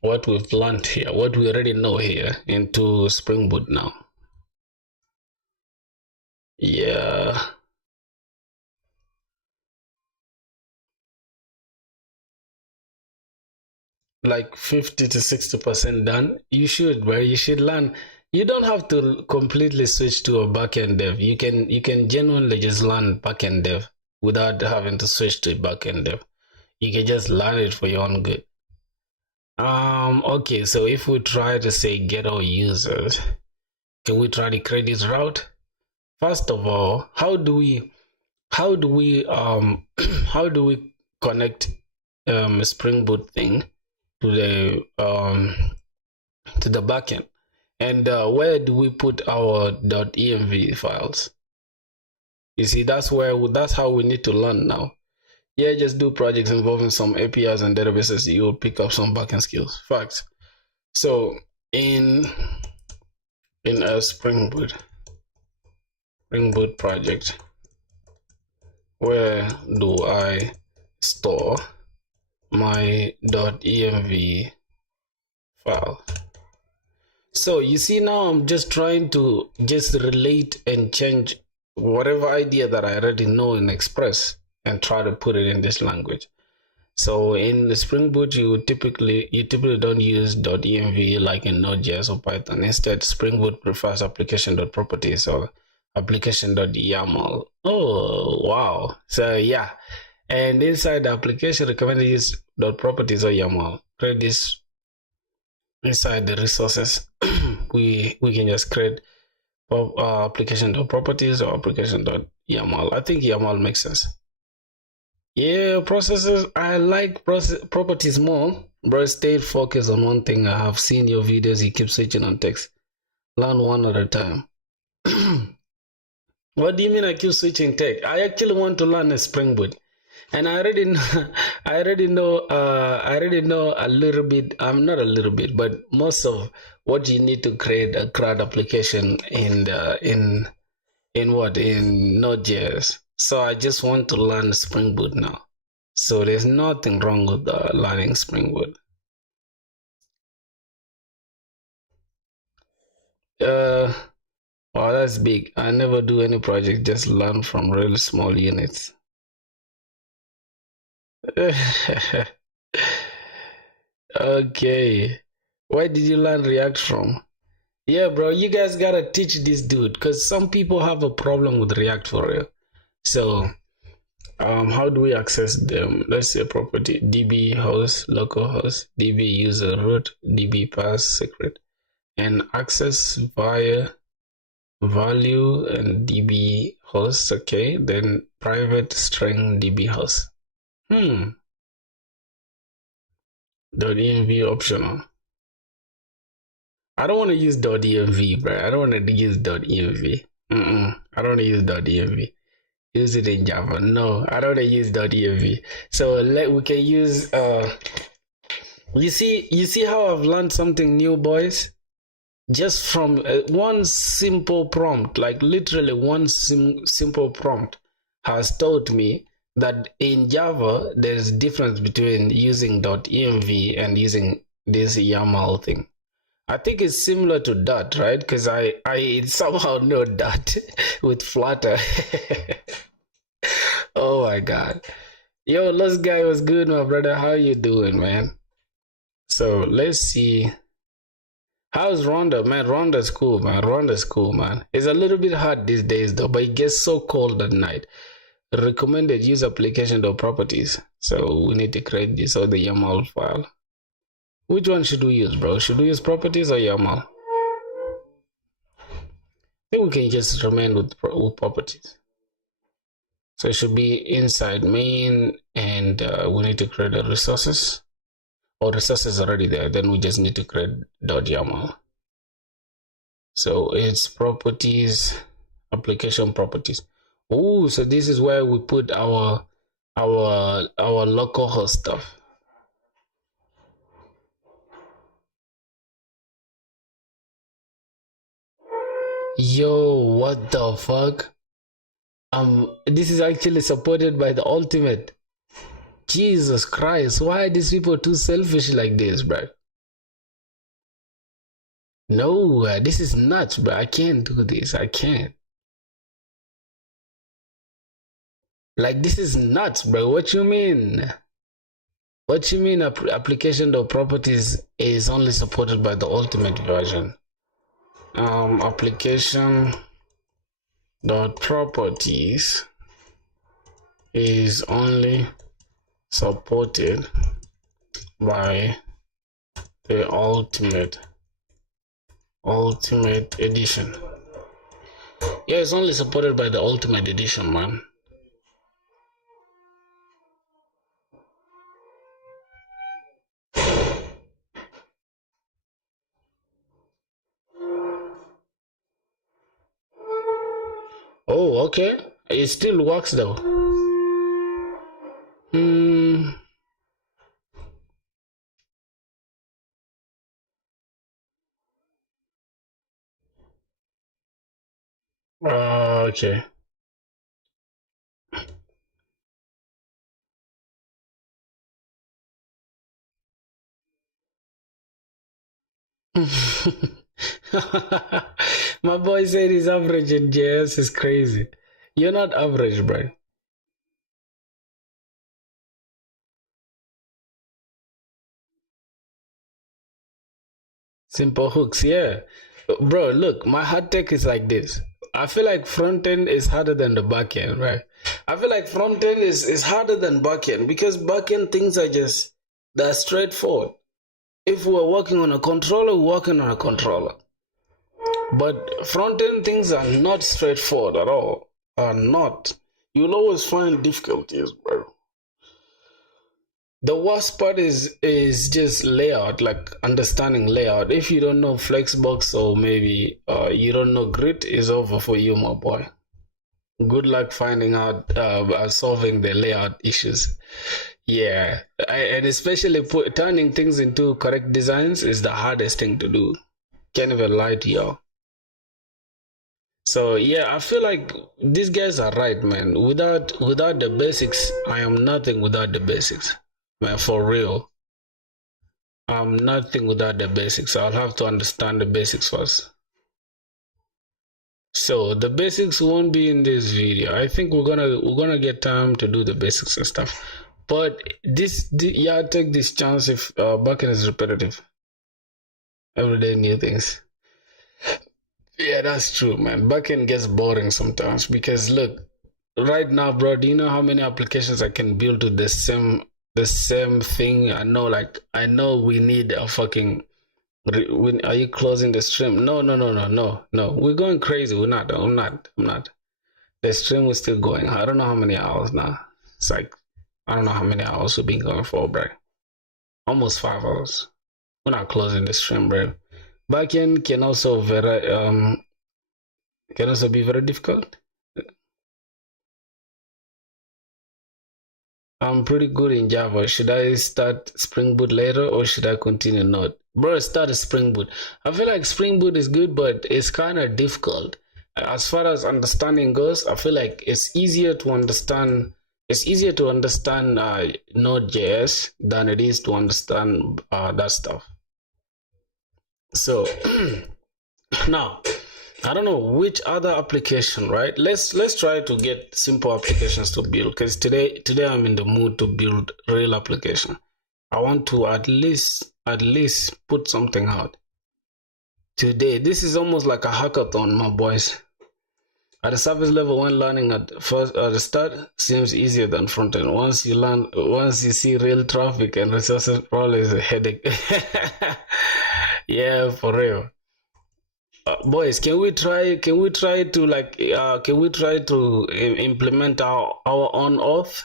What we've learned here, what we already know here, into Spring Boot now. Yeah. Like 50 to 60% done. You should, bro. You should learn. You don't have to completely switch to a backend dev. You can genuinely just learn backend dev without having to switch to backend dev. You can just learn it for your own good. Okay, so if we try to say get our users, can we try to create this route? First of all, how do we connect Spring Boot thing to the backend, and where do we put our .env files? You see, that's how we need to learn now. Yeah, just do projects involving some APIs and databases. You'll pick up some backend skills. Facts. So in a Spring Boot project, where do I store my .env file? So you see, now I'm just trying to just relate and change whatever idea that I already know in Express and try to put it in this language. So in the Spring Boot, you typically don't use .env like in Node.js or Python. Instead, Spring Boot prefers application.properties or application.yaml. Oh wow! So yeah, and inside the application, recommended use .properties or YAML. Create this inside the resources. we can just create application.properties or application.yaml. I think YAML makes sense. Yeah, processes. I like properties more. Bro, stay focused on one thing. I have seen your videos. You keep switching on text. Learn one at a time. What do you mean I keep switching tech? I actually want to learn a Spring Boot. And I already know, I already know a little bit. I'm not a little bit, but most of what you need to create a CRUD application in Node.js. So I just want to learn Spring Boot now. So there's nothing wrong with learning Spring Boot. Oh, that's big. I never do any project. Just learn from really small units. Okay. Where did you learn React from? Yeah, bro, you guys gotta teach this dude because some people have a problem with React for real. So, how do we access them? Let's say property db host, localhost, db user root, db pass secret, and access via value and db host. Okay, then private string db host. .env optional. I don't want to use .env, bro. I don't want to use .env. I don't want to use .env. Use it in Java. No, I don't want to use .env. So we can use you see how I've learned something new, boys? Just from one simple prompt, like literally one simple prompt has taught me that in Java there's difference between using .env and using this YAML thing. I think it's similar to Dot, right? Because I somehow know Dot with Flutter. Oh my god. Yo, last guy was good, my brother. How you doing, man? So let's see. How's Rhonda? Man, Rhonda's cool, man. Rhonda's cool, man. It's a little bit hot these days though, but it gets so cold at night. Recommended use application.properties. So we need to create this or the YAML file. Which one should we use, bro? Should we use properties or YAML? I think we can just remain with properties. So it should be inside main, and we need to create the resources. Or resources already there. Then we just need to create .yaml. So it's properties, application properties. Oh, so this is where we put our localhost stuff. Yo, what the fuck? This is actually supported by the ultimate. Jesus Christ, why are these people too selfish like this, bro? No, this is nuts, bro. I can't do this. I can't. Like, this is nuts, bro. What you mean? What you mean application.properties is only supported by the ultimate version? Application.properties is only supported by the ultimate edition. Yeah, it's only supported by the ultimate edition, man. Oh, okay. It still works though. Okay. My boy said his average in JS is crazy. You're not average, bro. Simple hooks, yeah. Bro, look, my hard tech is like this. I feel like front end is harder than the back end, right? I feel like front end is harder than back end because back end things are just they're straightforward. If we're working on a controller, we're working on a controller. But front end things are not straightforward at all. Are not. You'll always find difficulties, bro. The worst part is just layout, like understanding layout. If you don't know Flexbox or maybe you don't know Grid, is over for you, my boy. Good luck finding out solving the layout issues. Yeah, and especially turning things into correct designs is the hardest thing to do. Can't even lie to y'all. So yeah, I feel like these guys are right, man. Without the basics, I am nothing without the basics. Man, for real. I'm nothing without the basics. I'll have to understand the basics first. So the basics won't be in this video. I think we're gonna get time to do the basics and stuff. But yeah, take this chance if Backend is repetitive. Everyday new things. Yeah, that's true, man. Backend gets boring sometimes because look, right now, bro, do you know how many applications I can build to the same thing? I know we need a fucking. Are you closing the stream? No. We're going crazy. We're not. I'm not. The stream is still going. I don't know how many hours now. It's like I don't know how many hours we've been going for, bro. Almost 5 hours. We're not closing the stream, bro. Backend can also be very difficult. I'm pretty good in Java. Should I start Spring Boot later or should I continue Node? Bro, start a Spring Boot. I feel like Spring Boot is good, but it's kind of difficult. As far as understanding goes, I feel like it's easier to understand. It's easier to understand Node.js than it is to understand that stuff. So now, I don't know which other application, right? Let's try to get simple applications to build because today I'm in the mood to build real application. I want to at least put something out today. This is almost like a hackathon, my boys. At the surface level, when learning at the start seems easier than front end. Once you see real traffic and resources, probably is a headache. Yeah, for real. Boys, can we try to implement our own auth?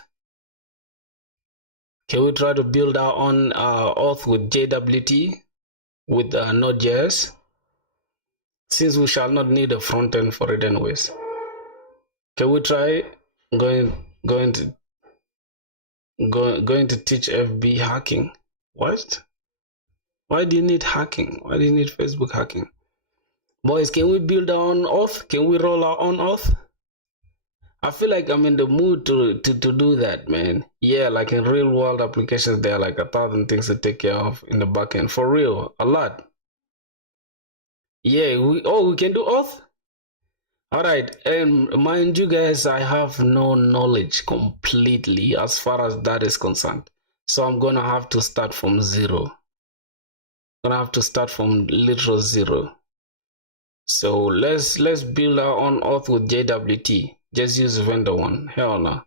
Can we try to build our own auth with JWT with Node.js? Since we shall not need a front end for it anyways. Can we try going to teach FB hacking? What? Why do you need hacking? Why do you need Facebook hacking? Boys, can we build our own auth? Can we roll our own auth? I feel like I'm in the mood to do that, man. Yeah, like in real world applications, there are like 1,000 things to take care of in the backend. For real, a lot. Yeah, we can do auth? Alright, and mind you guys, I have no knowledge completely as far as that is concerned. So I'm gonna have to start from zero. I'm gonna have to start from literal zero. So let's build our own auth with JWT. Just use vendor one. Hell no.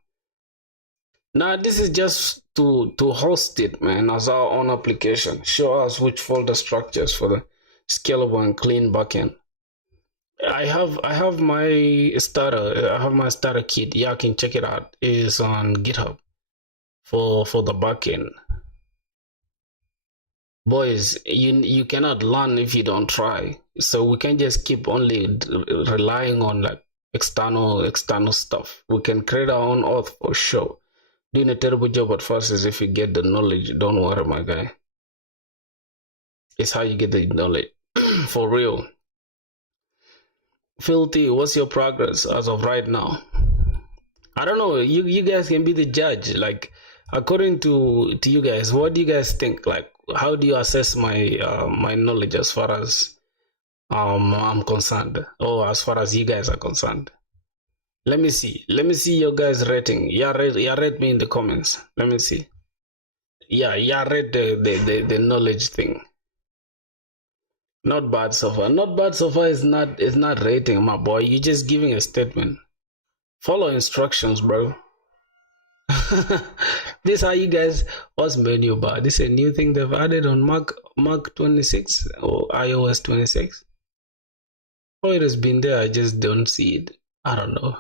Now this is just to host it, man, as our own application. Show us which folder structures for the scalable and clean backend. I have my starter kit. Yeah, I can check it out. It's on GitHub for the backend. Boys, you cannot learn if you don't try. So we can't just keep only relying on like external stuff. We can create our own auth for sure. Doing a terrible job at first is if you get the knowledge. Don't worry, my guy. It's how you get the knowledge. For real. Filthy, what's your progress as of right now? I don't know. You guys can be the judge. Like, according to you guys, what do you guys think? Like, how do you assess my my knowledge as far as I'm concerned, or as far as you guys are concerned? Let me see your guys' rating. Yeah, rate me in the comments. Let me see. Yeah, rate the knowledge thing. Not bad so far. Not bad so far is not rating, my boy. You're just giving a statement. Follow instructions, bro. This how you guys what's menu bar. This is a new thing they've added on Mac 26 or iOS 26. Oh, it has been there. I just don't see it. I don't know.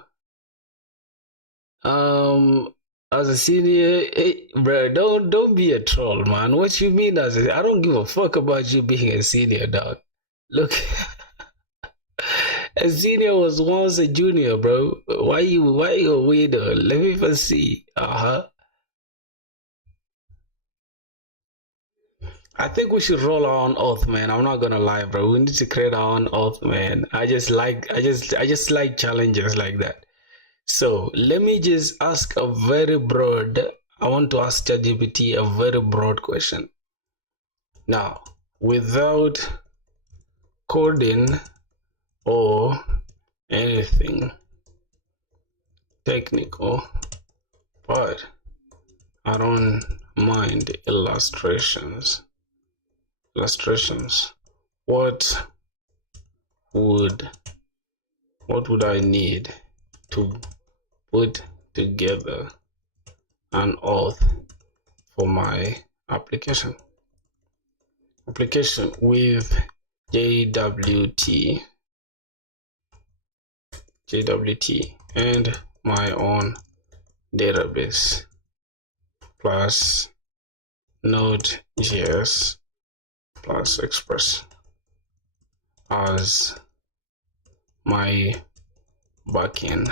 As a senior, hey, bro, don't be a troll, man. What you mean as I don't give a fuck about you being a senior, dog. Look, a senior was once a junior, bro. Why you a weirdo? Let me first see. I think we should roll our own oath, man. I'm not gonna lie, bro. We need to create our own oath, man. I just like challenges like that. So let me just ask a very broad. I want to ask ChatGPT a very broad question. Now, without coding or anything technical, but I don't mind illustrations. What would I need to put together an auth for my application with JWT and my own database plus Node.js plus Express as my backend.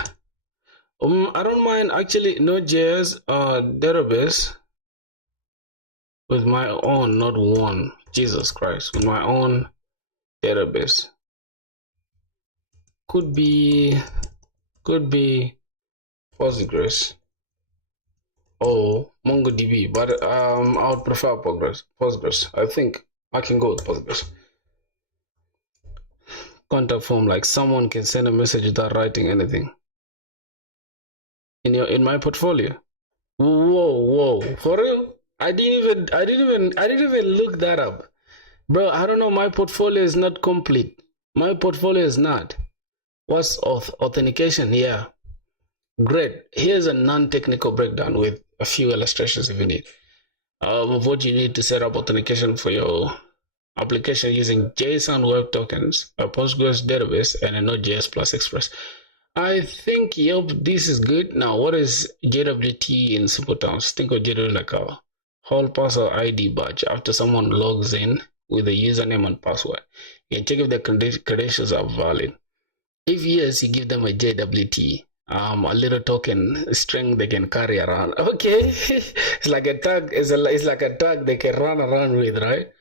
I don't mind actually Node.js database with my own, not one. Jesus Christ, with my own database. Could be Postgres or MongoDB, but I would prefer Postgres. I think I can go with Postgres. Contact form, like someone can send a message without writing anything. In my portfolio. Whoa, for real? I didn't even look that up. Bro, I don't know, my portfolio is not complete. My portfolio is not. What's authentication? Yeah. Great. Here's a non-technical breakdown with a few illustrations if you need. Of what you need to set up authentication for your application using JSON Web Tokens, a Postgres database, and a Node.js plus Express. I think, yep, this is good. Now, what is JWT in simple terms? Think of JWT like a whole pass or ID badge after someone logs in with a username and password. You can check if the credentials are valid. If yes, you give them a JWT, a little token string they can carry around. Okay, it's like a tag. It's like a tag they can run around with, right?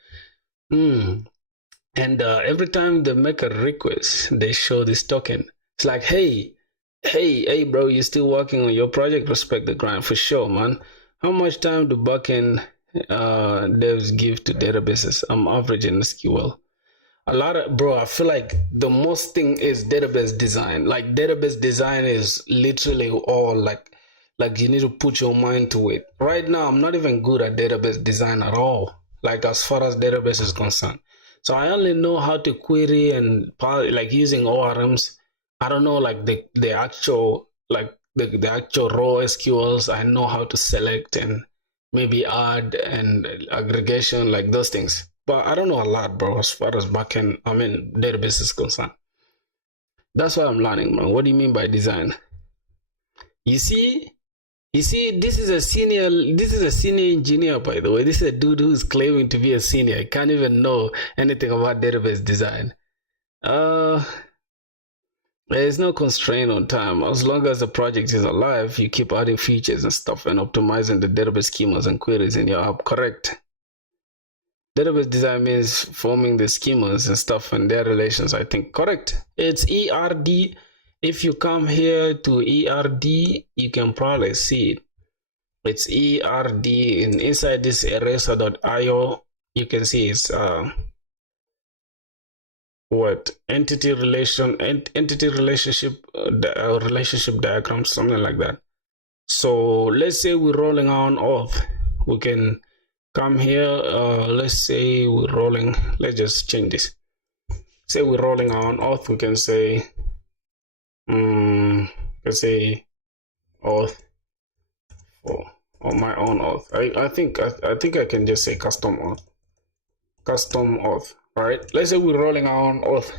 And every time they make a request, they show this token. It's like, hey, bro, you still working on your project? Respect the grind for sure, man. How much time do backend devs give to databases? I'm averaging SQL. A lot of, bro, I feel like the most thing is database design. Like database design is literally all like you need to put your mind to it. Right now, I'm not even good at database design at all. Like as far as database is concerned. So I only know how to query and like using ORMs. I don't know like the actual like the actual raw SQLs. I know how to select and maybe add and aggregation, like those things. But I don't know a lot, bro, as far as backend, database is concerned. That's why I'm learning, man. What do you mean by design? You see, this is a senior engineer, by the way. This is a dude who's claiming to be a senior. I can't even know anything about database design. There's no constraint on time. As long as the project is alive, you keep adding features and stuff and optimizing the database schemas and queries in your app. Correct. Database design means forming the schemas and stuff and their relations, I think. Correct. It's ERD. If you come here to ERD, you can probably see it. It's ERD, and inside this eraser.io, you can see it's entity relationship diagram, something like that. So let's say we're rolling on auth. We can come here. Let's say we're rolling. Let's just change this. say we're rolling on auth, we can say auth for on my own auth. I think I can just say custom auth. All right, let's say we're rolling on auth.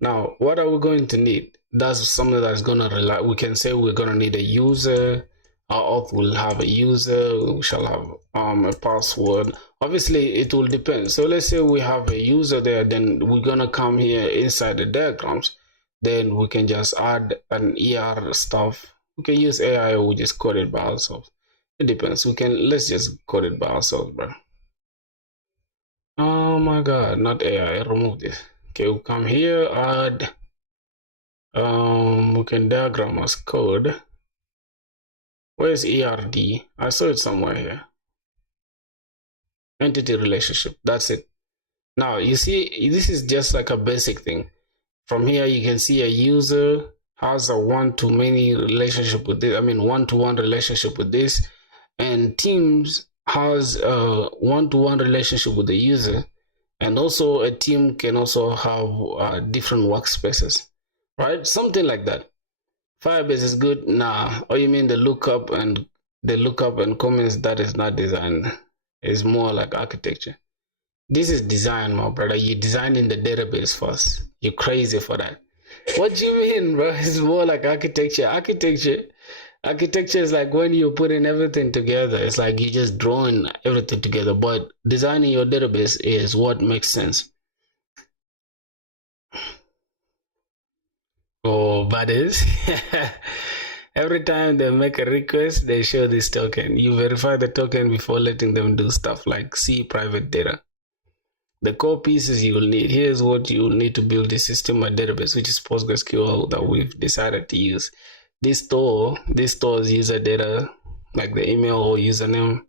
Now what are we going to need? That's something that's gonna rely. We can say we're gonna need a user. Our auth will have a user. We shall have a password. Obviously it will depend. So let's say we have a user there, then we're gonna come here inside the diagrams, then we can just add an ER stuff. We can use AI or we just code it by ourselves. It depends. Let's just code it by ourselves, bro. Oh my god, not AI. Remove this. Okay, we'll come here, add we can diagram as code. Where's ERD? I saw it somewhere here. Entity relationship. That's it. Now you see, this is just like a basic thing. From here you can see a user has a one-to-many relationship with this. I mean one-to-one relationship with this, and Teams has a one-to-one relationship with the user, and also a team can also have different workspaces, right? Something like that. Firebase is good. Nah. Oh, you mean the lookup and comments? That is not design. It's more like architecture. This is design, my brother. You design in the database first. You're crazy for that. What do you mean, bro? It's more like architecture. Architecture is like when you're putting everything together. It's like you just drawing everything together. But designing your database is what makes sense. Oh, buddies. Every time they make a request, they show this token. You verify the token before letting them do stuff like see private data. The core pieces you will need. Here's what you will need to build the system or database, which is PostgreSQL that we've decided to use. This stores user data, like the email or username,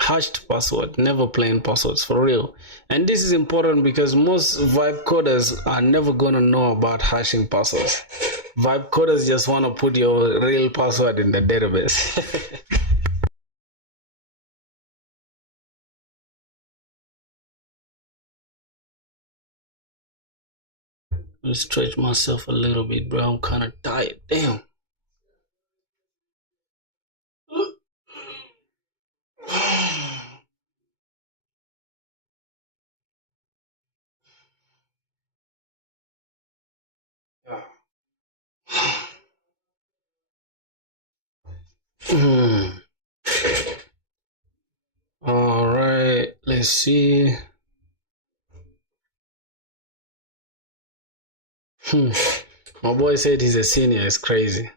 hashed password, never plain passwords, for real. And this is important because most vibe coders are never gonna know about hashing passwords. Vibe coders just want to put your real password in the database. Let me stretch myself a little bit, bro. I'm kind of tired. Damn. All right, let's see. My boy said he's a senior. It's crazy.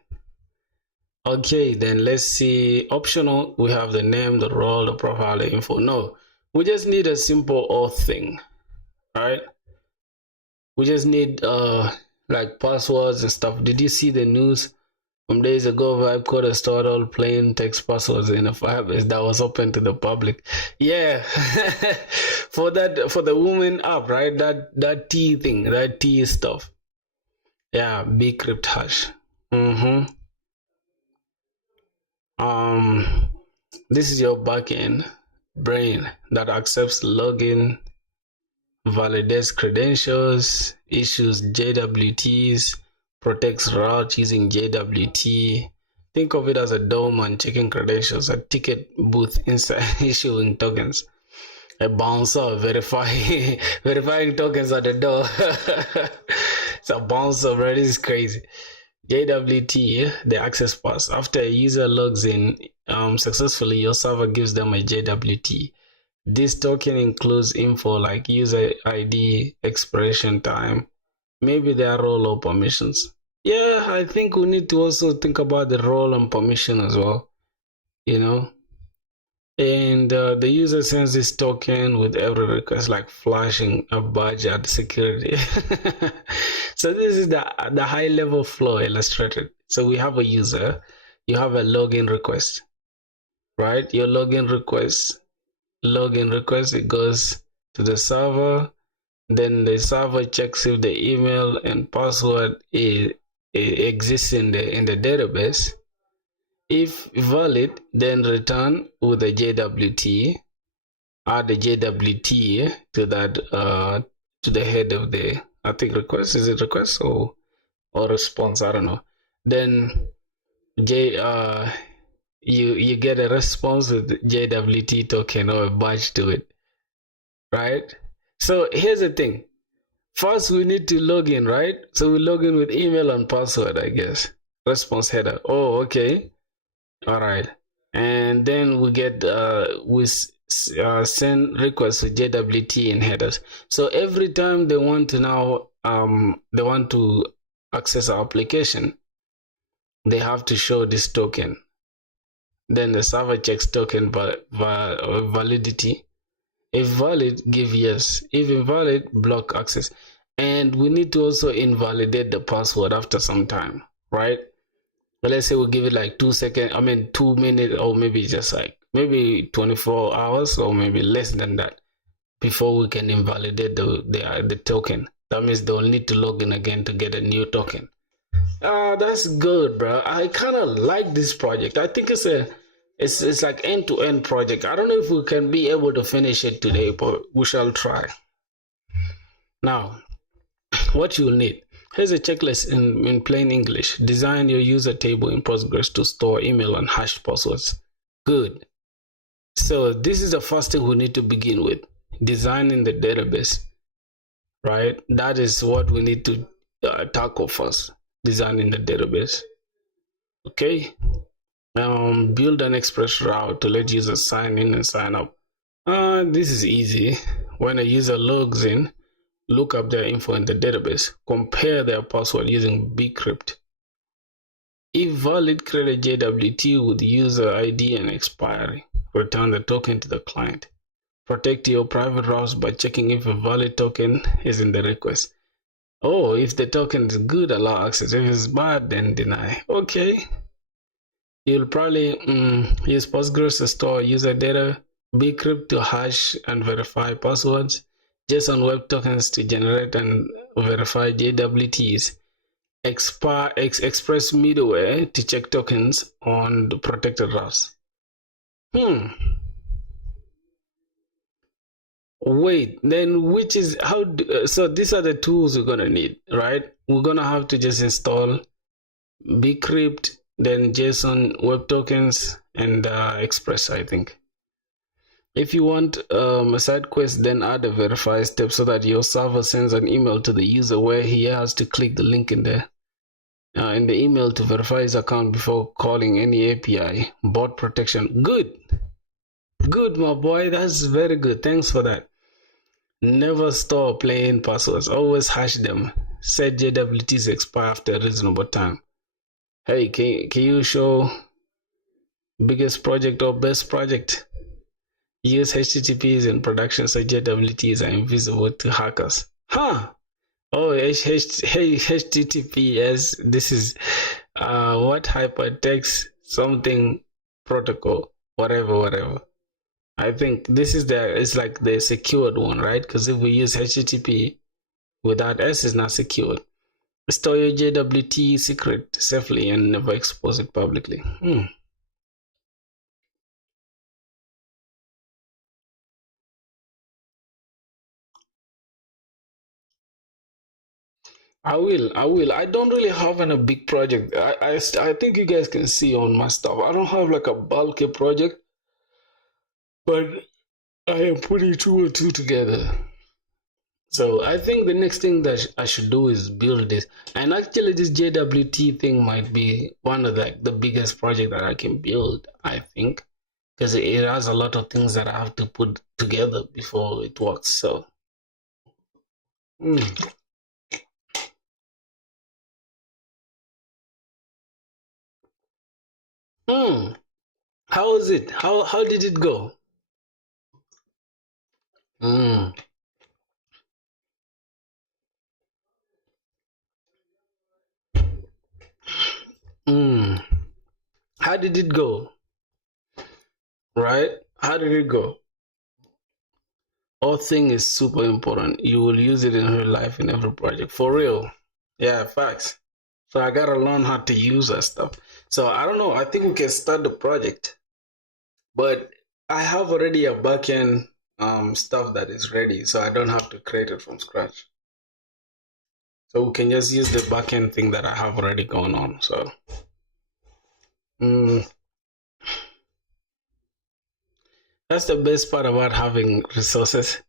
Okay, then let's see. Optional, we have the name, the role, the profile, the info. No, we just need a simple auth thing. All right, we just need like passwords and stuff. Did you see the news from days ago? Vibe Coder stored all plain text passwords in a Firebase that was open to the public. Yeah, for the woman app, right? That T thing, that T stuff. Yeah, bcrypt hash. This is your backend brain that accepts login, validates credentials, issues JWTs, protects route using JWT. Think of it as a doorman checking credentials, a ticket booth inside issuing tokens, a bouncer verifying tokens at the door. It's a bouncer, bro. This is crazy. JWT, the access pass. After a user logs in successfully, your server gives them a JWT. This token includes info like user ID, expiration time, maybe their role or permissions. Yeah, I think we need to also think about the role and permission as well, you know. And the user sends this token with every request, like flashing a badge at security. So this is the high level flow illustrated. So we have a user, you have a login request, right? Your login request, it goes to the server. Then the server checks if the email and password exists in the database. If valid, then return with the JWT. Add the JWT to that to the head of the I think request, is it request or response? I don't know. Then you get a response with JWT token or a badge to it, right? So here's the thing. First, we need to log in, right? So we log in with email and password, I guess. Response header. Oh, okay. All right. And then we get send requests with JWT in headers. So every time they want to now they want to access our application, they have to show this token. Then the server checks token validity. If valid, give yes. If invalid, block access. And we need to also invalidate the password after some time, right? But let's say we give it like 2 seconds, 2 minutes, or maybe just like maybe 24 hours or maybe less than that before we can invalidate the token. That means they'll need to log in again to get a new token. That's good, bro. I kind of like this project. I think it's like end-to-end project. I don't know if we can be able to finish it today, but we shall try. Now, what you'll need. Here's a checklist in plain English. Design your user table in Postgres to store email and hashed passwords. Good. So this is the first thing we need to begin with. Designing the database, right? That is what we need to tackle first. Designing the database. Okay. Build an express route to let users sign in and sign up. This is easy. When a user logs in, look up their info in the database. Compare their password using bcrypt. If valid, create a JWT with user ID and expiry. Return the token to the client. Protect your private routes by checking if a valid token is in the request. Oh, if the token is good, allow access. If it's bad, then deny. Okay. You'll probably use Postgres to store user data, bcrypt to hash and verify passwords, JSON web tokens to generate and verify JWTs, Express middleware to check tokens on the protected routes. Wait, then which is how? So these are the tools we're gonna need, right? We're gonna have to just install bcrypt, then JSON web tokens, and Express, I think. If you want a side quest, then add a verify step so that your server sends an email to the user where he has to click the link in the email to verify his account before calling any API. Bot protection. Good, my boy. That's very good. Thanks for that. Never store plain passwords. Always hash them. Set JWTs expire after a reasonable time. Hey, can you show biggest project or best project? Use HTTPs in production so JWTs are invisible to hackers. Huh? Oh, HTTPS. This is what hypertext something protocol, whatever. I think this is it's like the secured one, right? Because if we use HTTP without S, it's not secured. Store your JWT secret safely and never expose it publicly. I will. I don't really have a big project. I think you guys can see on my stuff. I don't have like a bulky project, but I am putting 2 or 2 together. So I think the next thing that I should do is build this. And actually this JWT thing might be one of the biggest project that I can build, I think. Because it has a lot of things that I have to put together before it works. So how is it? How did it go? How did it go? Right? How did it go? Authoring is super important. You will use it in real life in every project. For real. Yeah, facts. So I gotta learn how to use that stuff. So I don't know. I think we can start the project. But I have already a backend stuff that is ready, so I don't have to create it from scratch. So we can just use the backend thing that I have already going on. So that's the best part about having resources.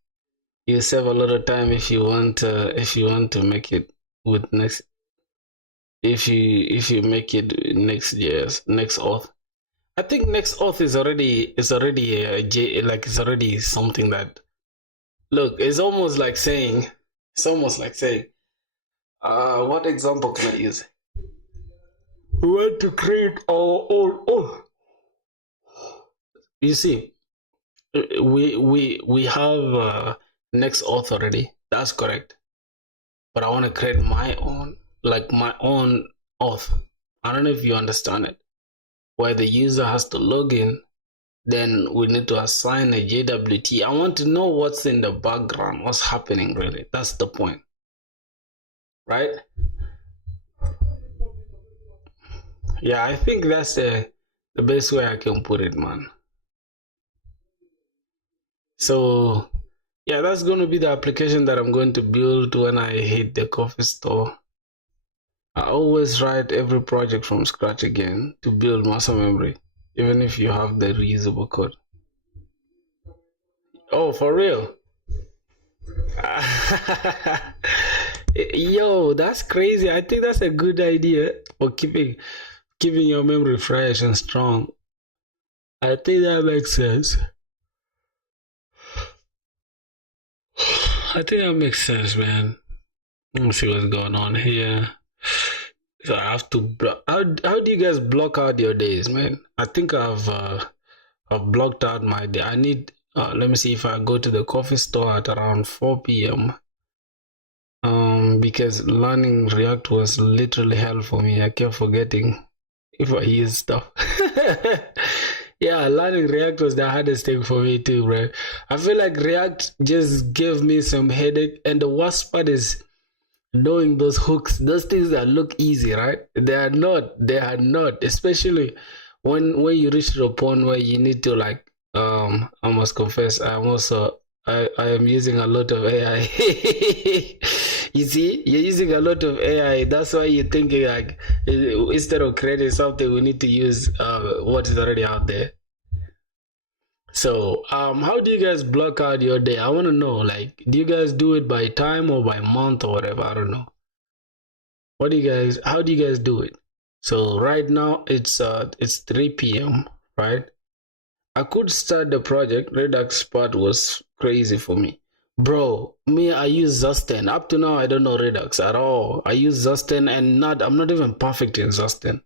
You save a lot of time if you want to make it with next. If you make it next year's next auth. I think next auth is already it's already something that, look, it's almost like saying what example can I use? We want to create our own auth. You see, we have next auth already. That's correct. But I want to create my own, like my own auth. I don't know if you understand it. Where the user has to log in, then we need to assign a JWT. I want to know what's in the background, what's happening really. That's the point, right? Yeah, I think that's the best way I can put it, man. So yeah, that's going to be the application that I'm going to build when I hit the coffee store. I always write every project from scratch again to build muscle memory, even if you have the reusable code. Oh, for real? Yo, that's crazy. I think that's a good idea for keeping your memory fresh and strong. I think that makes sense. I think that makes sense, man. Let me see what's going on here. So I have to block. How do you guys block out your days, man? I think I've blocked out my day. I need. Let me see if I go to the coffee store at around 4 p.m. Because learning React was literally hell for me. I kept forgetting if I use stuff. Yeah, learning React was the hardest thing for me too, bro. I feel like React just gave me some headache, and the worst part is knowing those hooks, those things that look easy, right? They are not. They are not. Especially when you reach to a point where you need to, like, I must confess, I am using a lot of AI. You see, you're using a lot of AI. That's why you're thinking, like, instead of creating something, we need to use what is already out there. So how do you guys block out your day? I want to know, like, do you guys do it by time or by month or whatever? I don't know. How do you guys do it? So right now it's 3 p.m., right? I could start the project. Redux part was crazy for me. Bro, me, I use Zusten. Up to now, I don't know Redux at all. I use Zusten, and I'm not even perfect in Zusten.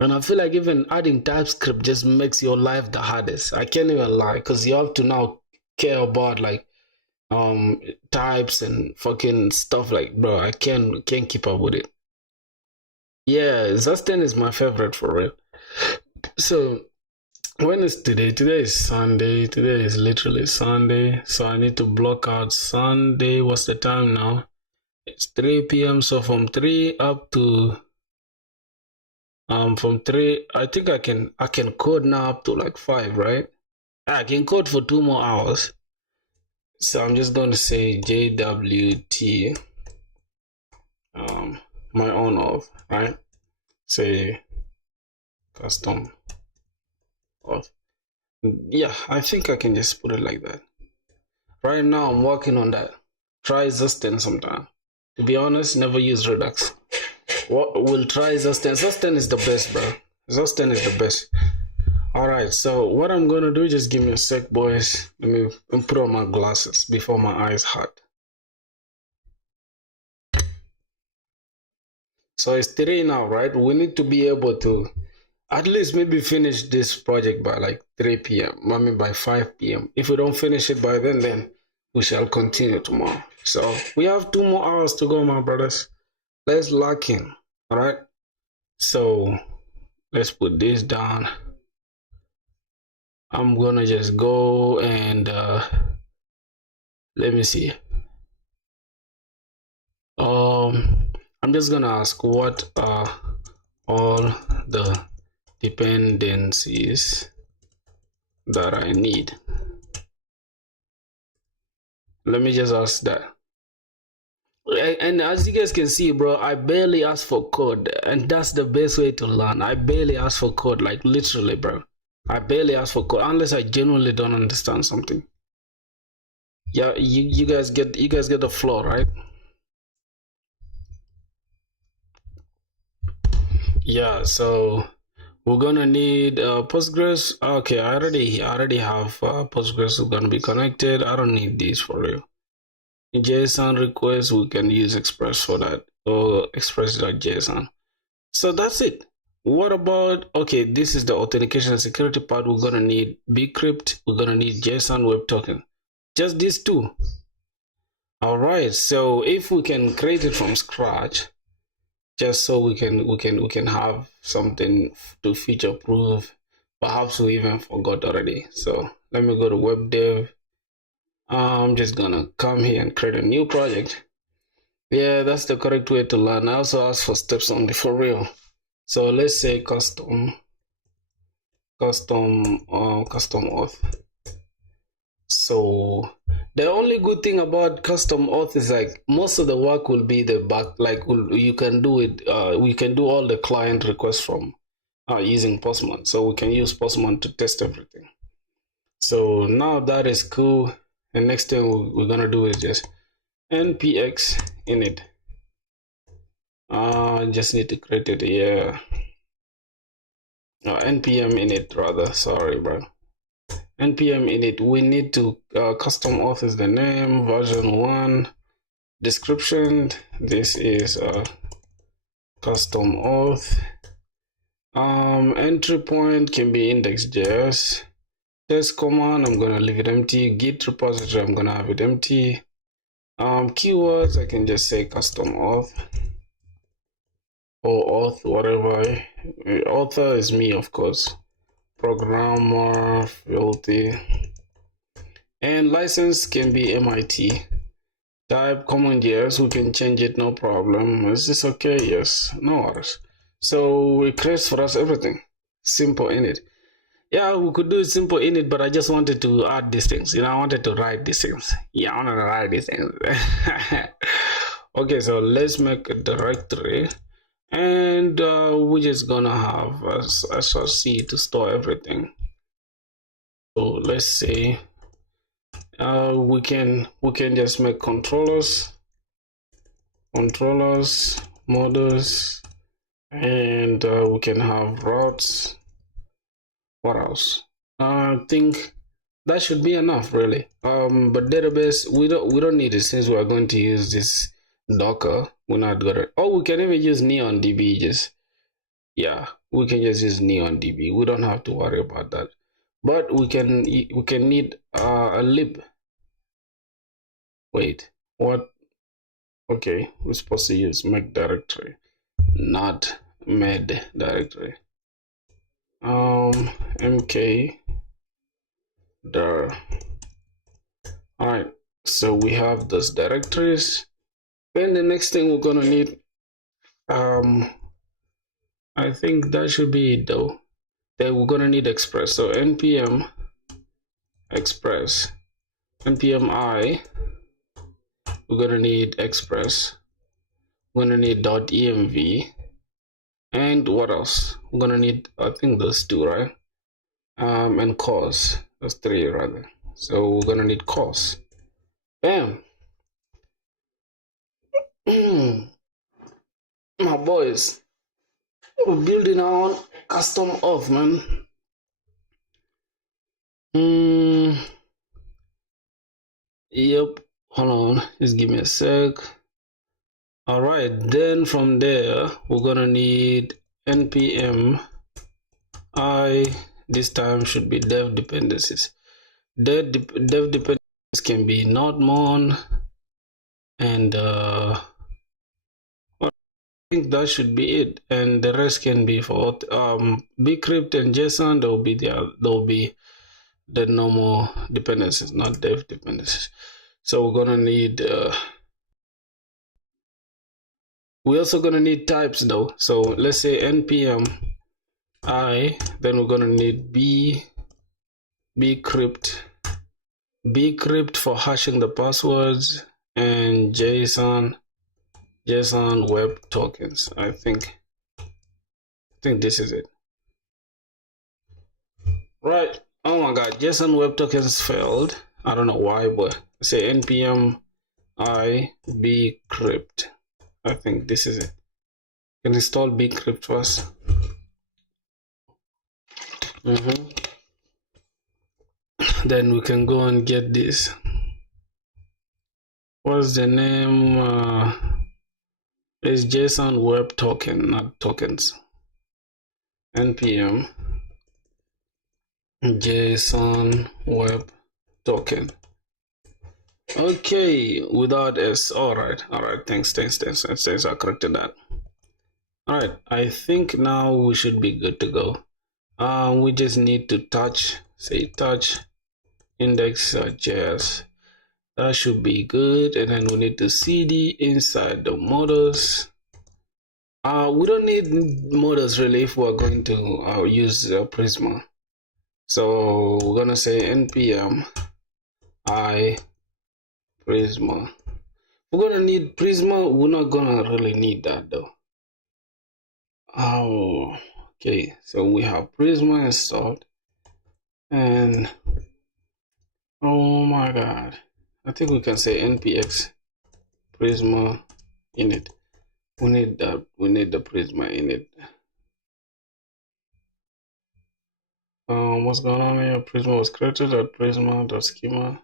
And I feel like even adding TypeScript just makes your life the hardest. I can't even lie, because you have to now care about, like, types and fucking stuff. Like, bro, I can't keep up with it. Yeah, Zusten is my favorite for real. So when is today? Today is Sunday. Today is literally Sunday. So I need to block out Sunday. What's the time now? It's 3 p.m. So from 3 up to from 3, I think I can code now up to like 5, right? I can code for 2 more hours. So I'm just going to say JWT my own auth, right? Say custom auth. Yeah, I think I can just put it like that. Right now I'm working on that. Try Zusten sometime. To be honest, never use Redux. We'll try Zusten. Zusten is the best, bro. Zusten is the best. Alright, so what I'm gonna do, just give me a sec, boys. Let me put on my glasses before my eyes hurt. So it's 3 now, right? We need to be able to at least maybe finish this project by like 3 p.m. I mean by 5 p.m. If we don't finish it by then we shall continue tomorrow. So we have 2 more hours to go, my brothers. Let's lock in. Alright. So let's put this down. I'm gonna just go and let me see. I'm just gonna ask, what are all the dependencies that I need? Let me just ask that. And as you guys can see, bro, I barely ask for code, and that's the best way to learn. I barely ask for code, like literally, bro. I barely ask for code unless I genuinely don't understand something. Yeah, you guys get the flow, right? Yeah, so we're gonna need Postgres. Okay, I already have Postgres. We're gonna be connected. I don't need these for real. JSON request, we can use Express for that, or express.json. So that's it. What about, okay, this is the authentication and security part. We're gonna need bcrypt, we're gonna need JSON web token, just these two. All right, so if we can create it from scratch, just so we can have something to feature proof. Perhaps we even forgot already. So let me go to web dev. I'm just gonna come here and create a new project. Yeah, that's the correct way to learn. I also ask for steps only for real. So let's say custom auth. So the only good thing about custom auth is like most of the work will be the back, like you can do it, we can do all the client requests from using Postman. So we can use Postman to test everything. So now that is cool. And next thing we're gonna do is just npx init. Just need to create it. Yeah. npm init rather. Sorry, bro. npm init. We need to custom auth is the name, version 1, description. This is custom auth. Entry point can be index.js. Test command, I'm gonna leave it empty. Git repository, I'm gonna have it empty. Keywords, I can just say custom auth or auth, whatever. Author is me, of course. Programmer, filthy. And license can be MIT. Type common, yes, we can change it, no problem. Is this okay? Yes, no worries. So it creates for us everything. Simple init. Yeah, we could do it simple init, but I just wanted to add these things. You know, I wanted to write these things. Yeah, I wanted to write these things. Okay, so let's make a directory, and we're just gonna have a src to store everything. So let's say we can just make controllers, models, and we can have routes. What else? I think that should be enough, really. But database, we don't need it since we are going to use this Docker. We're not gonna. Oh, we can even use NeonDB. Just yeah, we can just use NeonDB. We don't have to worry about that. But we can need a lib. Wait, what? Okay, we're supposed to use make directory, not med directory. mk dir. All right, so we have those directories. Then the next thing we're gonna need, I think that should be it though. Then we're gonna need express. So npm express, npm I, we're gonna need express. We're gonna need .env, and what else? We're gonna need, I think those two, right? And cause, those three rather. So we're gonna need cause. Bam. My boys, we're building our own custom auth, man. Yep, hold on, just give me a sec. All right, then from there we're gonna need npm I, this time should be dev dependencies. Dev dependencies can be nodemon, and I think that should be it, and the rest can be for bcrypt and JSON. There will be the normal dependencies, not dev dependencies. So we're gonna need we're also gonna need types though. So let's say npm I, then we're gonna need bcrypt for hashing the passwords, and JSON JSON web tokens. I think this is it. Right. Oh my god, JSON web tokens failed. I don't know why, but say npm I bcrypt. I think this is it. Can install bcrypt first. Then we can go and get this. What's the name? It's JSON web token, not tokens. npm JSON web token. Okay, without s. All right. Thanks. I corrected that. All right. I think now we should be good to go. We just need to touch index.js. That should be good. And then we need to cd inside the models. We don't need models really if we're going to use Prisma. So we're gonna say npm I Prisma. We're gonna need Prisma. We're not gonna really need that though. Oh, okay. So we have Prisma installed, and oh my god, I think we can say npx Prisma init. We need that. We need the Prisma init. What's going on here? Prisma was created at prisma.schema.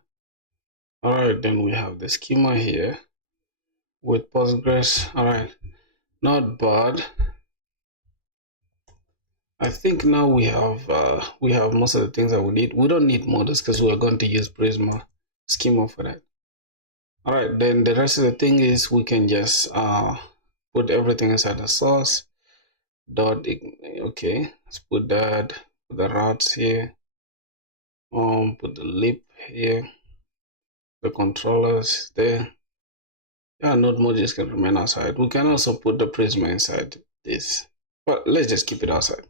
All right, then we have the schema here with Postgres. All right, not bad. I think now we have most of the things that we need. We don't need models because we are going to use Prisma schema for that. All right, then the rest of the thing is we can just put everything inside the source dot. Okay, let's put that. Put the routes here. Put the lib here. The controllers there. Yeah, node modules can remain outside. We can also put the Prisma inside this, but let's just keep it outside.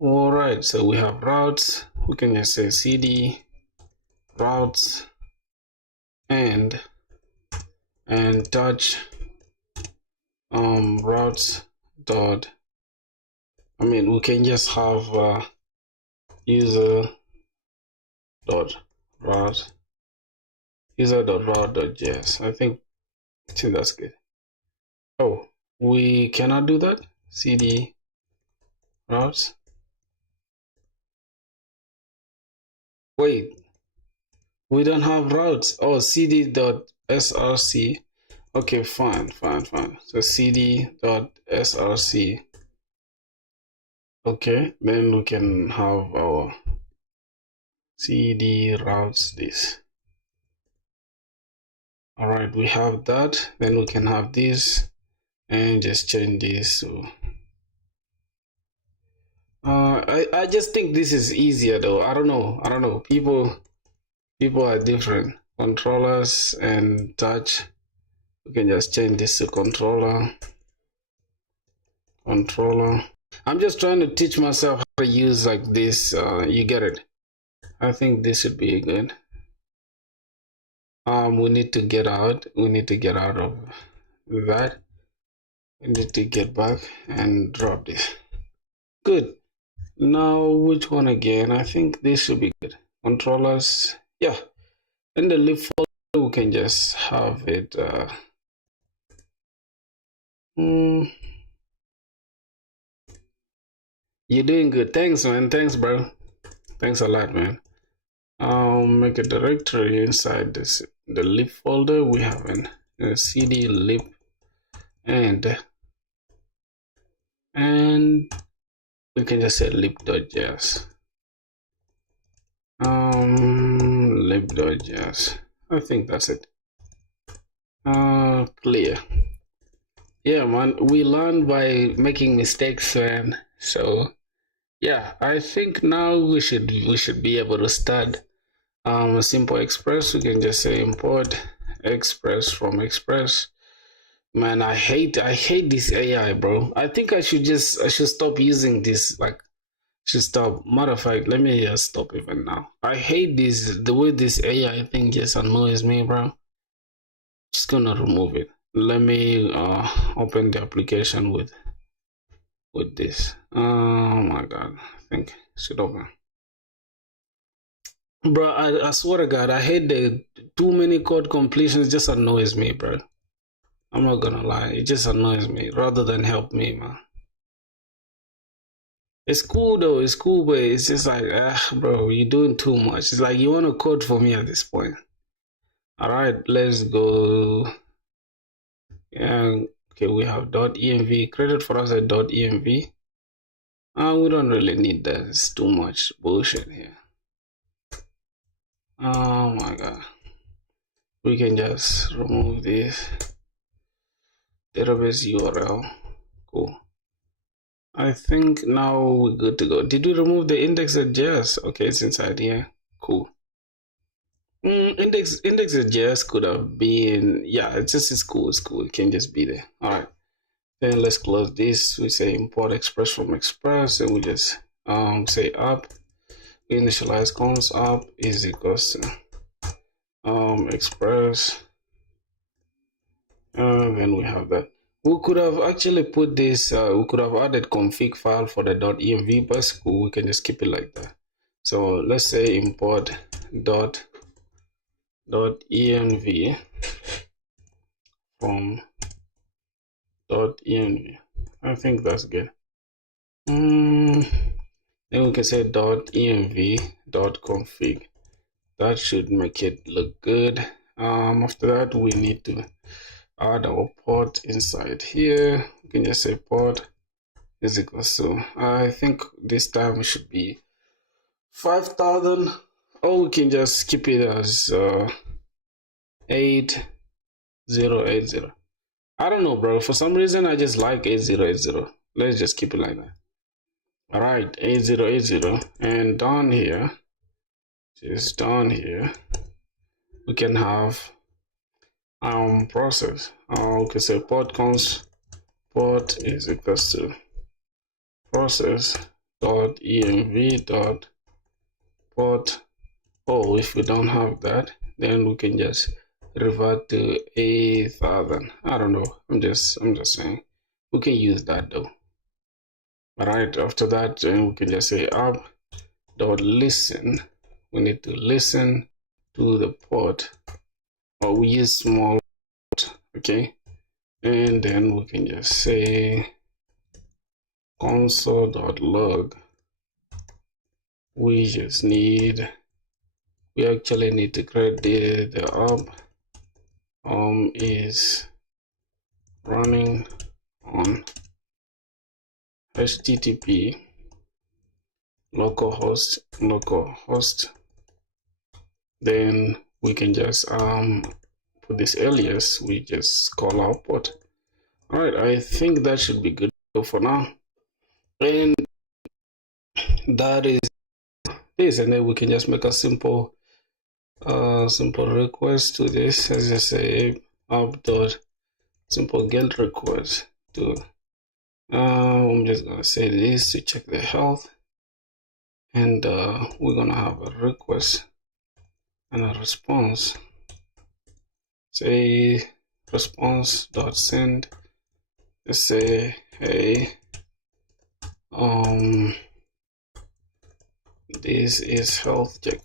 All right, so we have routes. We can just say cd routes and touch routes dot. I mean, we can just have user dot route user.route.js. I think that's good. Oh, we cannot do that. Cd routes. Wait, we don't have routes. Oh, cd.src. Okay, fine. So cd.src. Okay, then we can have our cd routes this. All right, we have that. Then we can have this and just change this to I just think this is easier though. I don't know. People are different. Controllers and touch. We can just change this to controller. I'm just trying to teach myself how to use like this. You get it. I think this should be good. We need to get out. We need to get out of that. We need to get back and drop this. Good. Now, which one again? I think this should be good. Controllers. Yeah. In the lib folder, we can just have it. You're doing good. Thanks, man. Thanks, bro. Thanks a lot, man. I'll make a directory inside this the lib folder. We have a cd lib and we can just say lib.js. Lib.js. I think that's it. Clear. Yeah, man. We learn by making mistakes, man. So yeah, I think now we should be able to start a simple express. We can just say import express from express. Man, I hate this AI, bro. I think I should stop using this. Like, should stop. Matter of fact, let me just stop even now. I hate the way this AI thing just annoys me, bro. Just gonna remove it. let me open the application with this. Oh my god, I think it should open. Bro, I swear to god, I hate the too many code completions. Just annoys me, bro. I'm not gonna lie, it just annoys me rather than help me, man. It's cool though, it's cool, but it's just like, bro, you're doing too much. It's like you want to code for me at this point. All right, let's go. Yeah, okay, we have .env created for us a .env. We don't really need that. It's too much bullshit here. Oh my god, we can just remove this database URL. Cool. I think now we're good to go. Did we remove the index.js? Okay, it's inside here. Cool. Index.js could have been, yeah, it's cool. It's cool. It can just be there. All right. Then let's close this. We say import express from express, and we just say up. We initialize cons up is equals to express. Then we have that. We could have actually put this, we could have added config file for the .env, but it's cool. We can just keep it like that. So let's say import .env from .env. I think that's good. Then we can say .env.config. That should make it look good. After that, we need to add our port inside here. We can just say port is equals to, I think this time it should be 5000, or we can just keep it as 8080. I don't know, bro. For some reason, I just like 8080. Let's just keep it like that. All right, 8080, and down here, just down here, we can have process. We can say port cons port is equals to process.env.port. Oh, if we don't have that, then we can just revert to 8000. I don't know. I'm just saying we can use that though. All right. After that, we can just say app.listen. We need to listen to the port, or we use small port, okay? And then we can just say console.log. We actually need to create the app is running on HTTP localhost. Then we can just put this alias. We just call our port. All right, I think that should be good for now. And that is this, and then we can just make a simple request to this. As I say, app.simple get request to I'm just gonna say this to check the health, and we're gonna have a request and a response. Say response.send. Let's say, hey, this is health check.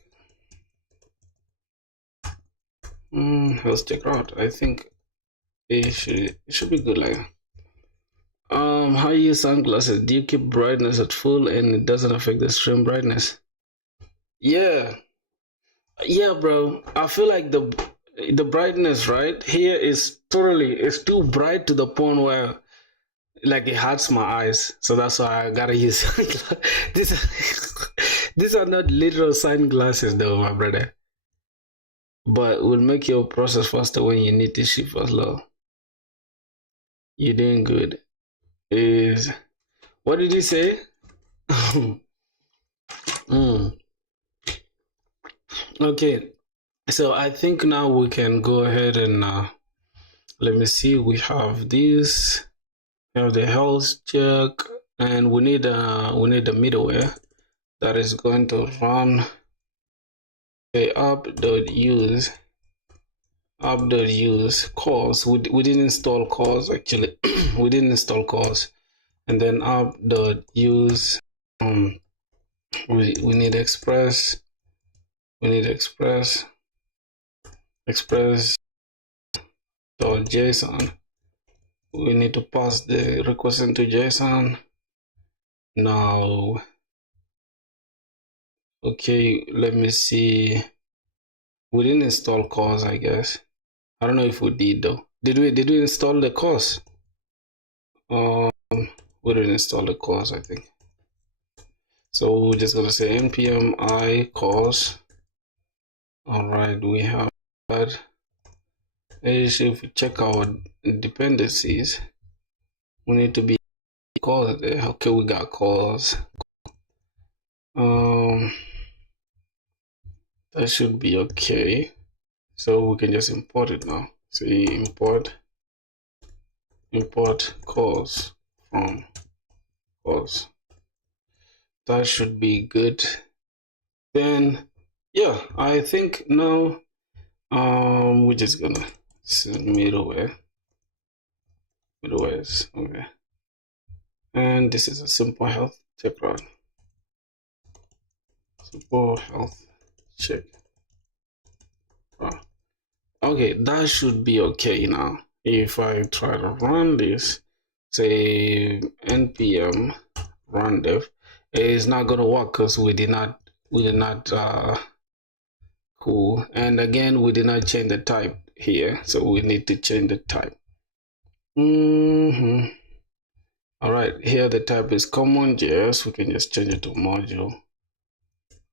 Health check route. I think it should be good. Like, how you use sunglasses? Do you keep brightness at full and it doesn't affect the stream brightness? Yeah, bro. I feel like the brightness right here is it's too bright to the point where like it hurts my eyes. So that's why I gotta use these are not literal sunglasses though, my brother. But will make your process faster when you need to shift as low. You're doing good. Is what did you say? Okay, so I think now we can go ahead and let me see. We have this. We have the health check, and we need a middleware that is going to run the app.use app.use cause. We didn't install cause actually. We didn't install cause. And then app.use we need express. We need express.json. We need to pass the request into JSON. Now, okay, let me see. We didn't install cause, I guess. I don't know if we did though. Did we install the cause? We didn't install the cause, I think. So we're just gonna say npm I cause. All right, we have that. If we check our dependencies, we need to be cause there. Okay, we got cause. That should be okay. So we can just import it now. Say import cause from cause. That should be good. Then yeah, I think now we're just gonna middleware. Middlewares, okay. And this is a simple health check run. Simple health check. Okay, that should be okay now. If I try to run this, say npm run dev, it's not gonna work because we did not cool. And again, we did not change the type here, so we need to change the type. All right, here the type is common.js. We can just change it to module.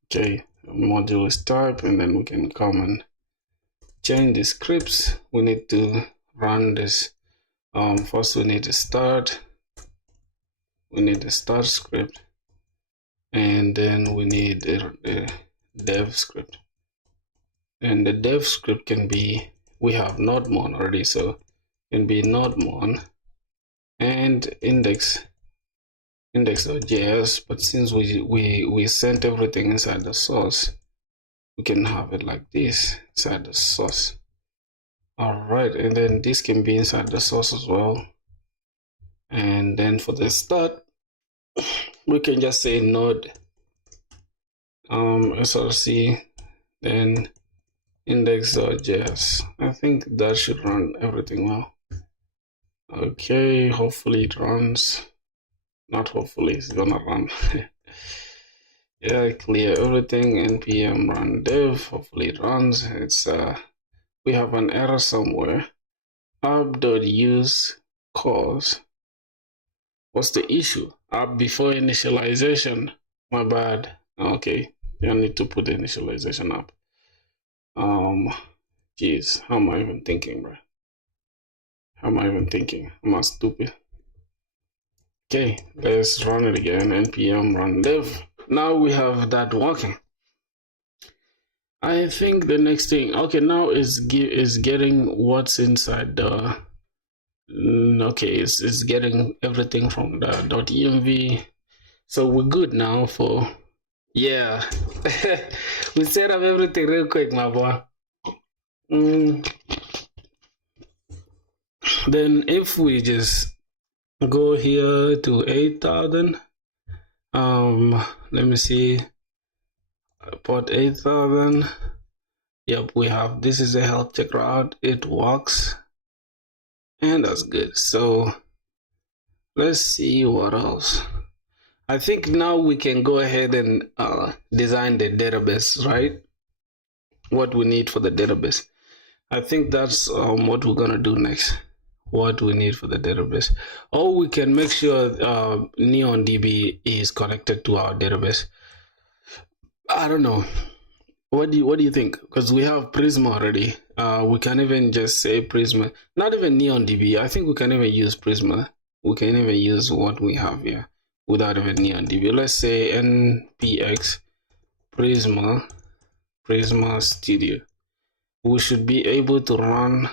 Okay, module is type, and then we can come and change the scripts. We need to run this. First we need to start. We need the start script, and then we need the dev script. And the dev script can be, we have nodemon already, so it can be nodemon and index.js. But since we sent everything inside the source, we can have it like this inside the source. All right, and then this can be inside the source as well. And then for the start, we can just say node src, then index.js. I think that should run everything well. Okay, hopefully it runs. Not hopefully, it's gonna run. Yeah, clear everything. npm run dev. Hopefully it runs. It's we have an error somewhere. app.use cause. What's the issue? App before initialization. My bad. Okay, you need to put the initialization up. Geez, how am I even thinking, bro? How am I even thinking? Am I stupid? Okay, let's run it again. npm run dev. Now we have that working. I think the next thing, okay, now is getting what's inside the. Okay, it's getting everything from the .env. So we're good now for, yeah. We set up everything real quick, my boy. Then if we just go here to 8,000, let me see, port 8,000. Yep, we have, this is a health check route. It works, and that's good. So let's see what else. I think now we can go ahead and design the database, right? What we need for the database. I think that's what we're gonna do next. What we need for the database. Or we can make sure NeonDB is connected to our database. I don't know. What do you think? Because we have Prisma already. We can even just say Prisma. Not even NeonDB. I think we can even use Prisma. We can even use what we have here without even NeonDB. Let's say npx Prisma Studio. We should be able to run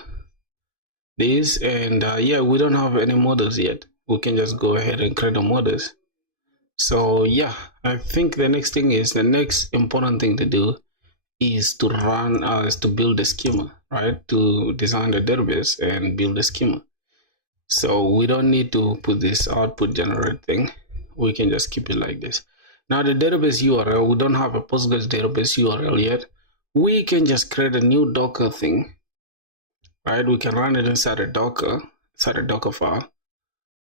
this, and yeah, we don't have any models yet. We can just go ahead and create the models. So yeah, I think the next thing is, the next important thing to do is to run, is to build a schema, right? To design the database and build a schema. So we don't need to put this output generate thing. We can just keep it like this. Now the database URL, we don't have a Postgres database URL yet. We can just create a new Docker thing, right? We can run it inside a Docker file.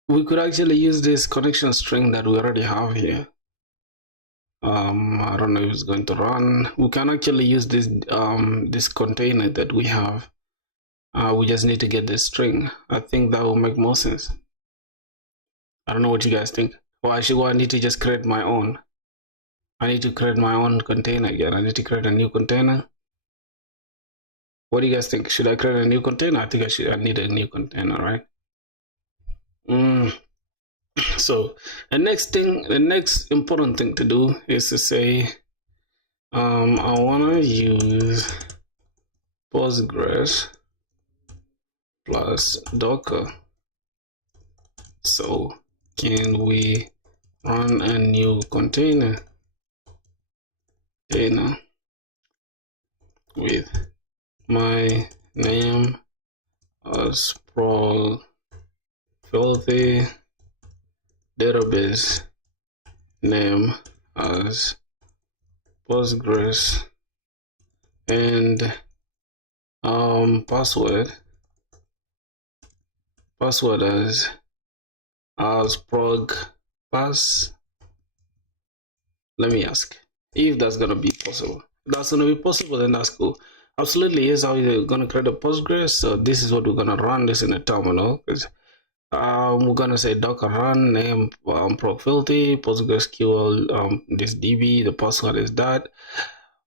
We could actually use this connection string that we already have here. I don't know if it's going to run. We can actually use this this container that we have. We just need to get the string. I think that will make more sense. I don't know what you guys think. Or actually, I need to just create my own. I need to create my own container again. I need to create a new container. What do you guys think? Should I create a new container? I think I need a new container, right? So the next important thing to do is to say, I wanna use Postgres plus Docker. So can we run a new container with my name as filthy, database name as Postgres, and password as prog pass. Let me ask if that's gonna be possible. If that's gonna be possible, then that's cool. Absolutely, here's how you're gonna create a Postgres. So this is what we're gonna run this in a terminal. Because we're gonna say docker run name prog filthy PostgreSQL this DB, the password is that.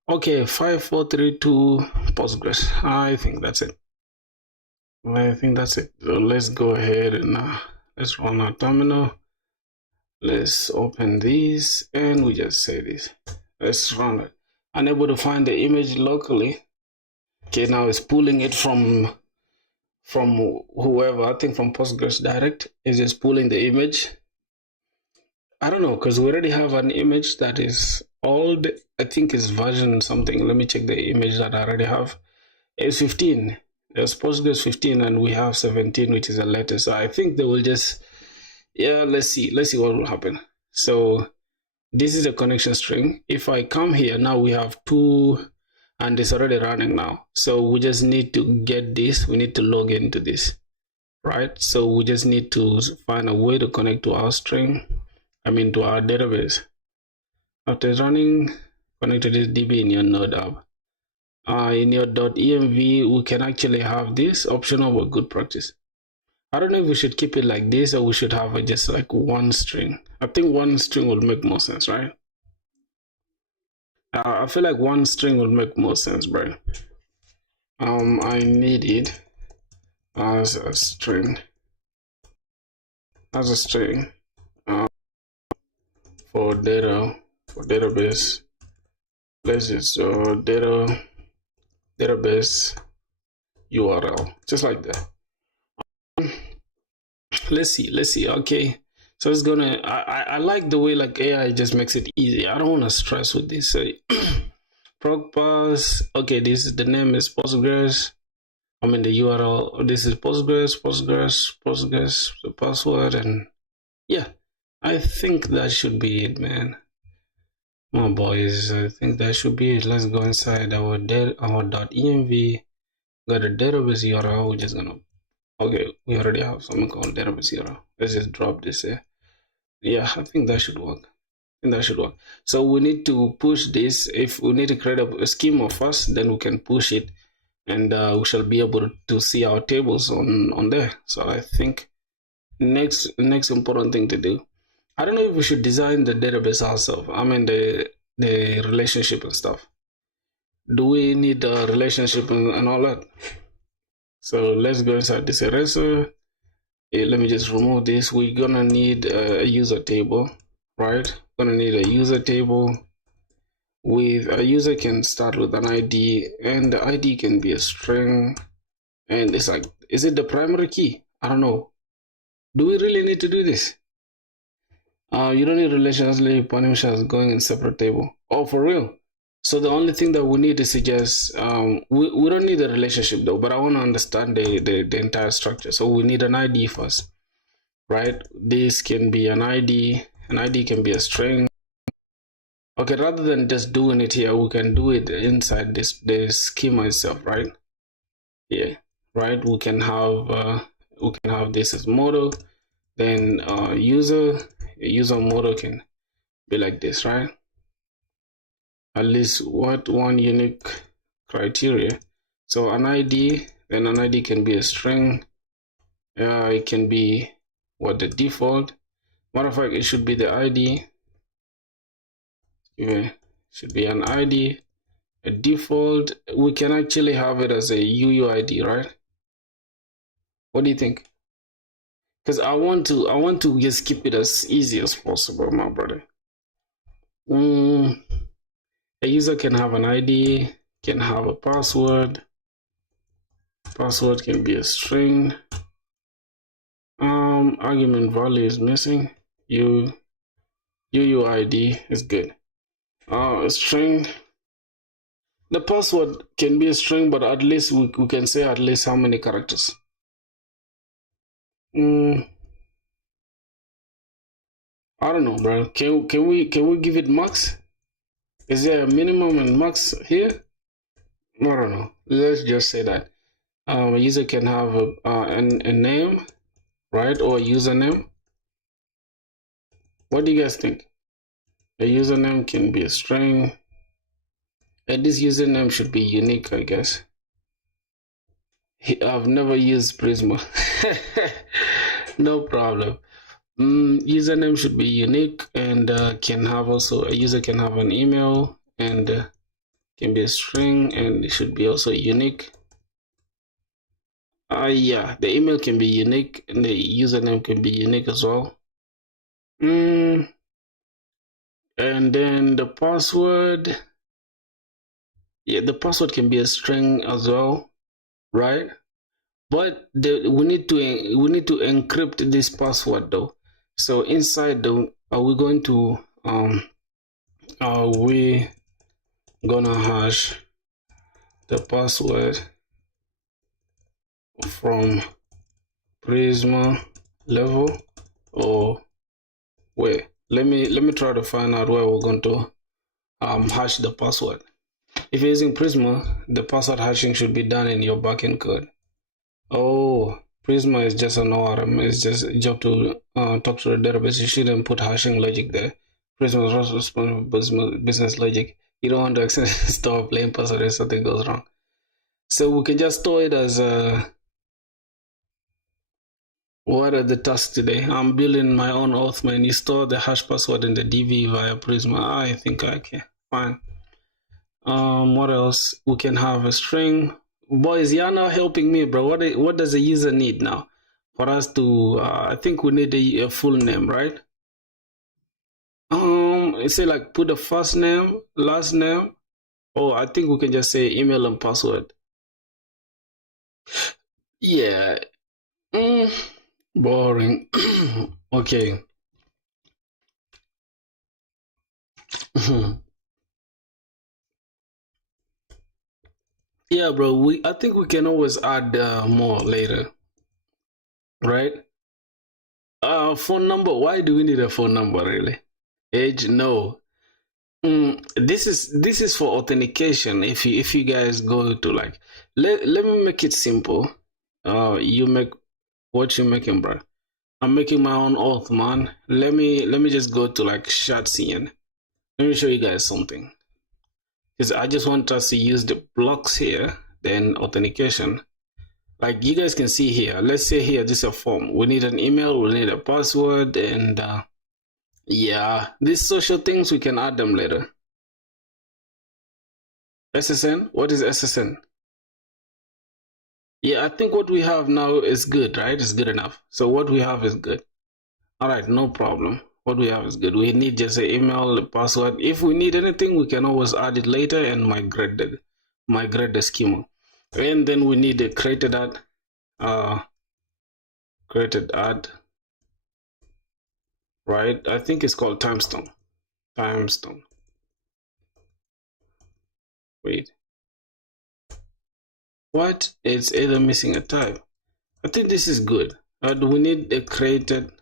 Okay, 5432 Postgres. I think that's it. So let's go ahead and let's run our terminal. Let's open this and we just say this. Let's run it. Unable to find the image locally. Okay, now it's pulling it from whoever. I think from Postgres direct is just pulling the image. I don't know, because we already have an image that is old. I think it's version something. Let me check the image that I already have. It's 15. There's Postgres 15 and we have 17, which is the latest. So I think they will just, yeah, let's see what will happen. So this is the connection string. If I come here now, we have 2 and it's already running now. So we just need to get this. We need to log into this, right? So we just need to find a way to connect to our string, to our database. After running, connect to this DB in your node app. In your .env, we can actually have this optional but good practice. I don't know if we should keep it like this or we should have it just like one string. I think one string would make more sense, right? I feel like one string would make more sense, bro. I need it as a string. For database. Let's just database URL, just like that. Let's see. Okay, so it's gonna, I like the way like AI just makes it easy. I don't want to stress with this. So prog pass. Okay, this is the name is Postgres. The URL, this is Postgres, the password, and yeah, I think that should be it, man. My boys, I think that should be it. Let's go inside our .env. Got a database URL. We're just gonna, okay, we already have something called database URL. Let's just drop this here. Yeah, I think that should work. So we need to push this. If we need to create a schema first, then we can push it, and we shall be able to see our tables on there. So I think next important thing to do, I don't know if we should design the database ourselves. The relationship and stuff. Do we need the relationship and all that? So let's go inside this eraser. Let me just remove this. We're gonna need a user table, right? We're gonna need a user table with a user can start with an ID, and the ID can be a string. And it's like, is it the primary key? I don't know. Do we really need to do this? You don't need relations, permissions going in separate table. Oh, for real? So the only thing that we need is to just we don't need a relationship though, but I want to understand the entire structure. So we need an ID first, right? This can be an ID. An ID can be a string. Okay, rather than just doing it here, we can do it inside the schema itself, right? Yeah, right. We can have this as model, then user model can be like this, right? At least one unique criteria. So an ID, then an ID can be a string. It can be what the default. Matter of fact, it should be the ID. Yeah, should be an ID. A default. We can actually have it as a UUID, right? What do you think? Because I want to just keep it as easy as possible, my brother. A user can have an ID, can have a password. Password can be a string. Argument value is missing. UUID is good. A string. The password can be a string, but at least we can say at least how many characters. I don't know, bro. Can we give it max? Is there a minimum and max here? I don't know. Let's just say that a user can have a name, right, or a username. What do you guys think? A username can be a string, and this username should be unique, I guess. I've never used Prisma. No problem. Username should be unique, and can have also a user can have an email, and can be a string, and it should be also unique. Yeah, the email can be unique, and the username can be unique as well. And then the password, yeah, the password can be a string as well, right? But we need to encrypt this password though. So inside though, are we going to are we gonna hash the password from Prisma level, or wait, let me try to find out where we're going to hash the password. If you're using Prisma, the password hashing should be done in your backend code. Oh, Prisma is just an ORM. It's just a job to talk to the database. You shouldn't put hashing logic there. Prisma is also responsible for business logic. You don't want to accidentally store a plain password if something goes wrong. So we can just store it as what are the tasks today? I'm building my own auth, man. You store the hash password in the DB via Prisma. I think I can. Fine. What else? We can have a string. Boys, you're now helping me, bro. What does the user need now for us to? I think we need a full name, right? Say like put the first name, last name. Oh, I think we can just say email and password. Yeah. Boring. Okay. Yeah, bro. I think we can always add more later, right? Phone number. Why do we need a phone number, really? Age? No. This is for authentication. If you guys go to like, let me make it simple. You make what you making, bro. I'm making my own auth, man. Let me just go to like Shatsian. Let me show you guys something. Because I just want us to use the blocks here, then authentication. Like you guys can see here. Let's say here this is a form. We need an email, we need a password, and yeah, these social things we can add them later. SSN? What is SSN? Yeah, I think what we have now is good, right? It's good enough. So what we have is good. All right, no problem. What we have is good. We need just an email, a password. If we need anything, we can always add it later and migrate the schema. And then we need a created ad, right? I think it's called timestamp. Wait. What? It's either missing a type. I think this is good. Do we need a created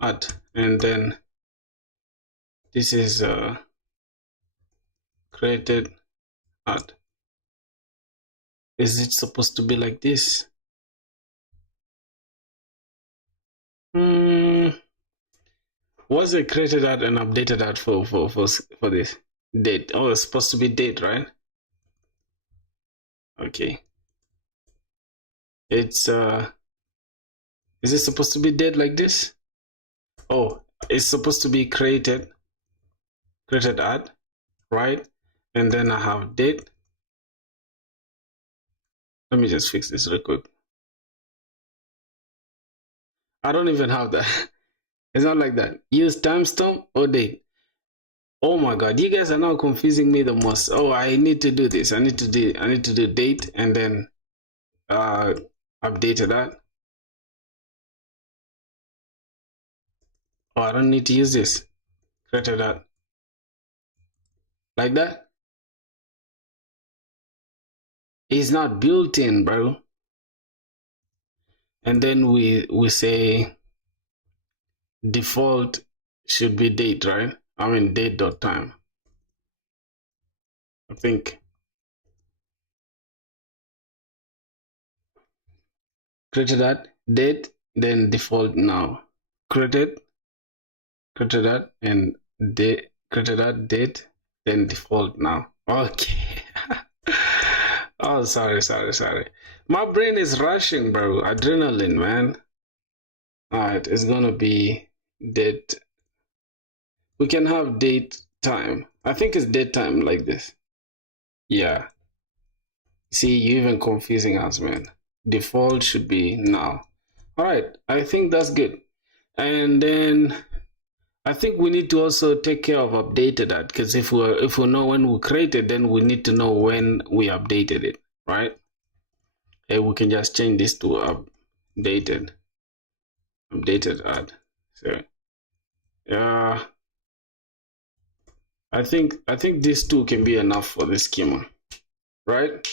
at, and then this is created at. Is it supposed to be like this? Was it created at and updated at for this date? Oh, it's supposed to be date, right? Okay. It's is it supposed to be date like this? Oh, it's supposed to be created at, right? And then I have date. Let me just fix this real quick. I don't even have that. It's not like that. Use timestamp or date. Oh my god, you guys are now confusing me the most. Oh, I need to do this. I need to do date and then update that. Oh, I don't need to use this. Create that. Like that. It's not built in, bro. And then we say default should be date, right? I mean date.time. I think created that date, then default now. Created that and date, created that date, then default now. Okay. Oh, sorry. My brain is rushing, bro. Adrenaline, man. All right, it's gonna be date. We can have date time. I think it's date time like this. Yeah. See, you even confusing us, man. Default should be now. All right, I think that's good. And then I think we need to also take care of updated that, because if we know when we created, then we need to know when we updated it, right? And we can just change this to updated add. So yeah, I think these two can be enough for the schema, right?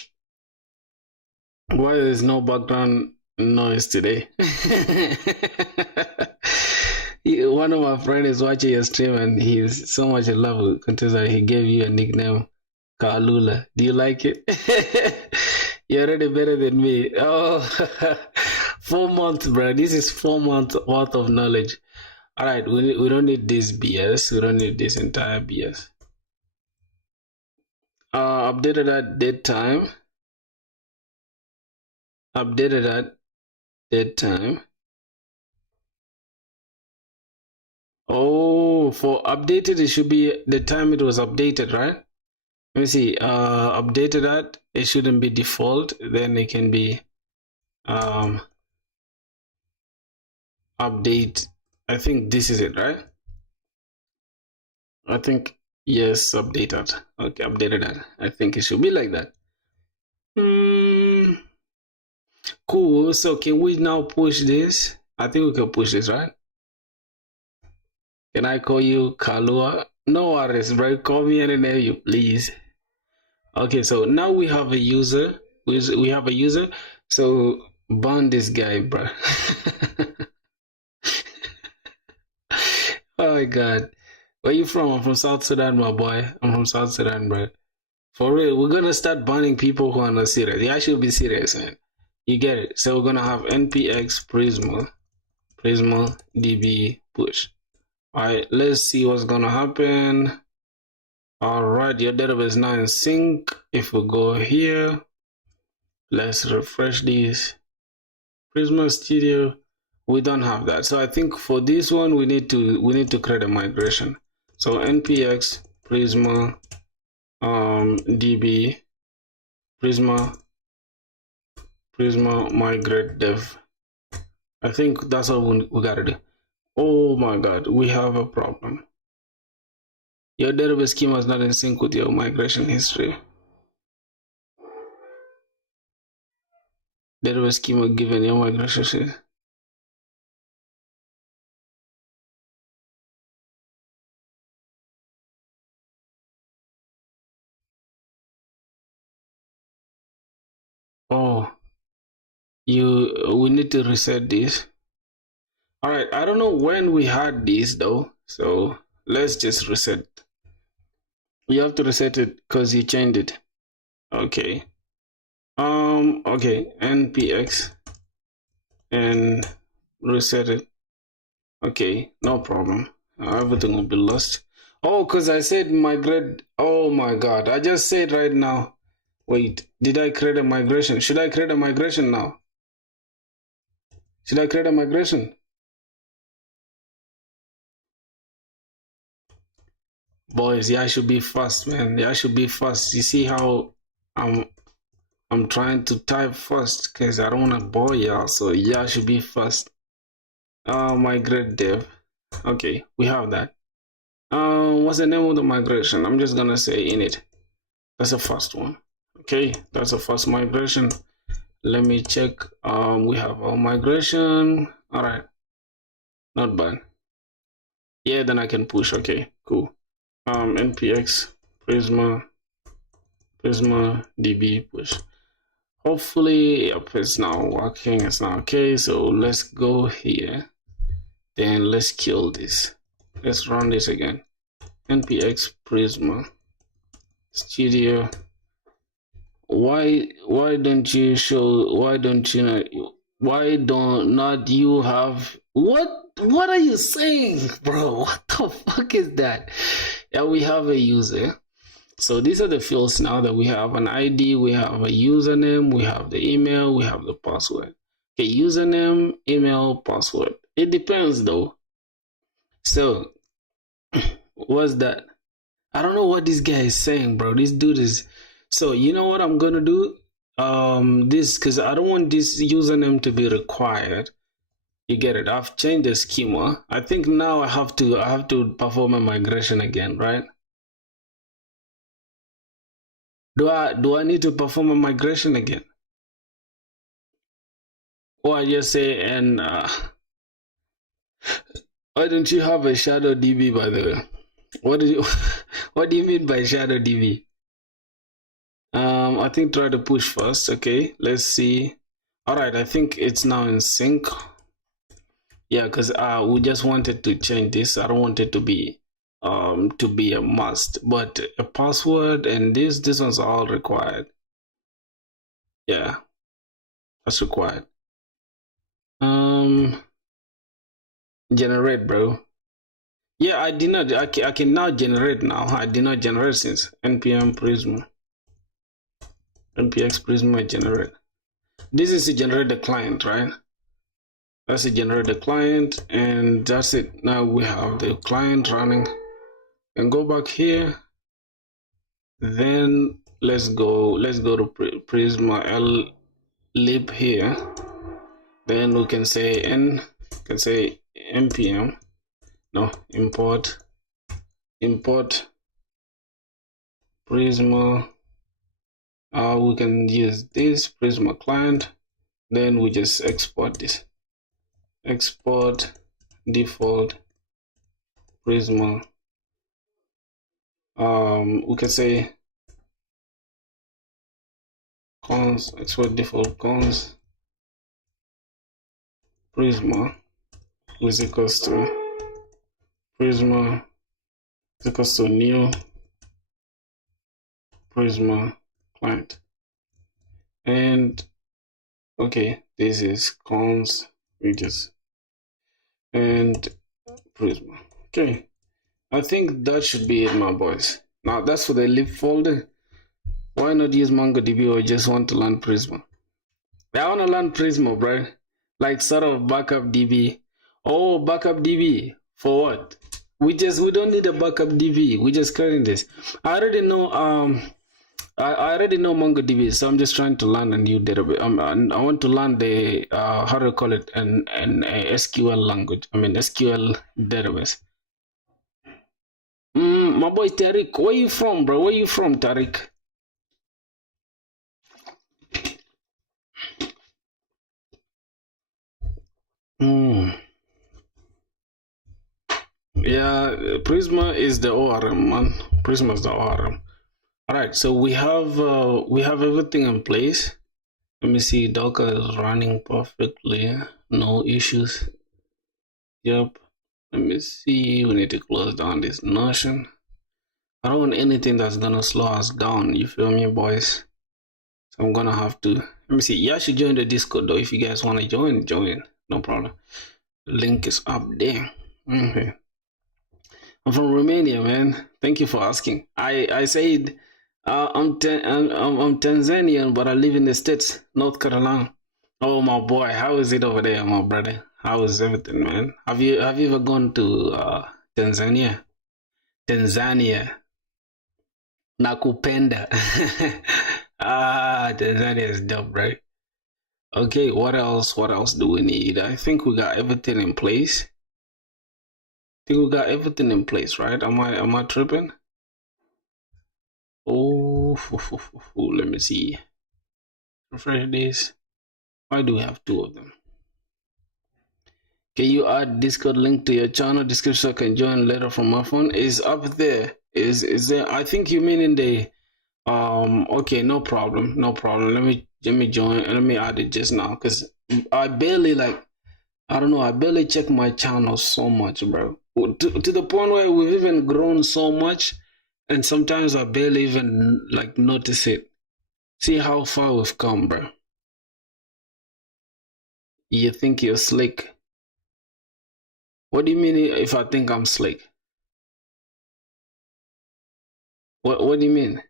Why there's no background noise today? One of my friends is watching your stream and he's so much in love with Contessa. He gave you a nickname, Kalula. Do you like it? You're already better than me. Oh, 4 months, bro. This is 4 months worth of knowledge. All right, we don't need this BS. We don't need this entire BS. Updated at date time. Updated at date time. Oh, for updated, it should be the time it was updated, right? Let me see. Updated at, it shouldn't be default. Then it can be update. I think this is it, right? I think yes, updated. Okay, updated at. I think it should be like that. Cool. So can we now push this? I think we can push this, right? Can I call you Kalua? No worries, bro. Call me any name you please. Okay, so now we have a user. We have a user. So ban this guy, bro. Oh my god. Where you from? I'm from South Sudan, my boy. I'm from South Sudan, bro. For real, we're gonna start banning people who are not serious. You actually be serious, man. You get it. So we're gonna have npx prisma db push. Alright, let's see what's gonna happen. Alright, your database now in sync. If we go here, let's refresh this. Prisma Studio, we don't have that. So I think for this one we need to create a migration. So npx prisma db prisma migrate dev. I think that's all we gotta do. Oh my god, we have a problem. Your database schema is not in sync with your migration history. Database schema given your migration history. we need to reset this. All right, I don't know when we had this though, so let's just reset. You have to reset it because you changed it. Okay. Okay, npx and reset it. Okay, no problem. Everything will be lost. Oh, because I said migrate. Oh my god, I just said right now. Wait, did I create a migration? Should I create a migration now? Should I create a migration? Boys, yeah, I should be fast, man. Yeah, I should be fast. You see how I'm trying to type fast because I don't want to bore y'all. So yeah, I should be fast. Migrate dev. Okay, we have that. What's the name of the migration? I'm just gonna say init. That's the first one. Okay, that's the first migration. Let me check. We have our migration. All right, not bad. Yeah, then I can push. Okay, cool. Npx prisma db push. Hopefully, yep, it's not working. It's not okay. So let's go here. Then let's kill this. Let's run this again. Npx prisma studio. Why don't you show? Why don't not you have what are you saying, bro? What the fuck is that? Yeah, we have a user. So these are the fields now that we have an ID, we have a username, we have the email, we have the password. Okay, username, email, password. It depends though. So what's that? I don't know what this guy is saying, bro. This dude is. So you know what I'm gonna do? This because I don't want this username to be required. You get it? I've changed the schema. I think now I have to perform a migration again, right? Do I need to perform a migration again? Or I just say and why don't you have a shadow DB, by the way? What do you mean by shadow DB? I think try to push first. Okay, let's see. All right, I think it's now in sync. Yeah, because we just wanted to change this. I don't want it to be a must, but a password and this one's all required. Yeah, that's required. Generate, bro. Yeah, I did not. I can now generate now. I did not generate since npm prisma. npx prisma generate. This is to generate the client, right? That's to generate the client, and that's it. Now we have the client running. And go back here. Then let's go to prisma lib here. Then we can say npm. No, import prisma. We can use this prisma client. Then we just export this. Export default prisma. We can say cons, export default cons prisma is equals to prisma is equals to new prisma client. And okay, this is cons widgets and prisma. Okay, I think that should be it, my boys. Now that's for the lib folder. Why not use MongoDB or just want to learn Prisma? I want to learn Prisma, bro. Like sort of backup DB. Oh, backup DB. For what? We don't need a backup DB. We just creating this. I already know I already know MongoDB, so I'm just trying to learn a new database. I want to learn the how to call it an SQL language. I mean SQL database. My boy Tariq, where you from, bro? Where you from, Tariq? Yeah, Prisma is the ORM, man. Prisma is the ORM. All right, so we have everything in place. Let me see. Docker is running perfectly. No issues. Yep. Let me see. We need to close down this Notion. I don't want anything that's gonna slow us down. You feel me, boys? So I'm gonna have to. Let me see. Y'all should join the Discord though. If you guys wanna join, join. No problem. The link is up there. Okay. I'm from Romania, man. Thank you for asking. I said I'm Tanzanian, but I live in the States, North Carolina. Oh my boy, how is it over there, my brother? How is everything, man? Have you ever gone to Tanzania? Tanzania, nakupenda. Tanzania is dope, right? Okay, what else? What else do we need? I think we got everything in place. Right? Am I tripping? Oh, let me see. Refresh this. Why do we have two of them? Can you add Discord link to your channel description so I can join later from my phone? Is up there. Is there? I think you mean in the okay, no problem. Let me join. Let me add it just now because I barely I don't know. I barely check my channel so much, bro. To the point where we've even grown so much, and sometimes I barely even notice it. See how far we've come, bro. You think you're slick? What do you mean if I think I'm slick? What do you mean?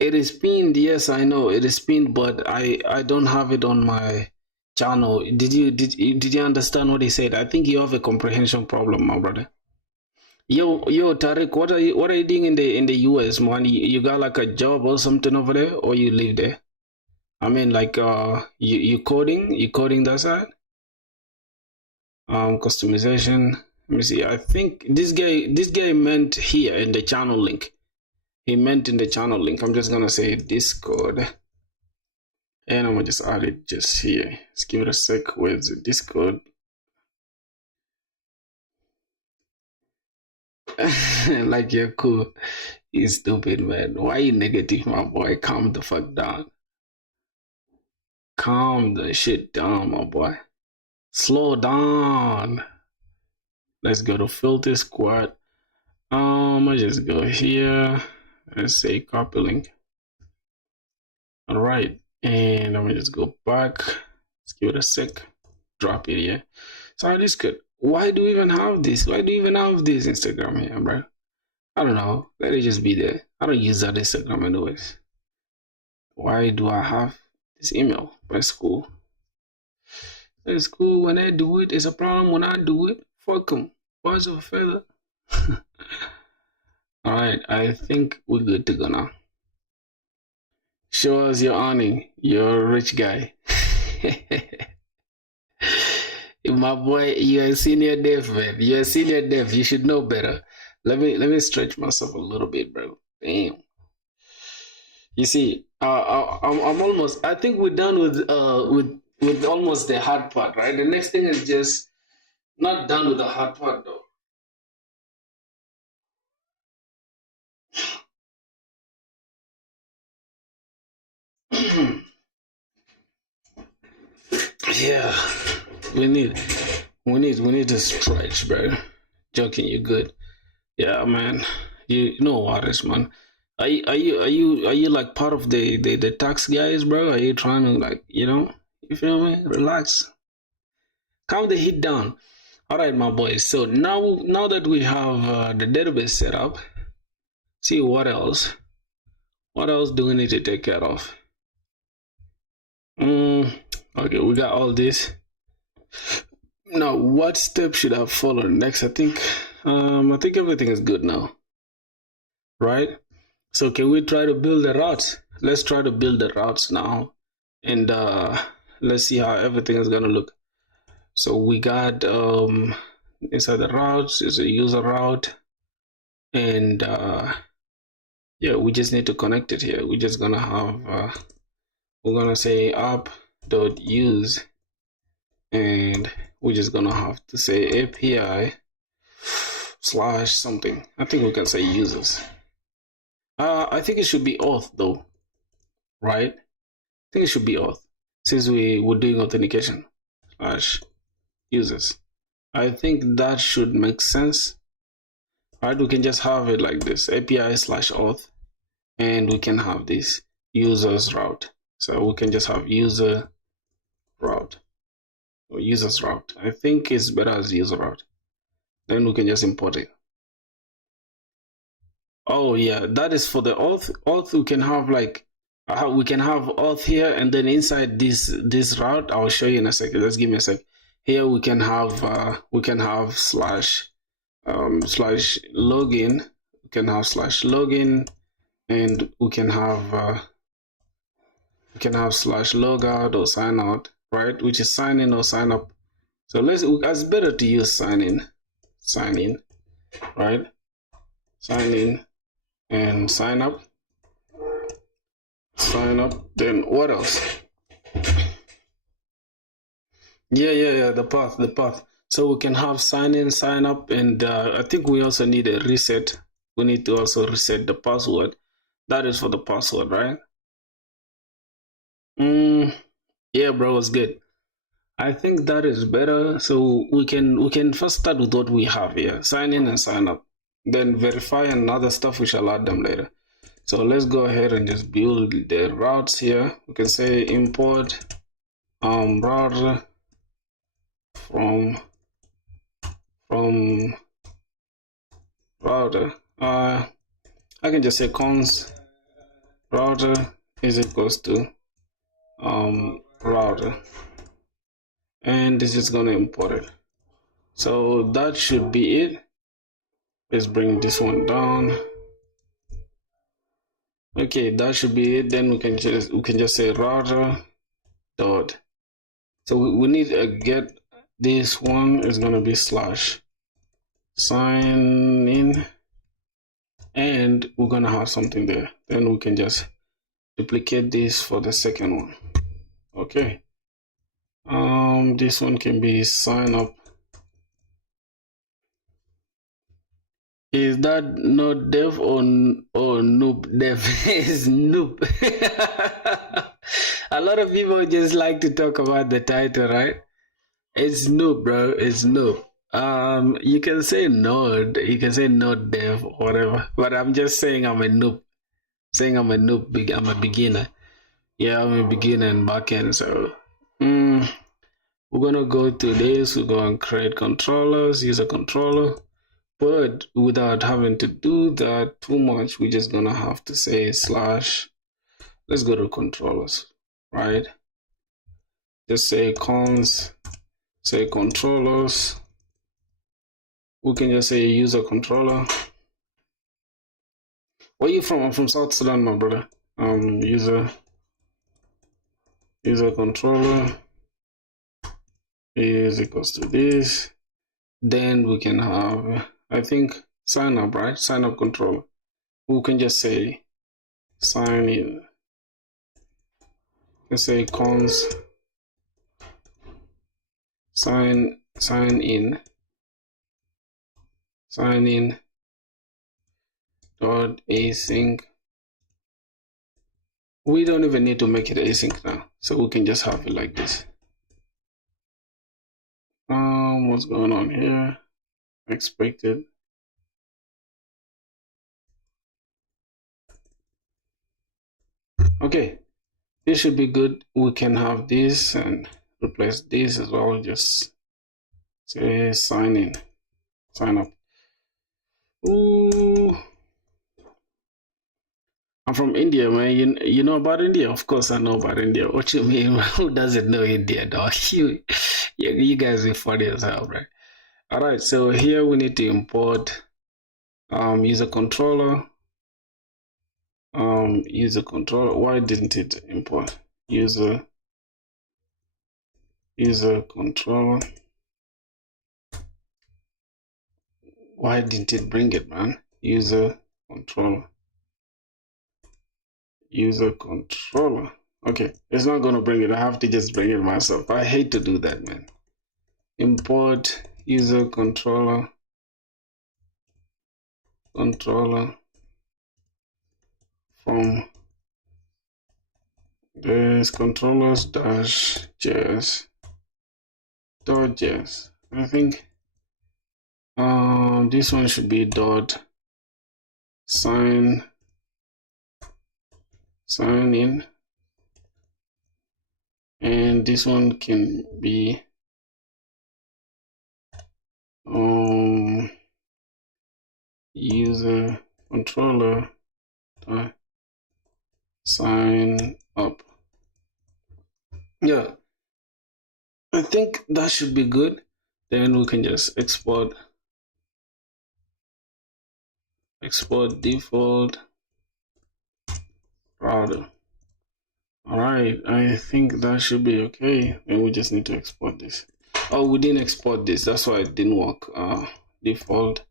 It is pinned, yes, I know it is pinned, but I don't have it on my channel. Did you understand what he said? I think you have a comprehension problem, my brother. Yo, Tariq, what are you doing in the US, man? You got like a job or something over there, or you live there? I mean, like you coding that side? Customization. Let me see. I think this guy meant here in the channel link. He meant in the channel link. I'm just gonna say Discord, and I'm gonna just add it just here. Let's give it a sec. Where's the Discord? Like you're cool. You stupid, man. Why you negative, my boy? Calm the fuck down. Calm the shit down, my boy. Slow down. Let's go to filter squad. I just go here. Let's say copy link. All right, and I'm gonna just go back. Let's give it a sec. Drop it here. So this could. Why do we even have this? Why do you even have this Instagram here, bro? I don't know. Let it just be there. I don't use that Instagram anyways. Why do I have this email? But it's cool. It's cool when I do it. It's a problem when I do it. Fuck them. Birds of a feather. Alright, I think we're good to go now. Show us your earning. You're a rich guy. My boy, you're a senior dev, man. You're a senior dev. You should know better. Let me stretch myself a little bit, bro. Damn. You see, I'm almost. I think we're done with almost the hard part, right? The next thing is just not done with the hard part though. Yeah, we need to stretch, bro. Joking, you good? Yeah, man. You know what is, man. Are you like part of the tax guys, bro? Are you trying to you feel me? Relax. Calm the heat down. All right, my boys. So now that we have the database set up, see what else? What else do we need to take care of? Okay, we got all this. Now, what step should I follow next? I think everything is good now, right? So can we try to build the routes? Let's try to build the routes now, and let's see how everything is gonna look. So we got inside the routes is a user route, and yeah, we just need to connect it here. We're just gonna have we're gonna say app.use, and we're just gonna have to say API / something. I think we can say users. I think it should be auth though, right? think it should be auth, since we're doing authentication / users. I think that should make sense. Right, we can just have it like this, API / auth, and we can have this users route. So we can just have user route or users route. I think it's better as user route. Then we can just import it. Oh yeah, that is for the auth. Auth we can have like we can have auth here, and then inside this route, I'll show you in a second. Let's give me a sec. Here we can have slash login. We can have slash login, and we can have slash logout or sign out, right? Which is sign in or sign up. So it's better to use sign in, right? Sign in and sign up. Then what else? Yeah, the path. So we can have sign in, sign up, and I think we also need a reset. We need to also reset the password. That is for the password, right? Yeah, bro, it's good. I think that is better. So we can first start with what we have here: sign in and sign up. Then verify and other stuff. We shall add them later. So let's go ahead and just build the routes here. We can say import router from router. I can just say cons router is equals to router, and this is gonna import it. So that should be it. Let's bring this one down. Okay, that should be it. Then we can just say router dot. So we need a get. This one is gonna be slash sign in, and we're gonna have something there. Then we can just duplicate this for the second one. Okay. This one can be sign up. Is that not dev or noob? Dev is noob. A lot of people just like to talk about the title, right? It's noob, bro. It's noob. You can say node, you can say node dev or whatever, but I'm just saying I'm a noob. I'm a beginner. Yeah, I'm a beginner in backend. So we're gonna go to this. We're going to create controllers, user controller. But without having to do that too much, we're just gonna have to say slash. Let's go to controllers, right? Just say cons, say controllers. We can just say user controller. Where are you from? I'm from South Sudan, my brother. User controller is equals to this. Then we can have, I think, sign up, right? Sign up controller. We can just say sign in. Let's say cons sign in dot async. We don't even need to make it async now, so we can just have it like this. What's going on here? Expected. Okay, this should be good. We can have this and replace this as well. Just say sign in, sign up. Ooh, I'm from India, man. You know about India? Of course I know about India. What you mean? Who doesn't know India, dog? You guys are funny as hell, right? All right, so here we need to import user controller. User controller. Why didn't it import user controller? Why didn't it bring it, man? User controller. Okay, it's not gonna bring it. I have to just bring it myself. I hate to do that, man. Import user controller from There's controllers dash js dot js. I think this one should be dot sign in, and this one can be user controller sign up. Yeah, I think that should be good. Then we can just export default router. All right, I think that should be okay. And we just need to export this. Oh, we didn't export this, that's why it didn't work. Default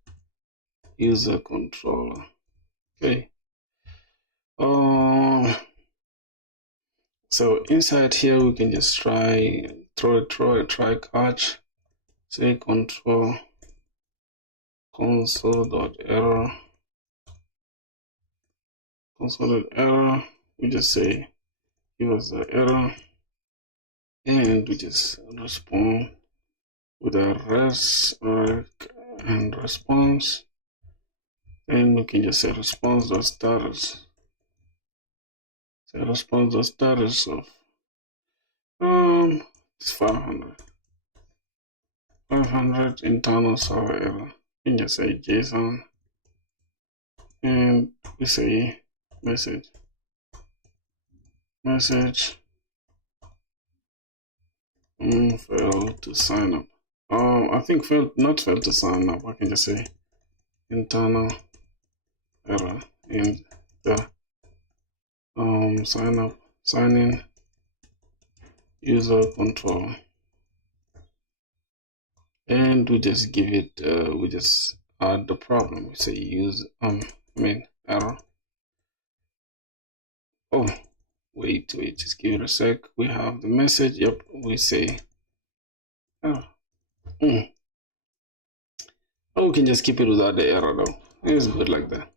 user controller. Okay. So inside here we can just try catch, say control console.error. We just say give us the error, and we just respond with a res and response. And we can just say response.status. Say response.status of it's 500 internal server error. You can just say JSON, and we say message failed to sign up. I think failed to sign up. I can just say internal error in the sign in user control, and we just give it we just add the problem. We say use error. Oh, wait, just give it a sec. We have the message. Yep, we say error. Oh, we can just keep it without the error though. It's good like that.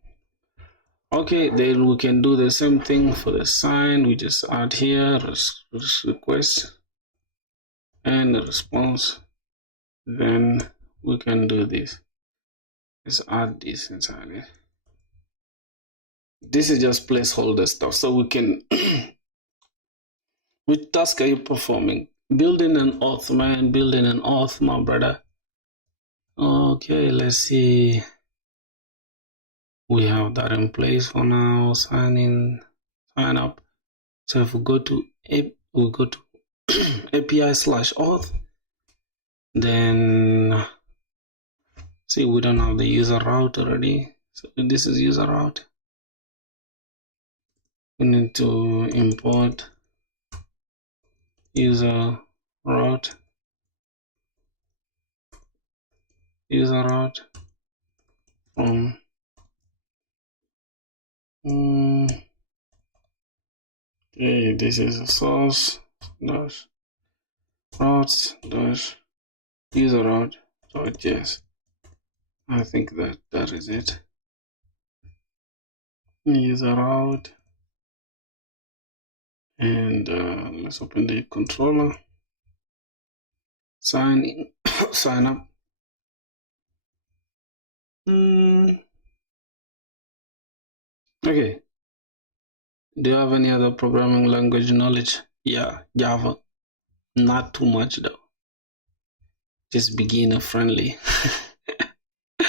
Okay, then we can do the same thing for the sign. We just add here request and the response. Then we can do this. Let's add this inside it. This is just placeholder stuff, so we can which task are you performing? Building an auth, man. Building an auth, my brother. Okay, let's see. We have that in place for now. Sign up. So if we go to API/auth, then see, we don't have the user route already. So this is user route. We need to import user route from okay, this is a source dash routes dash user route.js. I think that is it. User route, and let's open the controller. Sign in, sign up. Okay. Do you have any other programming language knowledge? Yeah, Java. Not too much though. Just beginner friendly. I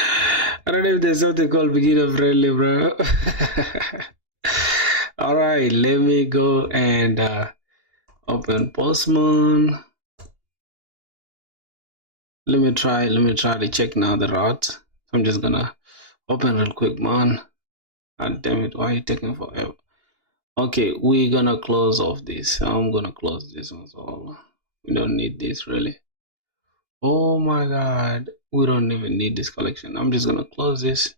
don't know if there's something called beginner friendly, bro. All right, let me go and open Postman. Let me try to check now the route. I'm just gonna open real quick, man. God damn it, why are you taking forever? Okay, we're gonna close off this. I'm gonna close this one, so we don't need this really. Oh my god, we don't even need this collection. I'm just gonna close this.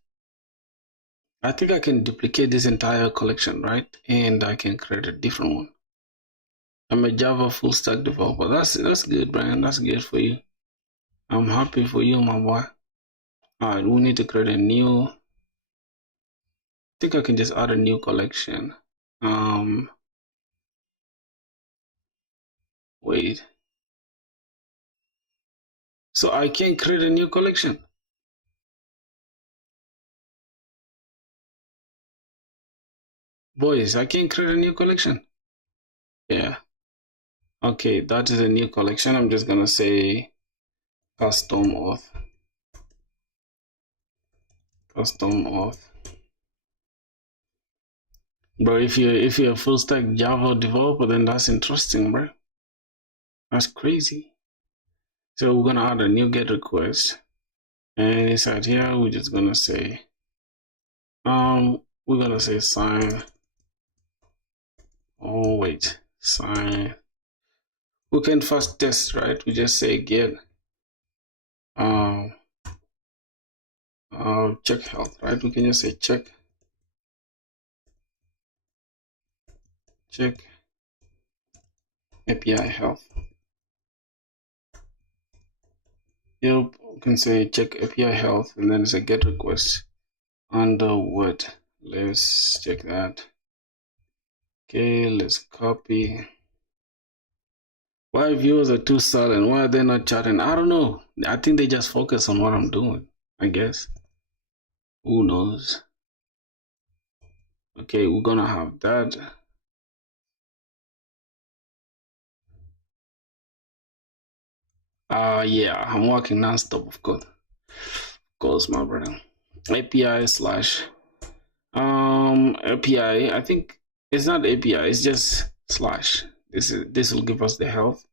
I think I can duplicate this entire collection, right? And I can create a different one. I'm a Java full stack developer. That's good, Brian. That's good for you. I'm happy for you, my boy. All right, we need to create a new. I think I can just add a new collection. Wait. So I can't create a new collection. Boys, I can't create a new collection. Yeah. Okay, that is a new collection. I'm just gonna say custom auth. Custom auth. Bro, if you're a full stack Java developer, then that's interesting, bro. That's crazy. So we're gonna add a new GET request, and inside here we're just gonna say we're gonna say sign. Oh wait, sign. We can first test, right? We just say get check health, right? We can just say check API health. Yep, we can say check API health, and then it's a GET request under what? Let's check that. Okay, let's copy. Why viewers are too silent? Why are they not chatting? I don't know. I think they just focus on what I'm doing, I guess. Who knows? Okay, we're gonna have that. Yeah, I'm working non-stop, of course, my brother. API slash API. I think it's not API, it's just slash. This will give us the health.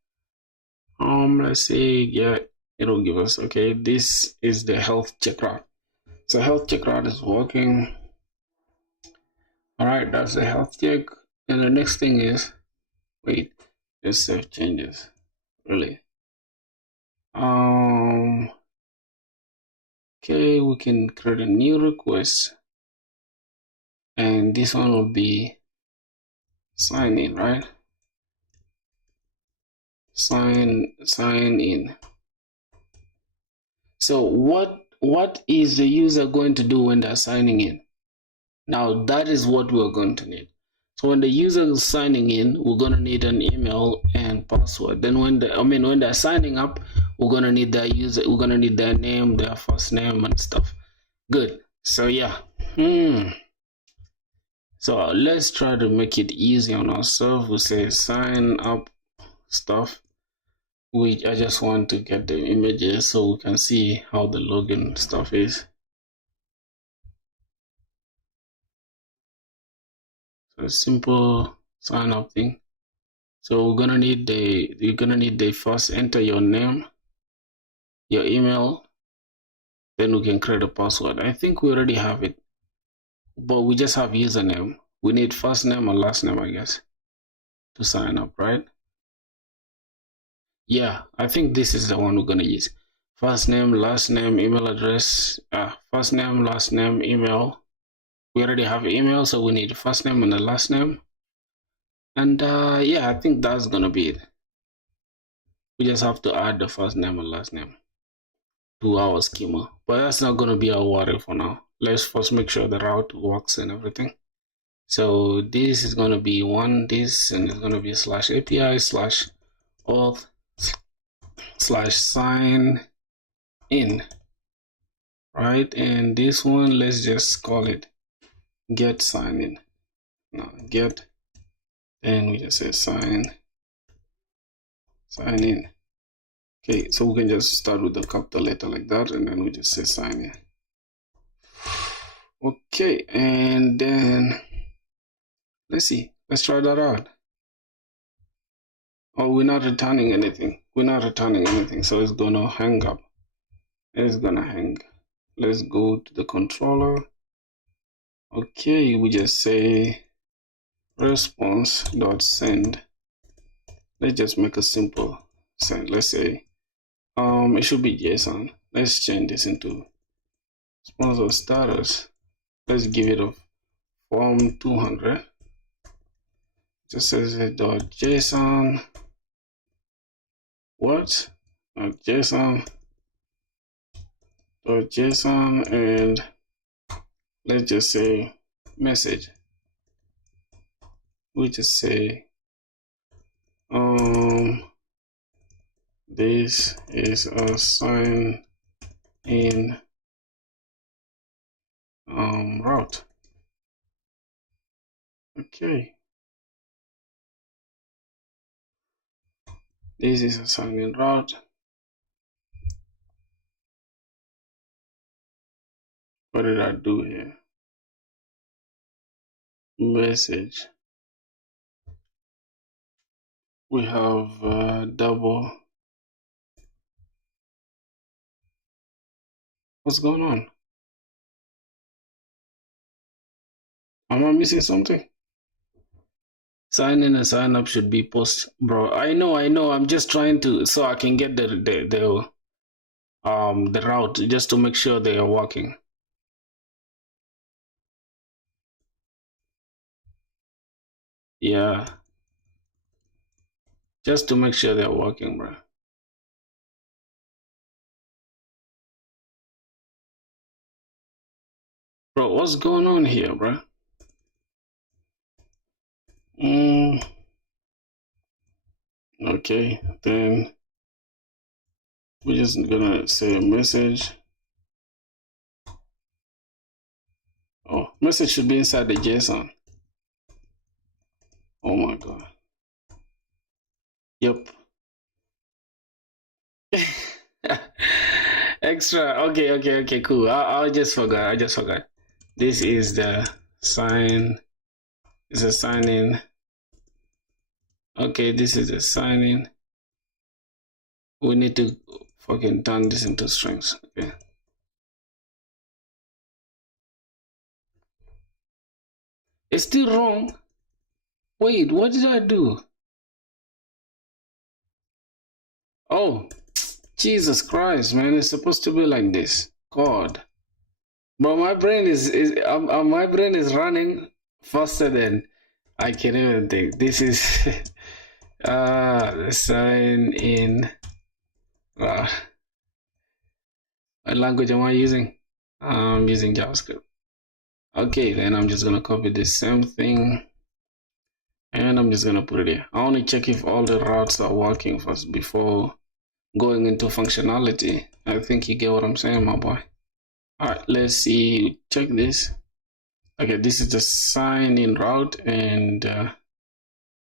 Let's see, yeah, it'll give us, okay, this is the health check route. So health check route is working. All right, that's the health check. And the next thing is, wait, let's save changes. Really? Okay, we can create a new request, and this one will be sign in, right? Sign in. So what is the user going to do when they're signing in? Now that is what we're going to need. So when the user is signing in, we're gonna need an email and password. Then when they're signing up, we're gonna need their user, we're gonna need their name, their first name and stuff. Good. So yeah. So let's try to make it easy on ourselves. We say sign up stuff, which I just want to get the images so we can see how the login stuff is. So a simple sign up thing. So you're gonna need the first, enter your name, your email, then we can create a password. I think we already have it, but we just have username. We need first name and last name, I guess, to sign up, right? Yeah, I think this is the one we're gonna use. First name, last name, email address. First name, last name, email. We already have email, so we need the first name and the last name. And yeah, I think that's gonna be it. We just have to add the first name and last name to our schema, but that's not gonna be our worry for now. Let's first make sure the route works and everything. So this is gonna be this, and it's gonna be slash API slash auth slash sign in, right? And this one, let's just call it get sign in. No, get, and we just say sign in. Okay, so we can just start with the capital letter like that, and then we just say sign in. Okay, and then let's see, let's try that out. Oh, we're not returning anything. So it's gonna hang up. It's gonna hang. Let's go to the controller. Okay, we just say response.send. Let's just make a simple send. Let's say it should be JSON. Let's change this into sponsor status. Let's give it a form 200. Just says .json. What? .json. And let's just say message. We just say This is a sign in route. Okay. This is a sign in route. What did I do here? Message. We have double. What's going on? Am I missing something? Sign in and sign up should be post, bro. I know. I'm just trying to so I can get the route just to make sure they are working. Yeah. Just to make sure they're working, bro. Bro, what's going on here, bro? Okay, then we're just gonna say a message. Oh, message should be inside the JSON. Oh my god. Yep. Extra. Okay, cool. I just forgot. This is the sign. It's a sign in. Okay, this is a sign in. We need to fucking turn this into strings. Okay. It's still wrong. Wait, what did I do? Oh, Jesus Christ, man! It's supposed to be like this. God, but my brain is my brain is running faster than I can even think. This is sign in. What language am I using? I'm using JavaScript. Okay, then I'm just gonna copy the same thing and I'm just gonna put it here. I want to check if all the routes are working first before going into functionality. I think you get what I'm saying, my boy. All right, let's see. Check this. Okay, this is the sign in route, and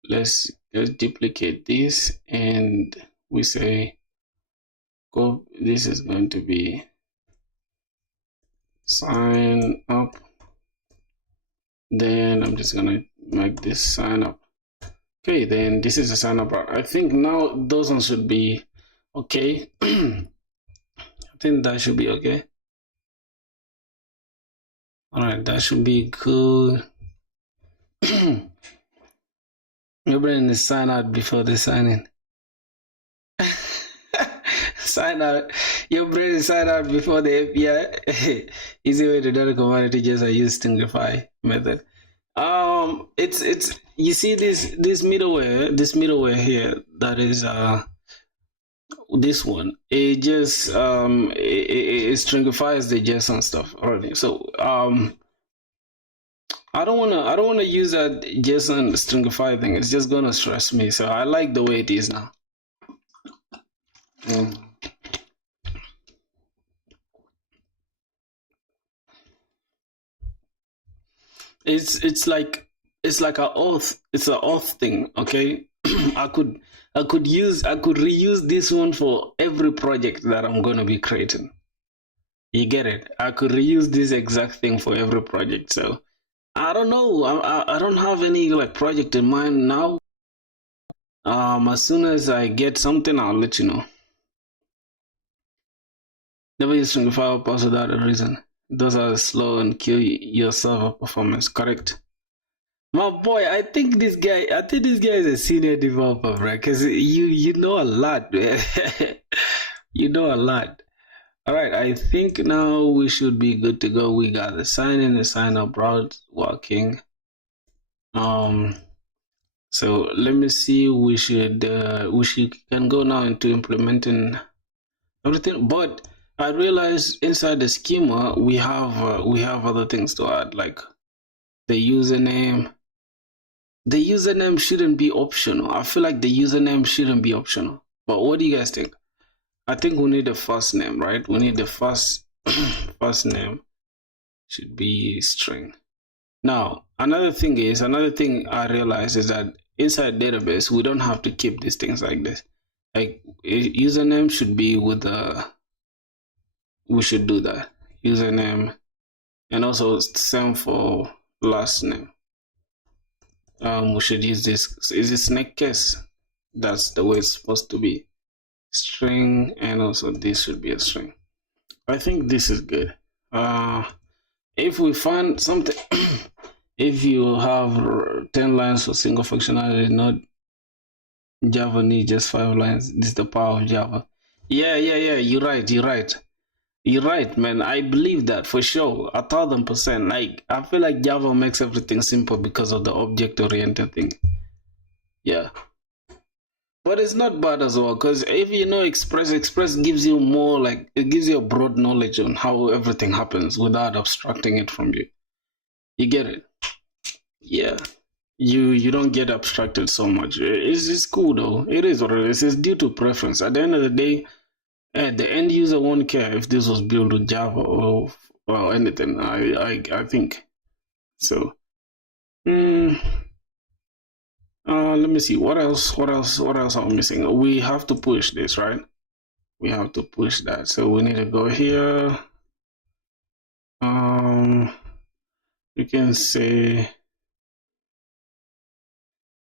let's duplicate this, and we say go. This is going to be sign up. Then I'm just gonna make this sign up. Okay, then this is a sign up route. I think now those ones should be okay. I think that should be okay. All right, that should be cool. Your brain is sign out before they sign in. Sign out. Your brain is sign out before the API. Easy way to do the commodity just I use Stingify method. It's you see this middleware here that is this one. It just it stringifies the JSON stuff already. So I don't wanna use that JSON stringify thing. It's just gonna stress me. So I like the way it is now. It's like an auth. It's an auth thing. Okay, I could reuse this one for every project that I'm gonna be creating. You get it? I could reuse this exact thing for every project. So I don't know. I don't have any like project in mind now. As soon as I get something, I'll let you know. Never use stringify or pass without a reason. Those are slow and kill your server performance. Correct. My boy, I think this guy is a senior developer, right? Because you know a lot, man. You know a lot. All right, I think now we should be good to go. We got the sign in, the sign up route working. So let me see. We can go now into implementing everything. But I realized inside the schema we have other things to add, like the username. The username shouldn't be optional. I feel like the username shouldn't be optional. But what do you guys think? I think we need a first name, right? We need the first first name should be string. Now, another thing I realized is that inside database, we don't have to keep these things like this. Like username should be with we should do that. Username, and also same for last name. We should use this. Is it snake case? That's the way it's supposed to be. String, and also this should be a string. I think this is good. If we find something, if you have 10 lines for single functionality, not Java need just 5 lines. This is the power of Java. Yeah. You're right, man. I believe that for sure, 1000%. Like, I feel like Java makes everything simple because of the object-oriented thing. Yeah. But it's not bad as well, because if you know Express gives you more, like, it gives you a broad knowledge on how everything happens without abstracting it from you. You get it? Yeah. You don't get abstracted so much. It's cool though. It is what it is. It's due to preference. At the end of the day, the end user won't care if this was built with Java or anything. I think so. Let me see. What else are we missing? We have to push this, right? We have to push that. So we need to go here. You can say,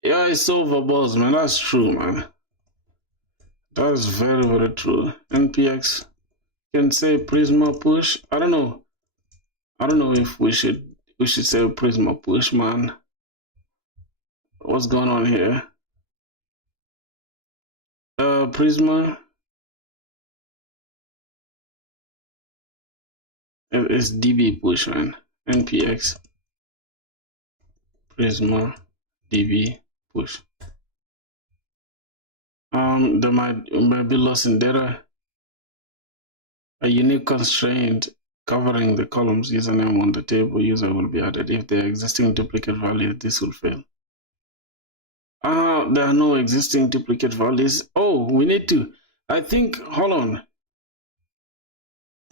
yeah, it's so verbose, man. That's true, man. That's very, very true. NPX can say Prisma push. I don't know if we should say Prisma push, man. What's going on here? Prisma. It's DB push, man. NPX Prisma DB push. There might be loss in data. A unique constraint covering the columns username on the table user will be added. If there are existing duplicate values, this will fail. There are no existing duplicate values. Oh, we need to. I think, hold on.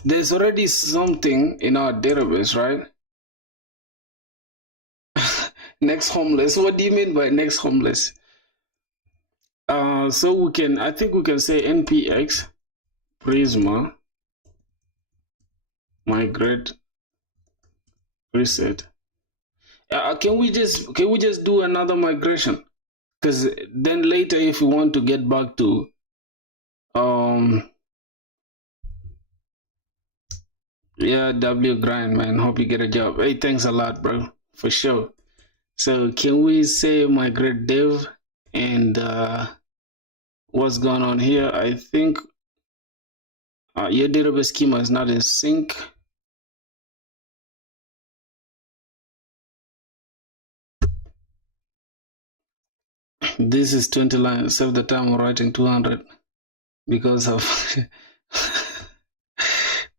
There's already something in our database, right? Next homeless. What do you mean by next homeless? So I think we can say npx prisma migrate reset. Can we just do another migration? Because then later, if we want to get back to yeah, W grind, man. Hope you get a job. Hey, thanks a lot, bro, for sure. So can we say migrate dev and what's going on here? I think your database schema is not in sync. This is 20 lines. Save the time of writing 200 because of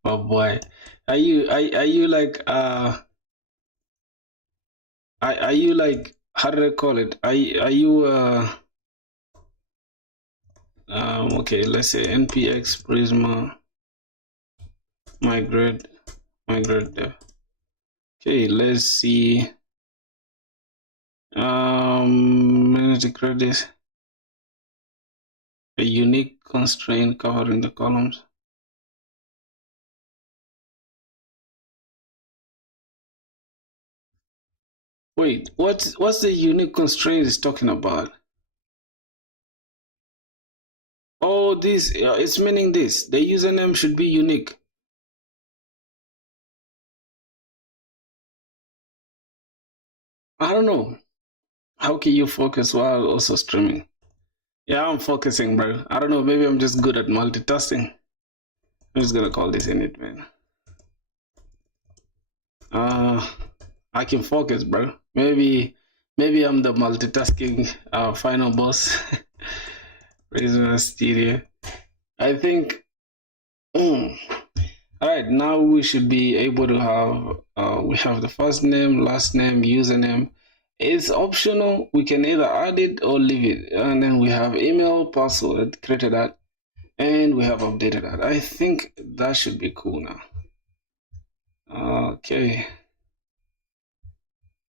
oh boy. Are you like are you like, how do I call it? Are you okay, let's say npx prisma migrate dev. Okay, let's see. Manage to create this. A unique constraint covering the columns. Wait, what's the unique constraint is talking about? Oh, this it's meaning this. The username should be unique. I don't know. How can you focus while also streaming? Yeah, I'm focusing, bro. I don't know. Maybe I'm just good at multitasking. I'm just gonna call this init, man. I can focus, bro. Maybe I'm the multitasking final boss. Prisma Studio. I think. All right, now we should be able to have we have the first name, last name, username, It's optional. We can either add it or leave it. And then we have email, password, created that, and we have updated that. I think that should be cool now. Okay,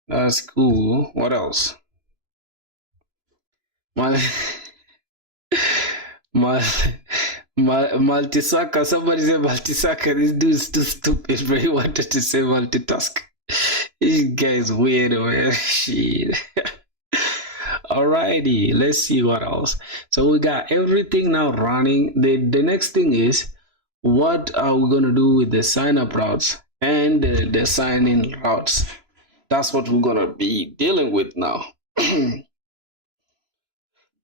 that's cool. What else? Multisaka. Somebody said multisaka. This dude's too stupid, but he wanted to say multitask. This guy's weird, man. Shit. Alrighty, let's see what else. So we got everything now running. The next thing is, what are we gonna do with the sign up routes and the sign in routes? That's what we're gonna be dealing with now.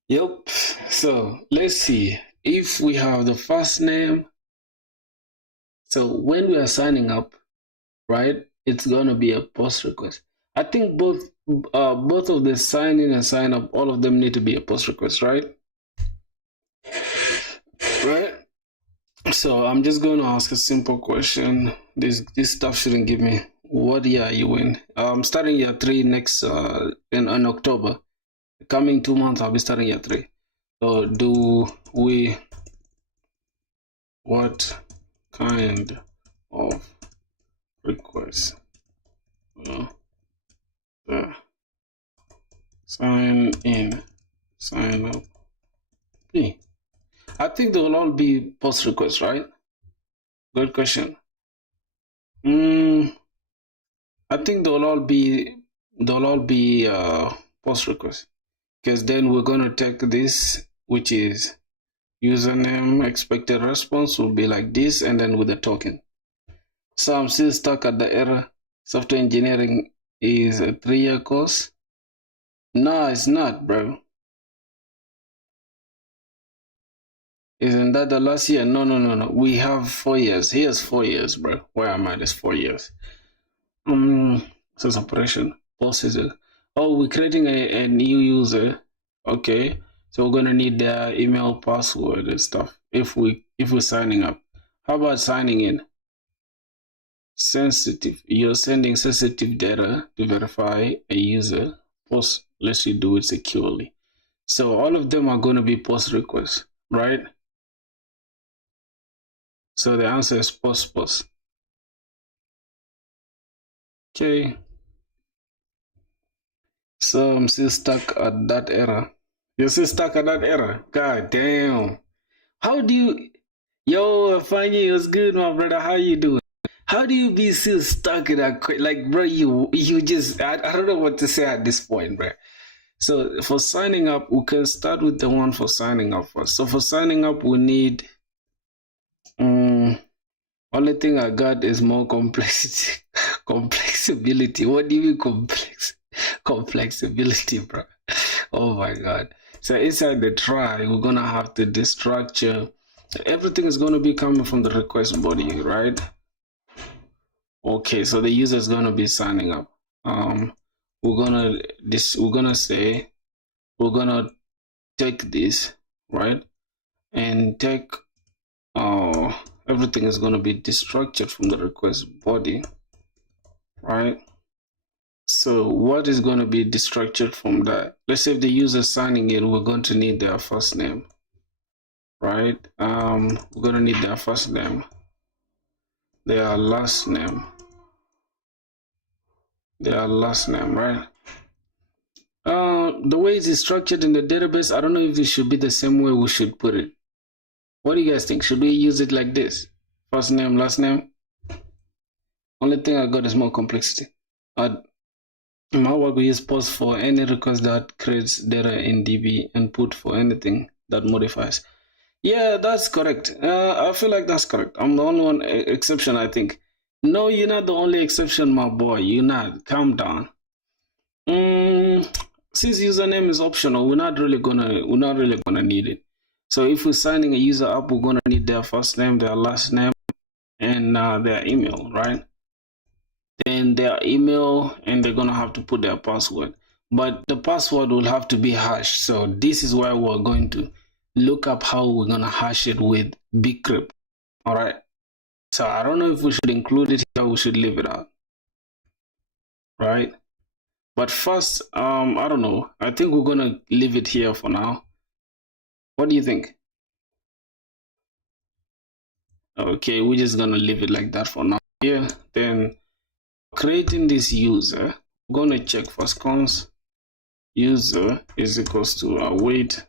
Yep. So let's see if we have the first name. So when we are signing up, right, it's gonna be a post request. I think both of the sign in and sign up, all of them need to be a post request, right? Right. So I'm just going to ask a simple question. This stuff shouldn't give me what year are you in. I'm starting year 3 next in October. Coming 2 months, I'll be starting year 3. So what kind of request? Sign in, sign up. I think they will all be post requests, right? Good question. I think they'll all be post requests, because then we're gonna take this, which is username, expected response will be like this, and then with the token. So I'm still stuck at the error. Software engineering is a 3-year course. No, it's not, bro. Isn't that the last year? No. We have 4 years. Here's 4 years, bro. Where am I? There's 4 years. Says operation. Post is it? Oh, we're creating a new user. Okay. So we're gonna need their email, password, and stuff. If we're signing up. How about signing in? Sensitive. You're sending sensitive data to verify a user. Post lets you do it securely. So all of them are going to be post requests, right? So the answer is post. Okay. So I'm still stuck at that error. You're still stuck at that error. God damn. How do you... Yo, Fanny, it was good, my brother. How you doing? How do you be still stuck in that? Like, bro, you just... I don't know what to say at this point, bro. So for signing up, we can start with the one for signing up first. So for signing up, we need... only thing I got is more complexity. Complexability. What do you mean complex? Complexability, bro. Oh my god. So inside the try, we're gonna have to destructure. Everything is gonna be coming from the request body, right? Okay, so the user is gonna be signing up. We're gonna take this, right? And take everything is gonna be destructured from the request body, right? So what is going to be destructured from that? Let's say if the user is signing in, we're going to need their first name, right? We're going to need their first name, their last name, right? The way it is structured in the database, I don't know if it should be the same way we should put it. What do you guys think? Should we use it like this? First name, last name? Only thing I got is more complexity. My work we use post for any request that creates data in DB and put for anything that modifies. Yeah, that's correct. I feel like that's correct. I'm the only one exception, I think. No, you're not the only exception, my boy. You're not. Calm down. Since username is optional, we're not really gonna need it. So if we're signing a user up, we're gonna need their first name, their last name, and their email, right? Then their email, and they're gonna have to put their password, but the password will have to be hashed. So this is why we're going to look up how we're gonna hash it with bcrypt. All right, so I don't know if we should include it here or we should leave it out, right? But first, I don't know. I think we're gonna leave it here for now. What do you think? Okay, we're just gonna leave it like that for now. Here, then creating this user, we're gonna check first cons user is equals to await.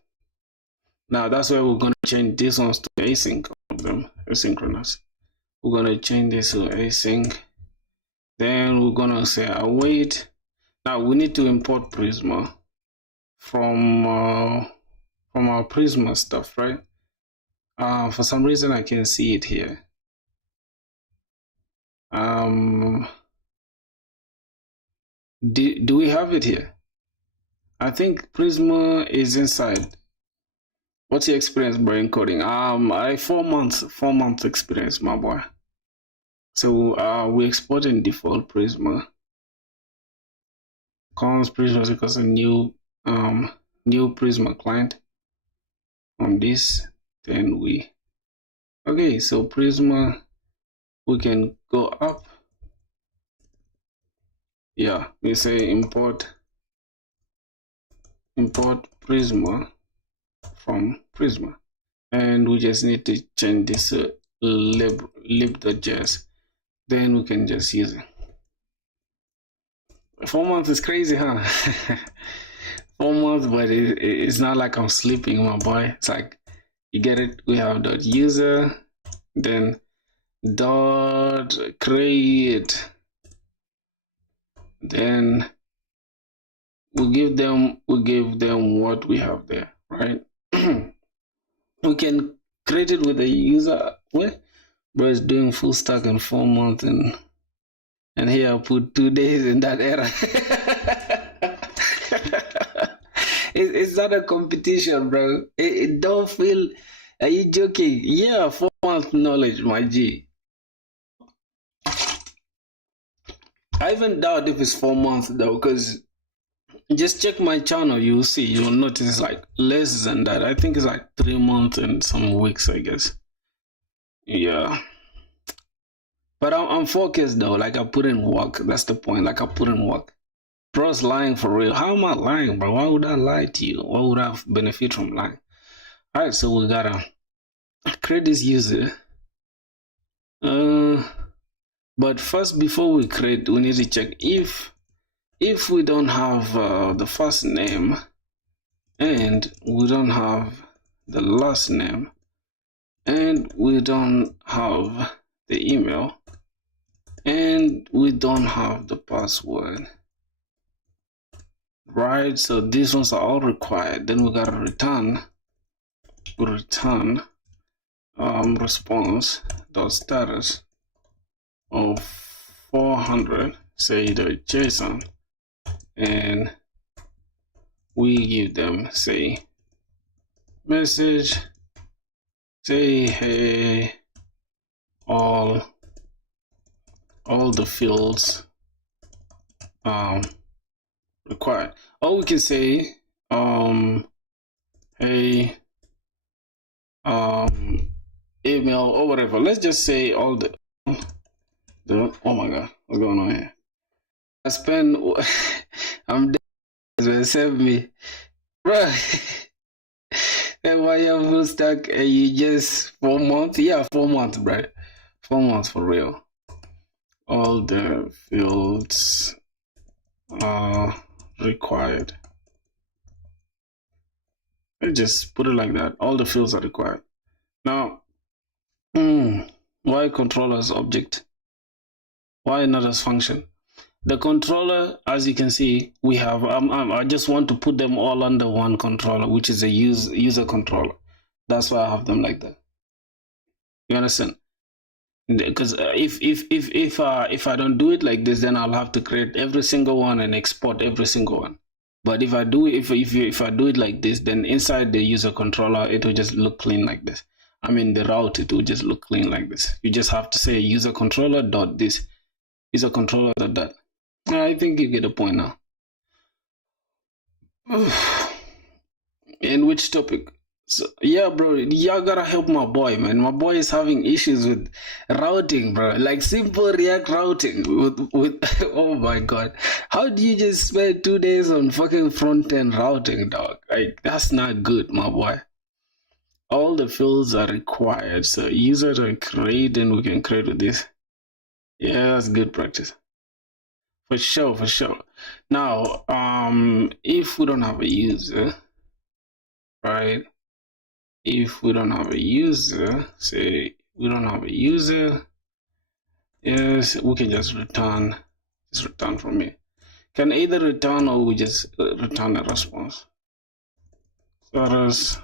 Now that's why we're gonna change these ones to async of them, asynchronous. We're gonna change this to async. Then we're gonna say await. Now we need to import Prisma from our Prisma stuff, right? For some reason I can see it here. Do we have it here? I think Prisma is inside. What's your experience, bro, in coding? I 4 months experience, my boy. So we exporting default Prisma. Cons Prisma because a new Prisma client on this. Then okay, so Prisma, we can go up. Yeah, we say import Prisma from Prisma, and we just need to change this lib.js. Then we can just use it. 4 months is crazy, huh? 4 months, but it's not like I'm sleeping, my boy. It's like, you get it. We have .user, then .create, then we give them what we have there, right? We can create it with a user. What? Bro is doing full stack in 4 months, and here I put 2 days in that era. It's not a competition, bro. It don't feel. Are you joking? Yeah, 4 months knowledge, my G. I even doubt if it's 4 months though, because just check my channel, you'll see, you'll notice it's like less than that. I think it's like 3 months and some weeks, I guess. Yeah. But I'm focused though, like I put in work. That's the point, like I put in work. Bro's lying for real. How am I lying, bro? Why would I lie to you? Why would I benefit from lying? Alright, so we gotta create this user. But first, before we create, we need to check if we don't have the first name and we don't have the last name and we don't have the email and we don't have the password, right? So these ones are all required. Then we gotta return response dot status of 400, say the JSON, and we give them, say, message, say, hey, all the fields required. Or we can say hey, email or whatever. Let's just say all the oh my god, what's going on here? I spend I'm dead. Save me, bro. And why you full stack and you just 4 months? Yeah, 4 months, bro. 4 months for real. All the fields are required. I just put it like that. All the fields are required. Now, why controllers object? Why not as function? The controller, as you can see, we have. I just want to put them all under one controller, which is a user controller. That's why I have them like that. You understand? Because if I don't do it like this, then I'll have to create every single one and export every single one. But if I do it, if I do it like this, then inside the user controller, it will just look clean like this. I mean, the route, it will just look clean like this. You just have to say user controller dot this, user controller dot that. I think you get the point now. In which topic? So, yeah, bro, y'all gotta help my boy, man. My boy is having issues with routing, bro. Like simple React routing with oh my god. How do you just spend 2 days on fucking front-end routing, dog? Like that's not good, my boy. All the fields are required. So user to create, and we can create with this. Yeah, that's good practice. For sure, for sure. Now, if we don't have a user, right? If we don't have a user, say we don't have a user, yes, we can just return from it. Can either return or we just return a response. Status,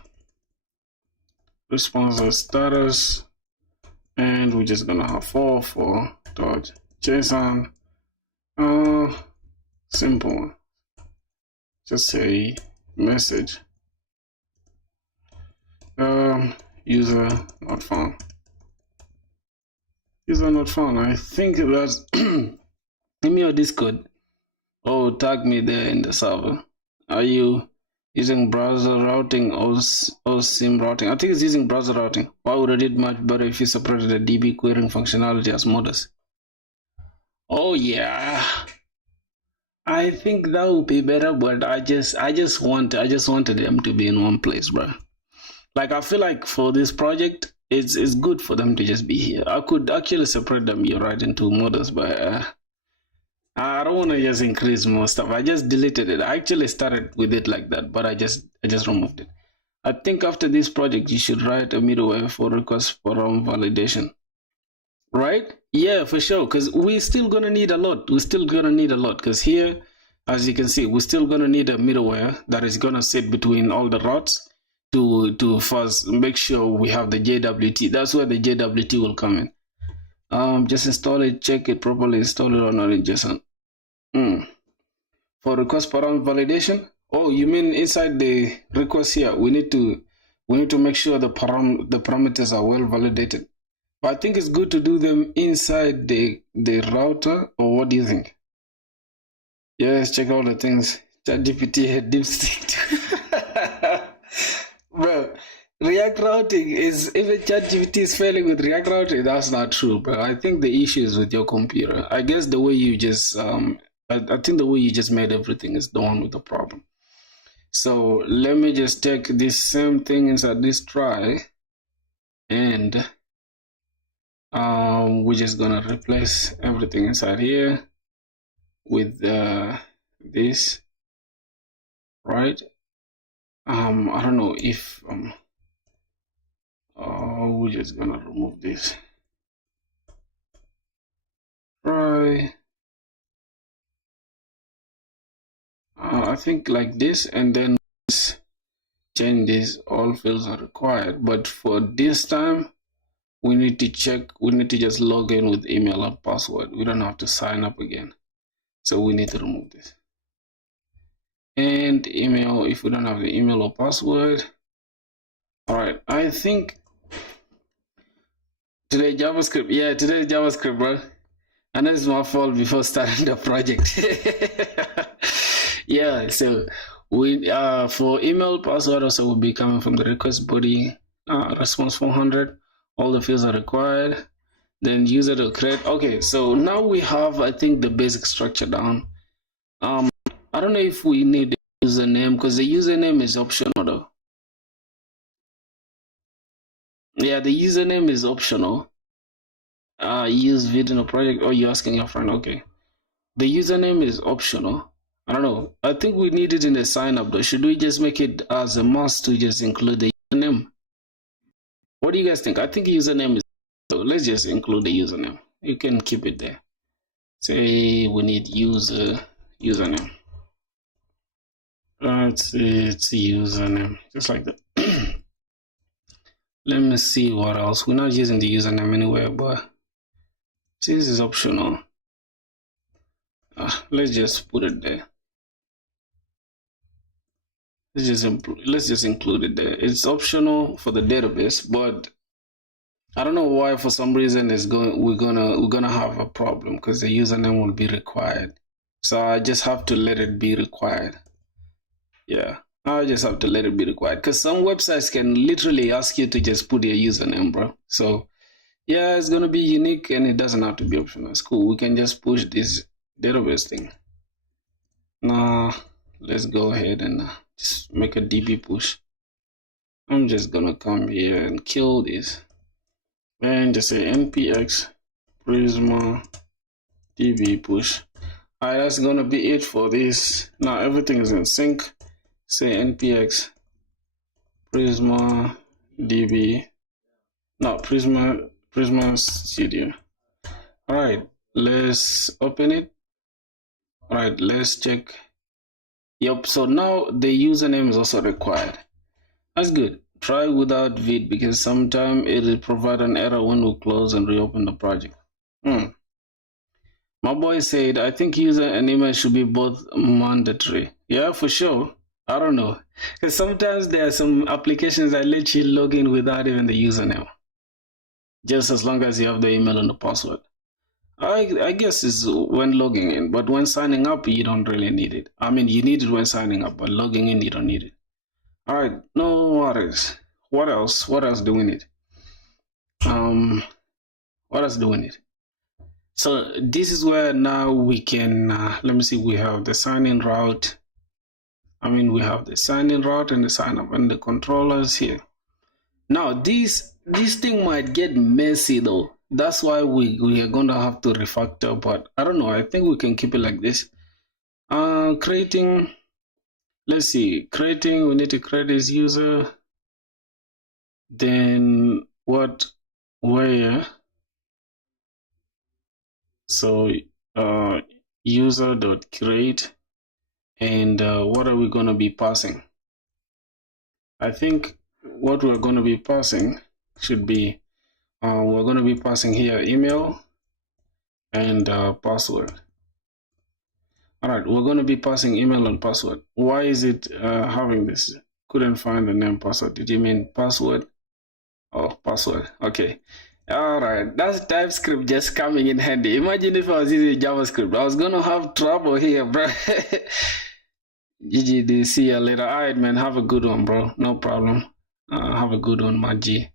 response as status, and we're just gonna have for.json. Simple. Just say message. User not found. User not found. I think that's give me your Discord. Oh, tag me there in the server. Are you using browser routing or SIM routing? I think it's using browser routing. Why would it be much better if you separated the DB querying functionality as models? Oh yeah, I think that would be better, but I just wanted them to be in one place, bro. Like I feel like for this project, it's good for them to just be here. I could actually separate them, you're right, into models, but I don't want to just increase more stuff. I just deleted it. I actually started with it like that, but I just removed it. I think after this project, you should write a middleware for request for validation. Right? Yeah, for sure. Because we're still gonna need a lot. We're still gonna need a lot. Because here, as you can see, we're still gonna need a middleware that is gonna sit between all the routes to first make sure we have the JWT. That's where the JWT will come in. Just install it, check it properly, install it or not in JSON. For request param validation. Oh, you mean inside the request here? We need to make sure the parameters are well validated. But I think it's good to do them inside the router, or what do you think? Yes, check all the things. ChatGPT had DeepSeek. Bro, React routing is, if ChatGPT is failing with React routing, that's not true, bro. I think the issue is with your computer. I guess the way you just I think the way you just made everything is the one with the problem. So let me just take this same thing inside this try, and we're just gonna replace everything inside here with this, right? I don't know if we're just gonna remove this. Try. I think like this, and then change this. All fields are required, but for this time we need to check. We need to just log in with email and password. We don't have to sign up again, so we need to remove this. And email, if we don't have the email or password. All right, I think today JavaScript. Yeah, today JavaScript, bro. I know it's my fault before starting the project. Yeah, so we for email password also will be coming from the request body response 400. All the fields are required. Then user to create. Okay, so now we have, I think, the basic structure down. I don't know if we need a username, because the username is optional though. Yeah, the username is optional. Use within a project, or you're asking your friend. Okay, the username is optional. I don't know. I think we need it in the sign up though. Should we just make it as a must to just include the username? What do you guys think? I think username is, so let's just include the username. You can keep it there. Say we need username. It's username, just like that. Let me see what else. We're not using the username anywhere, but this is optional. Let's just put it there. Let's just include it there. It's optional for the database, but I don't know why for some reason we're gonna have a problem, because the username will be required. So I just have to let it be required. Yeah. I just have to let it be required because some websites can literally ask you to just put your username, bro. So yeah, it's gonna be unique and it doesn't have to be optional. It's cool. We can just push this database thing. Now let's go ahead and just make a DB push. I'm just gonna come here and kill this and just say npx prisma db push. Alright, that's gonna be it for this. Now everything is in sync. Say npx prisma db, no, prisma studio. Alright, let's open it. Alright, let's check. Yep, so now the username is also required. That's good. Try without vid because sometimes it will provide an error when we close and reopen the project. My boy said, I think user and email should be both mandatory. Yeah, for sure. I don't know. Because sometimes there are some applications that let you log in without even the username. Just as long as you have the email and the password. I guess it's when logging in, but when signing up, you don't really need it. I mean, you need it when signing up, but logging in, you don't need it. All right, no worries. What else? What else do we need? What else do we need? So this is where now we can, let me see, we have the sign-in route. I mean, we have the sign-in route and the sign-up and the controllers here. Now, this thing might get messy though. That's why we are going to have to refactor, but I don't know. I think we can keep it like this. Creating, let's see, creating, we need to create this user. Then what, where? So user.create, and what are we going to be passing? I think what we're going to be passing should be, we're going to be passing here email and password. All right, we're going to be passing email and password. Why is it having this? Couldn't find the name password. Did you mean password? Oh, password. Okay. All right, that's TypeScript just coming in handy. Imagine if I was using JavaScript. I was going to have trouble here, bro. GG, see you later. All right, man, have a good one, bro. No problem. Have a good one, my G.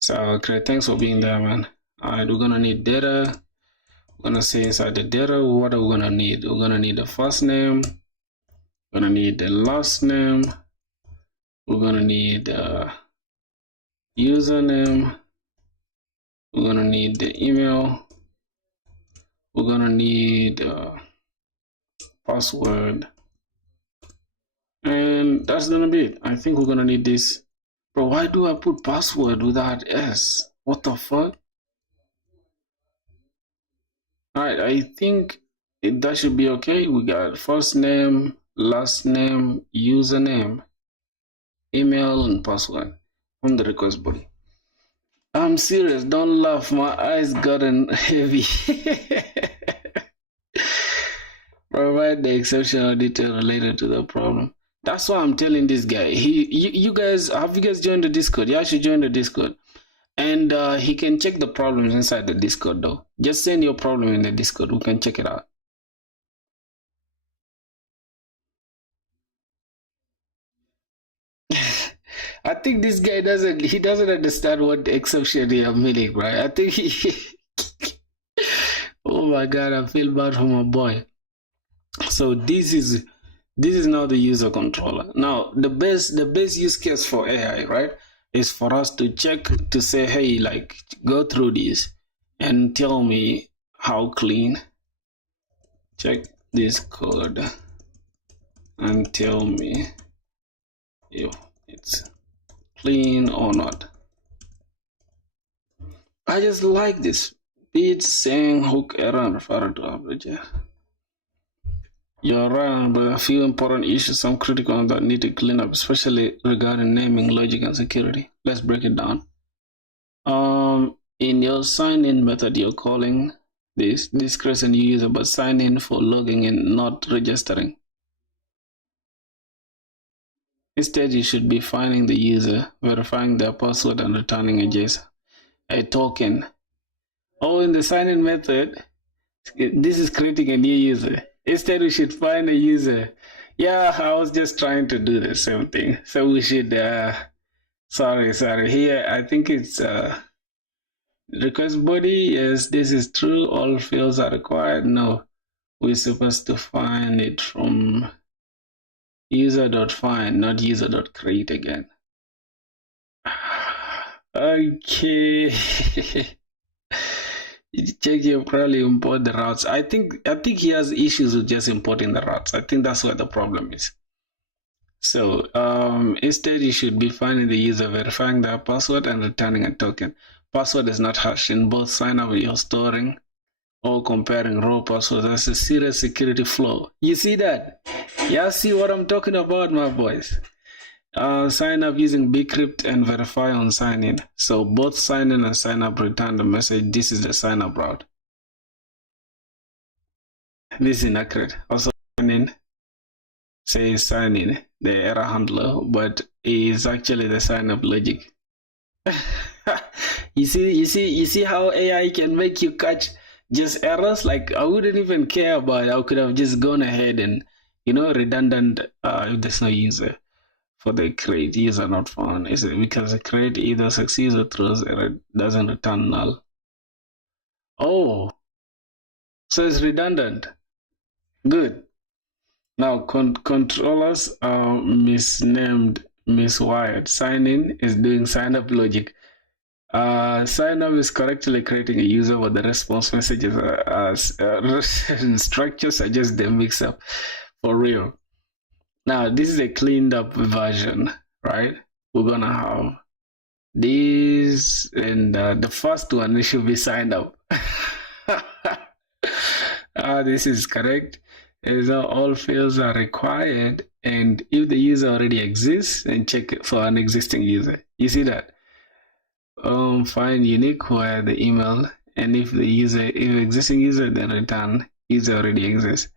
So, okay, thanks for being there, man. All right, we're going to need data. We're going to say inside the data, what are we going to need? We're going to need the first name. We're going to need the last name. We're going to need username. We're going to need the email. We're going to need password. And that's going to be it. I think we're going to need this. Bro, why do I put password without S? What the fuck? Alright, I think that should be okay. We got first name, last name, username, email, and password on the request body. I'm serious, don't laugh, my eyes gotten heavy. Provide the exceptional detail related to the problem. That's why I'm telling this guy. You guys, have you guys joined the Discord? You should join the Discord. And he can check the problems inside the Discord though. Just send your problem in the Discord, we can check it out. I think this guy doesn't understand what the exception they are meaning, right? I think he oh my god, I feel bad for my boy. So this is now the user controller. Now the best use case for AI, right, is for us to check to say, hey, like, go through this and tell me how clean. Check this code and tell me if it's clean or not. I just like this. Beat saying hook error and refer to average. You're right, but a few important issues, some critical that need to clean up, especially regarding naming, logic, and security. Let's break it down. In your sign-in method, you're calling this creates a new user, but sign in for logging in, not registering. Instead, you should be finding the user, verifying their password, and returning a token. Oh, in the sign-in method, this is creating a new user. Instead, we should find a user. Yeah, I was just trying to do the same thing. So we should sorry. Here I think it's request body. Yes, this is true. All fields are required. No, we're supposed to find it from user.find, not user.create again. Okay. Check you probably import the routes. I think he has issues with just importing the routes. I think that's where the problem is. So instead you should be finding the user, verifying their password and returning a token. Password is not hashed in both sign up you're storing or comparing raw passwords. That's a serious security flaw. You see that? Yeah, see what I'm talking about, my boys. Sign up using bcrypt and verify on sign in. So both sign in and sign up return the message. This is the sign up route. This is inaccurate. Also sign in says sign in, the error handler, but is actually the sign up logic. you see how AI can make you catch just errors. Like I wouldn't even care about it. I could have just gone ahead and redundant if there's no user. For the create user not found, is it because the create either succeeds or throws error, doesn't return null? Oh, so it's redundant. Good. Now controllers are misnamed, miswired. Sign in is doing sign up logic. Sign up is correctly creating a user, but the response messages and structures are just the mix up for real. Now, this is a cleaned up version, right? We're gonna have this, and the first one, it should be signed up. This is correct. So all fields are required, and if the user already exists, then check for an existing user. You see that? Find unique where the email, and if existing user, then return user already exists.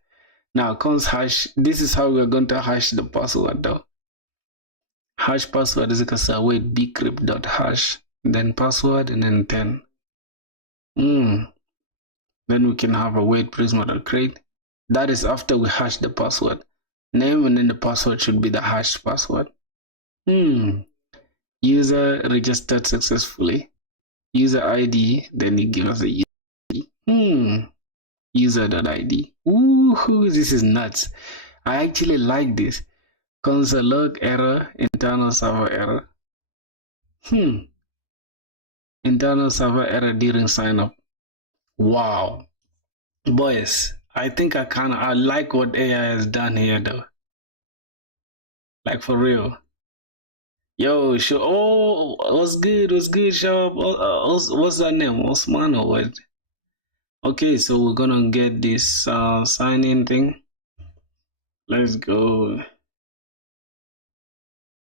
Now, const hash, this is how we're going to hash the password though. Hash password is equal to await bcrypt.hash, then password, and then 10. Then we can have await prisma.create. That is after we hash the password. Name and then the password should be the hashed password. User registered successfully. User ID, then you give us a user ID. User.id. Ooh, this is nuts. I actually like this. Console log error, internal server error. Internal server error during sign up. Wow. Boys, I think I like what AI has done here though. Like for real. Yo, sure. Oh, what's good, Sharp? What's that name? Osman or what? Okay, so we're gonna get this sign in thing. Let's go.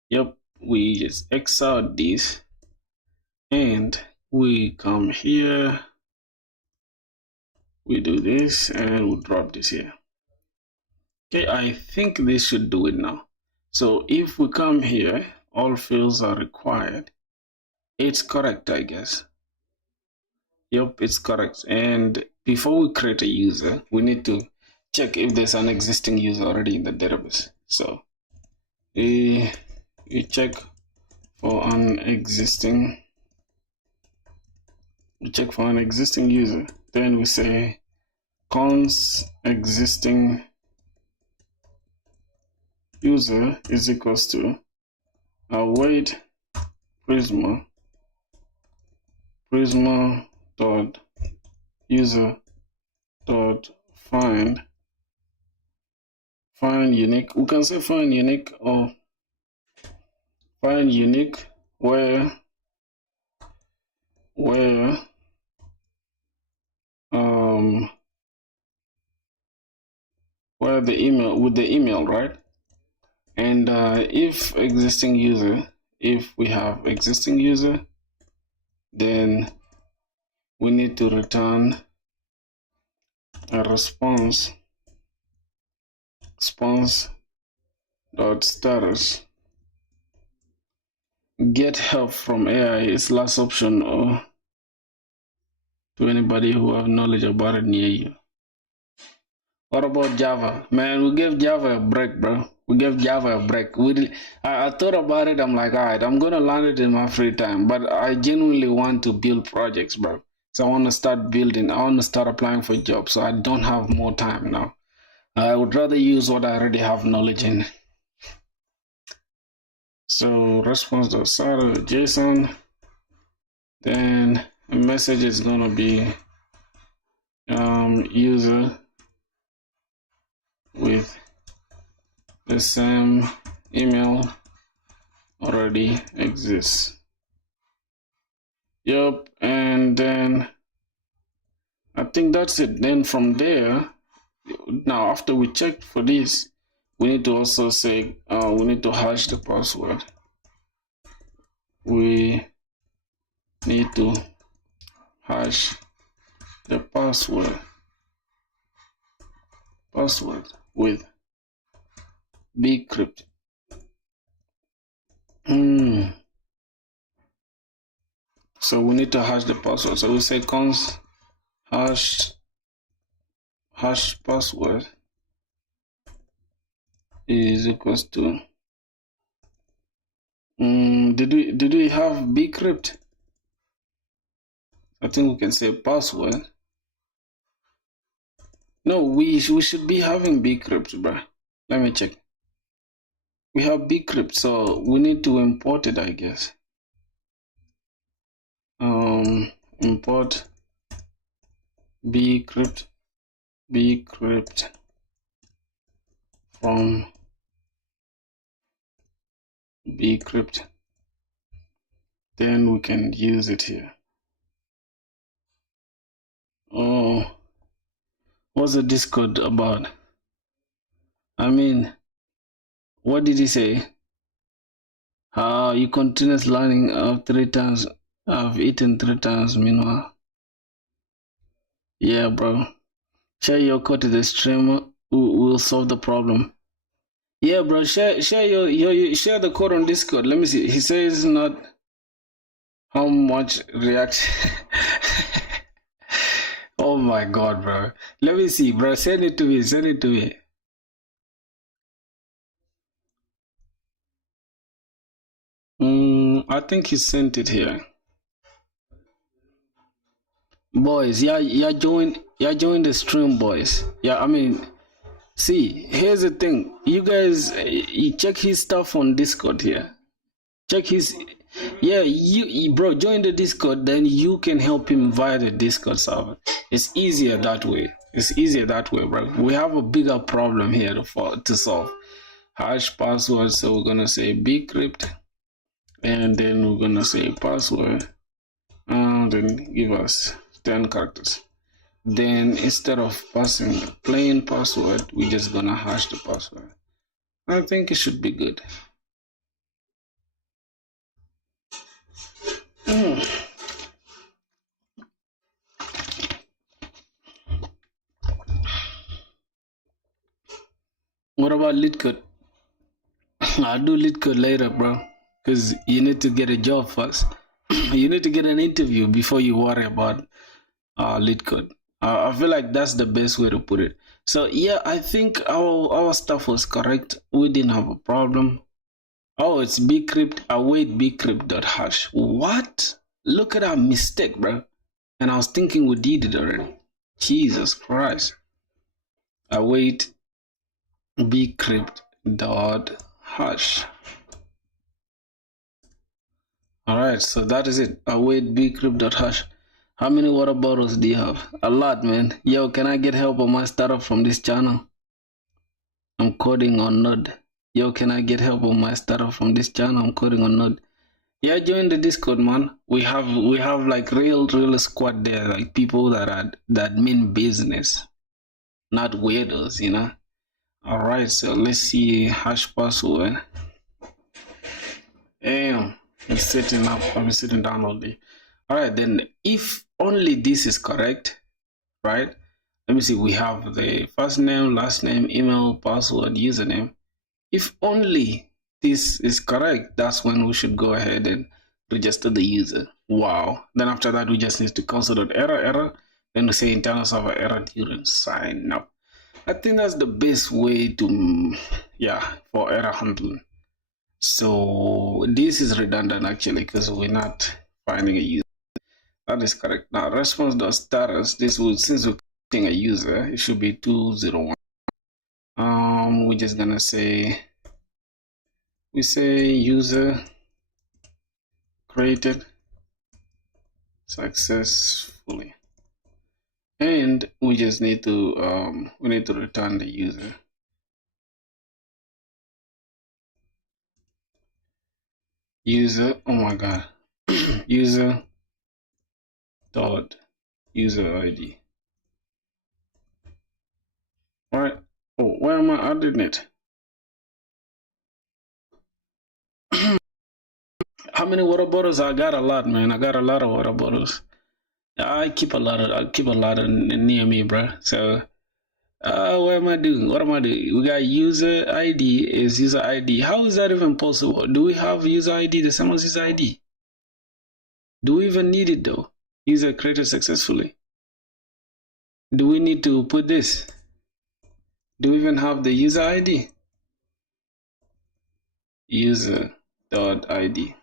Yep, we just X out this and we come here, we do this and we'll drop this here. Okay, I think this should do it now. So if we come here, all fields are required. It's correct, I guess. Yep, it's correct. And before we create a user, we need to check if there's an existing user already in the database. So we check for an existing user. Then we say const existing user is equals to await prisma dot user dot find unique. We can say find unique or find unique where the email with the email, right? And if we have existing user, then we need to return a response dot status. Get help from AI is last option or to anybody who have knowledge about it near you. What about Java? Man, we gave Java a break, bro. We gave Java a break. I thought about it. I'm like, all right, I'm gonna learn it in my free time. But I genuinely want to build projects, bro. So I want to start building. I want to start applying for jobs. So I don't have more time now. I would rather use what I already have knowledge in. So response.JSON. Then a message is gonna be user with the same email already exists. Yep, and then I think that's it. Then from there, now after we check for this, we need to also say we need to hash the password. We need to hash the password with bcrypt. So we need to hash the password. So we say const hash password is equals to did we have bcrypt? I think we can say password. No, we should be having bcrypt, bro. Let me check. We have bcrypt, so we need to import it, I guess. Import bcrypt from bcrypt. Then we can use it here. Oh, what's the Discord about? I mean, what did he say? You continuous learning of 3 times. I've eaten 3 times meanwhile. Yeah, bro. Share your code to the streamer. We'll solve the problem. Yeah, bro. Share share the code on Discord. Let me see. He says not how much reaction. Oh my god, bro. Let me see, bro. Send it to me. Send it to me. I think he sent it here. Boys, yeah, join the stream, boys. Yeah, I mean, see, here's the thing. You guys, you check his stuff on Discord here. Check his, yeah, you bro, join the Discord, then you can help him via the Discord server. It's easier that way. It's easier that way, bro. We have a bigger problem here to solve. Hash password, so we're gonna say bcrypt, and then we're gonna say password, and then give us 10 characters. Then instead of passing plain password, we're just gonna hash the password. I think it should be good. What about lead code? I'll do lead code later, bro, because you need to get a job first. You need to get an interview before you worry about lead code. I feel like that's the best way to put it. So yeah, I think our stuff was correct. We didn't have a problem. Oh, it's bcrypt await bcrypt.hash. What? Look at that mistake, bro. And I was thinking we did it already. Jesus Christ. Await bcrypt.hash. Alright, so that is it. Await bcrypt.hash. How many water bottles do you have? A lot, man. Yo, can I get help on my startup from this channel? I'm coding on Node. Yo, can I get help on my startup from this channel? I'm coding on Node. Yeah, join the Discord, man. We have like real squad there, like people that mean business, not weirdos, you know. All right, so let's see hash password. Damn, I'm sitting down all day. All right, then if only this is correct, right? Let me see. We have the first name, last name, email, password, username. If only this is correct, that's when we should go ahead and register the user. Wow. Then after that, we just need to console.error, then we say internal server error during sign up. I think that's the best way to, yeah, for error handling. So this is redundant actually because we're not finding a user. That is correct. Now response.status, this will, since we're creating a user, it should be 201. We're just gonna say, we say user created successfully, and we just need to return the user. Oh my god, user dot user ID. All right. Oh, where am I adding it? How many water bottles? I got a lot, man. I got a lot of water bottles. I keep a lot of near me, bro. So what am I doing? We got user ID is user ID. How is that even possible? Do we have user ID the same as user ID? Do we even need it though? User created successfully. Do we need to put this? Do we even have the user ID? User.id.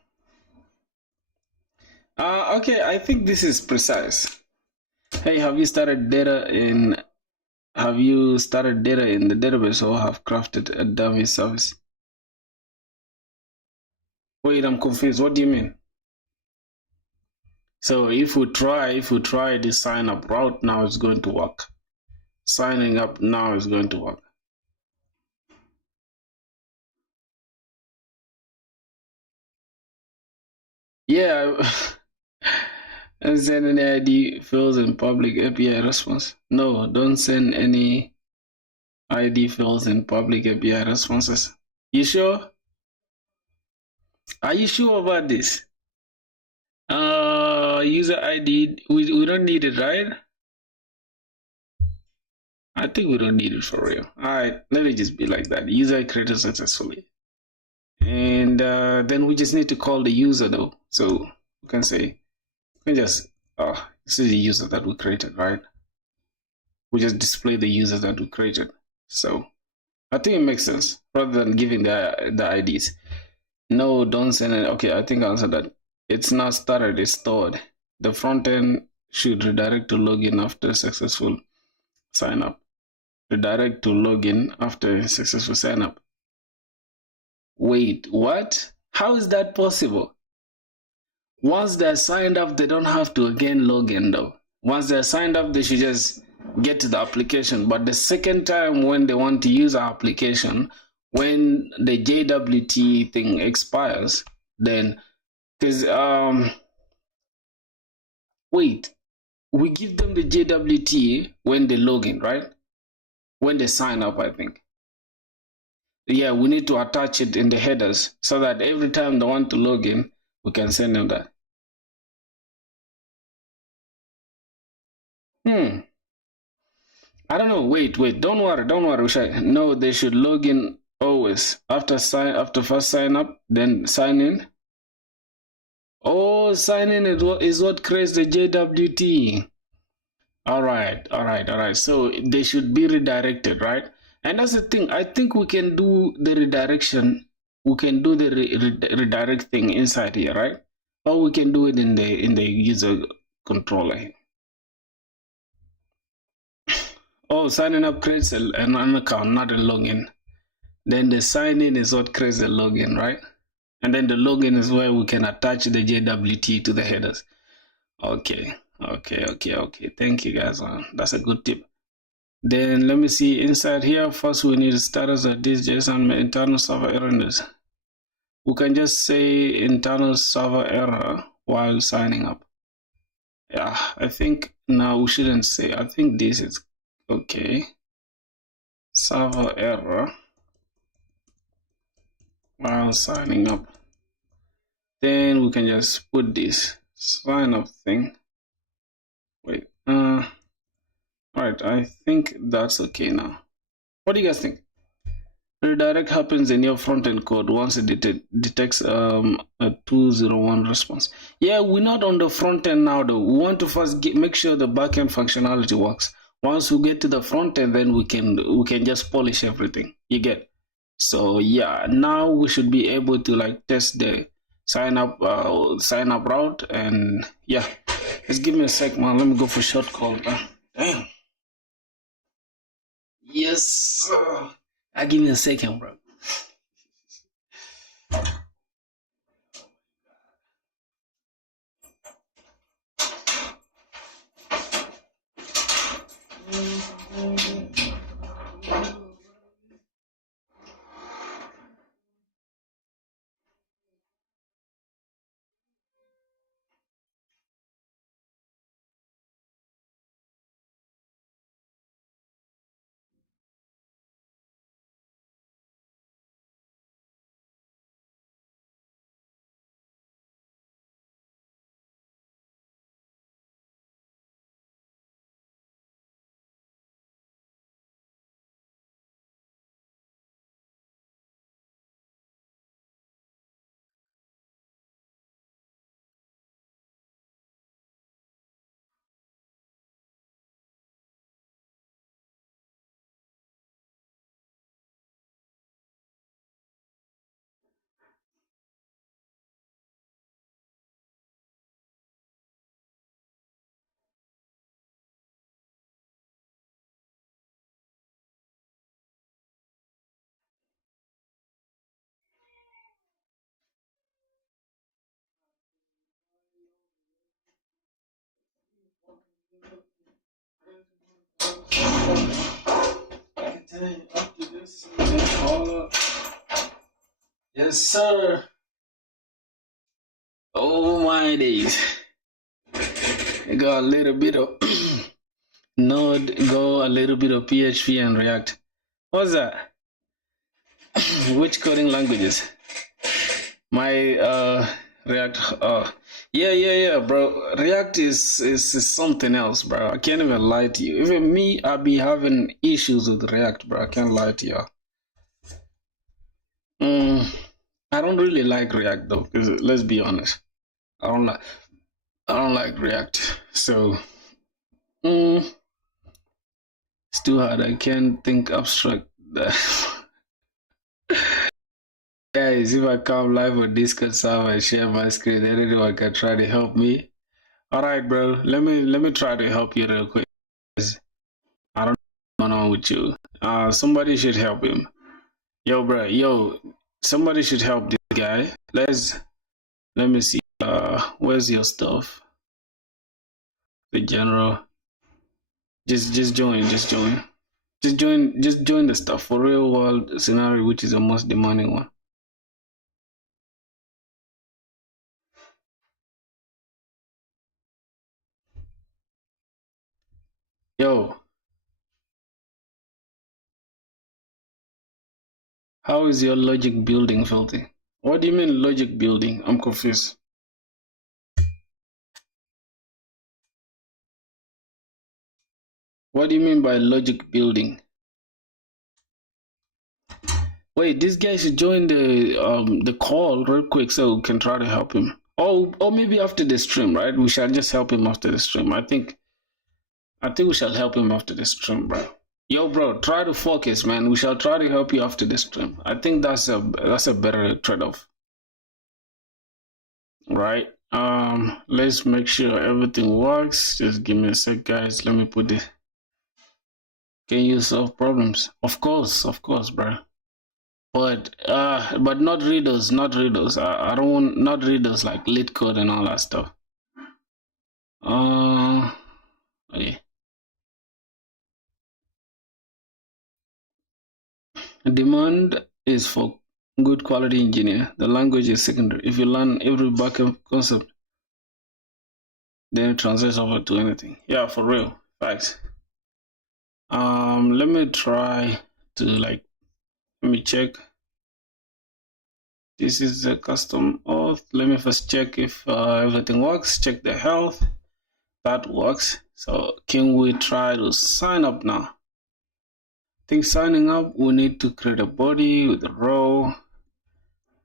Okay, I think this is precise. Hey, have you started data in the database or have crafted a dummy service? Wait, I'm confused. What do you mean? So if we try the sign up route now, it's going to work. Signing up now is going to work. Yeah. Don't send any ID fields in public API response. No, don't send any ID fields in public API responses. You sure? Are you sure about this? User ID, we don't need it, right? I think we don't need it for real. Alright, let it just be like that. User created successfully. And then we just need to call the user though. So we can say, we can just, this is the user that we created, right? We just display the user that we created. So I think it makes sense rather than giving the IDs. No, don't send it. Okay, I think I answered that. It's not started, it's stored. The front end should redirect to login after successful sign up. Redirect to login after successful sign up. Wait, what? How is that possible? Once they're signed up, they don't have to again log in though. Once they're signed up, they should just get to the application. But the second time when they want to use our application, when the JWT thing expires, then, because, wait, we give them the JWT when they log in, right? When they sign up, I think. Yeah, we need to attach it in the headers so that every time they want to log in, we can send them that. I don't know. Wait, don't worry, Ushai. No, they should log in always. After first sign up, then sign in. Oh, sign in is what creates the JWT. All right. So they should be redirected, right? And that's the thing. I think we can do the redirection. We can do the redirect thing inside here, right? Or we can do it in the user controller. Oh, signing up creates an account, not a login. Then the sign in is what creates the login, right? And then the login is where we can attach the JWT to the headers. Okay. Thank you guys. That's a good tip. Then let me see inside here. First, we need status of this JSON internal server errors. We can just say internal server error while signing up. Yeah, I think now we shouldn't say. I think this is okay. Server error while signing up. Then we can just put this sign up thing. Wait, all right, I think that's okay now. What do you guys think? Redirect happens in your front-end code once it detects a 201 response. Yeah, we're not on the front end now though. We want to first make sure the backend functionality works. Once we get to the front end, then we can just polish everything. You get? So yeah, now we should be able to like test the sign up route. And yeah, just give me a sec, man. Let me go for short call. Damn. Yes. Give me a second, bro. Yes, sir. Oh my days. I got a little bit of Node, Go, a little bit of PHP and React. What's that? Which coding languages? My React. Yeah, bro. React is something else, bro. I can't even lie to you. Even me, I be having issues with React, bro. I can't lie to you. I don't really like React though, because let's be honest, I don't like React. So it's too hard. I can't think abstract. Guys, if I come live on Discord server and share my screen, anyone can try to help me. All right, bro. Let me try to help you real quick. I don't know what's going on with you. Somebody should help him. Yo, bro. Yo, somebody should help this guy. Let me see. Where's your stuff? The general. Just join the stuff for real world scenario, which is the most demanding one. Yo, how is your logic building, Filthy? What do you mean logic building? I'm confused. What do you mean by logic building? Wait, this guy should join the call real quick so we can try to help him. Or maybe after the stream, right? We shall just help him after the stream. I think we shall help him after the stream, bro. Yo, bro, try to focus, man. We shall try to help you after the stream. I think that's a better trade-off, right? Let's make sure everything works. Just give me a sec, guys. Let me put this. Can you solve problems? Of course, bro. But not readers. I don't want not readers like lit code and all that stuff. Okay. Demand is for good quality engineer. The language is secondary. If you learn every backend concept, then it translates over to anything. Yeah, for real. Facts. Let me try to let me check. This is a custom auth. Let me first check if everything works. Check the health. That works. So can we try to sign up now? I think signing up, we need to create a body with a row,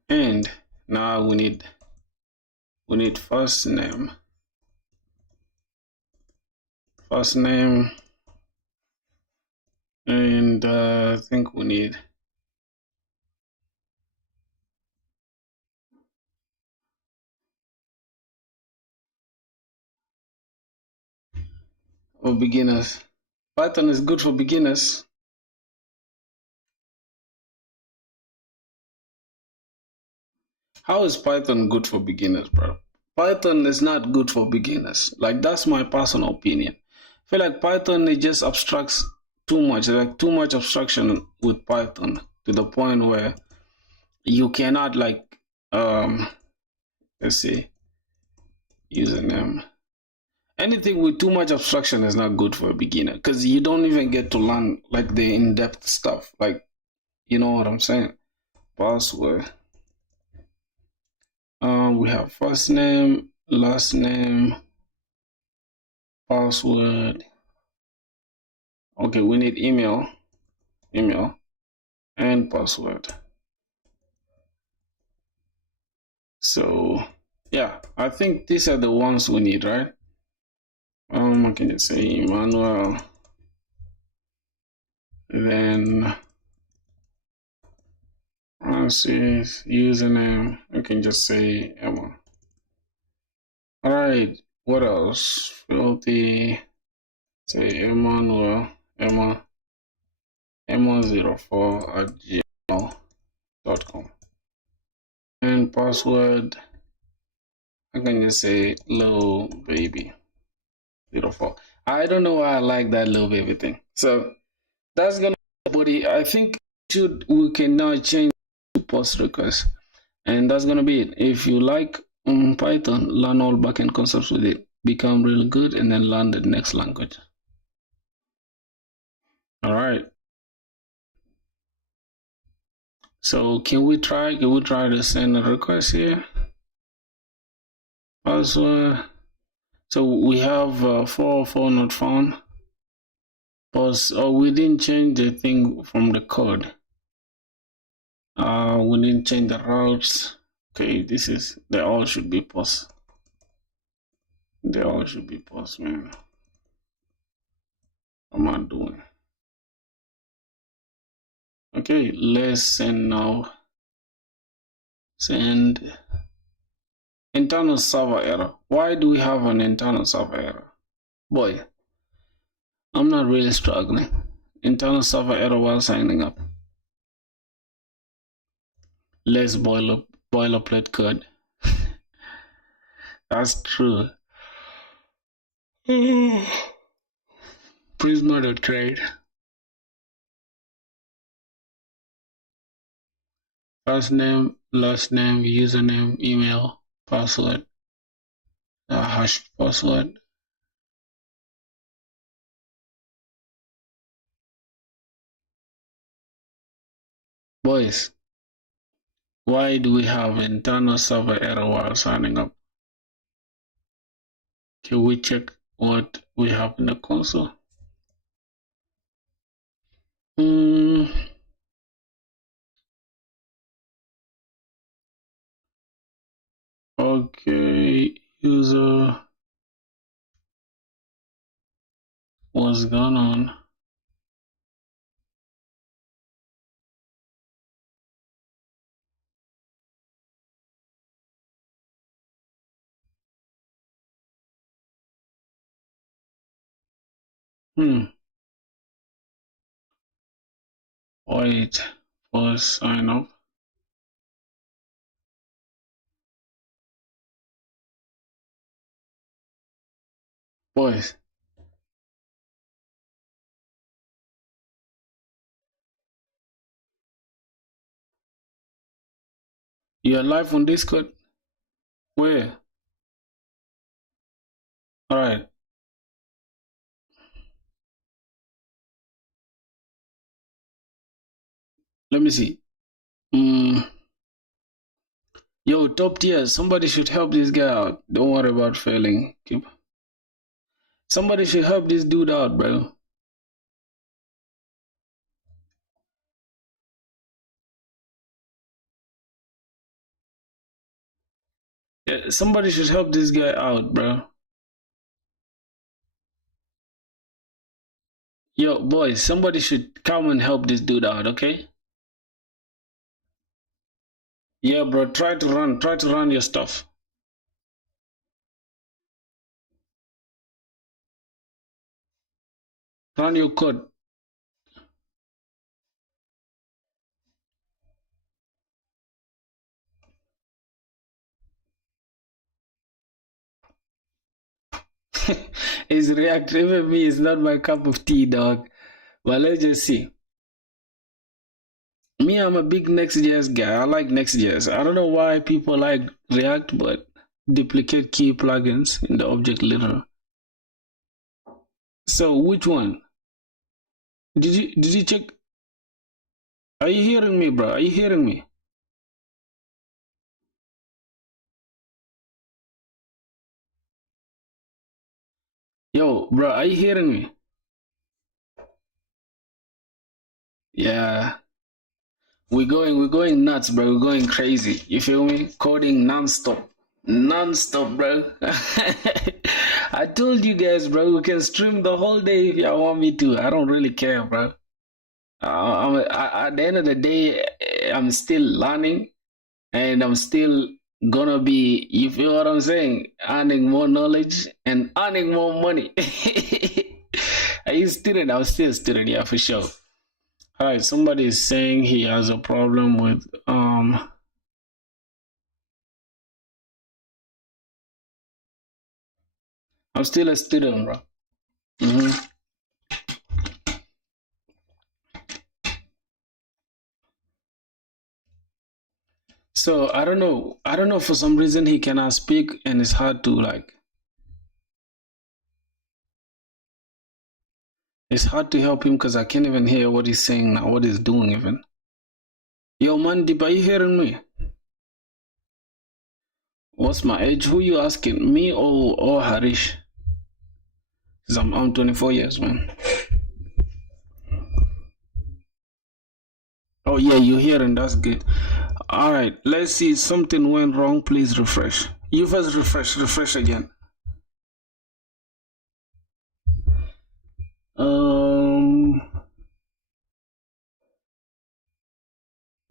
and now we need first name, And I think we need for beginners. Python is good for beginners. How is Python good for beginners, bro? Python is not good for beginners. Like, that's my personal opinion. I feel like Python, it just abstracts too much, like too much abstraction with Python to the point where you cannot like let's see, username. Anything with too much abstraction is not good for a beginner because you don't even get to learn like the in-depth stuff. Like, you know what I'm saying? Password. We have first name, last name, password. Okay, we need email, and password. So yeah, I think these are the ones we need, right? I can just say Emmanuel, then Francis, username. I can just say Emma. All right, what else? Filthy, say Emmanuel, Emma04@gmail.com. And password, I can just say little baby 04. I don't know why I like that little baby thing. So that's gonna be, buddy. I think we can now change to post request, and that's gonna be it. If you like Python, learn all backend concepts with it, become really good, and then learn the next language. All right. So can we try to send a request here? Password. So we have 404 not found. But we didn't change the thing from the code. We didn't change the routes. Okay, they all should be post. They all should be post, man. What am I doing? Okay, let's send now. Send internal server error. Why do we have an internal server error? Boy, I'm not really struggling. Internal server error while signing up. Less boilerplate code. That's true. Prisma to trade. First name, last name, username, email, password, hash password. Boys, why do we have internal server error while signing up? Can we check what we have in the console? Okay, user, what's going on? Wait for sign up. Boys, you're live on Discord? Where? Alright. Let me see. Yo, top tier, somebody should help this guy out. Don't worry about failing. Somebody should help this dude out, bro. Yeah, somebody should help this guy out, bro. Yo, boys, somebody should come and help this dude out, okay? Yeah, bro, try to run your stuff. Run your code. It's React. Even me, it's not my cup of tea, dog. But let's just see. Me, I'm a big Next.js guy. I like Next.js. I don't know why people like React, but duplicate key plugins in the object literal. So which one? Did you check? Are you hearing me, bro? Are you hearing me? Yo, bro, are you hearing me? Yeah. We're going nuts, bro. We're going crazy. You feel me? Coding non-stop. Non-stop, bro. I told you guys, bro, we can stream the whole day if y'all want me to. I don't really care, bro. At the end of the day, I'm still learning and I'm still gonna be, you feel what I'm saying? Earning more knowledge and earning more money. Are you a student? I'm still a student, yeah, for sure. All right, somebody is saying he has a problem with I'm still a student, bro. So I don't know. For some reason he cannot speak, and it's hard to like. It's hard to help him because I can't even hear what he's saying now. What he's doing even. Yo, man, Deep, are you hearing me? What's my age? Who you asking? Me or Harish? Cause I'm 24 years, man. Oh yeah, you hearing? That's good. All right, let's see. Something went wrong. Please refresh. You first refresh again.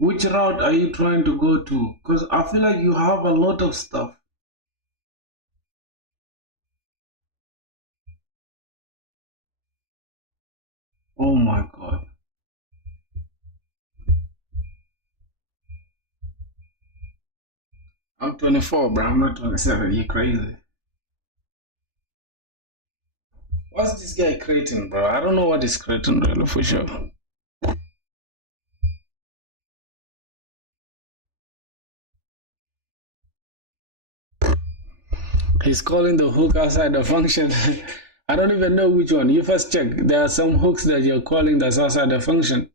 Which route are you trying to go to? Because I feel like you have a lot of stuff. Oh my god. I'm 24, bro. I'm not 27. You crazy. What's this guy creating, bro? I don't know what he's creating, really, for sure. He's calling the hook outside the function. I don't even know which one. You first check. There are some hooks that you're calling that's outside the function.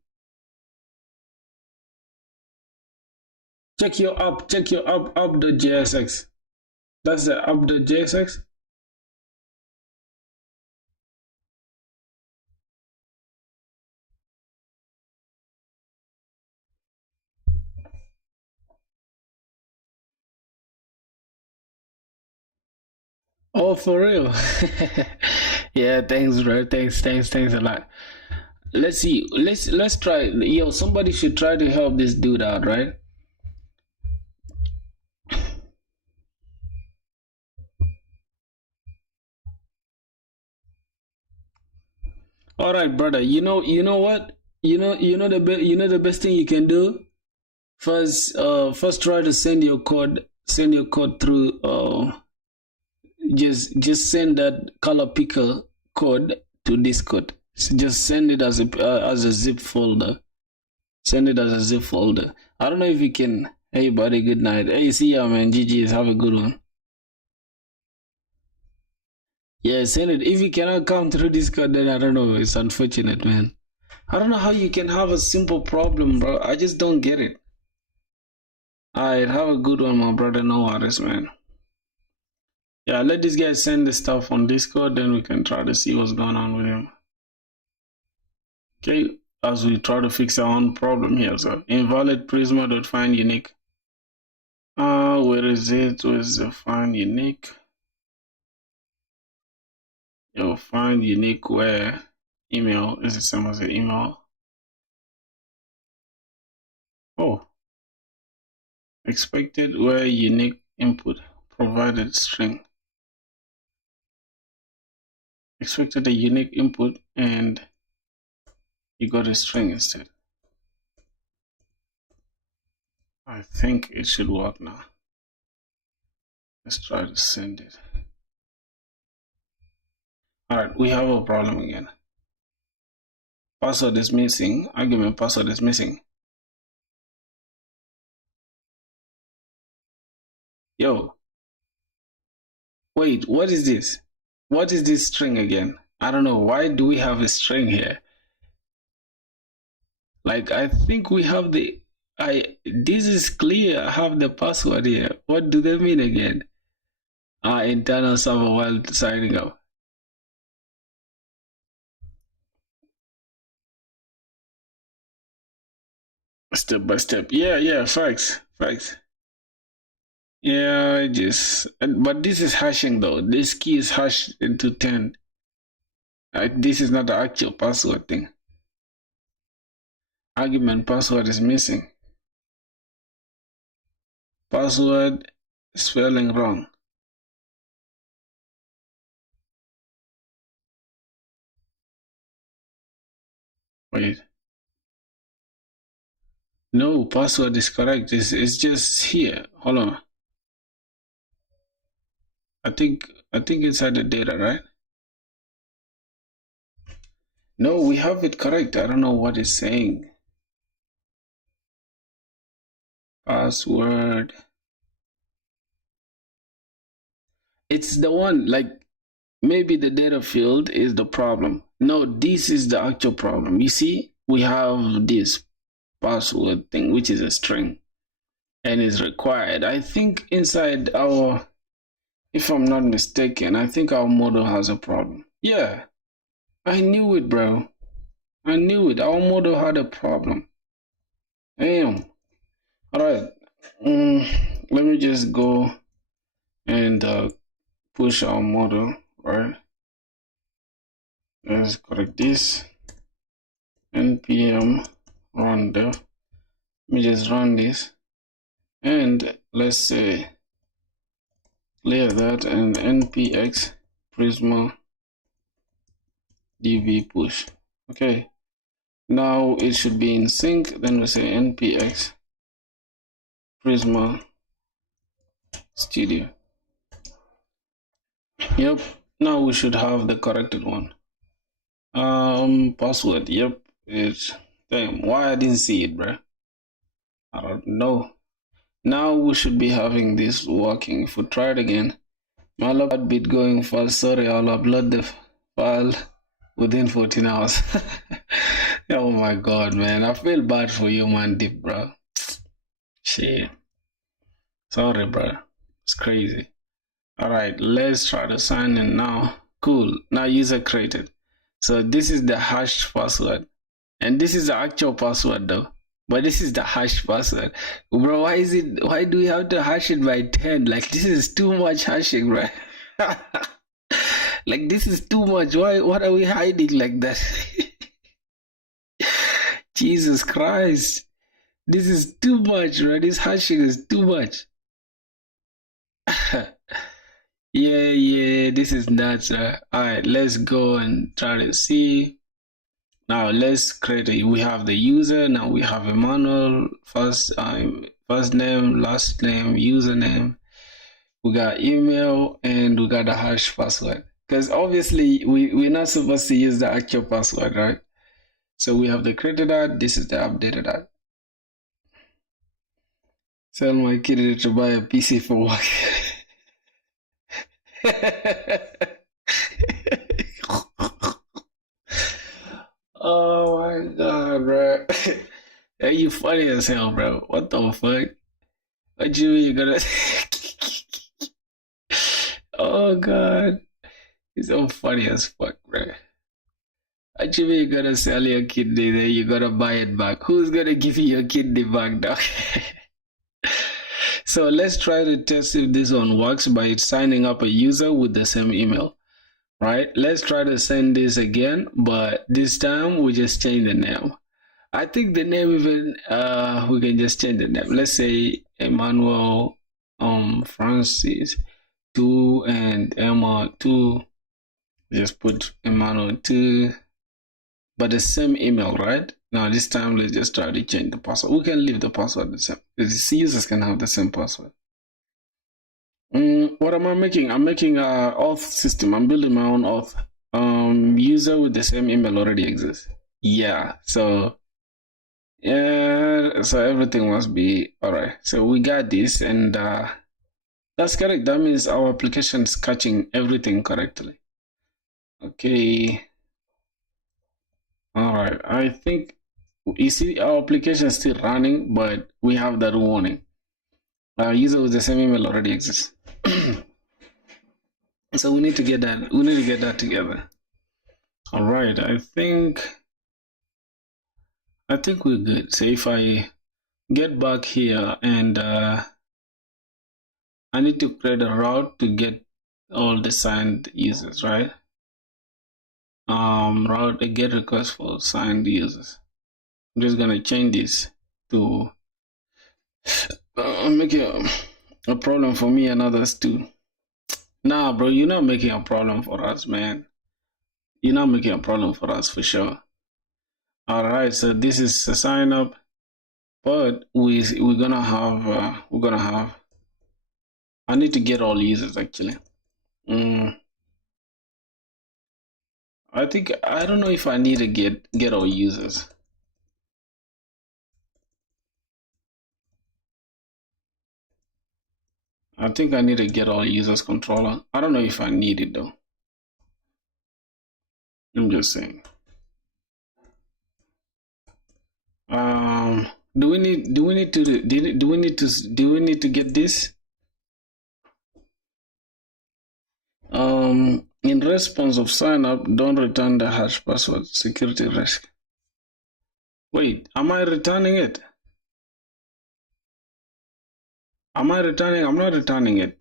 Check your app.jsx. That's the app.jsx. Oh, for real? Yeah, thanks, bro. Thanks a lot. Let's see. Let's try. Yo, somebody should try to help this dude out, right? All right, brother. You know what? You know the best thing you can do. First, try to send your code. Send your code through. Just send that color picker code to Discord. So just send it as a zip folder. Send it as a zip folder. I don't know if you can. Hey, buddy. Good night. Hey, see ya, man. GG's. Have a good one. Yeah, send it. If you cannot come through Discord, then I don't know. It's unfortunate, man. I don't know how you can have a simple problem, bro. I just don't get it. Alright, have a good one, my brother. No worries, man. Yeah, let this guy send the stuff on Discord, then we can try to see what's going on with him. Okay, as we try to fix our own problem here. So, invalid prisma.find unique. Where is it? Where's the find unique? You'll find unique where email is the same as the email. Oh, expected where unique input provided string. Expected a unique input and you got a string instead. I think it should work now. Let's try to send it. Alright, we have a problem again. Password is missing. Argument password is missing. Yo. Wait, what is this? What is this string again? I don't know. Why do we have a string here? Like, I think we have the... This is clear. I have the password here. What do they mean again? Internal server while signing up. Step by step. Yeah, facts. Yeah, but this is hashing though. This key is hashed into 10. This is not the actual password thing. Argument password is missing. Password spelling wrong. Wait. No, password is correct. It's just here. Hold on. I think inside the data, right? No, we have it correct. I don't know what it's saying. Password. It's the one, like, maybe the data field is the problem. No, this is the actual problem. You see, we have this password thing, which is a string and is required. I think inside our, if I'm not mistaken, I think our model has a problem. Yeah, I knew it, bro. I knew it. Our model had a problem. Damn. All right. Let me just go and push our model, right? Let's correct this. npm run dev. Let me just run this, and let's say clear that, and npx prisma db push. Okay, now it should be in sync. Then we say npx prisma studio. Yep, now we should have the corrected one. Password. Yep, it's, damn, why I didn't see it, bro? I don't know. Now we should be having this working. If we try it again, my laptop bit going fast. Sorry, I'll upload the file within 14 hours. Oh my god, man, I feel bad for you, man, deep, bro. Shit, sorry, bro, it's crazy. All right, let's try to sign in now. Cool, now user created. So this is the hashed password, and this is the actual password though, but this is the hashed password. Bro, why do we have to hash it by 10? Like, this is too much hashing, bro. Like, this is too much. What are we hiding like that? Jesus Christ, this is too much, right? This hashing is too much. Yeah, this is nuts. Alright, let's go and try to see. Now let's create we have the user. Now we have Emmanuel, first name, last name, username. We got email, and we got the hash password. Because obviously we're not supposed to use the actual password, right? So we have the created ad. This is the updated ad. Tell my kid to buy a PC for work. Oh my god, bro. Hey, you funny as hell, bro. What the fuck? What you mean you gonna... Oh god. He's so funny as fuck, bro. What you mean you gonna sell your kidney, then you gotta buy it back? Who's gonna give you your kidney back, dog? So let's try to test if this one works by signing up a user with the same email. right? Let's try to send this again, but this time we just change the name. I think the name even we can just change the name. Let's say Emmanuel Francis 2 and Emma 2. Just put Emmanuel 2, but the same email, right? Now this time let's just try to change the password. We can leave the password the same. The users can have the same password. What am I making? I'm making a auth system. I'm building my own auth. User with the same email already exists. Yeah, so everything must be all right. So we got this, and that's correct. That means our application is catching everything correctly. Okay. All right. I think you see our application is still running, but we have that warning. User with the same email already exists. So we need to get that. We need to get that together. All right. I think we're good. So if I get back here and I need to create a route to get all the signed users, right? Route a get request for signed users. I'm just gonna change this to make it a problem for me and others too. Nah, bro, you're not making a problem for us, man. You're not making a problem for us for sure. All right, so this is a sign up, but we're gonna have. I need to get all users actually. I don't know if I need to get all users. I think I need to get all users controller. I don't know if I need it though. I'm just saying. Do we need to get this? In response of sign up, don't return the hash password. Security risk. Wait, am I returning it? Am I returning? I'm not returning it.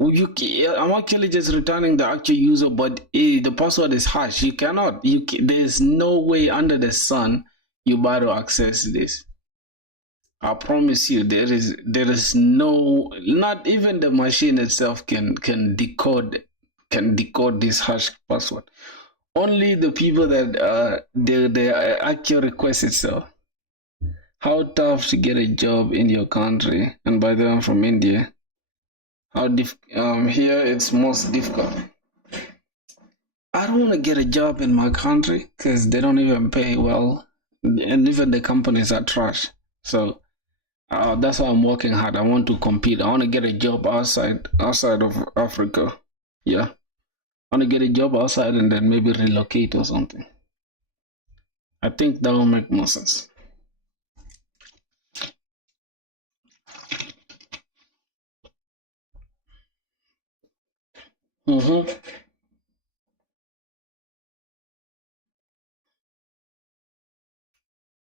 I'm actually just returning the actual user, but the password is hash. You cannot. There's no way under the sun you better to access this. I promise you, there is no. Not even the machine itself can decode this hash password. Only the people that the actual request itself. How tough to get a job in your country? And by the way, I'm from India. How here it's most difficult. I don't want to get a job in my country because they don't even pay well, and even the companies are trash. So that's why I'm working hard. I want to compete. I want to get a job outside of Africa. Yeah, I want to get a job outside and then maybe relocate or something. I think that will make more sense.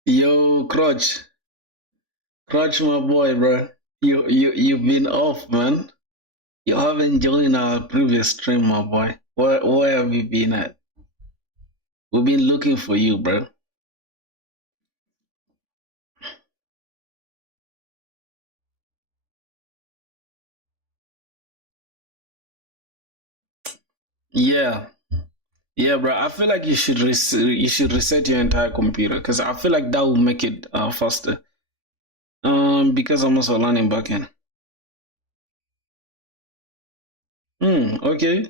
Yo, Crutch, my boy, bro. You've been off, man. You haven't joined our previous stream, my boy. Where have you been at? We've been looking for you, bro. Yeah, bro. I feel like you should reset your entire computer because I feel like that will make it faster. Because I'm also learning backend. Okay.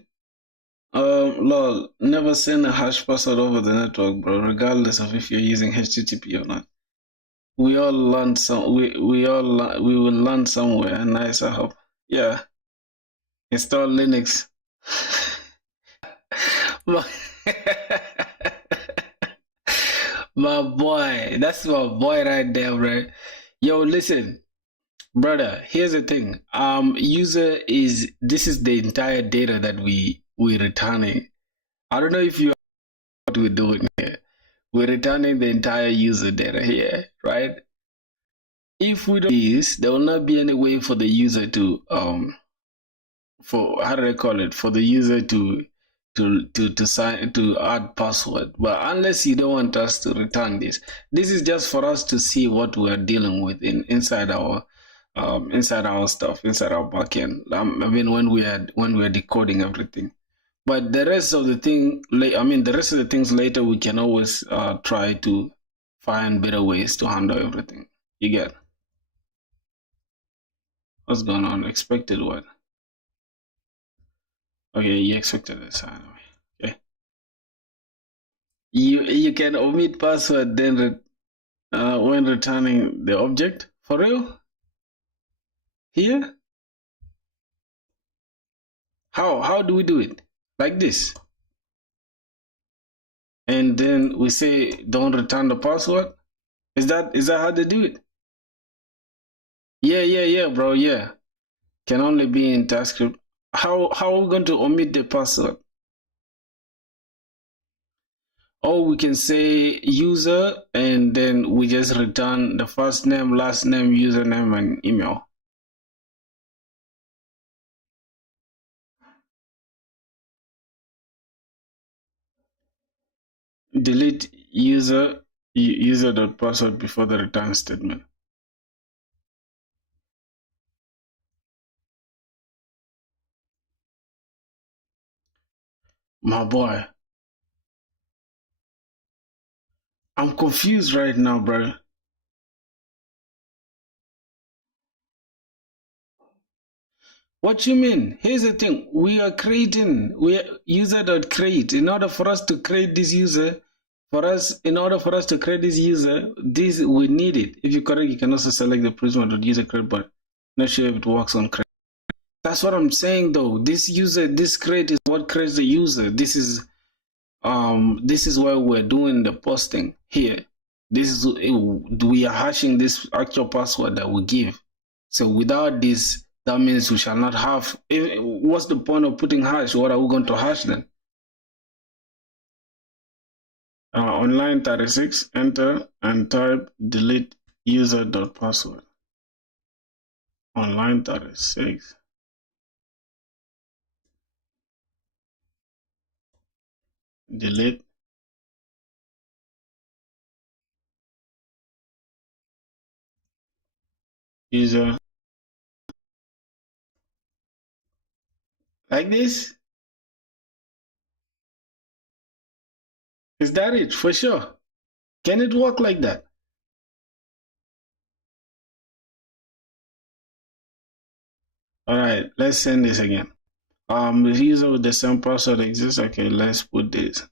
Lol, never send a hash password over the network, bro, regardless of if you're using HTTP or not. We all learn we will learn somewhere. Nice, I hope. Yeah. Install Linux. My boy, that's my boy right there, bro. Yo, listen, brother, here's the thing. This is the entire data that we're returning. I don't know if you know what we're doing here. We're returning the entire user data here, right? If we do this, there will not be any way for the user to for how do I call it, for the user to sign to add password. But unless you don't want us to return this is just for us to see what we're dealing with inside our stuff, inside our backend. I mean, when we are decoding everything. But the rest of the thing, the rest of the things later, we can always try to find better ways to handle everything. You get what's going on? Expected what? Okay, you expected this anyway. Okay. You can omit password then when returning the object. For real? Here? How do we do it? Like this. And then we say don't return the password. Is that how they do it? Yeah, bro. Yeah. Can only be in TypeScript. How are we going to omit the password? Or we can say user and then we just return the first name, last name, username, and email. Delete user.password before the return statement. My boy, I'm confused right now, bro. What you mean? Here's the thing. We are user.create. In order for us to create this user, in order for us to create this user, we need it. If you correct, you can also select the prisma.user create, but not sure if it works on create. That's what I'm saying though. This create is what creates the user. This is why we're doing the posting here. We are hashing this actual password that we give. So without this, that means we shall not have. What's the point of putting hash? What are we going to hash then? On line 36, enter and type delete user.password. On line 36. Delete user. Like this? Is that it? For sure. Can it work like that? All right, let's send this again. The user with the same password exists. Okay, let's put this.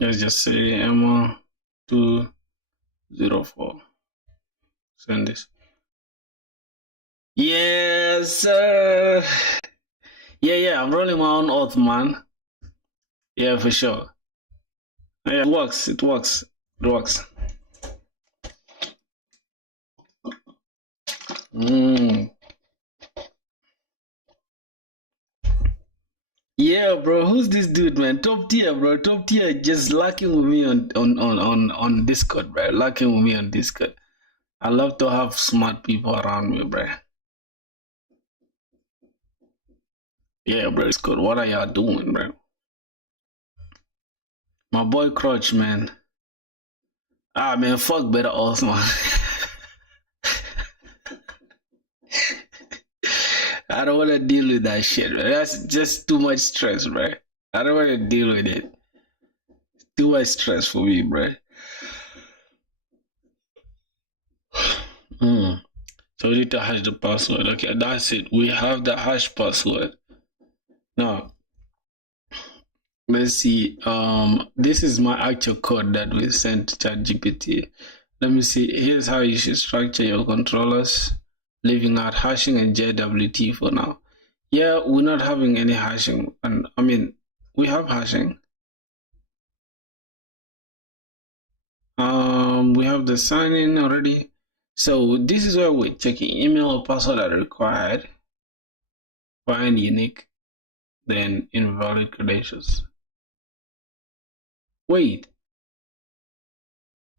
Let's just say Emma204. Send this. Yes, sir. Yeah, I'm rolling my own auth, man. Yeah, for sure. Yeah, it works. Yeah, bro. Who's this dude, man? Top tier, bro. Top tier. Just locking with me on Discord, bro. Locking with me on Discord. I love to have smart people around me, bro. Yeah, bro. Discord. What are y'all doing, bro? My boy Crutch, man. Ah, man. Fuck better off, man. I don't want to deal with that shit, bro. That's just too much stress, bro. I don't want to deal with it. Too much stress for me, bro. So we need to hash the password. Okay, that's it. We have the hash password. Now, let's see. This is my actual code that we sent to ChatGPT. Let me see. Here's how you should structure your controllers, leaving out hashing and JWT for now. Yeah, we're not having any hashing, and I mean, we have hashing. We have the sign in already. So this is where we're checking email or password are required. Find unique, then invalid credentials. Wait,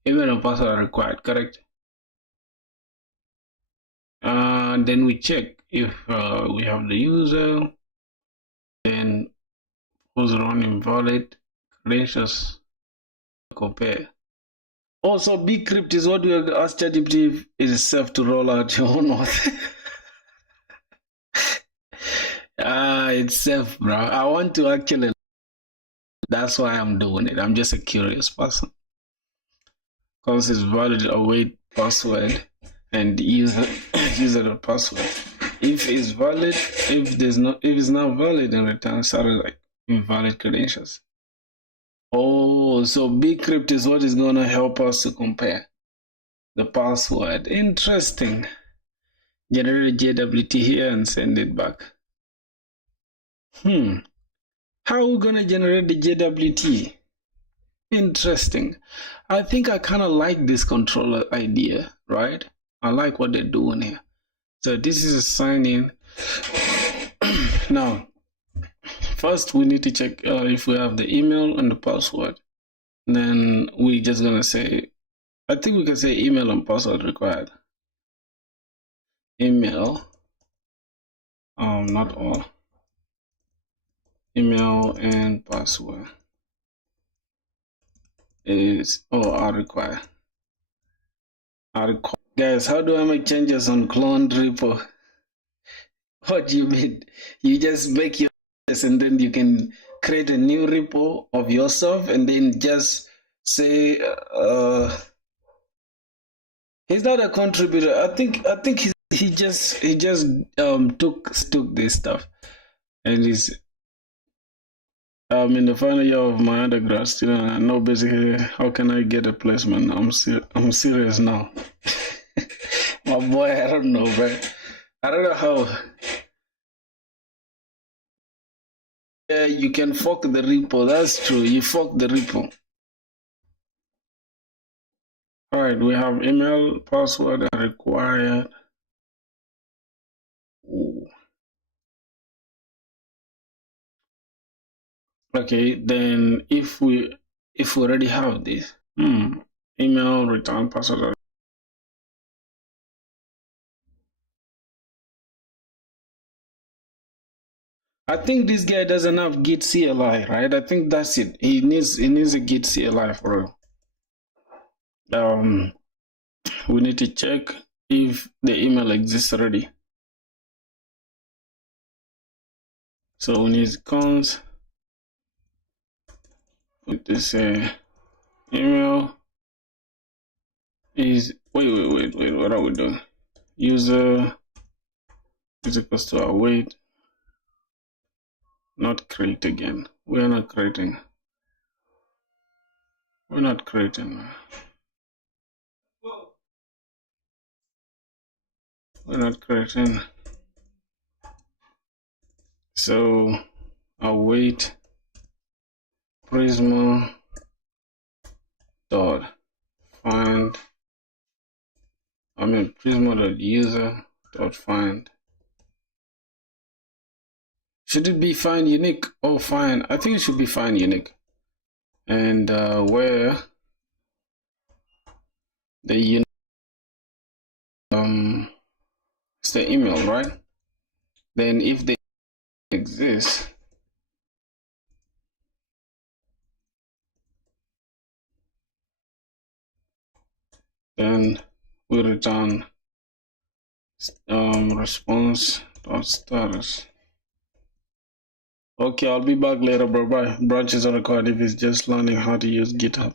email and password are required, correct? Then we check if we have the user, then who's run invalid credentials, compare. Also, bcrypt is what we asked ChatGPT if it is safe to roll out your own auth. It's safe, bro. I want to actually, that's why I'm doing it. I'm just a curious person. Because it's valid await password and user user password. If it's valid, if it's not valid, then return sorry like invalid credentials. Oh, so bcrypt is what is gonna help us to compare the password. Interesting. Generate JWT here and send it back. How are we gonna generate the JWT? Interesting. I think I kind of like this controller idea, right? I like what they're doing here. So this is a sign in. Now, first we need to check if we have the email and the password. And then we're just gonna say, I think we can say email and password required. Email, not all. Email and password is are required. Guys, how do I make changes on cloned repo? What do you mean? You just make your and then you can create a new repo of yourself and then just say he's not a contributor. I think he just took this stuff and he's in the final year of my undergrad student. I know basically how can I get a placement. I'm serious now. My boy, I don't know, bro. I don't know how. Yeah, you can fork the repo. That's true. You fork the repo. All right, we have email, password required. Ooh. Okay, then if we already have this, email, return password. I think this guy doesn't have Git CLI, right? I think that's it. He needs a Git CLI for real. We need to check if the email exists already. So we need cons. With this email is wait. What are we doing? User is equals to await. Not create again. We're not creating. We're not creating. We're not creating. So await Prisma dot find. Prisma dot user dot find. Should it be find unique or find? I think it should be find unique. And where the unique it's the email, right? Then if they exist, then we return response dot status. Okay, I'll be back later, bro. Bye. Branches are recorded if it's just learning how to use GitHub.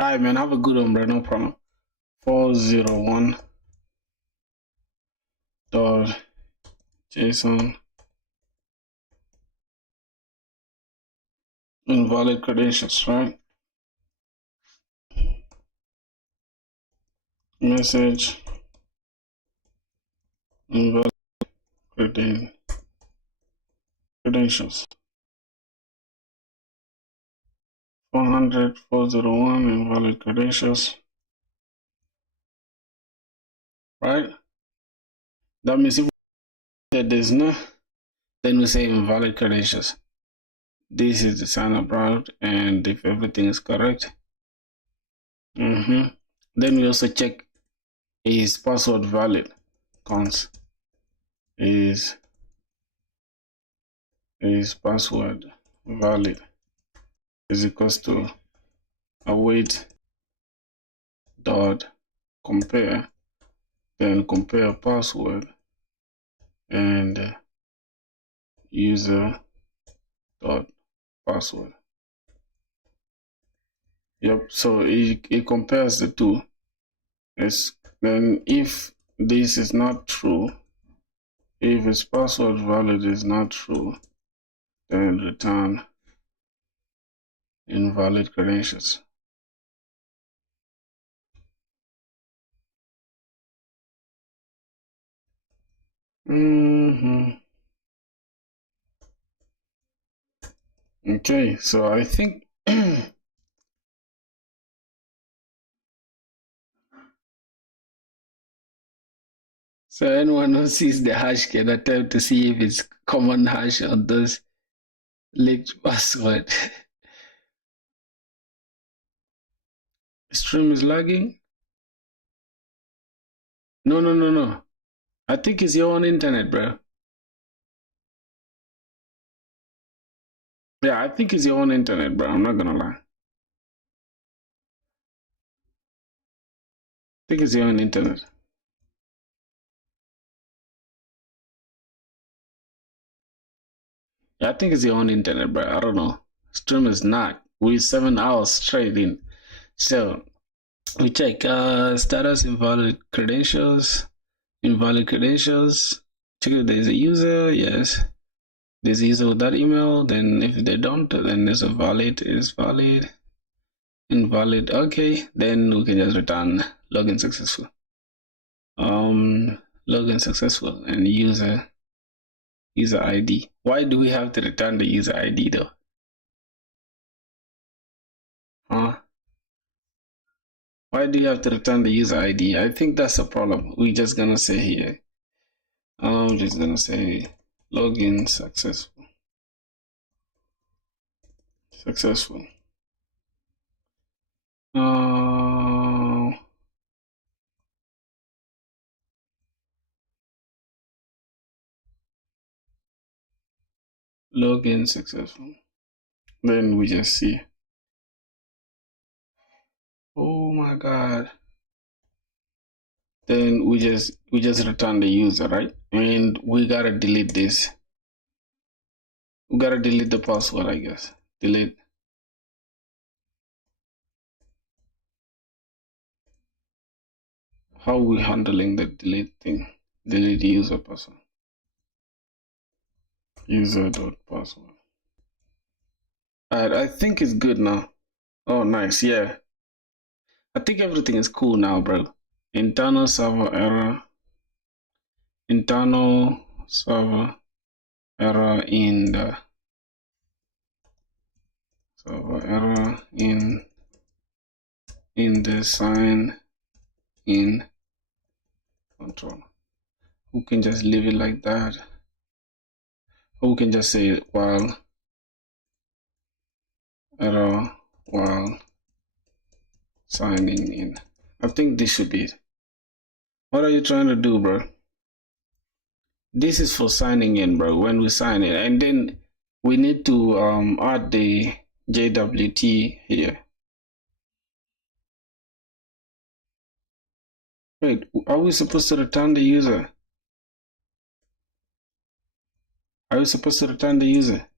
Alright, man. Have a good one, bro. No problem. 401 dot JSON invalid credentials, right? Message invalid credentials. 401 invalid credentials, right? That means if there's no, then we say invalid credentials. This is the sign up route, and if everything is correct, then we also check is password valid, cons. is password valid is equals to await dot compare, then compare password and user dot password. Yep, so it compares the two. Then if this is not true, if its password valid is not true, then return invalid credentials. Okay, so I think so anyone who sees the hash can attempt to see if it's common hash on those leaked password. Stream is lagging? No. I think it's your own internet, bro. Yeah, I think it's your own internet, bro. I'm not gonna lie. I think it's your own internet. Yeah, I think it's your own internet, bro. I don't know. Stream is not. We're 7 hours straight in. So we check status invalid credentials. Invalid credentials. Check if there's a user. Yes. There's a user with that email. Then if they don't, then there's a valid. Is valid. Invalid. Okay. Then we can just return login successful. Login successful and user ID. Why do we have to return the user ID though? Why do you have to return the user ID? I think that's a problem. We're just gonna say here. I'm just gonna say login successful. Successful. Login successful. Then we just see. Oh my god. Then we just return the user, right? And we gotta delete this. We gotta delete the password, I guess. Delete. How are we handling the delete thing? Delete user password. User.password. Alright, I think it's good now. Oh, nice, yeah. I think everything is cool now, bro. Internal server error. Internal server error in the server error in the sign in control. We can just leave it like that. Or we can just say while error while signing in. I think this should be it. What are you trying to do, bro? This is for signing in, bro. When we sign in, and then we need to add the JWT here. Wait, are we supposed to return the user? Are we supposed to return the user?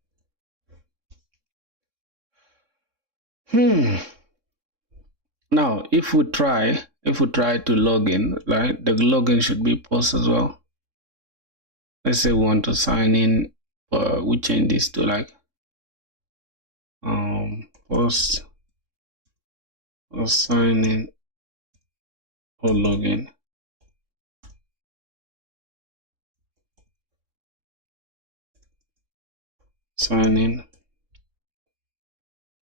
Now, if we try to log in, right? The login should be post as well. Let's say we want to sign in. We change this to like post or sign in or login. Sign in,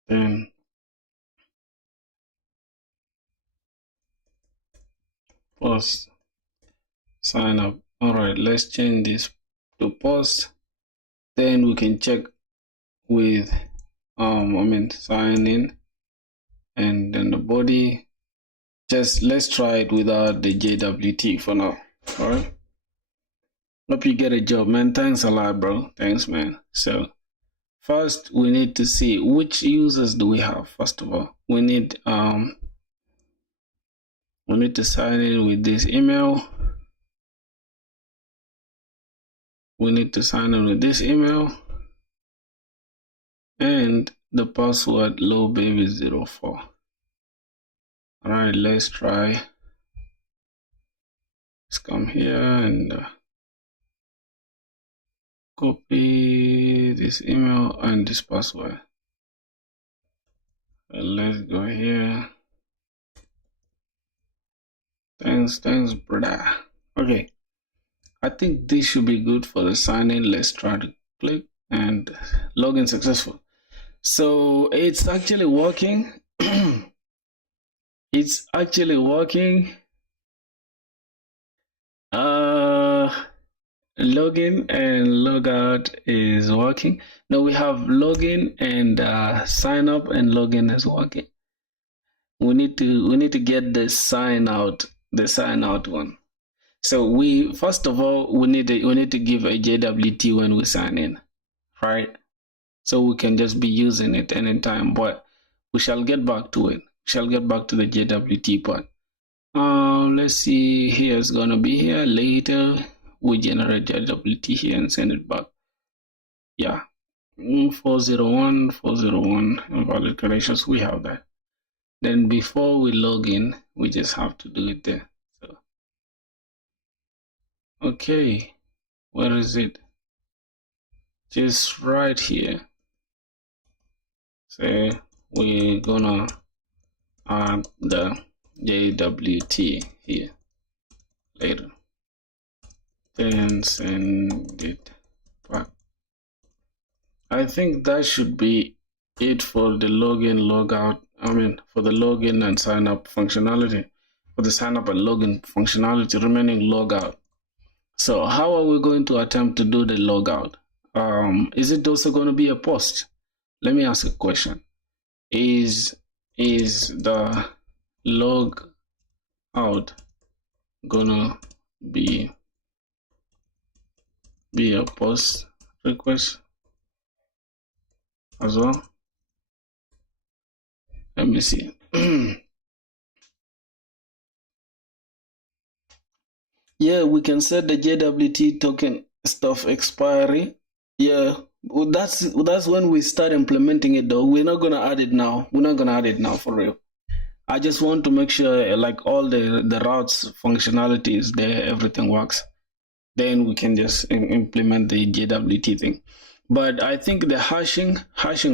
then post sign up. All right, let's change this to post. Then we can check with sign in, and then the body. Just let's try it without the JWT for now. All right. Hope you get a job, man. Thanks a lot, bro. Thanks, man. So first we need to see which users do we have. First of all, we need to sign in with this email. We need to sign in with this email and the password lowbaby04. All right, let's try. Let's come here and copy this email and this password. And let's go here. Thanks, brother. Okay, I think this should be good for the sign in. Let's try to click and login successful. So it's actually working. It's actually working. Login and logout is working. Now we have login and sign up, and login is working. We need to get the sign out one. So we first of all we need to give a JWT when we sign in, right? So we can just be using it anytime, but we shall get back to it. We shall get back to the JWT part. Let's see, here it's gonna be here later. We generate JWT here and send it back. Yeah, 401 invalid connections. We have that. Then before we log in, we just have to do it there. So okay, where is it? Just right here. So we're gonna add the JWT here later, then send it back. I think that should be it for the login logout. I mean, for the login and sign up functionality, for the sign up and login functionality, remaining logout. So how are we going to attempt to do the logout? Is it also going to be a post? Let me ask a question. Is the log out gonna be a post request as well? Let me see. Yeah, we can set the JWT token stuff expiry. Yeah, well, that's when we start implementing it though. We're not gonna add it now. We're not gonna add it now for real. I just want to make sure like all the routes functionality is there, everything works. Then we can just implement the JWT thing. But I think the hashing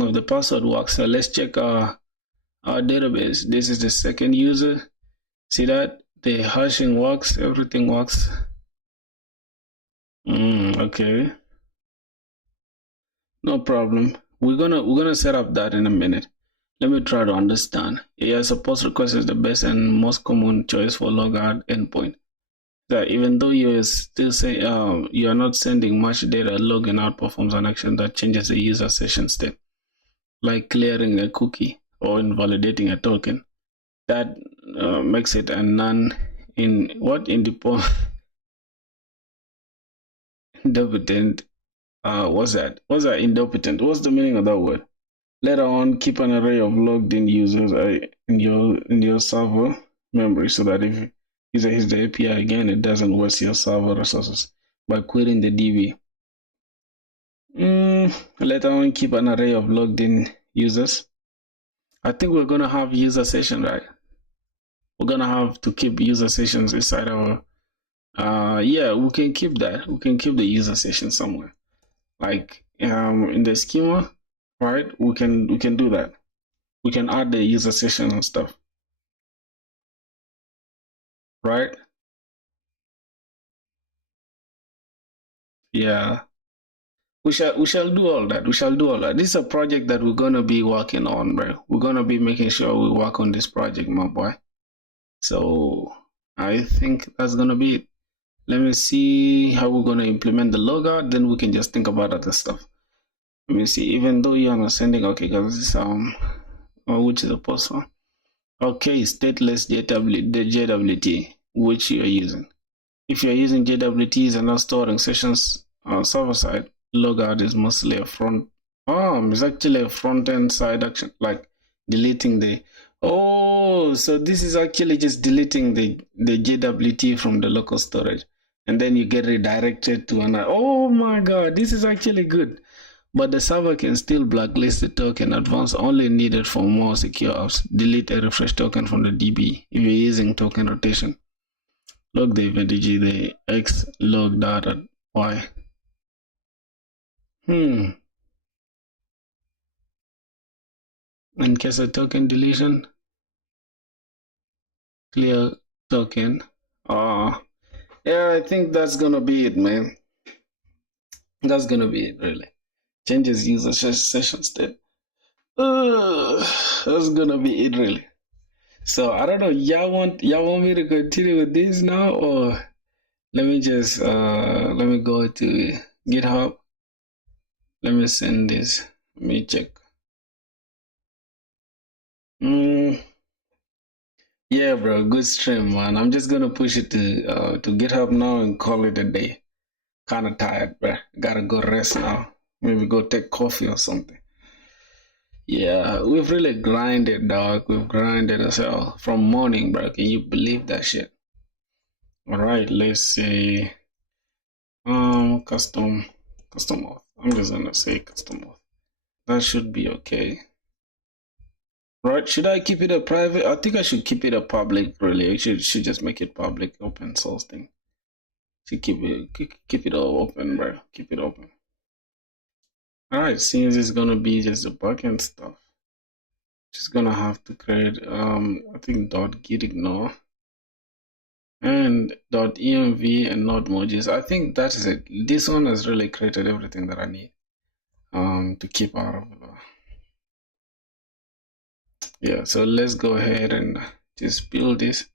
of the password works. So let's check our database. This is the second user. See that? The hashing works, everything works. Okay. No problem. We're gonna set up that in a minute. Let me try to understand. Yeah, suppose request is the best and most common choice for logout endpoint. That even though you still say you are not sending much data, login out performs an action that changes the user session state, like clearing a cookie or invalidating a token. That makes it a non independent. What's that? Independent? What's the meaning of that word? Later on, keep an array of logged in users in your server memory so that if user hits the API again, it doesn't waste your server resources by querying the DB. Later on, keep an array of logged in users. I think we're gonna have user session, right? We're gonna have to keep user sessions inside our. Yeah, we can keep that. We can keep the user session somewhere, like in the schema. Right, we can do that. We can add the user session and stuff. Right? Yeah. We shall do all that. We shall do all that. This is a project that we're gonna be working on, bro. We're gonna be making sure we work on this project, my boy. So I think that's gonna be it. Let me see how we're gonna implement the logout, then we can just think about other stuff. Let me see, even though you are not sending, okay, guys, this which is the post one? Okay, stateless JWT, which you are using. if you're using JWTs and not storing sessions on server side, logout is mostly a front. It's actually a front end side action, like deleting the. Oh, so this is actually just deleting the JWT from the local storage, and then you get redirected to another. Oh my God, this is actually good. But the server can still blacklist the token advance only needed for more secure apps. Delete a refresh token from the DB if you're using token rotation. Log the event, e.g. the X log data Y. In case of token deletion, clear token. Yeah, I think that's gonna be it, man. That's gonna be it, really. Changes user session state. That's gonna be it, really. So I don't know. Y'all want me to continue with this now, or let me just let me go to GitHub. Let me send this. Let me check. Yeah, bro, good stream, man. I'm just gonna push it to GitHub now and call it a day. Kind of tired, bro. Gotta go rest now. Maybe go take coffee or something. Yeah, we've really grinded, dog. We've grinded as hell from morning, bro. Can you believe that shit? All right, let's see. Custom auth. I'm just gonna say custom auth. That should be okay. Right, should I keep it a private? I think I should keep it a public, really. I should just make it public, open source thing. Should keep it all open, bro. Keep it open. Alright, since it's gonna be just the backend stuff, just gonna have to create I think .git ignore and .env and node modules. I think that is it. This one has really created everything that I need to keep out of yeah, so let's go ahead and just build this.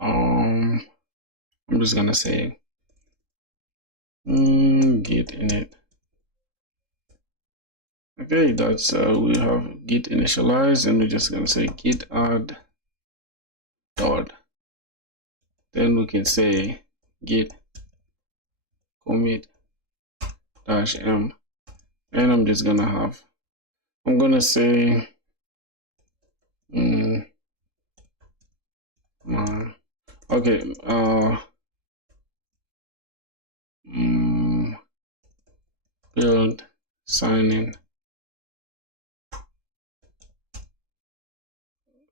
I'm just gonna say git init. Okay, that's we have git initialize, and we're just gonna say git add dot. Then we can say git commit -m, and I'm just gonna have. I'm gonna say okay, build sign in,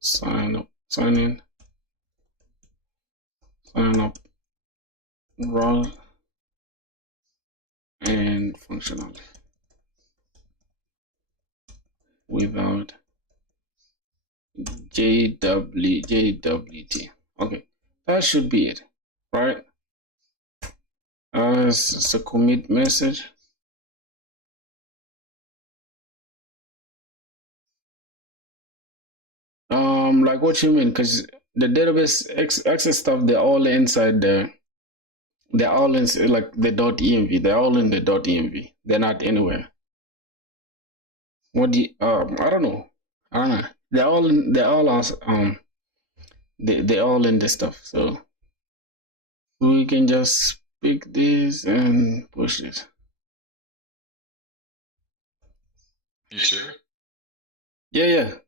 sign up, sign up, role, and functional without JWT. Okay, that should be it, right? It's a commit message. Like what you mean? Because the database access stuff, they're all inside the. They're all in like the .env. They're all in the .env. They're not anywhere. What do you, I don't know. They're all in, they're all in this stuff. So we can just pick this and push it. You sure? Yeah.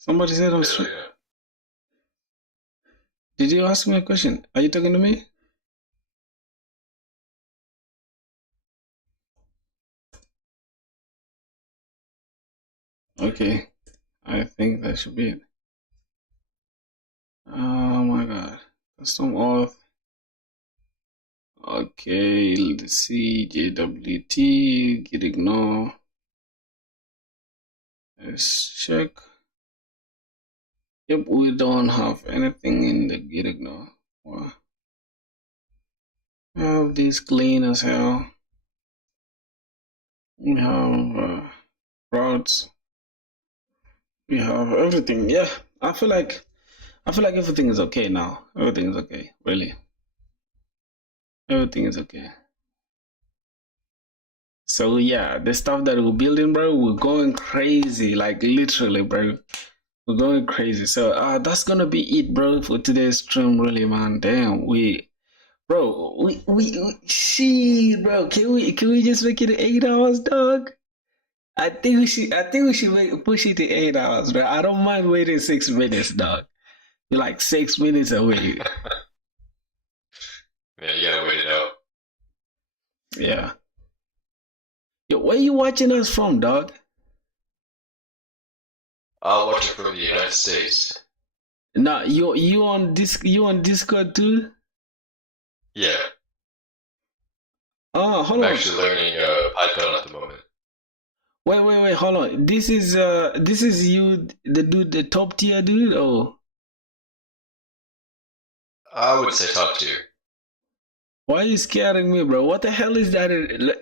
Somebody said I'm sure. Yeah. Did you ask me a question? Are you talking to me? Okay, I think that should be it. Oh my God, custom auth. Okay, let's see, JWT, git ignore. Let's check. Yep, we don't have anything in the git ignore. Wow. We have this clean as hell. We have routes. We have everything. Yeah, I feel like everything is okay now. Everything is okay, really. Everything is okay. So yeah, the stuff that we're building, bro, we're going crazy, like literally, bro. We're going crazy. So that's gonna be it, bro, for today's stream. Really, man. Damn, shit, bro. Can we just make it 8 hours, dog? I think we should push it to 8 hours, bro. I don't mind waiting 6 minutes, dog. You're like 6 minutes away. Man, you gotta wait it out. Yeah. Yo, where you watching us from, dog? I'll watch it from the United States. Nah, you on Discord too? Yeah. Oh, hold I'm on. actually learning Python at the moment. Wait, hold on. This is you, the dude, the top tier dude? Oh. I would say top tier. Why are you scaring me, bro? What the hell is that?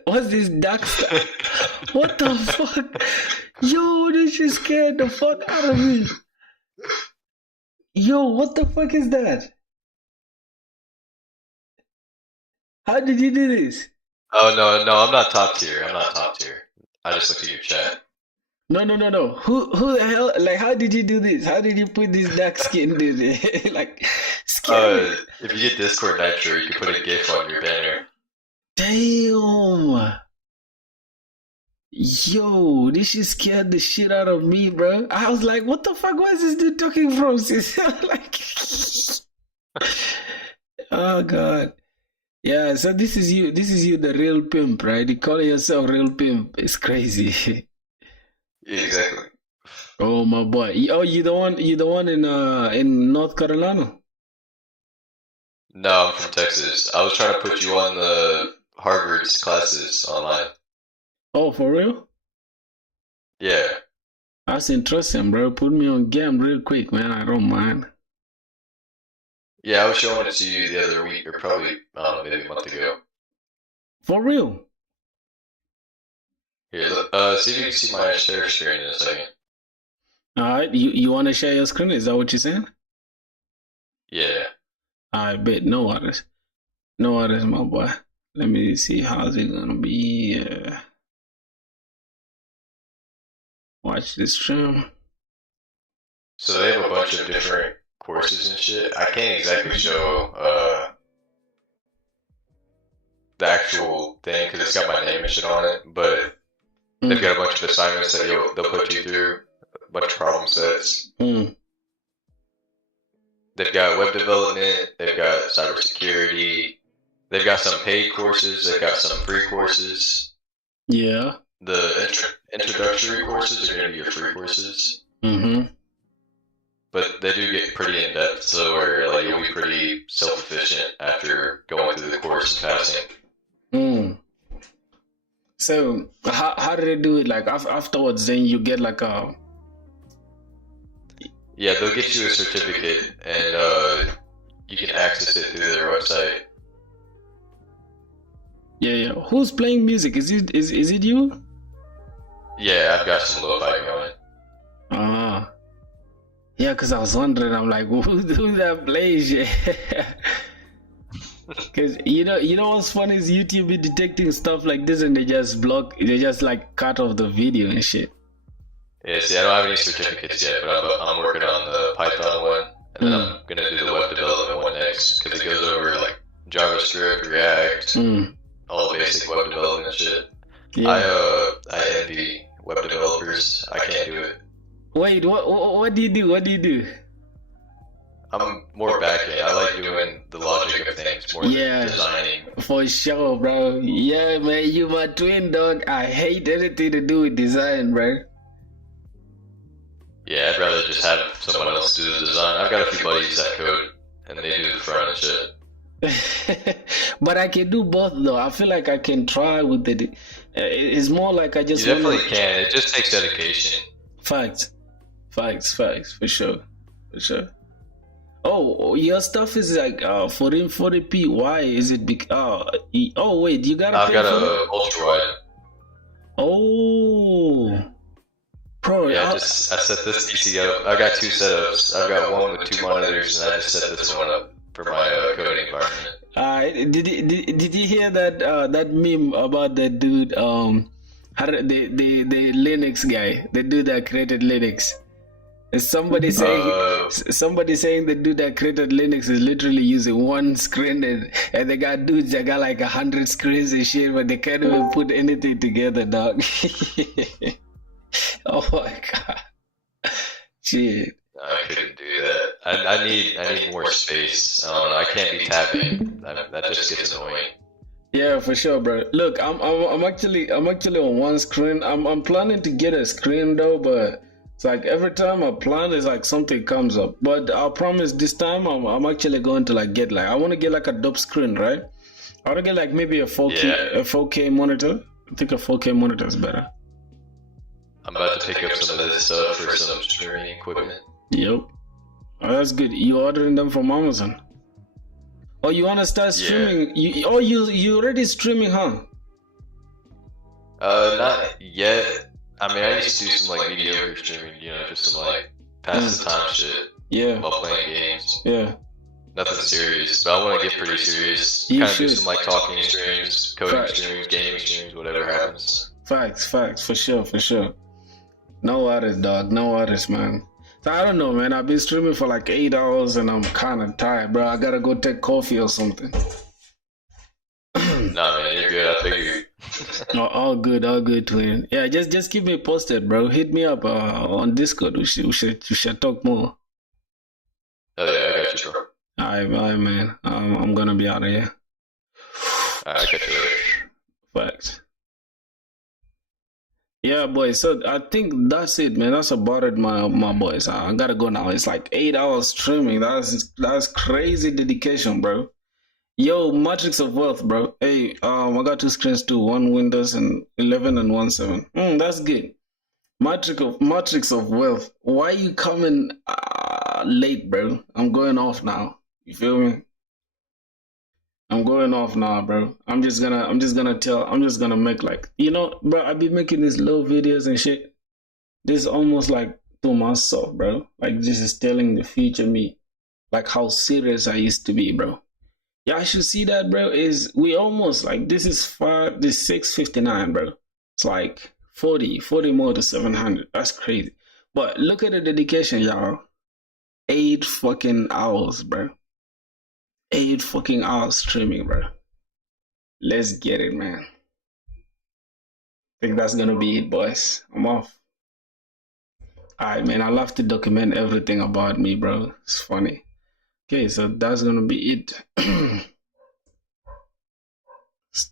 What's this dark stuff? What the fuck? Yo, this shit scared the fuck out of me. Yo, what the fuck is that? How did you do this? Oh, no, I'm not top tier. I'm not top tier. I just looked at your chat. No. Who the hell? Like, how did you do this? How did you put this dark skin dude? Like, scary. If you get Discord Nitro, you can put a GIF on your banner. Damn. Yo, this shit scared the shit out of me, bro. I was like, what the fuck was this dude talking from? Like, oh god. Yeah, so this is you, the real pimp, right? You call yourself real pimp. It's crazy. Yeah, exactly. Oh my boy. Oh, you the one in North Carolina? No, I'm from Texas. I was trying to put you on the Harvard's classes online. Oh, for real? Yeah. That's interesting, bro. Put me on game real quick, man. I don't mind. Yeah, I was showing it to you the other week, or probably, I don't know, maybe a month ago. For real? Here, see if you can see my share screen in a second. Alright, you want to share your screen? Is that what you're saying? Yeah. I bet. No worries. No worries, my boy. Let me see how's it gonna be. Watch this stream. So they have a bunch of different courses and shit. I can't exactly show the actual thing because it's got my name and shit on it, but they've got a bunch of assignments that they'll put you through, a bunch of problem sets. They've got web development, they've got cybersecurity, they've got some paid courses, they've got some free courses. Yeah. The introductory courses are going to be your free courses. But they do get pretty in-depth, so where like, you'll be pretty self-efficient after going through the course and passing. So, how did they do it? Like, afterwards, then you get like a... Yeah, they'll get you a certificate, and you can access it through their website. Yeah. Who's playing music? Is it you? Yeah, I've got some lo-fi going. Yeah, because I was wondering, I'm like, who that plays shit? Because you know what's funny is YouTube be detecting stuff like this and they just like cut off the video and shit. Yeah, see, I don't have any certificates yet, but I'm working on the Python one, and then I'm gonna do the web development one next because it goes over like JavaScript, React, all the basic web development shit. Yeah. I envy web developers. I can't do it. Wait, what do you do? What do you do? I'm more backend. I like doing the logic of things more than designing. For sure, bro. Yeah, man, you my twin, dog. I hate anything to do with design, bro. Yeah, I'd rather just have someone else do the design. I've got a few buddies that code, and they do the front and shit. But I can do both, though. I feel like I can try with the... it's more like I just... You definitely can. It just takes dedication. Facts, for sure. Oh, your stuff is like 1440p. Why is it big? Oh, wait, you got? I've got a ultra wide. Oh, bro. Yeah, I set this PC up. I've got two setups. I've got one with 2 monitors, and I just set this one up for my coding environment. Did you hear that that meme about that dude? The Linux guy, the dude that created Linux. Somebody saying the dude that created Linux is literally using one screen, and they got dudes that got like 100 screens and shit, but they can't even put anything together, dog. Oh my god, shit. I couldn't do that. I need more space. I don't know. I can't be tapping. That just gets annoying. Yeah, for sure, bro. Look, I'm actually on one screen. I'm planning to get a screen though, but it's like every time I plan, it's like something comes up. But I promise this time I'm actually going to like get like, I want to get like a dope screen, right? I want to get like maybe a 4K monitor. I think a 4K monitor is better. I'm about to pick up some of this stuff for some streaming equipment. Yep. Oh, that's good. You ordering them from Amazon? Oh, you want to start streaming? Yeah. You already streaming, huh? Not yet. I mean, I used to do some like mediocre streaming, you know, just some like pass the time shit. Yeah. While playing games. Yeah. Nothing serious, but I want to get pretty serious. Kind of do some like talking streams, coding streams, gaming streams, whatever happens. Facts, for sure. No worries, dog. No worries, man. So I don't know, man. I've been streaming for like 8 hours and I'm kind of tired, bro. I gotta go take coffee or something. Nah, man, you're good. I figured. All good, twin. Yeah, just keep me posted, bro. Hit me up on Discord. We should talk more. Oh yeah, I got you, bro. Alright, man. I'm gonna be out of here. Alright, I got you later. Facts. Yeah, boys. So I think that's it, man. That's about it, my boys. I gotta go now. It's like 8 hours streaming. That's crazy dedication, bro. Yo, Matrix of Wealth, bro. Hey, I got 2 screens too. One Windows and 11 and 1.7. That's good. Matrix of Wealth. Why you coming late, bro? I'm going off now. You feel me? I'm going off now, bro. I'm just gonna make like, you know, bro, I be making these little videos and shit. This is almost like to myself, bro. Like this is telling the future me, like how serious I used to be, bro. Yeah, I should see that, bro. Is we almost like this is 6:59, bro. It's like 40 more to 700. That's crazy. But look at the dedication, y'all. 8 fucking hours, bro. 8 fucking hours streaming, bro. Let's get it, man. I think that's gonna be it, boys. I'm off. Alright, man. I love to document everything about me, bro. It's funny. Okay, so that's gonna be it.